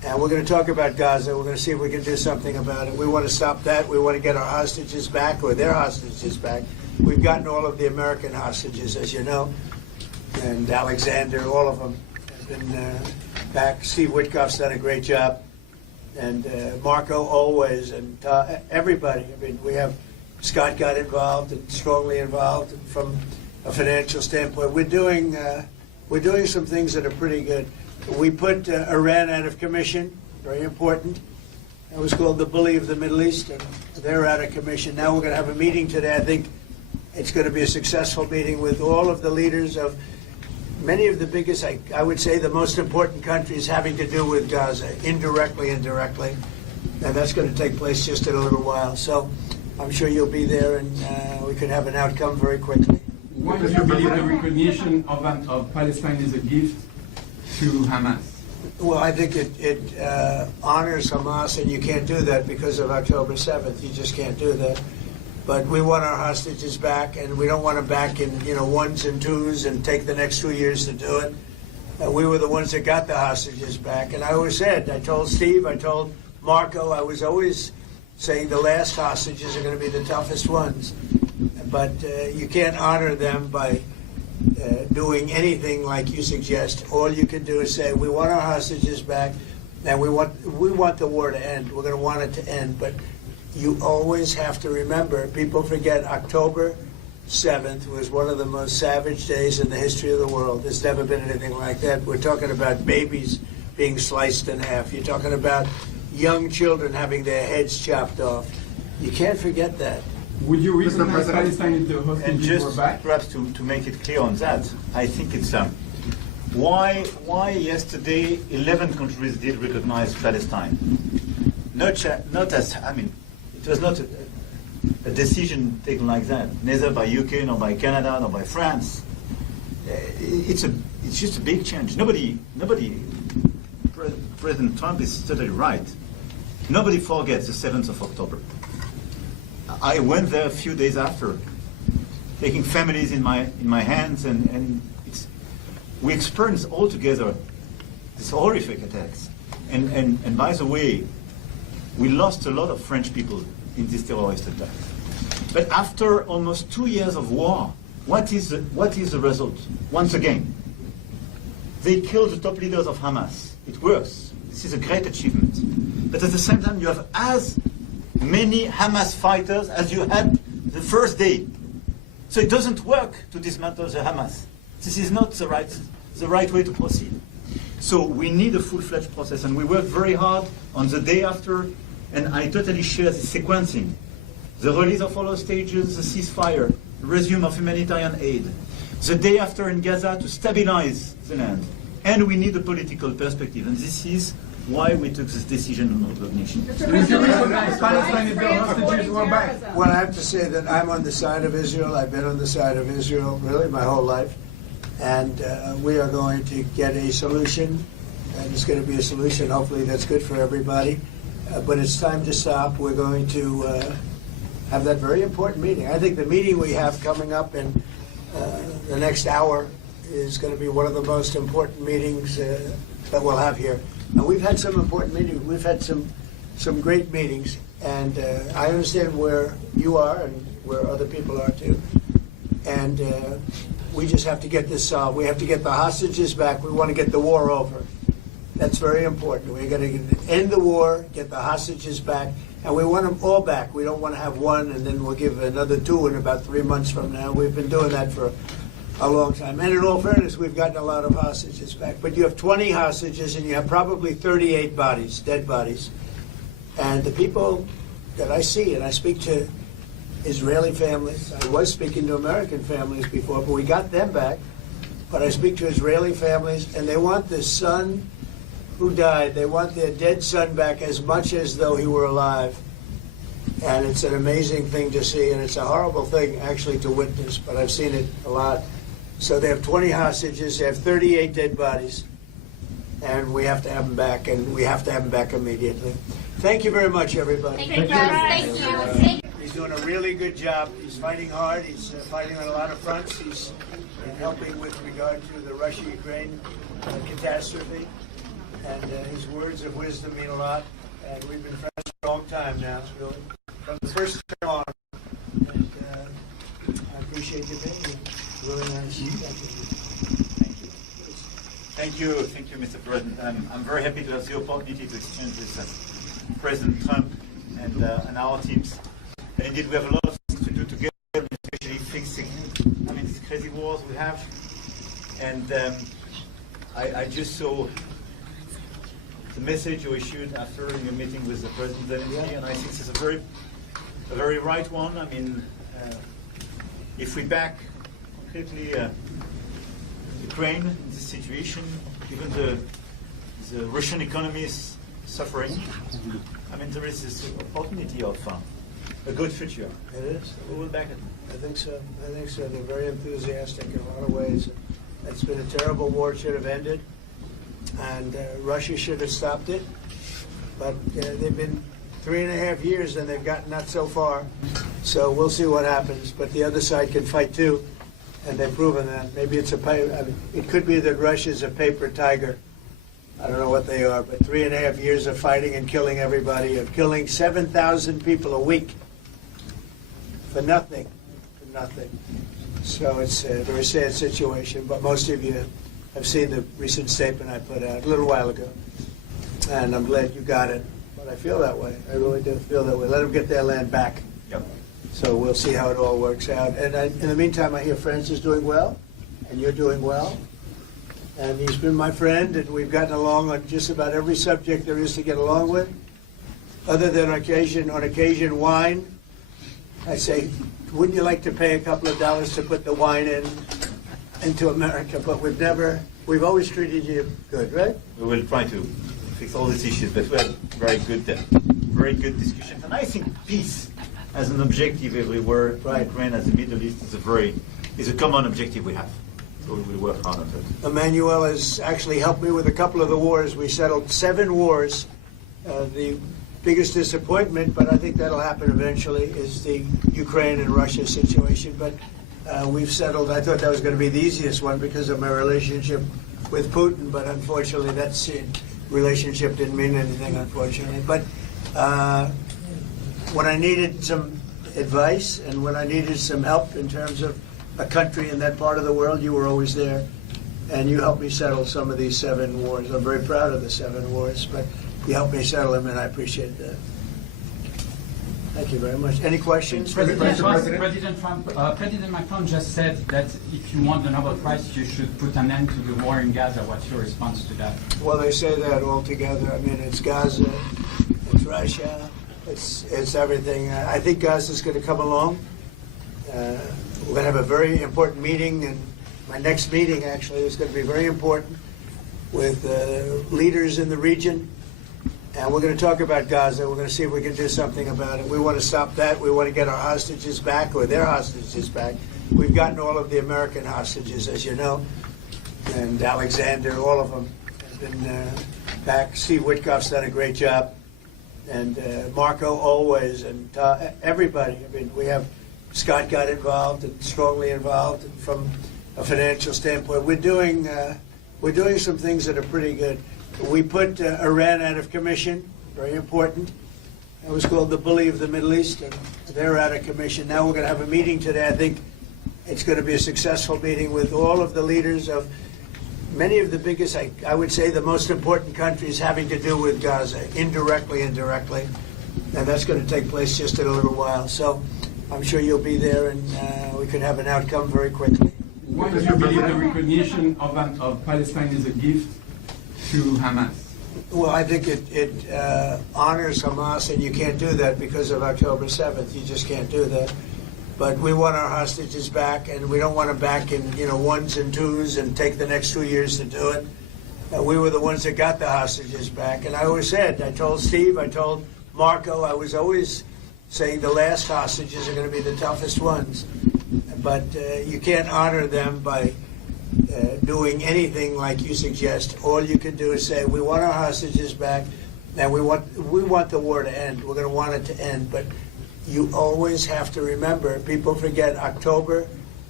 And we're going to talk about Gaza. We're going to see if we can do something about it. We want to stop that. We want to get our hostages back, or their hostages back. We've gotten all of the American hostages, as you know, and Alexander, all of them have been back. Steve Witkoff's done a great job, and Marco always, and everybody. I mean, we have Scott got involved and strongly involved from a financial standpoint. We're doing some things that are pretty good. We put Iran out of commission, very important. It was called the bully of the Middle East, and they're out of commission. Now we're going to have a meeting today. I think it's going to be a successful meeting with all of the leaders of many of the biggest, I would say, the most important countries having to do with Gaza, indirectly and directly. And that's going to take place just in a little while. So I'm sure you'll be there, and we could have an outcome very quickly. Why do you believe the recognition of Palestine is a gift to Hamas? Well, I think it honors Hamas, and you can't do that because of October 7th. You just can't do that. But we want our hostages back, and we don't want them back in ones and twos and take the next 2 years to do it. We were the ones that got the hostages back, and I always said, I told Steve, I told Marco, I was always saying the last hostages are going to be the toughest ones. But you can't honor them by doing anything like you suggest. All you can do is say, we want our hostages back, and we want the war to end. We're going to want it to end. But you always have to remember, people forget October 7th was one of the most savage days in the history of the world. There's never been anything like that. We're talking about babies being sliced in half. You're talking about young children having their heads chopped off. You can't forget that. Would you recognize Palestine if the And hostages were just back? perhaps to make it clear on that, I think it's why yesterday 11 countries did recognize Palestine. Not as, I mean, it was not a decision taken like that, neither by UK, nor by Canada, nor by France. It's just a big change. Nobody, President Trump is totally right. Nobody forgets the 7th of October. I went there a few days after, taking families in my hands, and we experienced all together these horrific attacks. And by the way, we lost a lot of French people in this terrorist attack. But after almost 2 years of war, what is the result? Once again, they killed the top leaders of Hamas. It works. This is a great achievement. But at the same time, you have as many Hamas fighters as you had the first day. So it doesn't work to dismantle the Hamas. This is not the right way to proceed. So we need a full-fledged process, and we worked very hard on the day after, and I totally share the sequencing. The release of all hostages, the ceasefire, the resume of humanitarian aid. The day after in Gaza to stabilize the land. And we need a political perspective, and this is why we took this decision on recognition. Would you recognize Palestine if the hostages were back? Well, I have to say that I'm on the side of Israel. I've been on the side of Israel really my whole life. And we are going to get a solution, and it's going to be a solution hopefully that's good for everybody. But it's time to stop. We're going to have that very important meeting. I think the meeting we have coming up in the next hour is going to be one of the most important meetings that we'll have here. And we've had some important meetings. We've had some great meetings, and I understand where you are and where other people are too. And we just have to get this solved. We have to get the hostages back. We want to get the war over. That's very important. We're going to end the war, get the hostages back, and we want them all back. We don't want to have one and then we'll give another two in about 3 months from now. We've been doing that for a long time. And in all fairness, we've gotten a lot of hostages back. But you have 20 hostages and you have probably 38 bodies, dead bodies. And the people that I see, and I speak to Israeli families, I was speaking to American families before, but we got them back. But I speak to Israeli families, and they want the son who died, they want their dead son back as much as though he were alive. And it's an amazing thing to see, and it's a horrible thing actually to witness, but I've seen it a lot. So they have 20 hostages, they have 38 dead bodies, and we have to have them back, and we have to have them back immediately. Thank you very much, everybody. Thank you. Thank you. He's doing a really good job. He's fighting hard. He's fighting on a lot of fronts. He's helping with regard to the Russia-Ukraine catastrophe. And his words of wisdom mean a lot. And we've been friends for a long time now, really, from the first term on. And I appreciate you being here. Really nice. Thank you. Thank you, Mr. President. I'm very happy to have the opportunity to exchange with President Trump and our teams. And indeed, we have a lot of things to do together, especially fixing, these crazy wars we have. And I just saw the message you issued after your meeting with the President Zelensky, and I think it's a very right one. If we back completely Ukraine in this situation, given the Russian economy is suffering, there is this opportunity of a good future. It is. We will back it. I think so. They're very enthusiastic in a lot of ways. It's been a terrible war. It should have ended. And Russia should have stopped it. But they've been 3.5 years and they've gotten not so far. So we'll see what happens. But the other side can fight too. And they've proven that. Maybe it's it could be that Russia's a paper tiger. I don't know what they are, but 3.5 years of fighting and killing everybody, of killing 7,000 people a week for nothing. So it's a very sad situation, but most of you have seen the recent statement I put out a little while ago, and I'm glad you got it. But I feel that way. I really do feel that way. Let them get their land back. Yep. So we'll see how it all works out. And in the meantime, I hear France is doing well, and you're doing well. And he's been my friend, and we've gotten along on just about every subject there is to get along with, other than on occasion wine. I say, wouldn't you like to pay a couple of dollars to put the wine into America? But we've always treated you good, right? We will try to fix all these issues, but we had very good discussions. And I think peace as an objective everywhere, Right. Ukraine as the Middle East is a common objective we have. So we will work hard on it. Emmanuel has actually helped me with a couple of the wars. We settled 7 wars. The biggest disappointment, but I think that'll happen eventually, is the Ukraine and Russia situation. But we've settled. I thought that was going to be the easiest one because of my relationship with Putin, but unfortunately that relationship didn't mean anything, unfortunately. But when I needed some advice and when I needed some help in terms of a country in that part of the world, you were always there. And you helped me settle some of these 7 wars. I'm very proud of the 7 wars, but you helped me settle them, and I appreciate that. Thank you very much. Any questions? President Macron just said that if you want the Nobel Prize, you should put an end to the war in Gaza. What's your response to that? Well, they say that all together. It's Gaza, it's Russia, it's everything. I think Gaza's going to come along. We're going to have a very important meeting, and my next meeting actually is going to be very important with leaders in the region. And we're going to talk about Gaza. We're going to see if we can do something about it. We want to stop that. We want to get our hostages back, or their hostages back. We've gotten all of the American hostages, as you know, and Alexander, all of them have been back. Steve Witkoff's done a great job, and Marco always, and everybody. We have Scott got involved and strongly involved, and from a financial standpoint, we're doing some things that are pretty good. We put Iran out of commission, very important. It was called the bully of the Middle East, and they're out of commission. Now we're going to have a meeting today. I think it's going to be a successful meeting with all of the leaders of many of the biggest, I would say the most important countries having to do with Gaza, indirectly and directly. And that's going to take place just in a little while. So I'm sure you'll be there, and we could have an outcome very quickly. Why do you believe the recognition of Palestine is a gift to Hamas? Well, I think it honors Hamas, and you can't do that because of October 7th. You just can't do that. But we want our hostages back, and we don't want them back in 1s and 2s and take the next 2 years to do it. We were the ones that got the hostages back. And I always said, I told Steve, I told Marco, I was always saying the last hostages are going to be the toughest ones. But you can't honor them by doing anything like you suggest. All you can do is say, we want our hostages back, and we want the war to end. We're going to want it to end. But you always have to remember, people forget October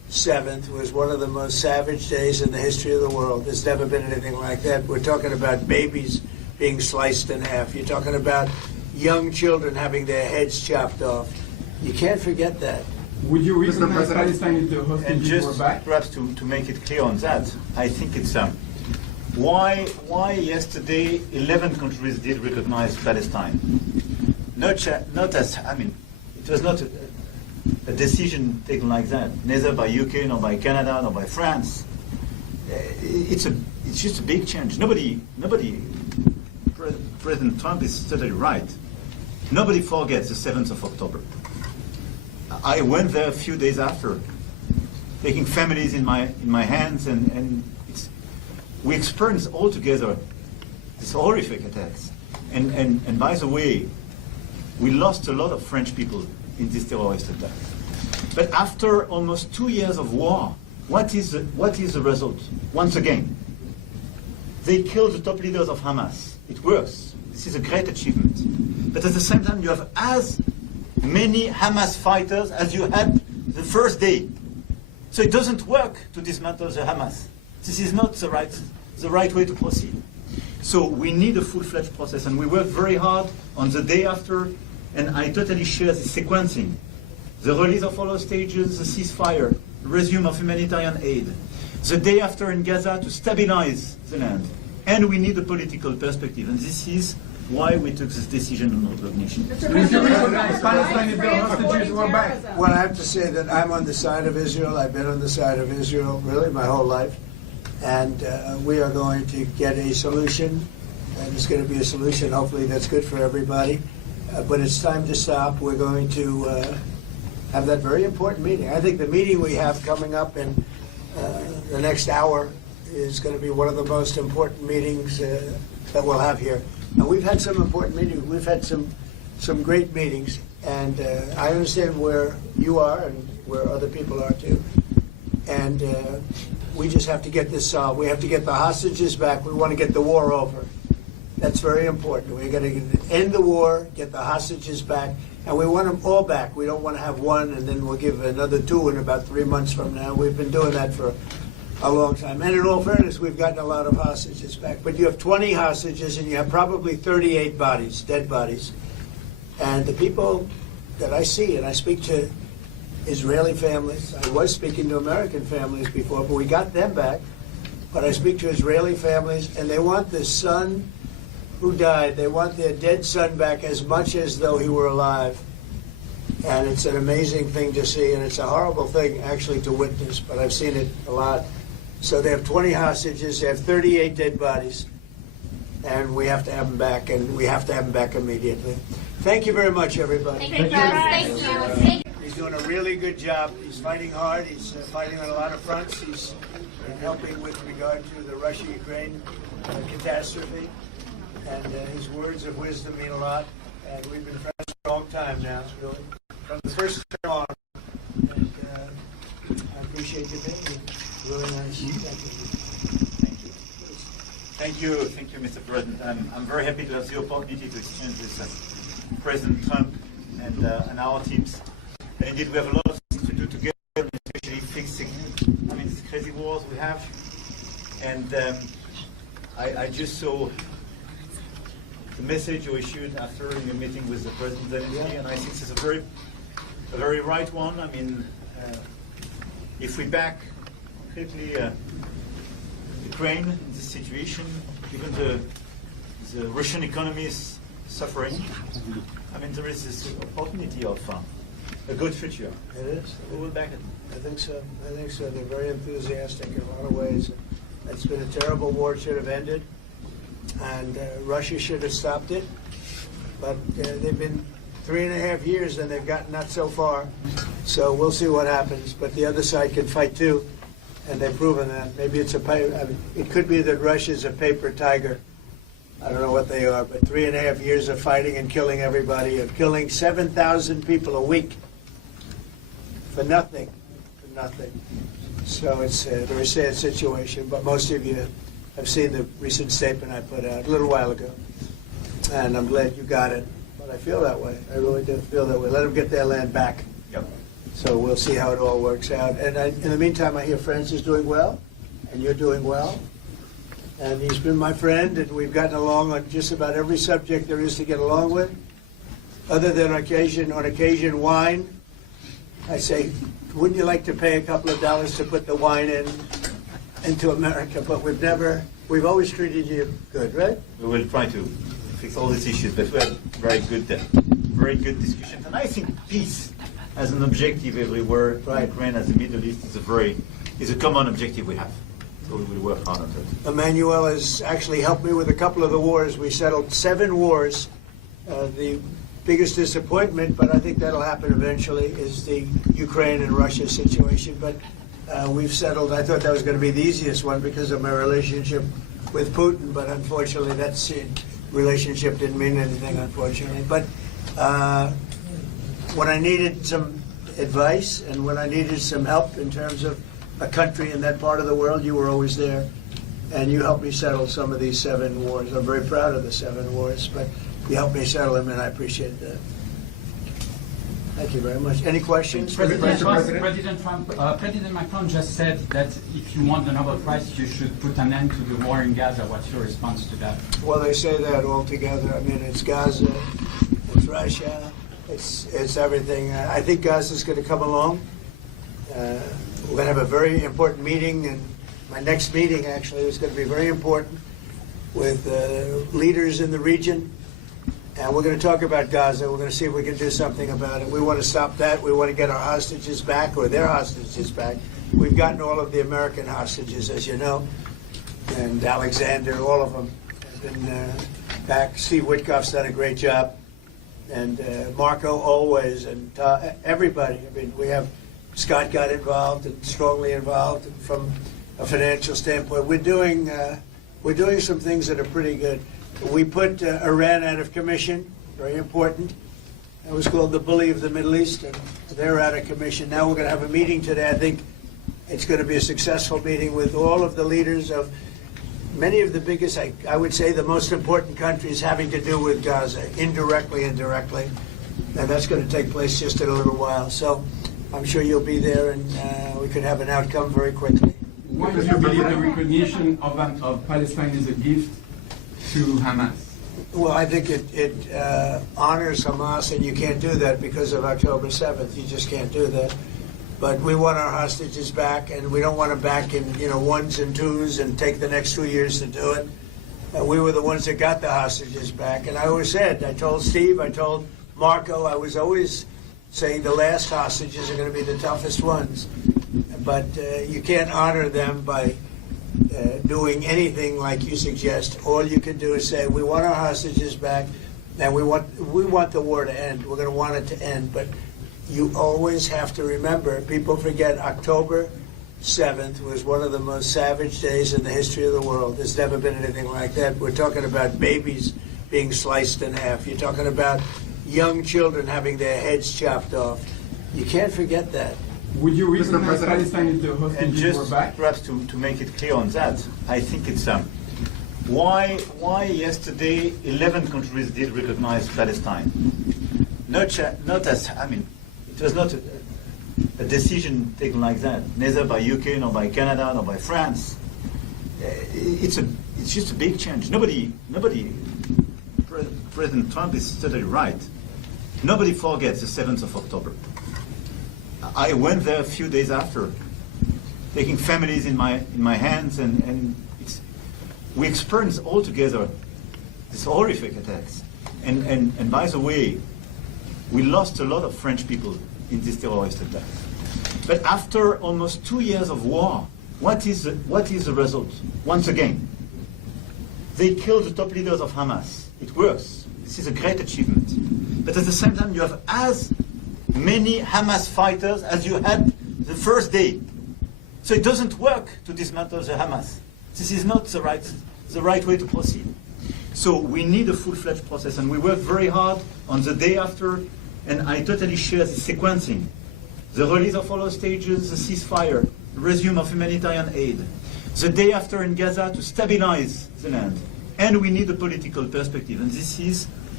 7th was one of the most savage days in the history of the world. There's never been anything like that. We're talking about babies being sliced in half. You're talking about young children having their heads chopped off. You can't forget that. Would you Mr. recognize President. Palestine if the And hostages were just back? perhaps to make it clear on that, I think it's why yesterday 11 countries did recognize Palestine. Not as it was not a decision taken like that, neither by UK nor by Canada nor by France. It's just a big change. President Trump is totally right. Nobody forgets the 7th of October. I went there a few days after, taking families in my hands, and we experienced all together these horrific attacks. And by the way, we lost a lot of French people in this terrorist attack. But after almost 2 years of war, what is the result? Once again, they killed the top leaders of Hamas. It works. This is a great achievement. But at the same time, you have as many Hamas fighters as you had the first day. So it doesn't work to dismantle the Hamas. This is not the right way to proceed. So we need a full-fledged process, and we worked very hard on the day after, and I totally share the sequencing. The release of all hostages, the ceasefire, resume of humanitarian aid. The day after in Gaza to stabilize the land. And we need a political perspective, and this is why we took this decision on recognition. Would you recognize Palestine if the hostages were back? Well, I have to say that I'm on the side of Israel. I've been on the side of Israel really my whole life. And we are going to get a solution, and it's going to be a solution hopefully that's good for everybody. But it's time to stop. We're going to have that very important meeting. I think the meeting we have coming up in the next hour is going to be one of the most important meetings that we'll have here. And we've had some important meetings. We've had some great meetings, and I understand where you are and where other people are too. And we just have to get this solved. We have to get the hostages back. We want to get the war over. That's very important. We're going to end the war, get the hostages back, and we want them all back. We don't want to have one and then we'll give another two in about 3 months from now. We've been doing that for a long time. And in all fairness, we've gotten a lot of hostages back. But you have 20 hostages and you have probably 38 bodies, dead bodies. And the people that I see, and I speak to Israeli families. I was speaking to American families before, but we got them back. But I speak to Israeli families, and they want the son who died. They want their dead son back as much as though he were alive. And it's an amazing thing to see, and it's a horrible thing actually to witness, but I've seen it a lot. So they have 20 hostages, they have 38 dead bodies, and we have to have them back, and we have to have them back immediately. Thank you very much, everybody. Thank you. He's doing a really good job. He's fighting hard. He's fighting on a lot of fronts. He's helping with regard to the Russia-Ukraine catastrophe. And his words of wisdom mean a lot. And we've been friends for a long time now, really. From the first time on. And I appreciate you being here. Really nice. Thank you, Mr. President. I'm very happy to have the opportunity to exchange with President Trump and our teams. And indeed, we have a lot of things to do together, especially fixing, these crazy wars we have. And I just saw the message you issued after your meeting with the President Emmanuel, and I think it's a very right one. If we back concretely Ukraine in this situation, even the Russian economy is suffering. There is this opportunity of a good future. It is. We will back it. I think so. They're very enthusiastic in a lot of ways. It's been a terrible war. It should have ended. And Russia should have stopped it. But they've been 3.5 years and they've gotten not so far. So we'll see what happens. But the other side can fight too. And they've proven that. Maybe it's it could be that Russia's a paper tiger. I don't know what they are, but 3.5 years of fighting and killing everybody, of killing 7,000 people a week for nothing. So it's a very sad situation, but most of you have seen the recent statement I put out a little while ago. And I'm glad you got it. But I feel that way. I really do feel that way. Let them get their land back. Yep. So we'll see how it all works out. And in the meantime, I hear France is doing well, and you're doing well. And he's been my friend, and we've gotten along on just about every subject there is to get along with. Other than on occasion, wine. I say, wouldn't you like to pay a couple of dollars to put the wine into America? But we've always treated you good, right? We will try to fix all these issues, but we had very good discussions. And I think peace as an objective everywhere, Right. Ukraine as the Middle East is a common objective we have. So we will work hard on it. Emmanuel has actually helped me with a couple of the wars. We settled 7 wars. The biggest disappointment, but I think that'll happen eventually, is the Ukraine and Russia situation. But we've settled. I thought that was going to be the easiest one because of my relationship with Putin, but unfortunately that relationship didn't mean anything, unfortunately. But when I needed some advice and when I needed some help in terms of a country in that part of the world, you were always there. And you helped me settle some of these 7 wars. I'm very proud of the 7 wars, but you helped me settle them, and I appreciate that. Thank you very much. Any questions? President Macron just said that if you want the Nobel Prize, you should put an end to the war in Gaza. What's your response to that? Well, they say that all together. I mean, it's Gaza, it's Russia, it's everything. I think Gaza's going to come along. We're going to have a very important meeting, and my next meeting actually is going to be very important with leaders in the region. And we're going to talk about Gaza. We're going to see if we can do something about it. We want to stop that. We want to get our hostages back, or their hostages back. We've gotten all of the American hostages, as you know, and Alexander, all of them have been back. Steve Witkoff's done a great job, and Marco always, and everybody. I mean, we have Scott got involved and strongly involved from a financial standpoint. We're doing some things that are pretty good. We put Iran out of commission, very important. It was called the bully of the Middle East, and they're out of commission. Now we're going to have a meeting today. I think it's going to be a successful meeting with all of the leaders of many of the biggest, I would say, the most important countries having to do with Gaza, indirectly and directly. And that's going to take place just in a little while. So I'm sure you'll be there, and we could have an outcome very quickly. Why do you believe the recognition of Palestine is a gift to Hamas? Well, I think it honors Hamas, and you can't do that because of October 7th. You just can't do that. But we want our hostages back, and we don't want them back in 1s and 2s and take the next 2 years to do it. We were the ones that got the hostages back. And I always said, I told Steve, I told Marco, I was always saying the last hostages are going to be the toughest ones. But you can't honor them by doing anything like you suggest. All you can do is say, we want our hostages back, and we want the war to end. We're going to want it to end. But you always have to remember, people forget October 7th was one of the most savage days in the history of the world. There's never been anything like that. We're talking about babies being sliced in half. You're talking about young children having their heads chopped off. You can't forget that. Would you recognize Palestine if the And hostages were just back? perhaps to make it clear on that, I think it's why yesterday 11 countries did recognize Palestine. Not as, I mean, it was not a decision taken like that, neither by UK, nor by Canada, nor by France. It's just a big change. President Trump is totally right. Nobody forgets the 7th of October. I went there a few days after, taking families in my hands, and we experienced all together these horrific attacks. And by the way, we lost a lot of French people in this terrorist attack. But after almost 2 years of war, what is the result? Once again, they killed the top leaders of Hamas. It works. This is a great achievement. But at the same time, you have as many Hamas fighters as you had the first day. So it doesn't work to dismantle the Hamas. This is not the right way to proceed. So we need a full-fledged process, and we work very hard on the day after, and I totally share the sequencing. The release of all hostages, the ceasefire, the resume of humanitarian aid. The day after in Gaza to stabilize the land. And we need a political perspective, and this is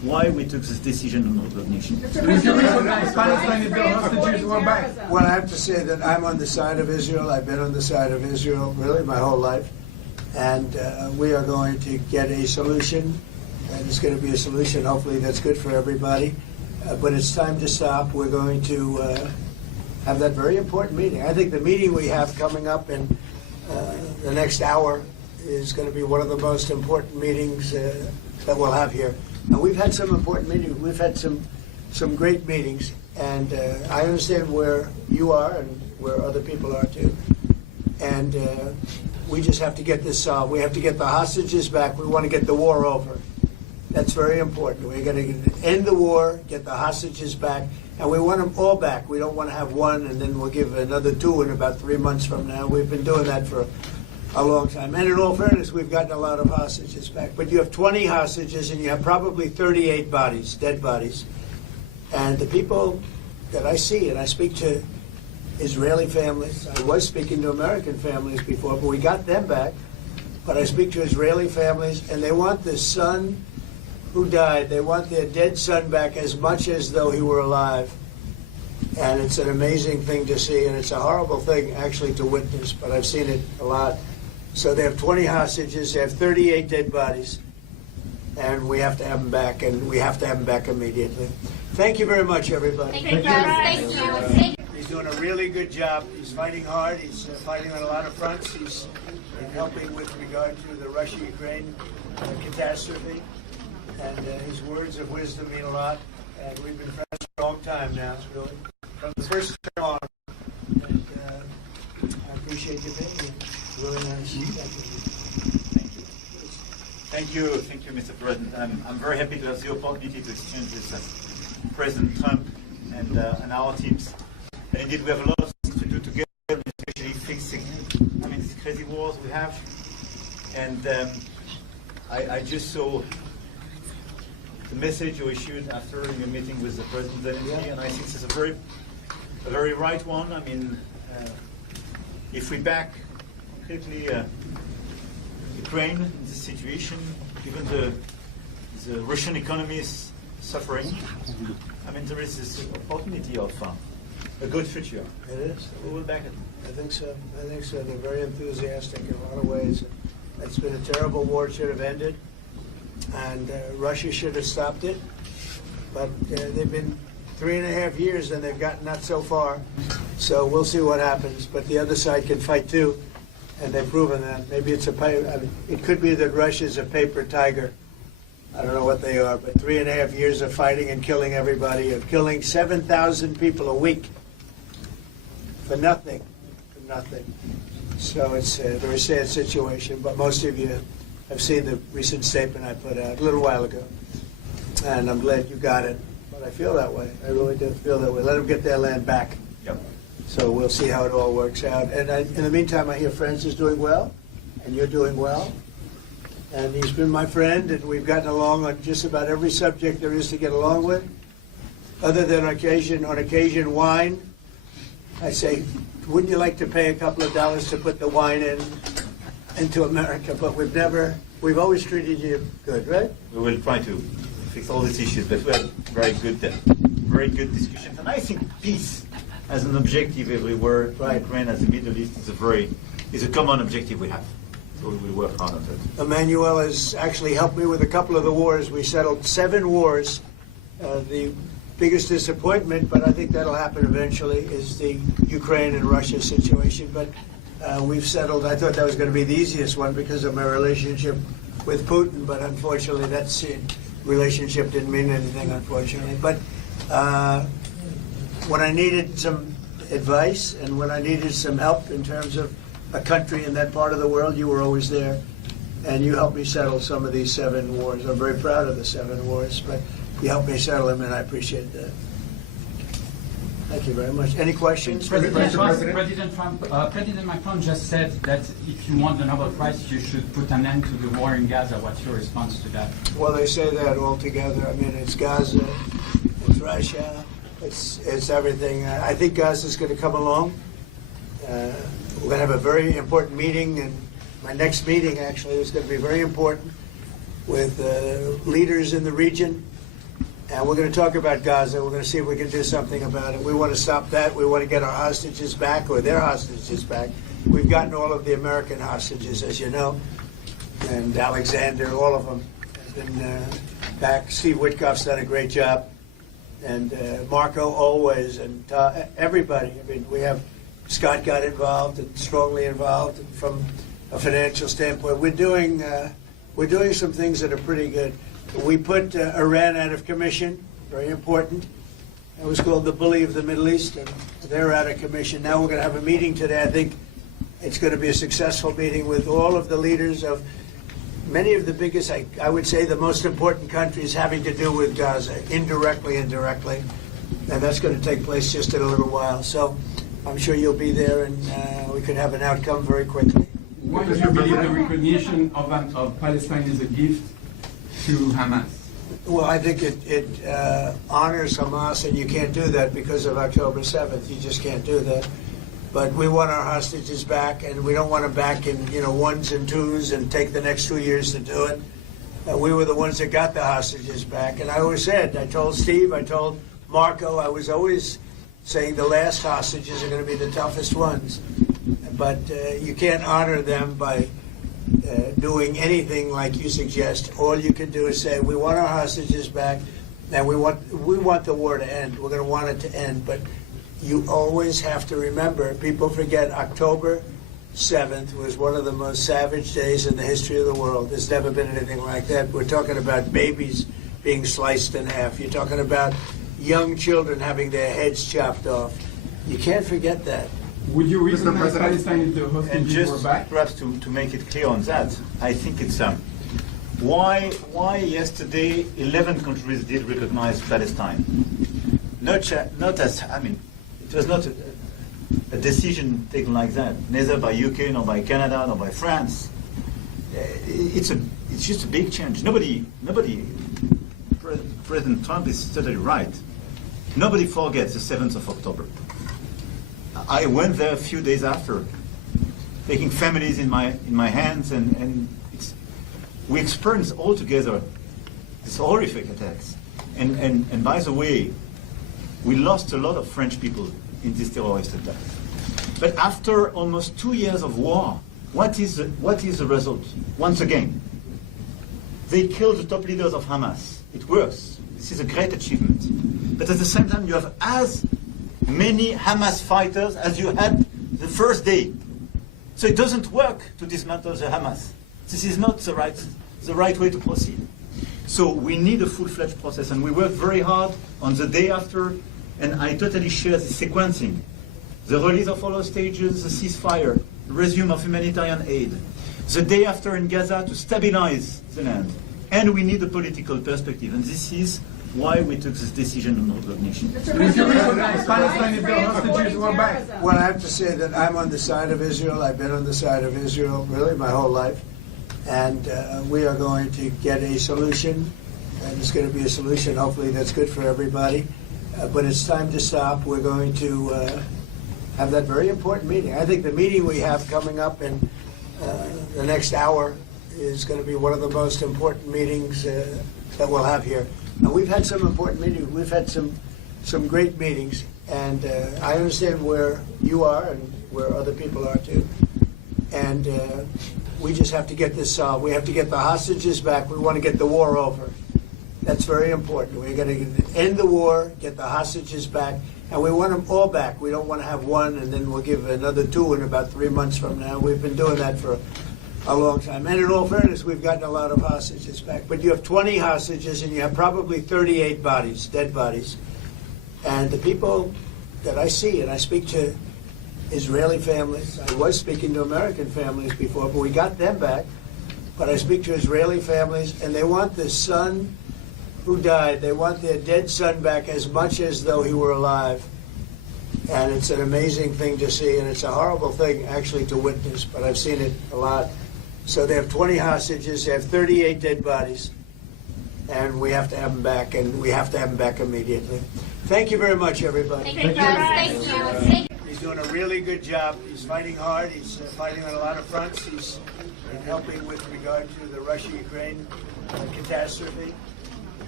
why we took this decision on recognition. Would you recognize Palestine if their hostages were back? Well, I have to say that I'm on the side of Israel. I've been on the side of Israel really my whole life. And we are going to get a solution. And it's going to be a solution, hopefully, that's good for everybody. But it's time to stop. We're going to have that very important meeting. I think the meeting we have coming up in the next hour is going to be one of the most important meetings that we'll have here. And we've had some important meetings. We've had some great meetings. And I understand where you are and where other people are too. And we just have to get this solved. We have to get the hostages back. We want to get the war over. That's very important. We're going to end the war, get the hostages back, and we want them all back. We don't want to have one and then we'll give another two in about 3 months from now. We've been doing that for a long time. And in all fairness, we've gotten a lot of hostages back. But you have 20 hostages and you have probably 38 bodies, dead bodies. And the people that I see, and I speak to Israeli families. I was speaking to American families before, but we got them back. But I speak to Israeli families, and they want the son who died. They want their dead son back as much as though he were alive. And it's an amazing thing to see, and it's a horrible thing, actually, to witness, but I've seen it a lot. So they have 20 hostages, they have 38 dead bodies, and we have to have them back, and we have to have them back immediately. Thank you very much, everybody. Thank you. Thank you. He's doing a really good job. He's fighting hard. He's fighting on a lot of fronts. He's helping with regard to the Russia-Ukraine catastrophe. And his words of wisdom mean a lot. And we've been friends for a long time now, really. From the first time on. And I appreciate you being here. Really nice. Thank you. Thank you, Mr. President. I'm very happy to have the opportunity to exchange with President Trump and our teams. And indeed, we have a lot of things to do together, especially fixing, these crazy wars we have. And I just saw the message you issued after your meeting with the President, and I think it's a very right one. If we back concretely Ukraine in this situation, given the Russian economy is suffering, there is this opportunity of a good future. It is. We will back it. I think so. They're very enthusiastic in a lot of ways. It's been a terrible war. It should have ended. And Russia should have stopped it. But they've been 3.5 years and they've gotten not so far. So we'll see what happens. But the other side can fight too. And they've proven that. Maybe it's it could be that Russia's a paper tiger. I don't know what they are, but 3.5 years of fighting and killing everybody, of killing 7,000 people a week for nothing. So it's a very sad situation, but most of you have seen the recent statement I put out a little while ago. And I'm glad you got it. But I feel that way. I really do feel that way. Let them get their land back. Yep. So we'll see how it all works out. And in the meantime, I hear France is doing well, and you're doing well. And he's been my friend, and we've gotten along on just about every subject there is to get along with. Other than on occasion, wine. I say, wouldn't you like to pay a couple of dollars to put the wine into America? But we've always treated you good, right? We will try to fix all these issues, but we had very good discussions. And I think peace as an objective everywhere, Right. Ukraine as the Middle East is a common objective we have. So we will work hard on that. Emmanuel has actually helped me with a couple of the wars. We settled 7 wars. The biggest disappointment, but I think that'll happen eventually, is the Ukraine and Russia situation. But we've settled. I thought that was going to be the easiest one because of my relationship with Putin, but unfortunately that relationship didn't mean anything, unfortunately. But when I needed some advice and when I needed some help in terms of a country in that part of the world, you were always there. And you helped me settle some of these 7 wars. I'm very proud of the 7 wars, but you helped me settle them, and I appreciate that. Thank you very much. Any questions? President Macron just said that if you want the Nobel Prize, you should put an end to the war in Gaza. What's your response to that? Well, they say that all together. It's Gaza, it's Russia, it's everything. I think Gaza's going to come along. We're going to have a very important meeting, and my next meeting actually is going to be very important with leaders in the region. And we're going to talk about Gaza. We're going to see if we can do something about it. We want to stop that. We want to get our hostages back, or their hostages back. We've gotten all of the American hostages, as you know, and Alexander, all of them have been back. Steve Witkoff's done a great job, and Marco always, and everybody. I mean, we have Scott got involved and strongly involved from a financial standpoint. We're doing some things that are pretty good. We put Iran out of commission, very important. It was called the bully of the Middle East, and they're out of commission. Now we're going to have a meeting today. I think it's going to be a successful meeting with all of the leaders of many of the biggest, I would say, the most important countries having to do with Gaza, indirectly and directly. And that's going to take place just in a little while. So I'm sure you'll be there, and we could have an outcome very quickly. Why do you believe the recognition of Palestine is a gift to Hamas? Well, I think it honors Hamas, and you can't do that because of October 7th. You just can't do that. But we want our hostages back, and we don't want them back in ones and twos and take the next 2 years to do it. We were the ones that got the hostages back. And I always said, I told Steve, I told Marco, I was always saying the last hostages are going to be the toughest ones. But you can't honor them by doing anything like you suggest. All you can do is say, we want our hostages back, and we want the war to end. We're going to want it to end. But you always have to remember, people forget October 7th was one of the most savage days in the history of the world. There's never been anything like that. We're talking about babies being sliced in half. You're talking about young children having their heads chopped off. You can't forget that. Would you recognize Palestine if the And hostages were just back? perhaps to make it clear on that, I think it's why yesterday 11 countries did recognize Palestine. Not as, I mean, it was not a decision taken like that, neither by UK, nor by Canada, nor by France. It's just a big change. Nobody, President Trump is totally right. Nobody forgets the 7th of October. I went there a few days after, taking families in my hands, and we experienced all together these horrific attacks. And by the way, we lost a lot of French people in this terrorist attack. But after almost 2 years of war, what is the result? Once again, they killed the top leaders of Hamas. It works. This is a great achievement. But at the same time, you have as many Hamas fighters as you had the first day. So it doesn't work to dismantle the Hamas. This is not the right way to proceed. So we need a full-fledged process, and we work very hard on the day after, and I totally share the sequencing. The release of all hostages, the ceasefire, the resume of humanitarian aid, the day after in Gaza to stabilize the land. And we need a political perspective, and this is why we took this decision on recognition. Would you recognize Palestine if the hostages were back? Well, I have to say that I'm on the side of Israel. I've been on the side of Israel really my whole life. And we are going to get a solution, and it's going to be a solution hopefully that's good for everybody. But it's time to stop. We're going to have that very important meeting. I think the meeting we have coming up in the next hour is going to be one of the most important meetings that we'll have here. And we've had some important meetings. We've had some great meetings, and I understand where you are and where other people are too. And we just have to get this solved. We have to get the hostages back. We want to get the war over. That's very important. We're going to end the war, get the hostages back, and we want them all back. We don't want to have one and then we'll give another two in about 3 months from now. We've been doing that for a long time. And in all fairness, we've gotten a lot of hostages back. But you have 20 hostages and you have probably 38 bodies, dead bodies. And the people that I see, and I speak to Israeli families, I was speaking to American families before, but we got them back. But I speak to Israeli families, and they want the son who died, they want their dead son back as much as though he were alive. And it's an amazing thing to see, and it's a horrible thing actually to witness, but I've seen it a lot. So they have 20 hostages, they have 38 dead bodies, and we have to have them back, and we have to have them back immediately. Thank you very much, everybody. Thank you. He's doing a really good job. He's fighting hard. He's fighting on a lot of fronts. He's helping with regard to the Russia-Ukraine catastrophe.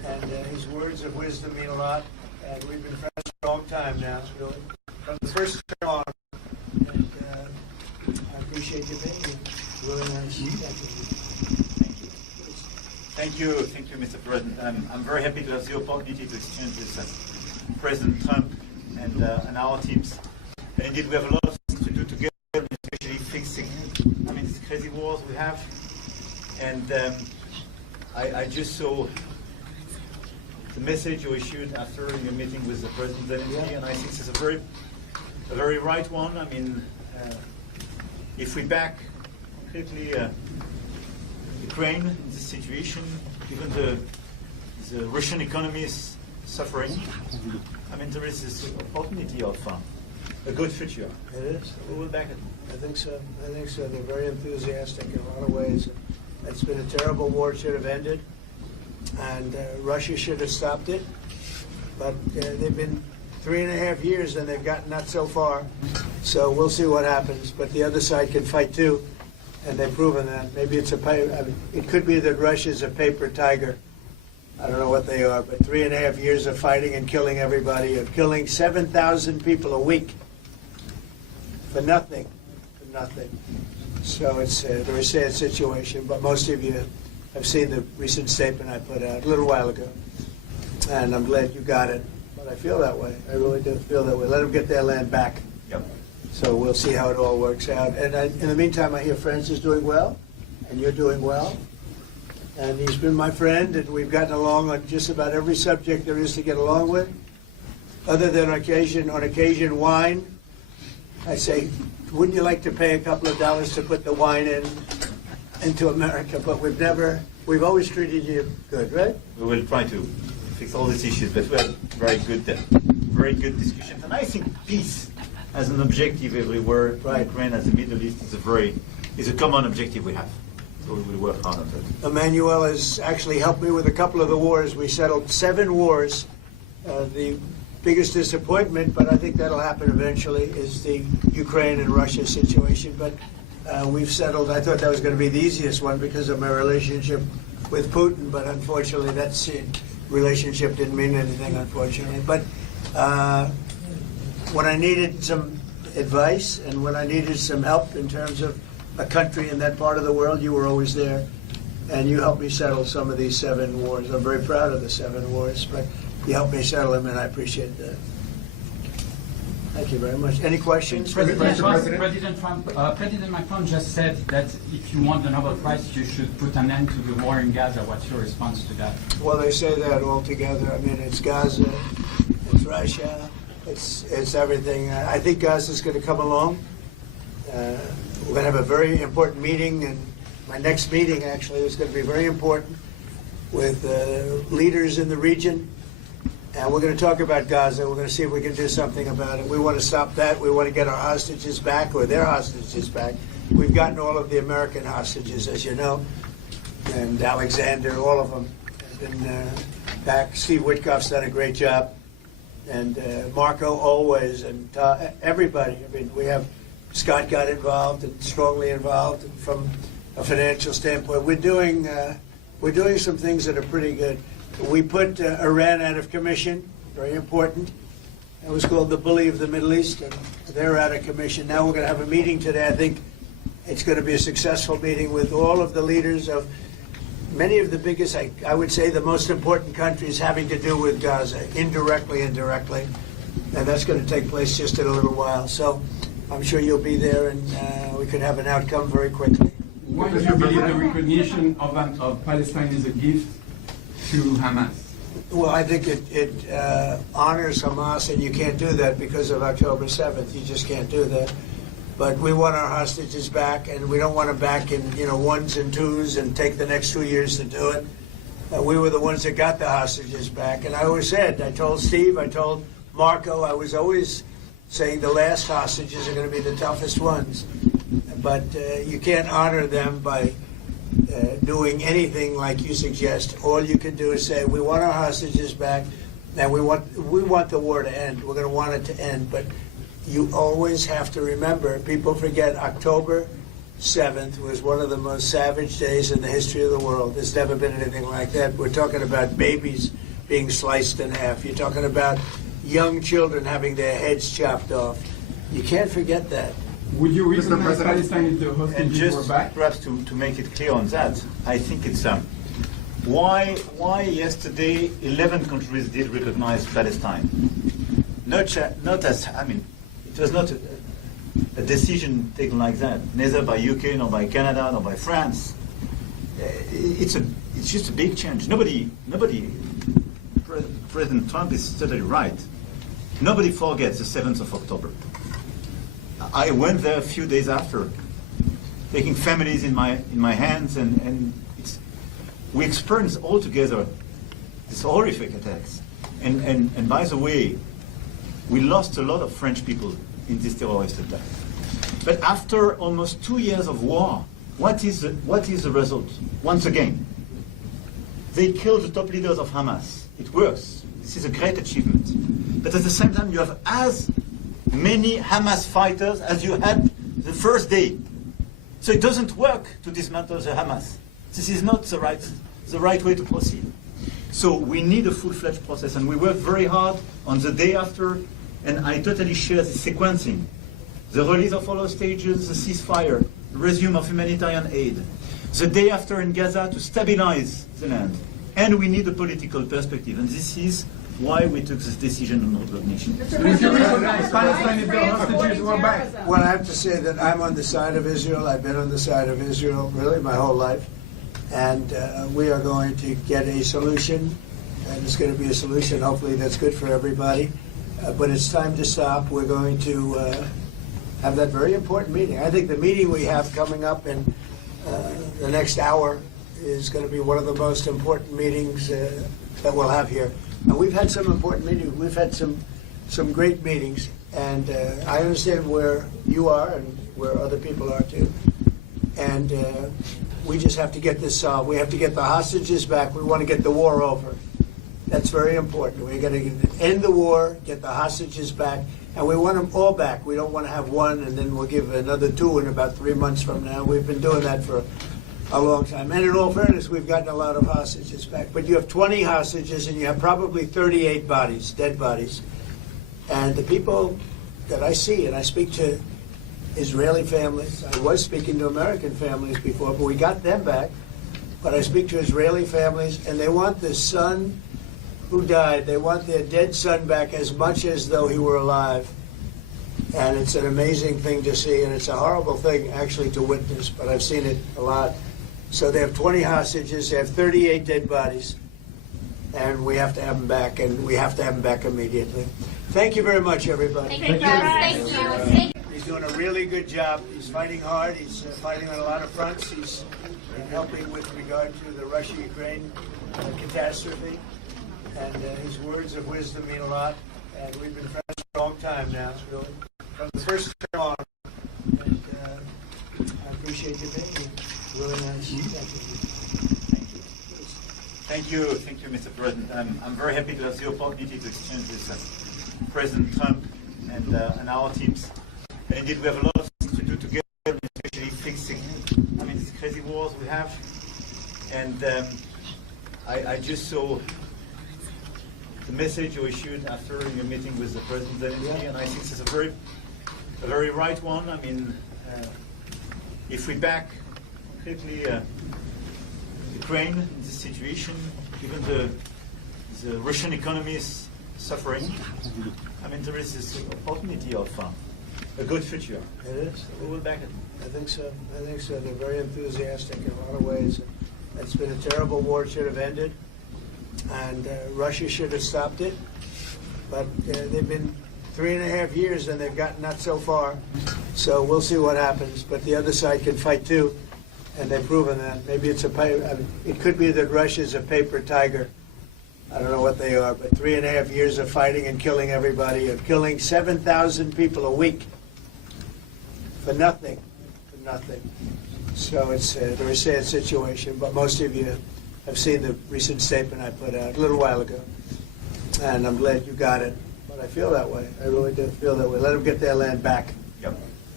and his words of wisdom mean a lot. And we've been friends for a long time now, really, from the first term on. And I appreciate you being here. Really nice. Thank you, Mr. President. I'm very happy to have the opportunity to exchange with President Trump and our teams. And indeed, we have a lot of things to do together, especially fixing, these crazy wars we have. And I just saw the message you issued after your meeting with the President Zelensky, and I think this is a very right one. If we back completely Ukraine in this situation, given the Russian economy is suffering, there is this opportunity of a good future. It is. We will back it. I think so. They're very enthusiastic in a lot of ways. It's been a terrible war. It should have ended, and Russia should have stopped it. But they've been 3.5 years, and they've gotten not so far. So we'll see what happens. But the other side can fight too, and they've proven that. Maybe it's it could be that Russia's a paper tiger. I don't know what they are, but 3.5 years of fighting and killing everybody, of killing 7,000 people a week for nothing. So it's a very sad situation, but most of you have seen the recent statement I put out a little while ago, and I'm glad you got it. But I feel that way. I really do feel that way. Let them get their land back. Yep. So we'll see how it all works out. And in the meantime, I hear France is doing well, and you're doing well. And he's been my friend, and we've gotten along on just about every subject there is to get along with, other than on occasion wine. I say, wouldn't you like to pay a couple of dollars to put the wine into America? But we've always treated you good, right? We will try to fix all these issues, but we had very good discussions. And I think peace as an objective everywhere, Right. Ukraine as the Middle East is a common objective we have. So we will work hard on that. Emmanuel has actually helped me with a couple of the wars. We settled 7 wars. The biggest disappointment, but I think that'll happen eventually, is the Ukraine and Russia situation. But we've settled. I thought that was going to be the easiest one because of my relationship with Putin, but unfortunately that relationship didn't mean anything, unfortunately. But when I needed some advice and when I needed some help in terms of a country in that part of the world, you were always there, and you helped me settle some of these 7 wars. I'm very proud of the 7 wars, but you helped me settle them, and I appreciate that. Thank you very much. Any questions? President Macron just said that if you want the Nobel Prize, you should put an end to the war in Gaza. What's your response to that? Well, they say that all together. It's Gaza, it's Russia, it's everything. I think Gaza's going to come along. We're going to have a very important meeting, and my next meeting actually is going to be very important with leaders in the region. And we're going to talk about Gaza. We're going to see if we can do something about it. We want to stop that. We want to get our hostages back, or their hostages back. We've gotten all of the American hostages, as you know, and Alexander, all of them have been back. Steve Witkoff's done a great job, and Marco always, and everybody. We have Scott got involved and strongly involved, and from a financial standpoint, we're doing some things that are pretty good. We put Iran out of commission, very important. It was called the bully of the Middle East, and they're out of commission. Now we're going to have a meeting today. I think it's going to be a successful meeting with all of the leaders of many of the biggest, I would say the most important countries having to do with Gaza, indirectly and directly. And that's going to take place just in a little while. So I'm sure you'll be there, and we could have an outcome very quickly. Why do you believe the recognition of Palestine is a gift to Hamas? Well, I think it honors Hamas, and you can't do that because of October 7th. You just can't do that. But we want our hostages back, and we don't want them back in 1s and 2s and take the next 2 years to do it. We were the ones that got the hostages back. And I always said, I told Steve, I told Marco, I was always saying the last hostages are going to be the toughest ones. But you can't honor them by doing anything like you suggest. All you can do is say, we want our hostages back, and we want the war to end. We're going to want it to end. But you always have to remember, people forget October 7th was one of the most savage days in the history of the world. There's never been anything like that. We're talking about babies being sliced in half. You're talking about young children having their heads chopped off. You can't forget that. Would you recognize Palestine if the And hostages were just back? perhaps to make it clear on that, I think it's why yesterday 11 countries did recognize Palestine. Not as, I mean, it was not a decision taken like that, neither by UK, nor by Canada, nor by France. It's just a big change. Nobody, President Trump is totally right. Nobody forgets the 7th of October. I went there a few days after, taking families in my hands, and we experienced all together these horrific attacks. And by the way, we lost a lot of French people in this terrorist attack. But after almost 2 years of war, what is the result? Once again, they killed the top leaders of Hamas. It works. This is a great achievement. But at the same time, you have as many Hamas fighters as you had the first day. So it doesn't work to dismantle the Hamas. This is not the right way to proceed. So we need a full-fledged process, and we worked very hard on the day after, and I totally share the sequencing. The release of all hostages, the ceasefire, the resume of humanitarian aid, the day after in Gaza to stabilize the land. And we need a political perspective, and this is why we took this decision on recognition. Would you recognize Palestine if the hostages were back? Well, I have to say that I'm on the side of Israel. I've been on the side of Israel really my whole life. And we are going to get a solution, and it's going to be a solution hopefully that's good for everybody. But it's time to stop. We're going to have that very important meeting. I think the meeting we have coming up in the next hour is going to be one of the most important meetings that we'll have here. And we've had some important meetings. We've had some great meetings, and I understand where you are and where other people are too. And we just have to get this solved. We have to get the hostages back. We want to get the war over. That's very important. We're going to end the war, get the hostages back, and we want them all back. We don't want to have one and then we'll give another two in about 3 months from now. We've been doing that for a long time. And in all fairness, we've gotten a lot of hostages back. But you have 20 hostages and you have probably 38 bodies, dead bodies. And the people that I see, and I speak to Israeli families. I was speaking to American families before, but we got them back. But I speak to Israeli families, and they want the son who died. They want their dead son back as much as though he were alive. And it's an amazing thing to see, and it's a horrible thing actually to witness, but I've seen it a lot. So they have 20 hostages, they have 38 dead bodies, and we have to have them back, and we have to have them back immediately. Thank you very much, everybody. Thank you. Thank you. He's doing a really good job. He's fighting hard. He's fighting on a lot of fronts. He's helping with regard to the Russia-Ukraine catastrophe. And his words of wisdom mean a lot. And we've been friends for a long time now, really. From the first term on. And I appreciate you being here. Really nice. Thank you. Thank you, Mr. President. I'm very happy to have the opportunity to exchange with President Trump and our teams. And indeed, we have a lot of things to do together, especially fixing, these crazy wars we have. And I just saw the message you issued after your meeting with the President Zelensky, and I think it's a very right one. If we back completely Ukraine in this situation, given the Russian economy is suffering, there is this opportunity of a good future. It is. We will back it. I think so. They're very enthusiastic in a lot of ways. It's been a terrible war. It should have ended. And Russia should have stopped it. But they've been 3.5 years and they've gotten not so far. So we'll see what happens. But the other side can fight too. And they've proven that. Maybe it could be that Russia's a paper tiger. I don't know what they are, but 3.5 years of fighting and killing everybody, of killing 7,000 people a week. For nothing. So it's a very sad situation, but most of you have seen the recent statement I put out a little while ago. And I'm glad you got it. But I feel that way. I really do feel that way. Let them get their land back. Yep.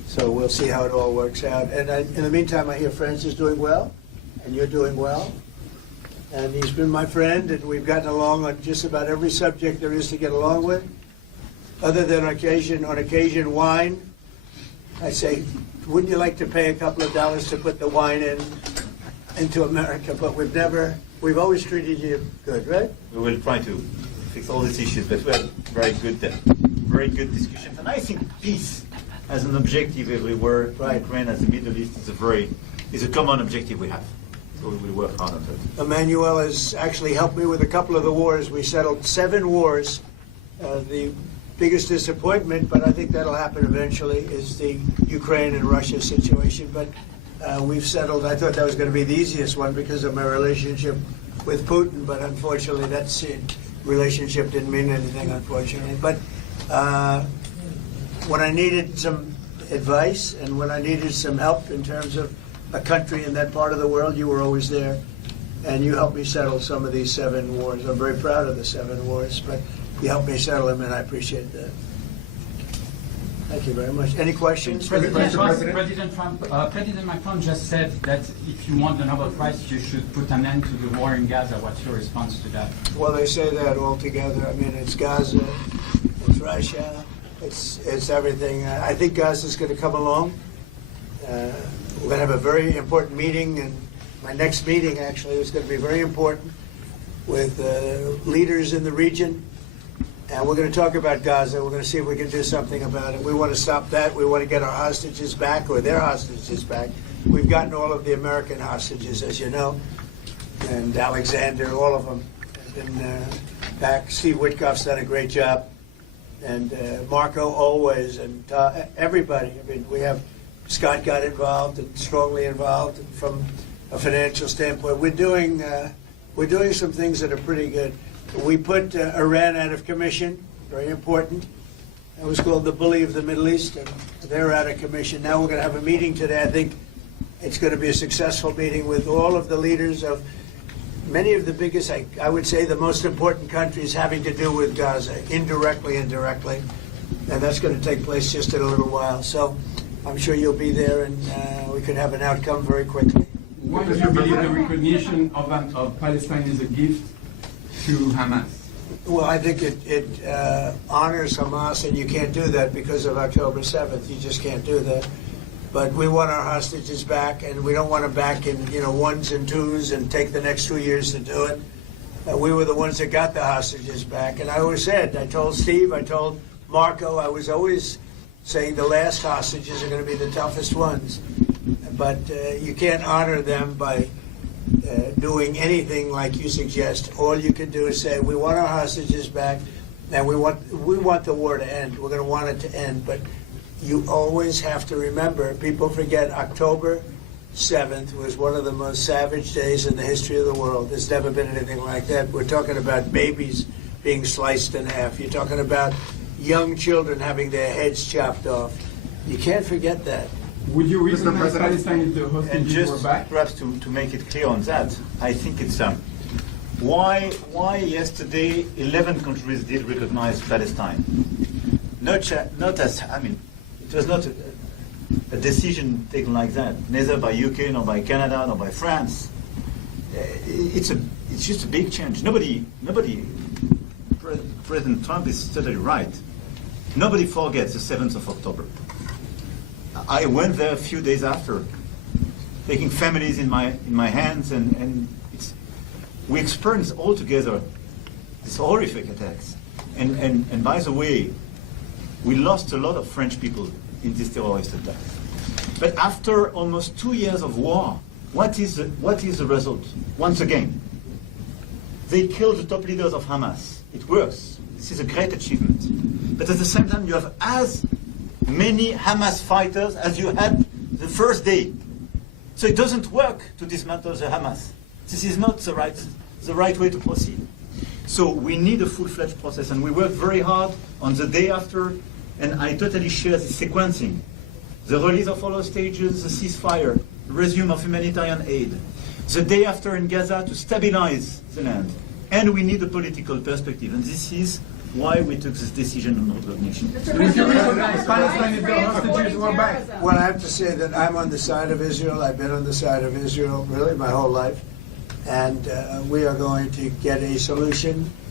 So we'll see how it all works out. And in the meantime, I hear France is doing well, and you're doing well. And he's been my friend, and we've gotten along on just about every subject there is to get along with. Other than on occasion, wine. I say, wouldn't you like to pay a couple of dollars to put the wine into America? But we've always treated you good, right? We will try to fix all these issues, but we had very good discussions. And I think peace as an objective everywhere, Right. Ukraine as the Middle East is a common objective we have. So we will work hard on that. Emmanuel has actually helped me with a couple of the wars. We settled 7 wars. The biggest disappointment, but I think that'll happen eventually, is the Ukraine and Russia situation. But we've settled. I thought that was going to be the easiest one because of my relationship with Putin, but unfortunately that relationship didn't mean anything, unfortunately. But when I needed some advice and when I needed some help in terms of a country in that part of the world, you were always there. And you helped me settle some of these 7 wars. I'm very proud of the 7 wars, but you helped me settle them, and I appreciate that. Thank you very much. Any questions? President Macron just said that if you want the Nobel Prize, you should put an end to the war in Gaza. What's your response to that? Well, they say that all together. I mean, it's Gaza, it's Russia, it's everything. I think Gaza's going to come along. We're going to have a very important meeting, and my next meeting actually is going to be very important with leaders in the region. And we're going to talk about Gaza. We're going to see if we can do something about it. We want to stop that. We want to get our hostages back, or their hostages back. We've gotten all of the American hostages, as you know, and Alexander, all of them have been back. Steve Witkoff's done a great job, and Marco always, and everybody. I mean, we have Scott got involved and strongly involved from a financial standpoint. We're doing some things that are pretty good. We put Iran out of commission, very important. It was called the bully of the Middle East, and they're out of commission. Now we're going to have a meeting today. I think it's going to be a successful meeting with all of the leaders of many of the biggest, I would say, the most important countries having to do with Gaza, indirectly and directly. And that's going to take place just in a little while. So I'm sure you'll be there, and we could have an outcome very quickly. Why do you believe the recognition of Palestine is a gift to Hamas? Well, I think it honors Hamas, and you can't do that because of October 7th. You just can't do that. But we want our hostages back, and we don't want them back in 1s and 2s and take the next 2 years to do it. We were the ones that got the hostages back. And I always said, I told Steve, I told Marco, I was always saying the last hostages are going to be the toughest ones. But you can't honor them by doing anything like you suggest. All you can do is say, we want our hostages back, and we want the war to end. We're going to want it to end. But you always have to remember, people forget October 7th was one of the most savage days in the history of the world. There's never been anything like that. We're talking about babies being sliced in half. You're talking about young children having their heads chopped off. You can't forget that. Would you recognize Palestine if the And hostages were just back? perhaps to make it clear on that, I think it's why yesterday 11 countries did recognize Palestine. It was not a decision taken like that, neither by UK nor by Canada nor by France. It's just a big change. President Trump is totally right. Nobody forgets the 7th of October. I went there a few days after, taking families in my hands, and we experienced all together these horrific attacks. And by the way, we lost a lot of French people in this terrorist attack. But after almost 2 years of war, what is the result? Once again, they killed the top leaders of Hamas. It works. This is a great achievement. But at the same time, you have as many Hamas fighters as you had the first day. So it doesn't work to dismantle the Hamas. This is not the right way to proceed. So we need a full-fledged process, and we worked very hard on the day after, and I totally share the sequencing. The release of all hostages, the ceasefire, the resume of humanitarian aid. The day after in Gaza to stabilize the land. And we need a political perspective, and this is why we took this decision on recognition. Would you recognize Palestine if the hostages were back? Well, I have to say that I'm on the side of Israel. I've been on the side of Israel really my whole life. And we are going to get a solution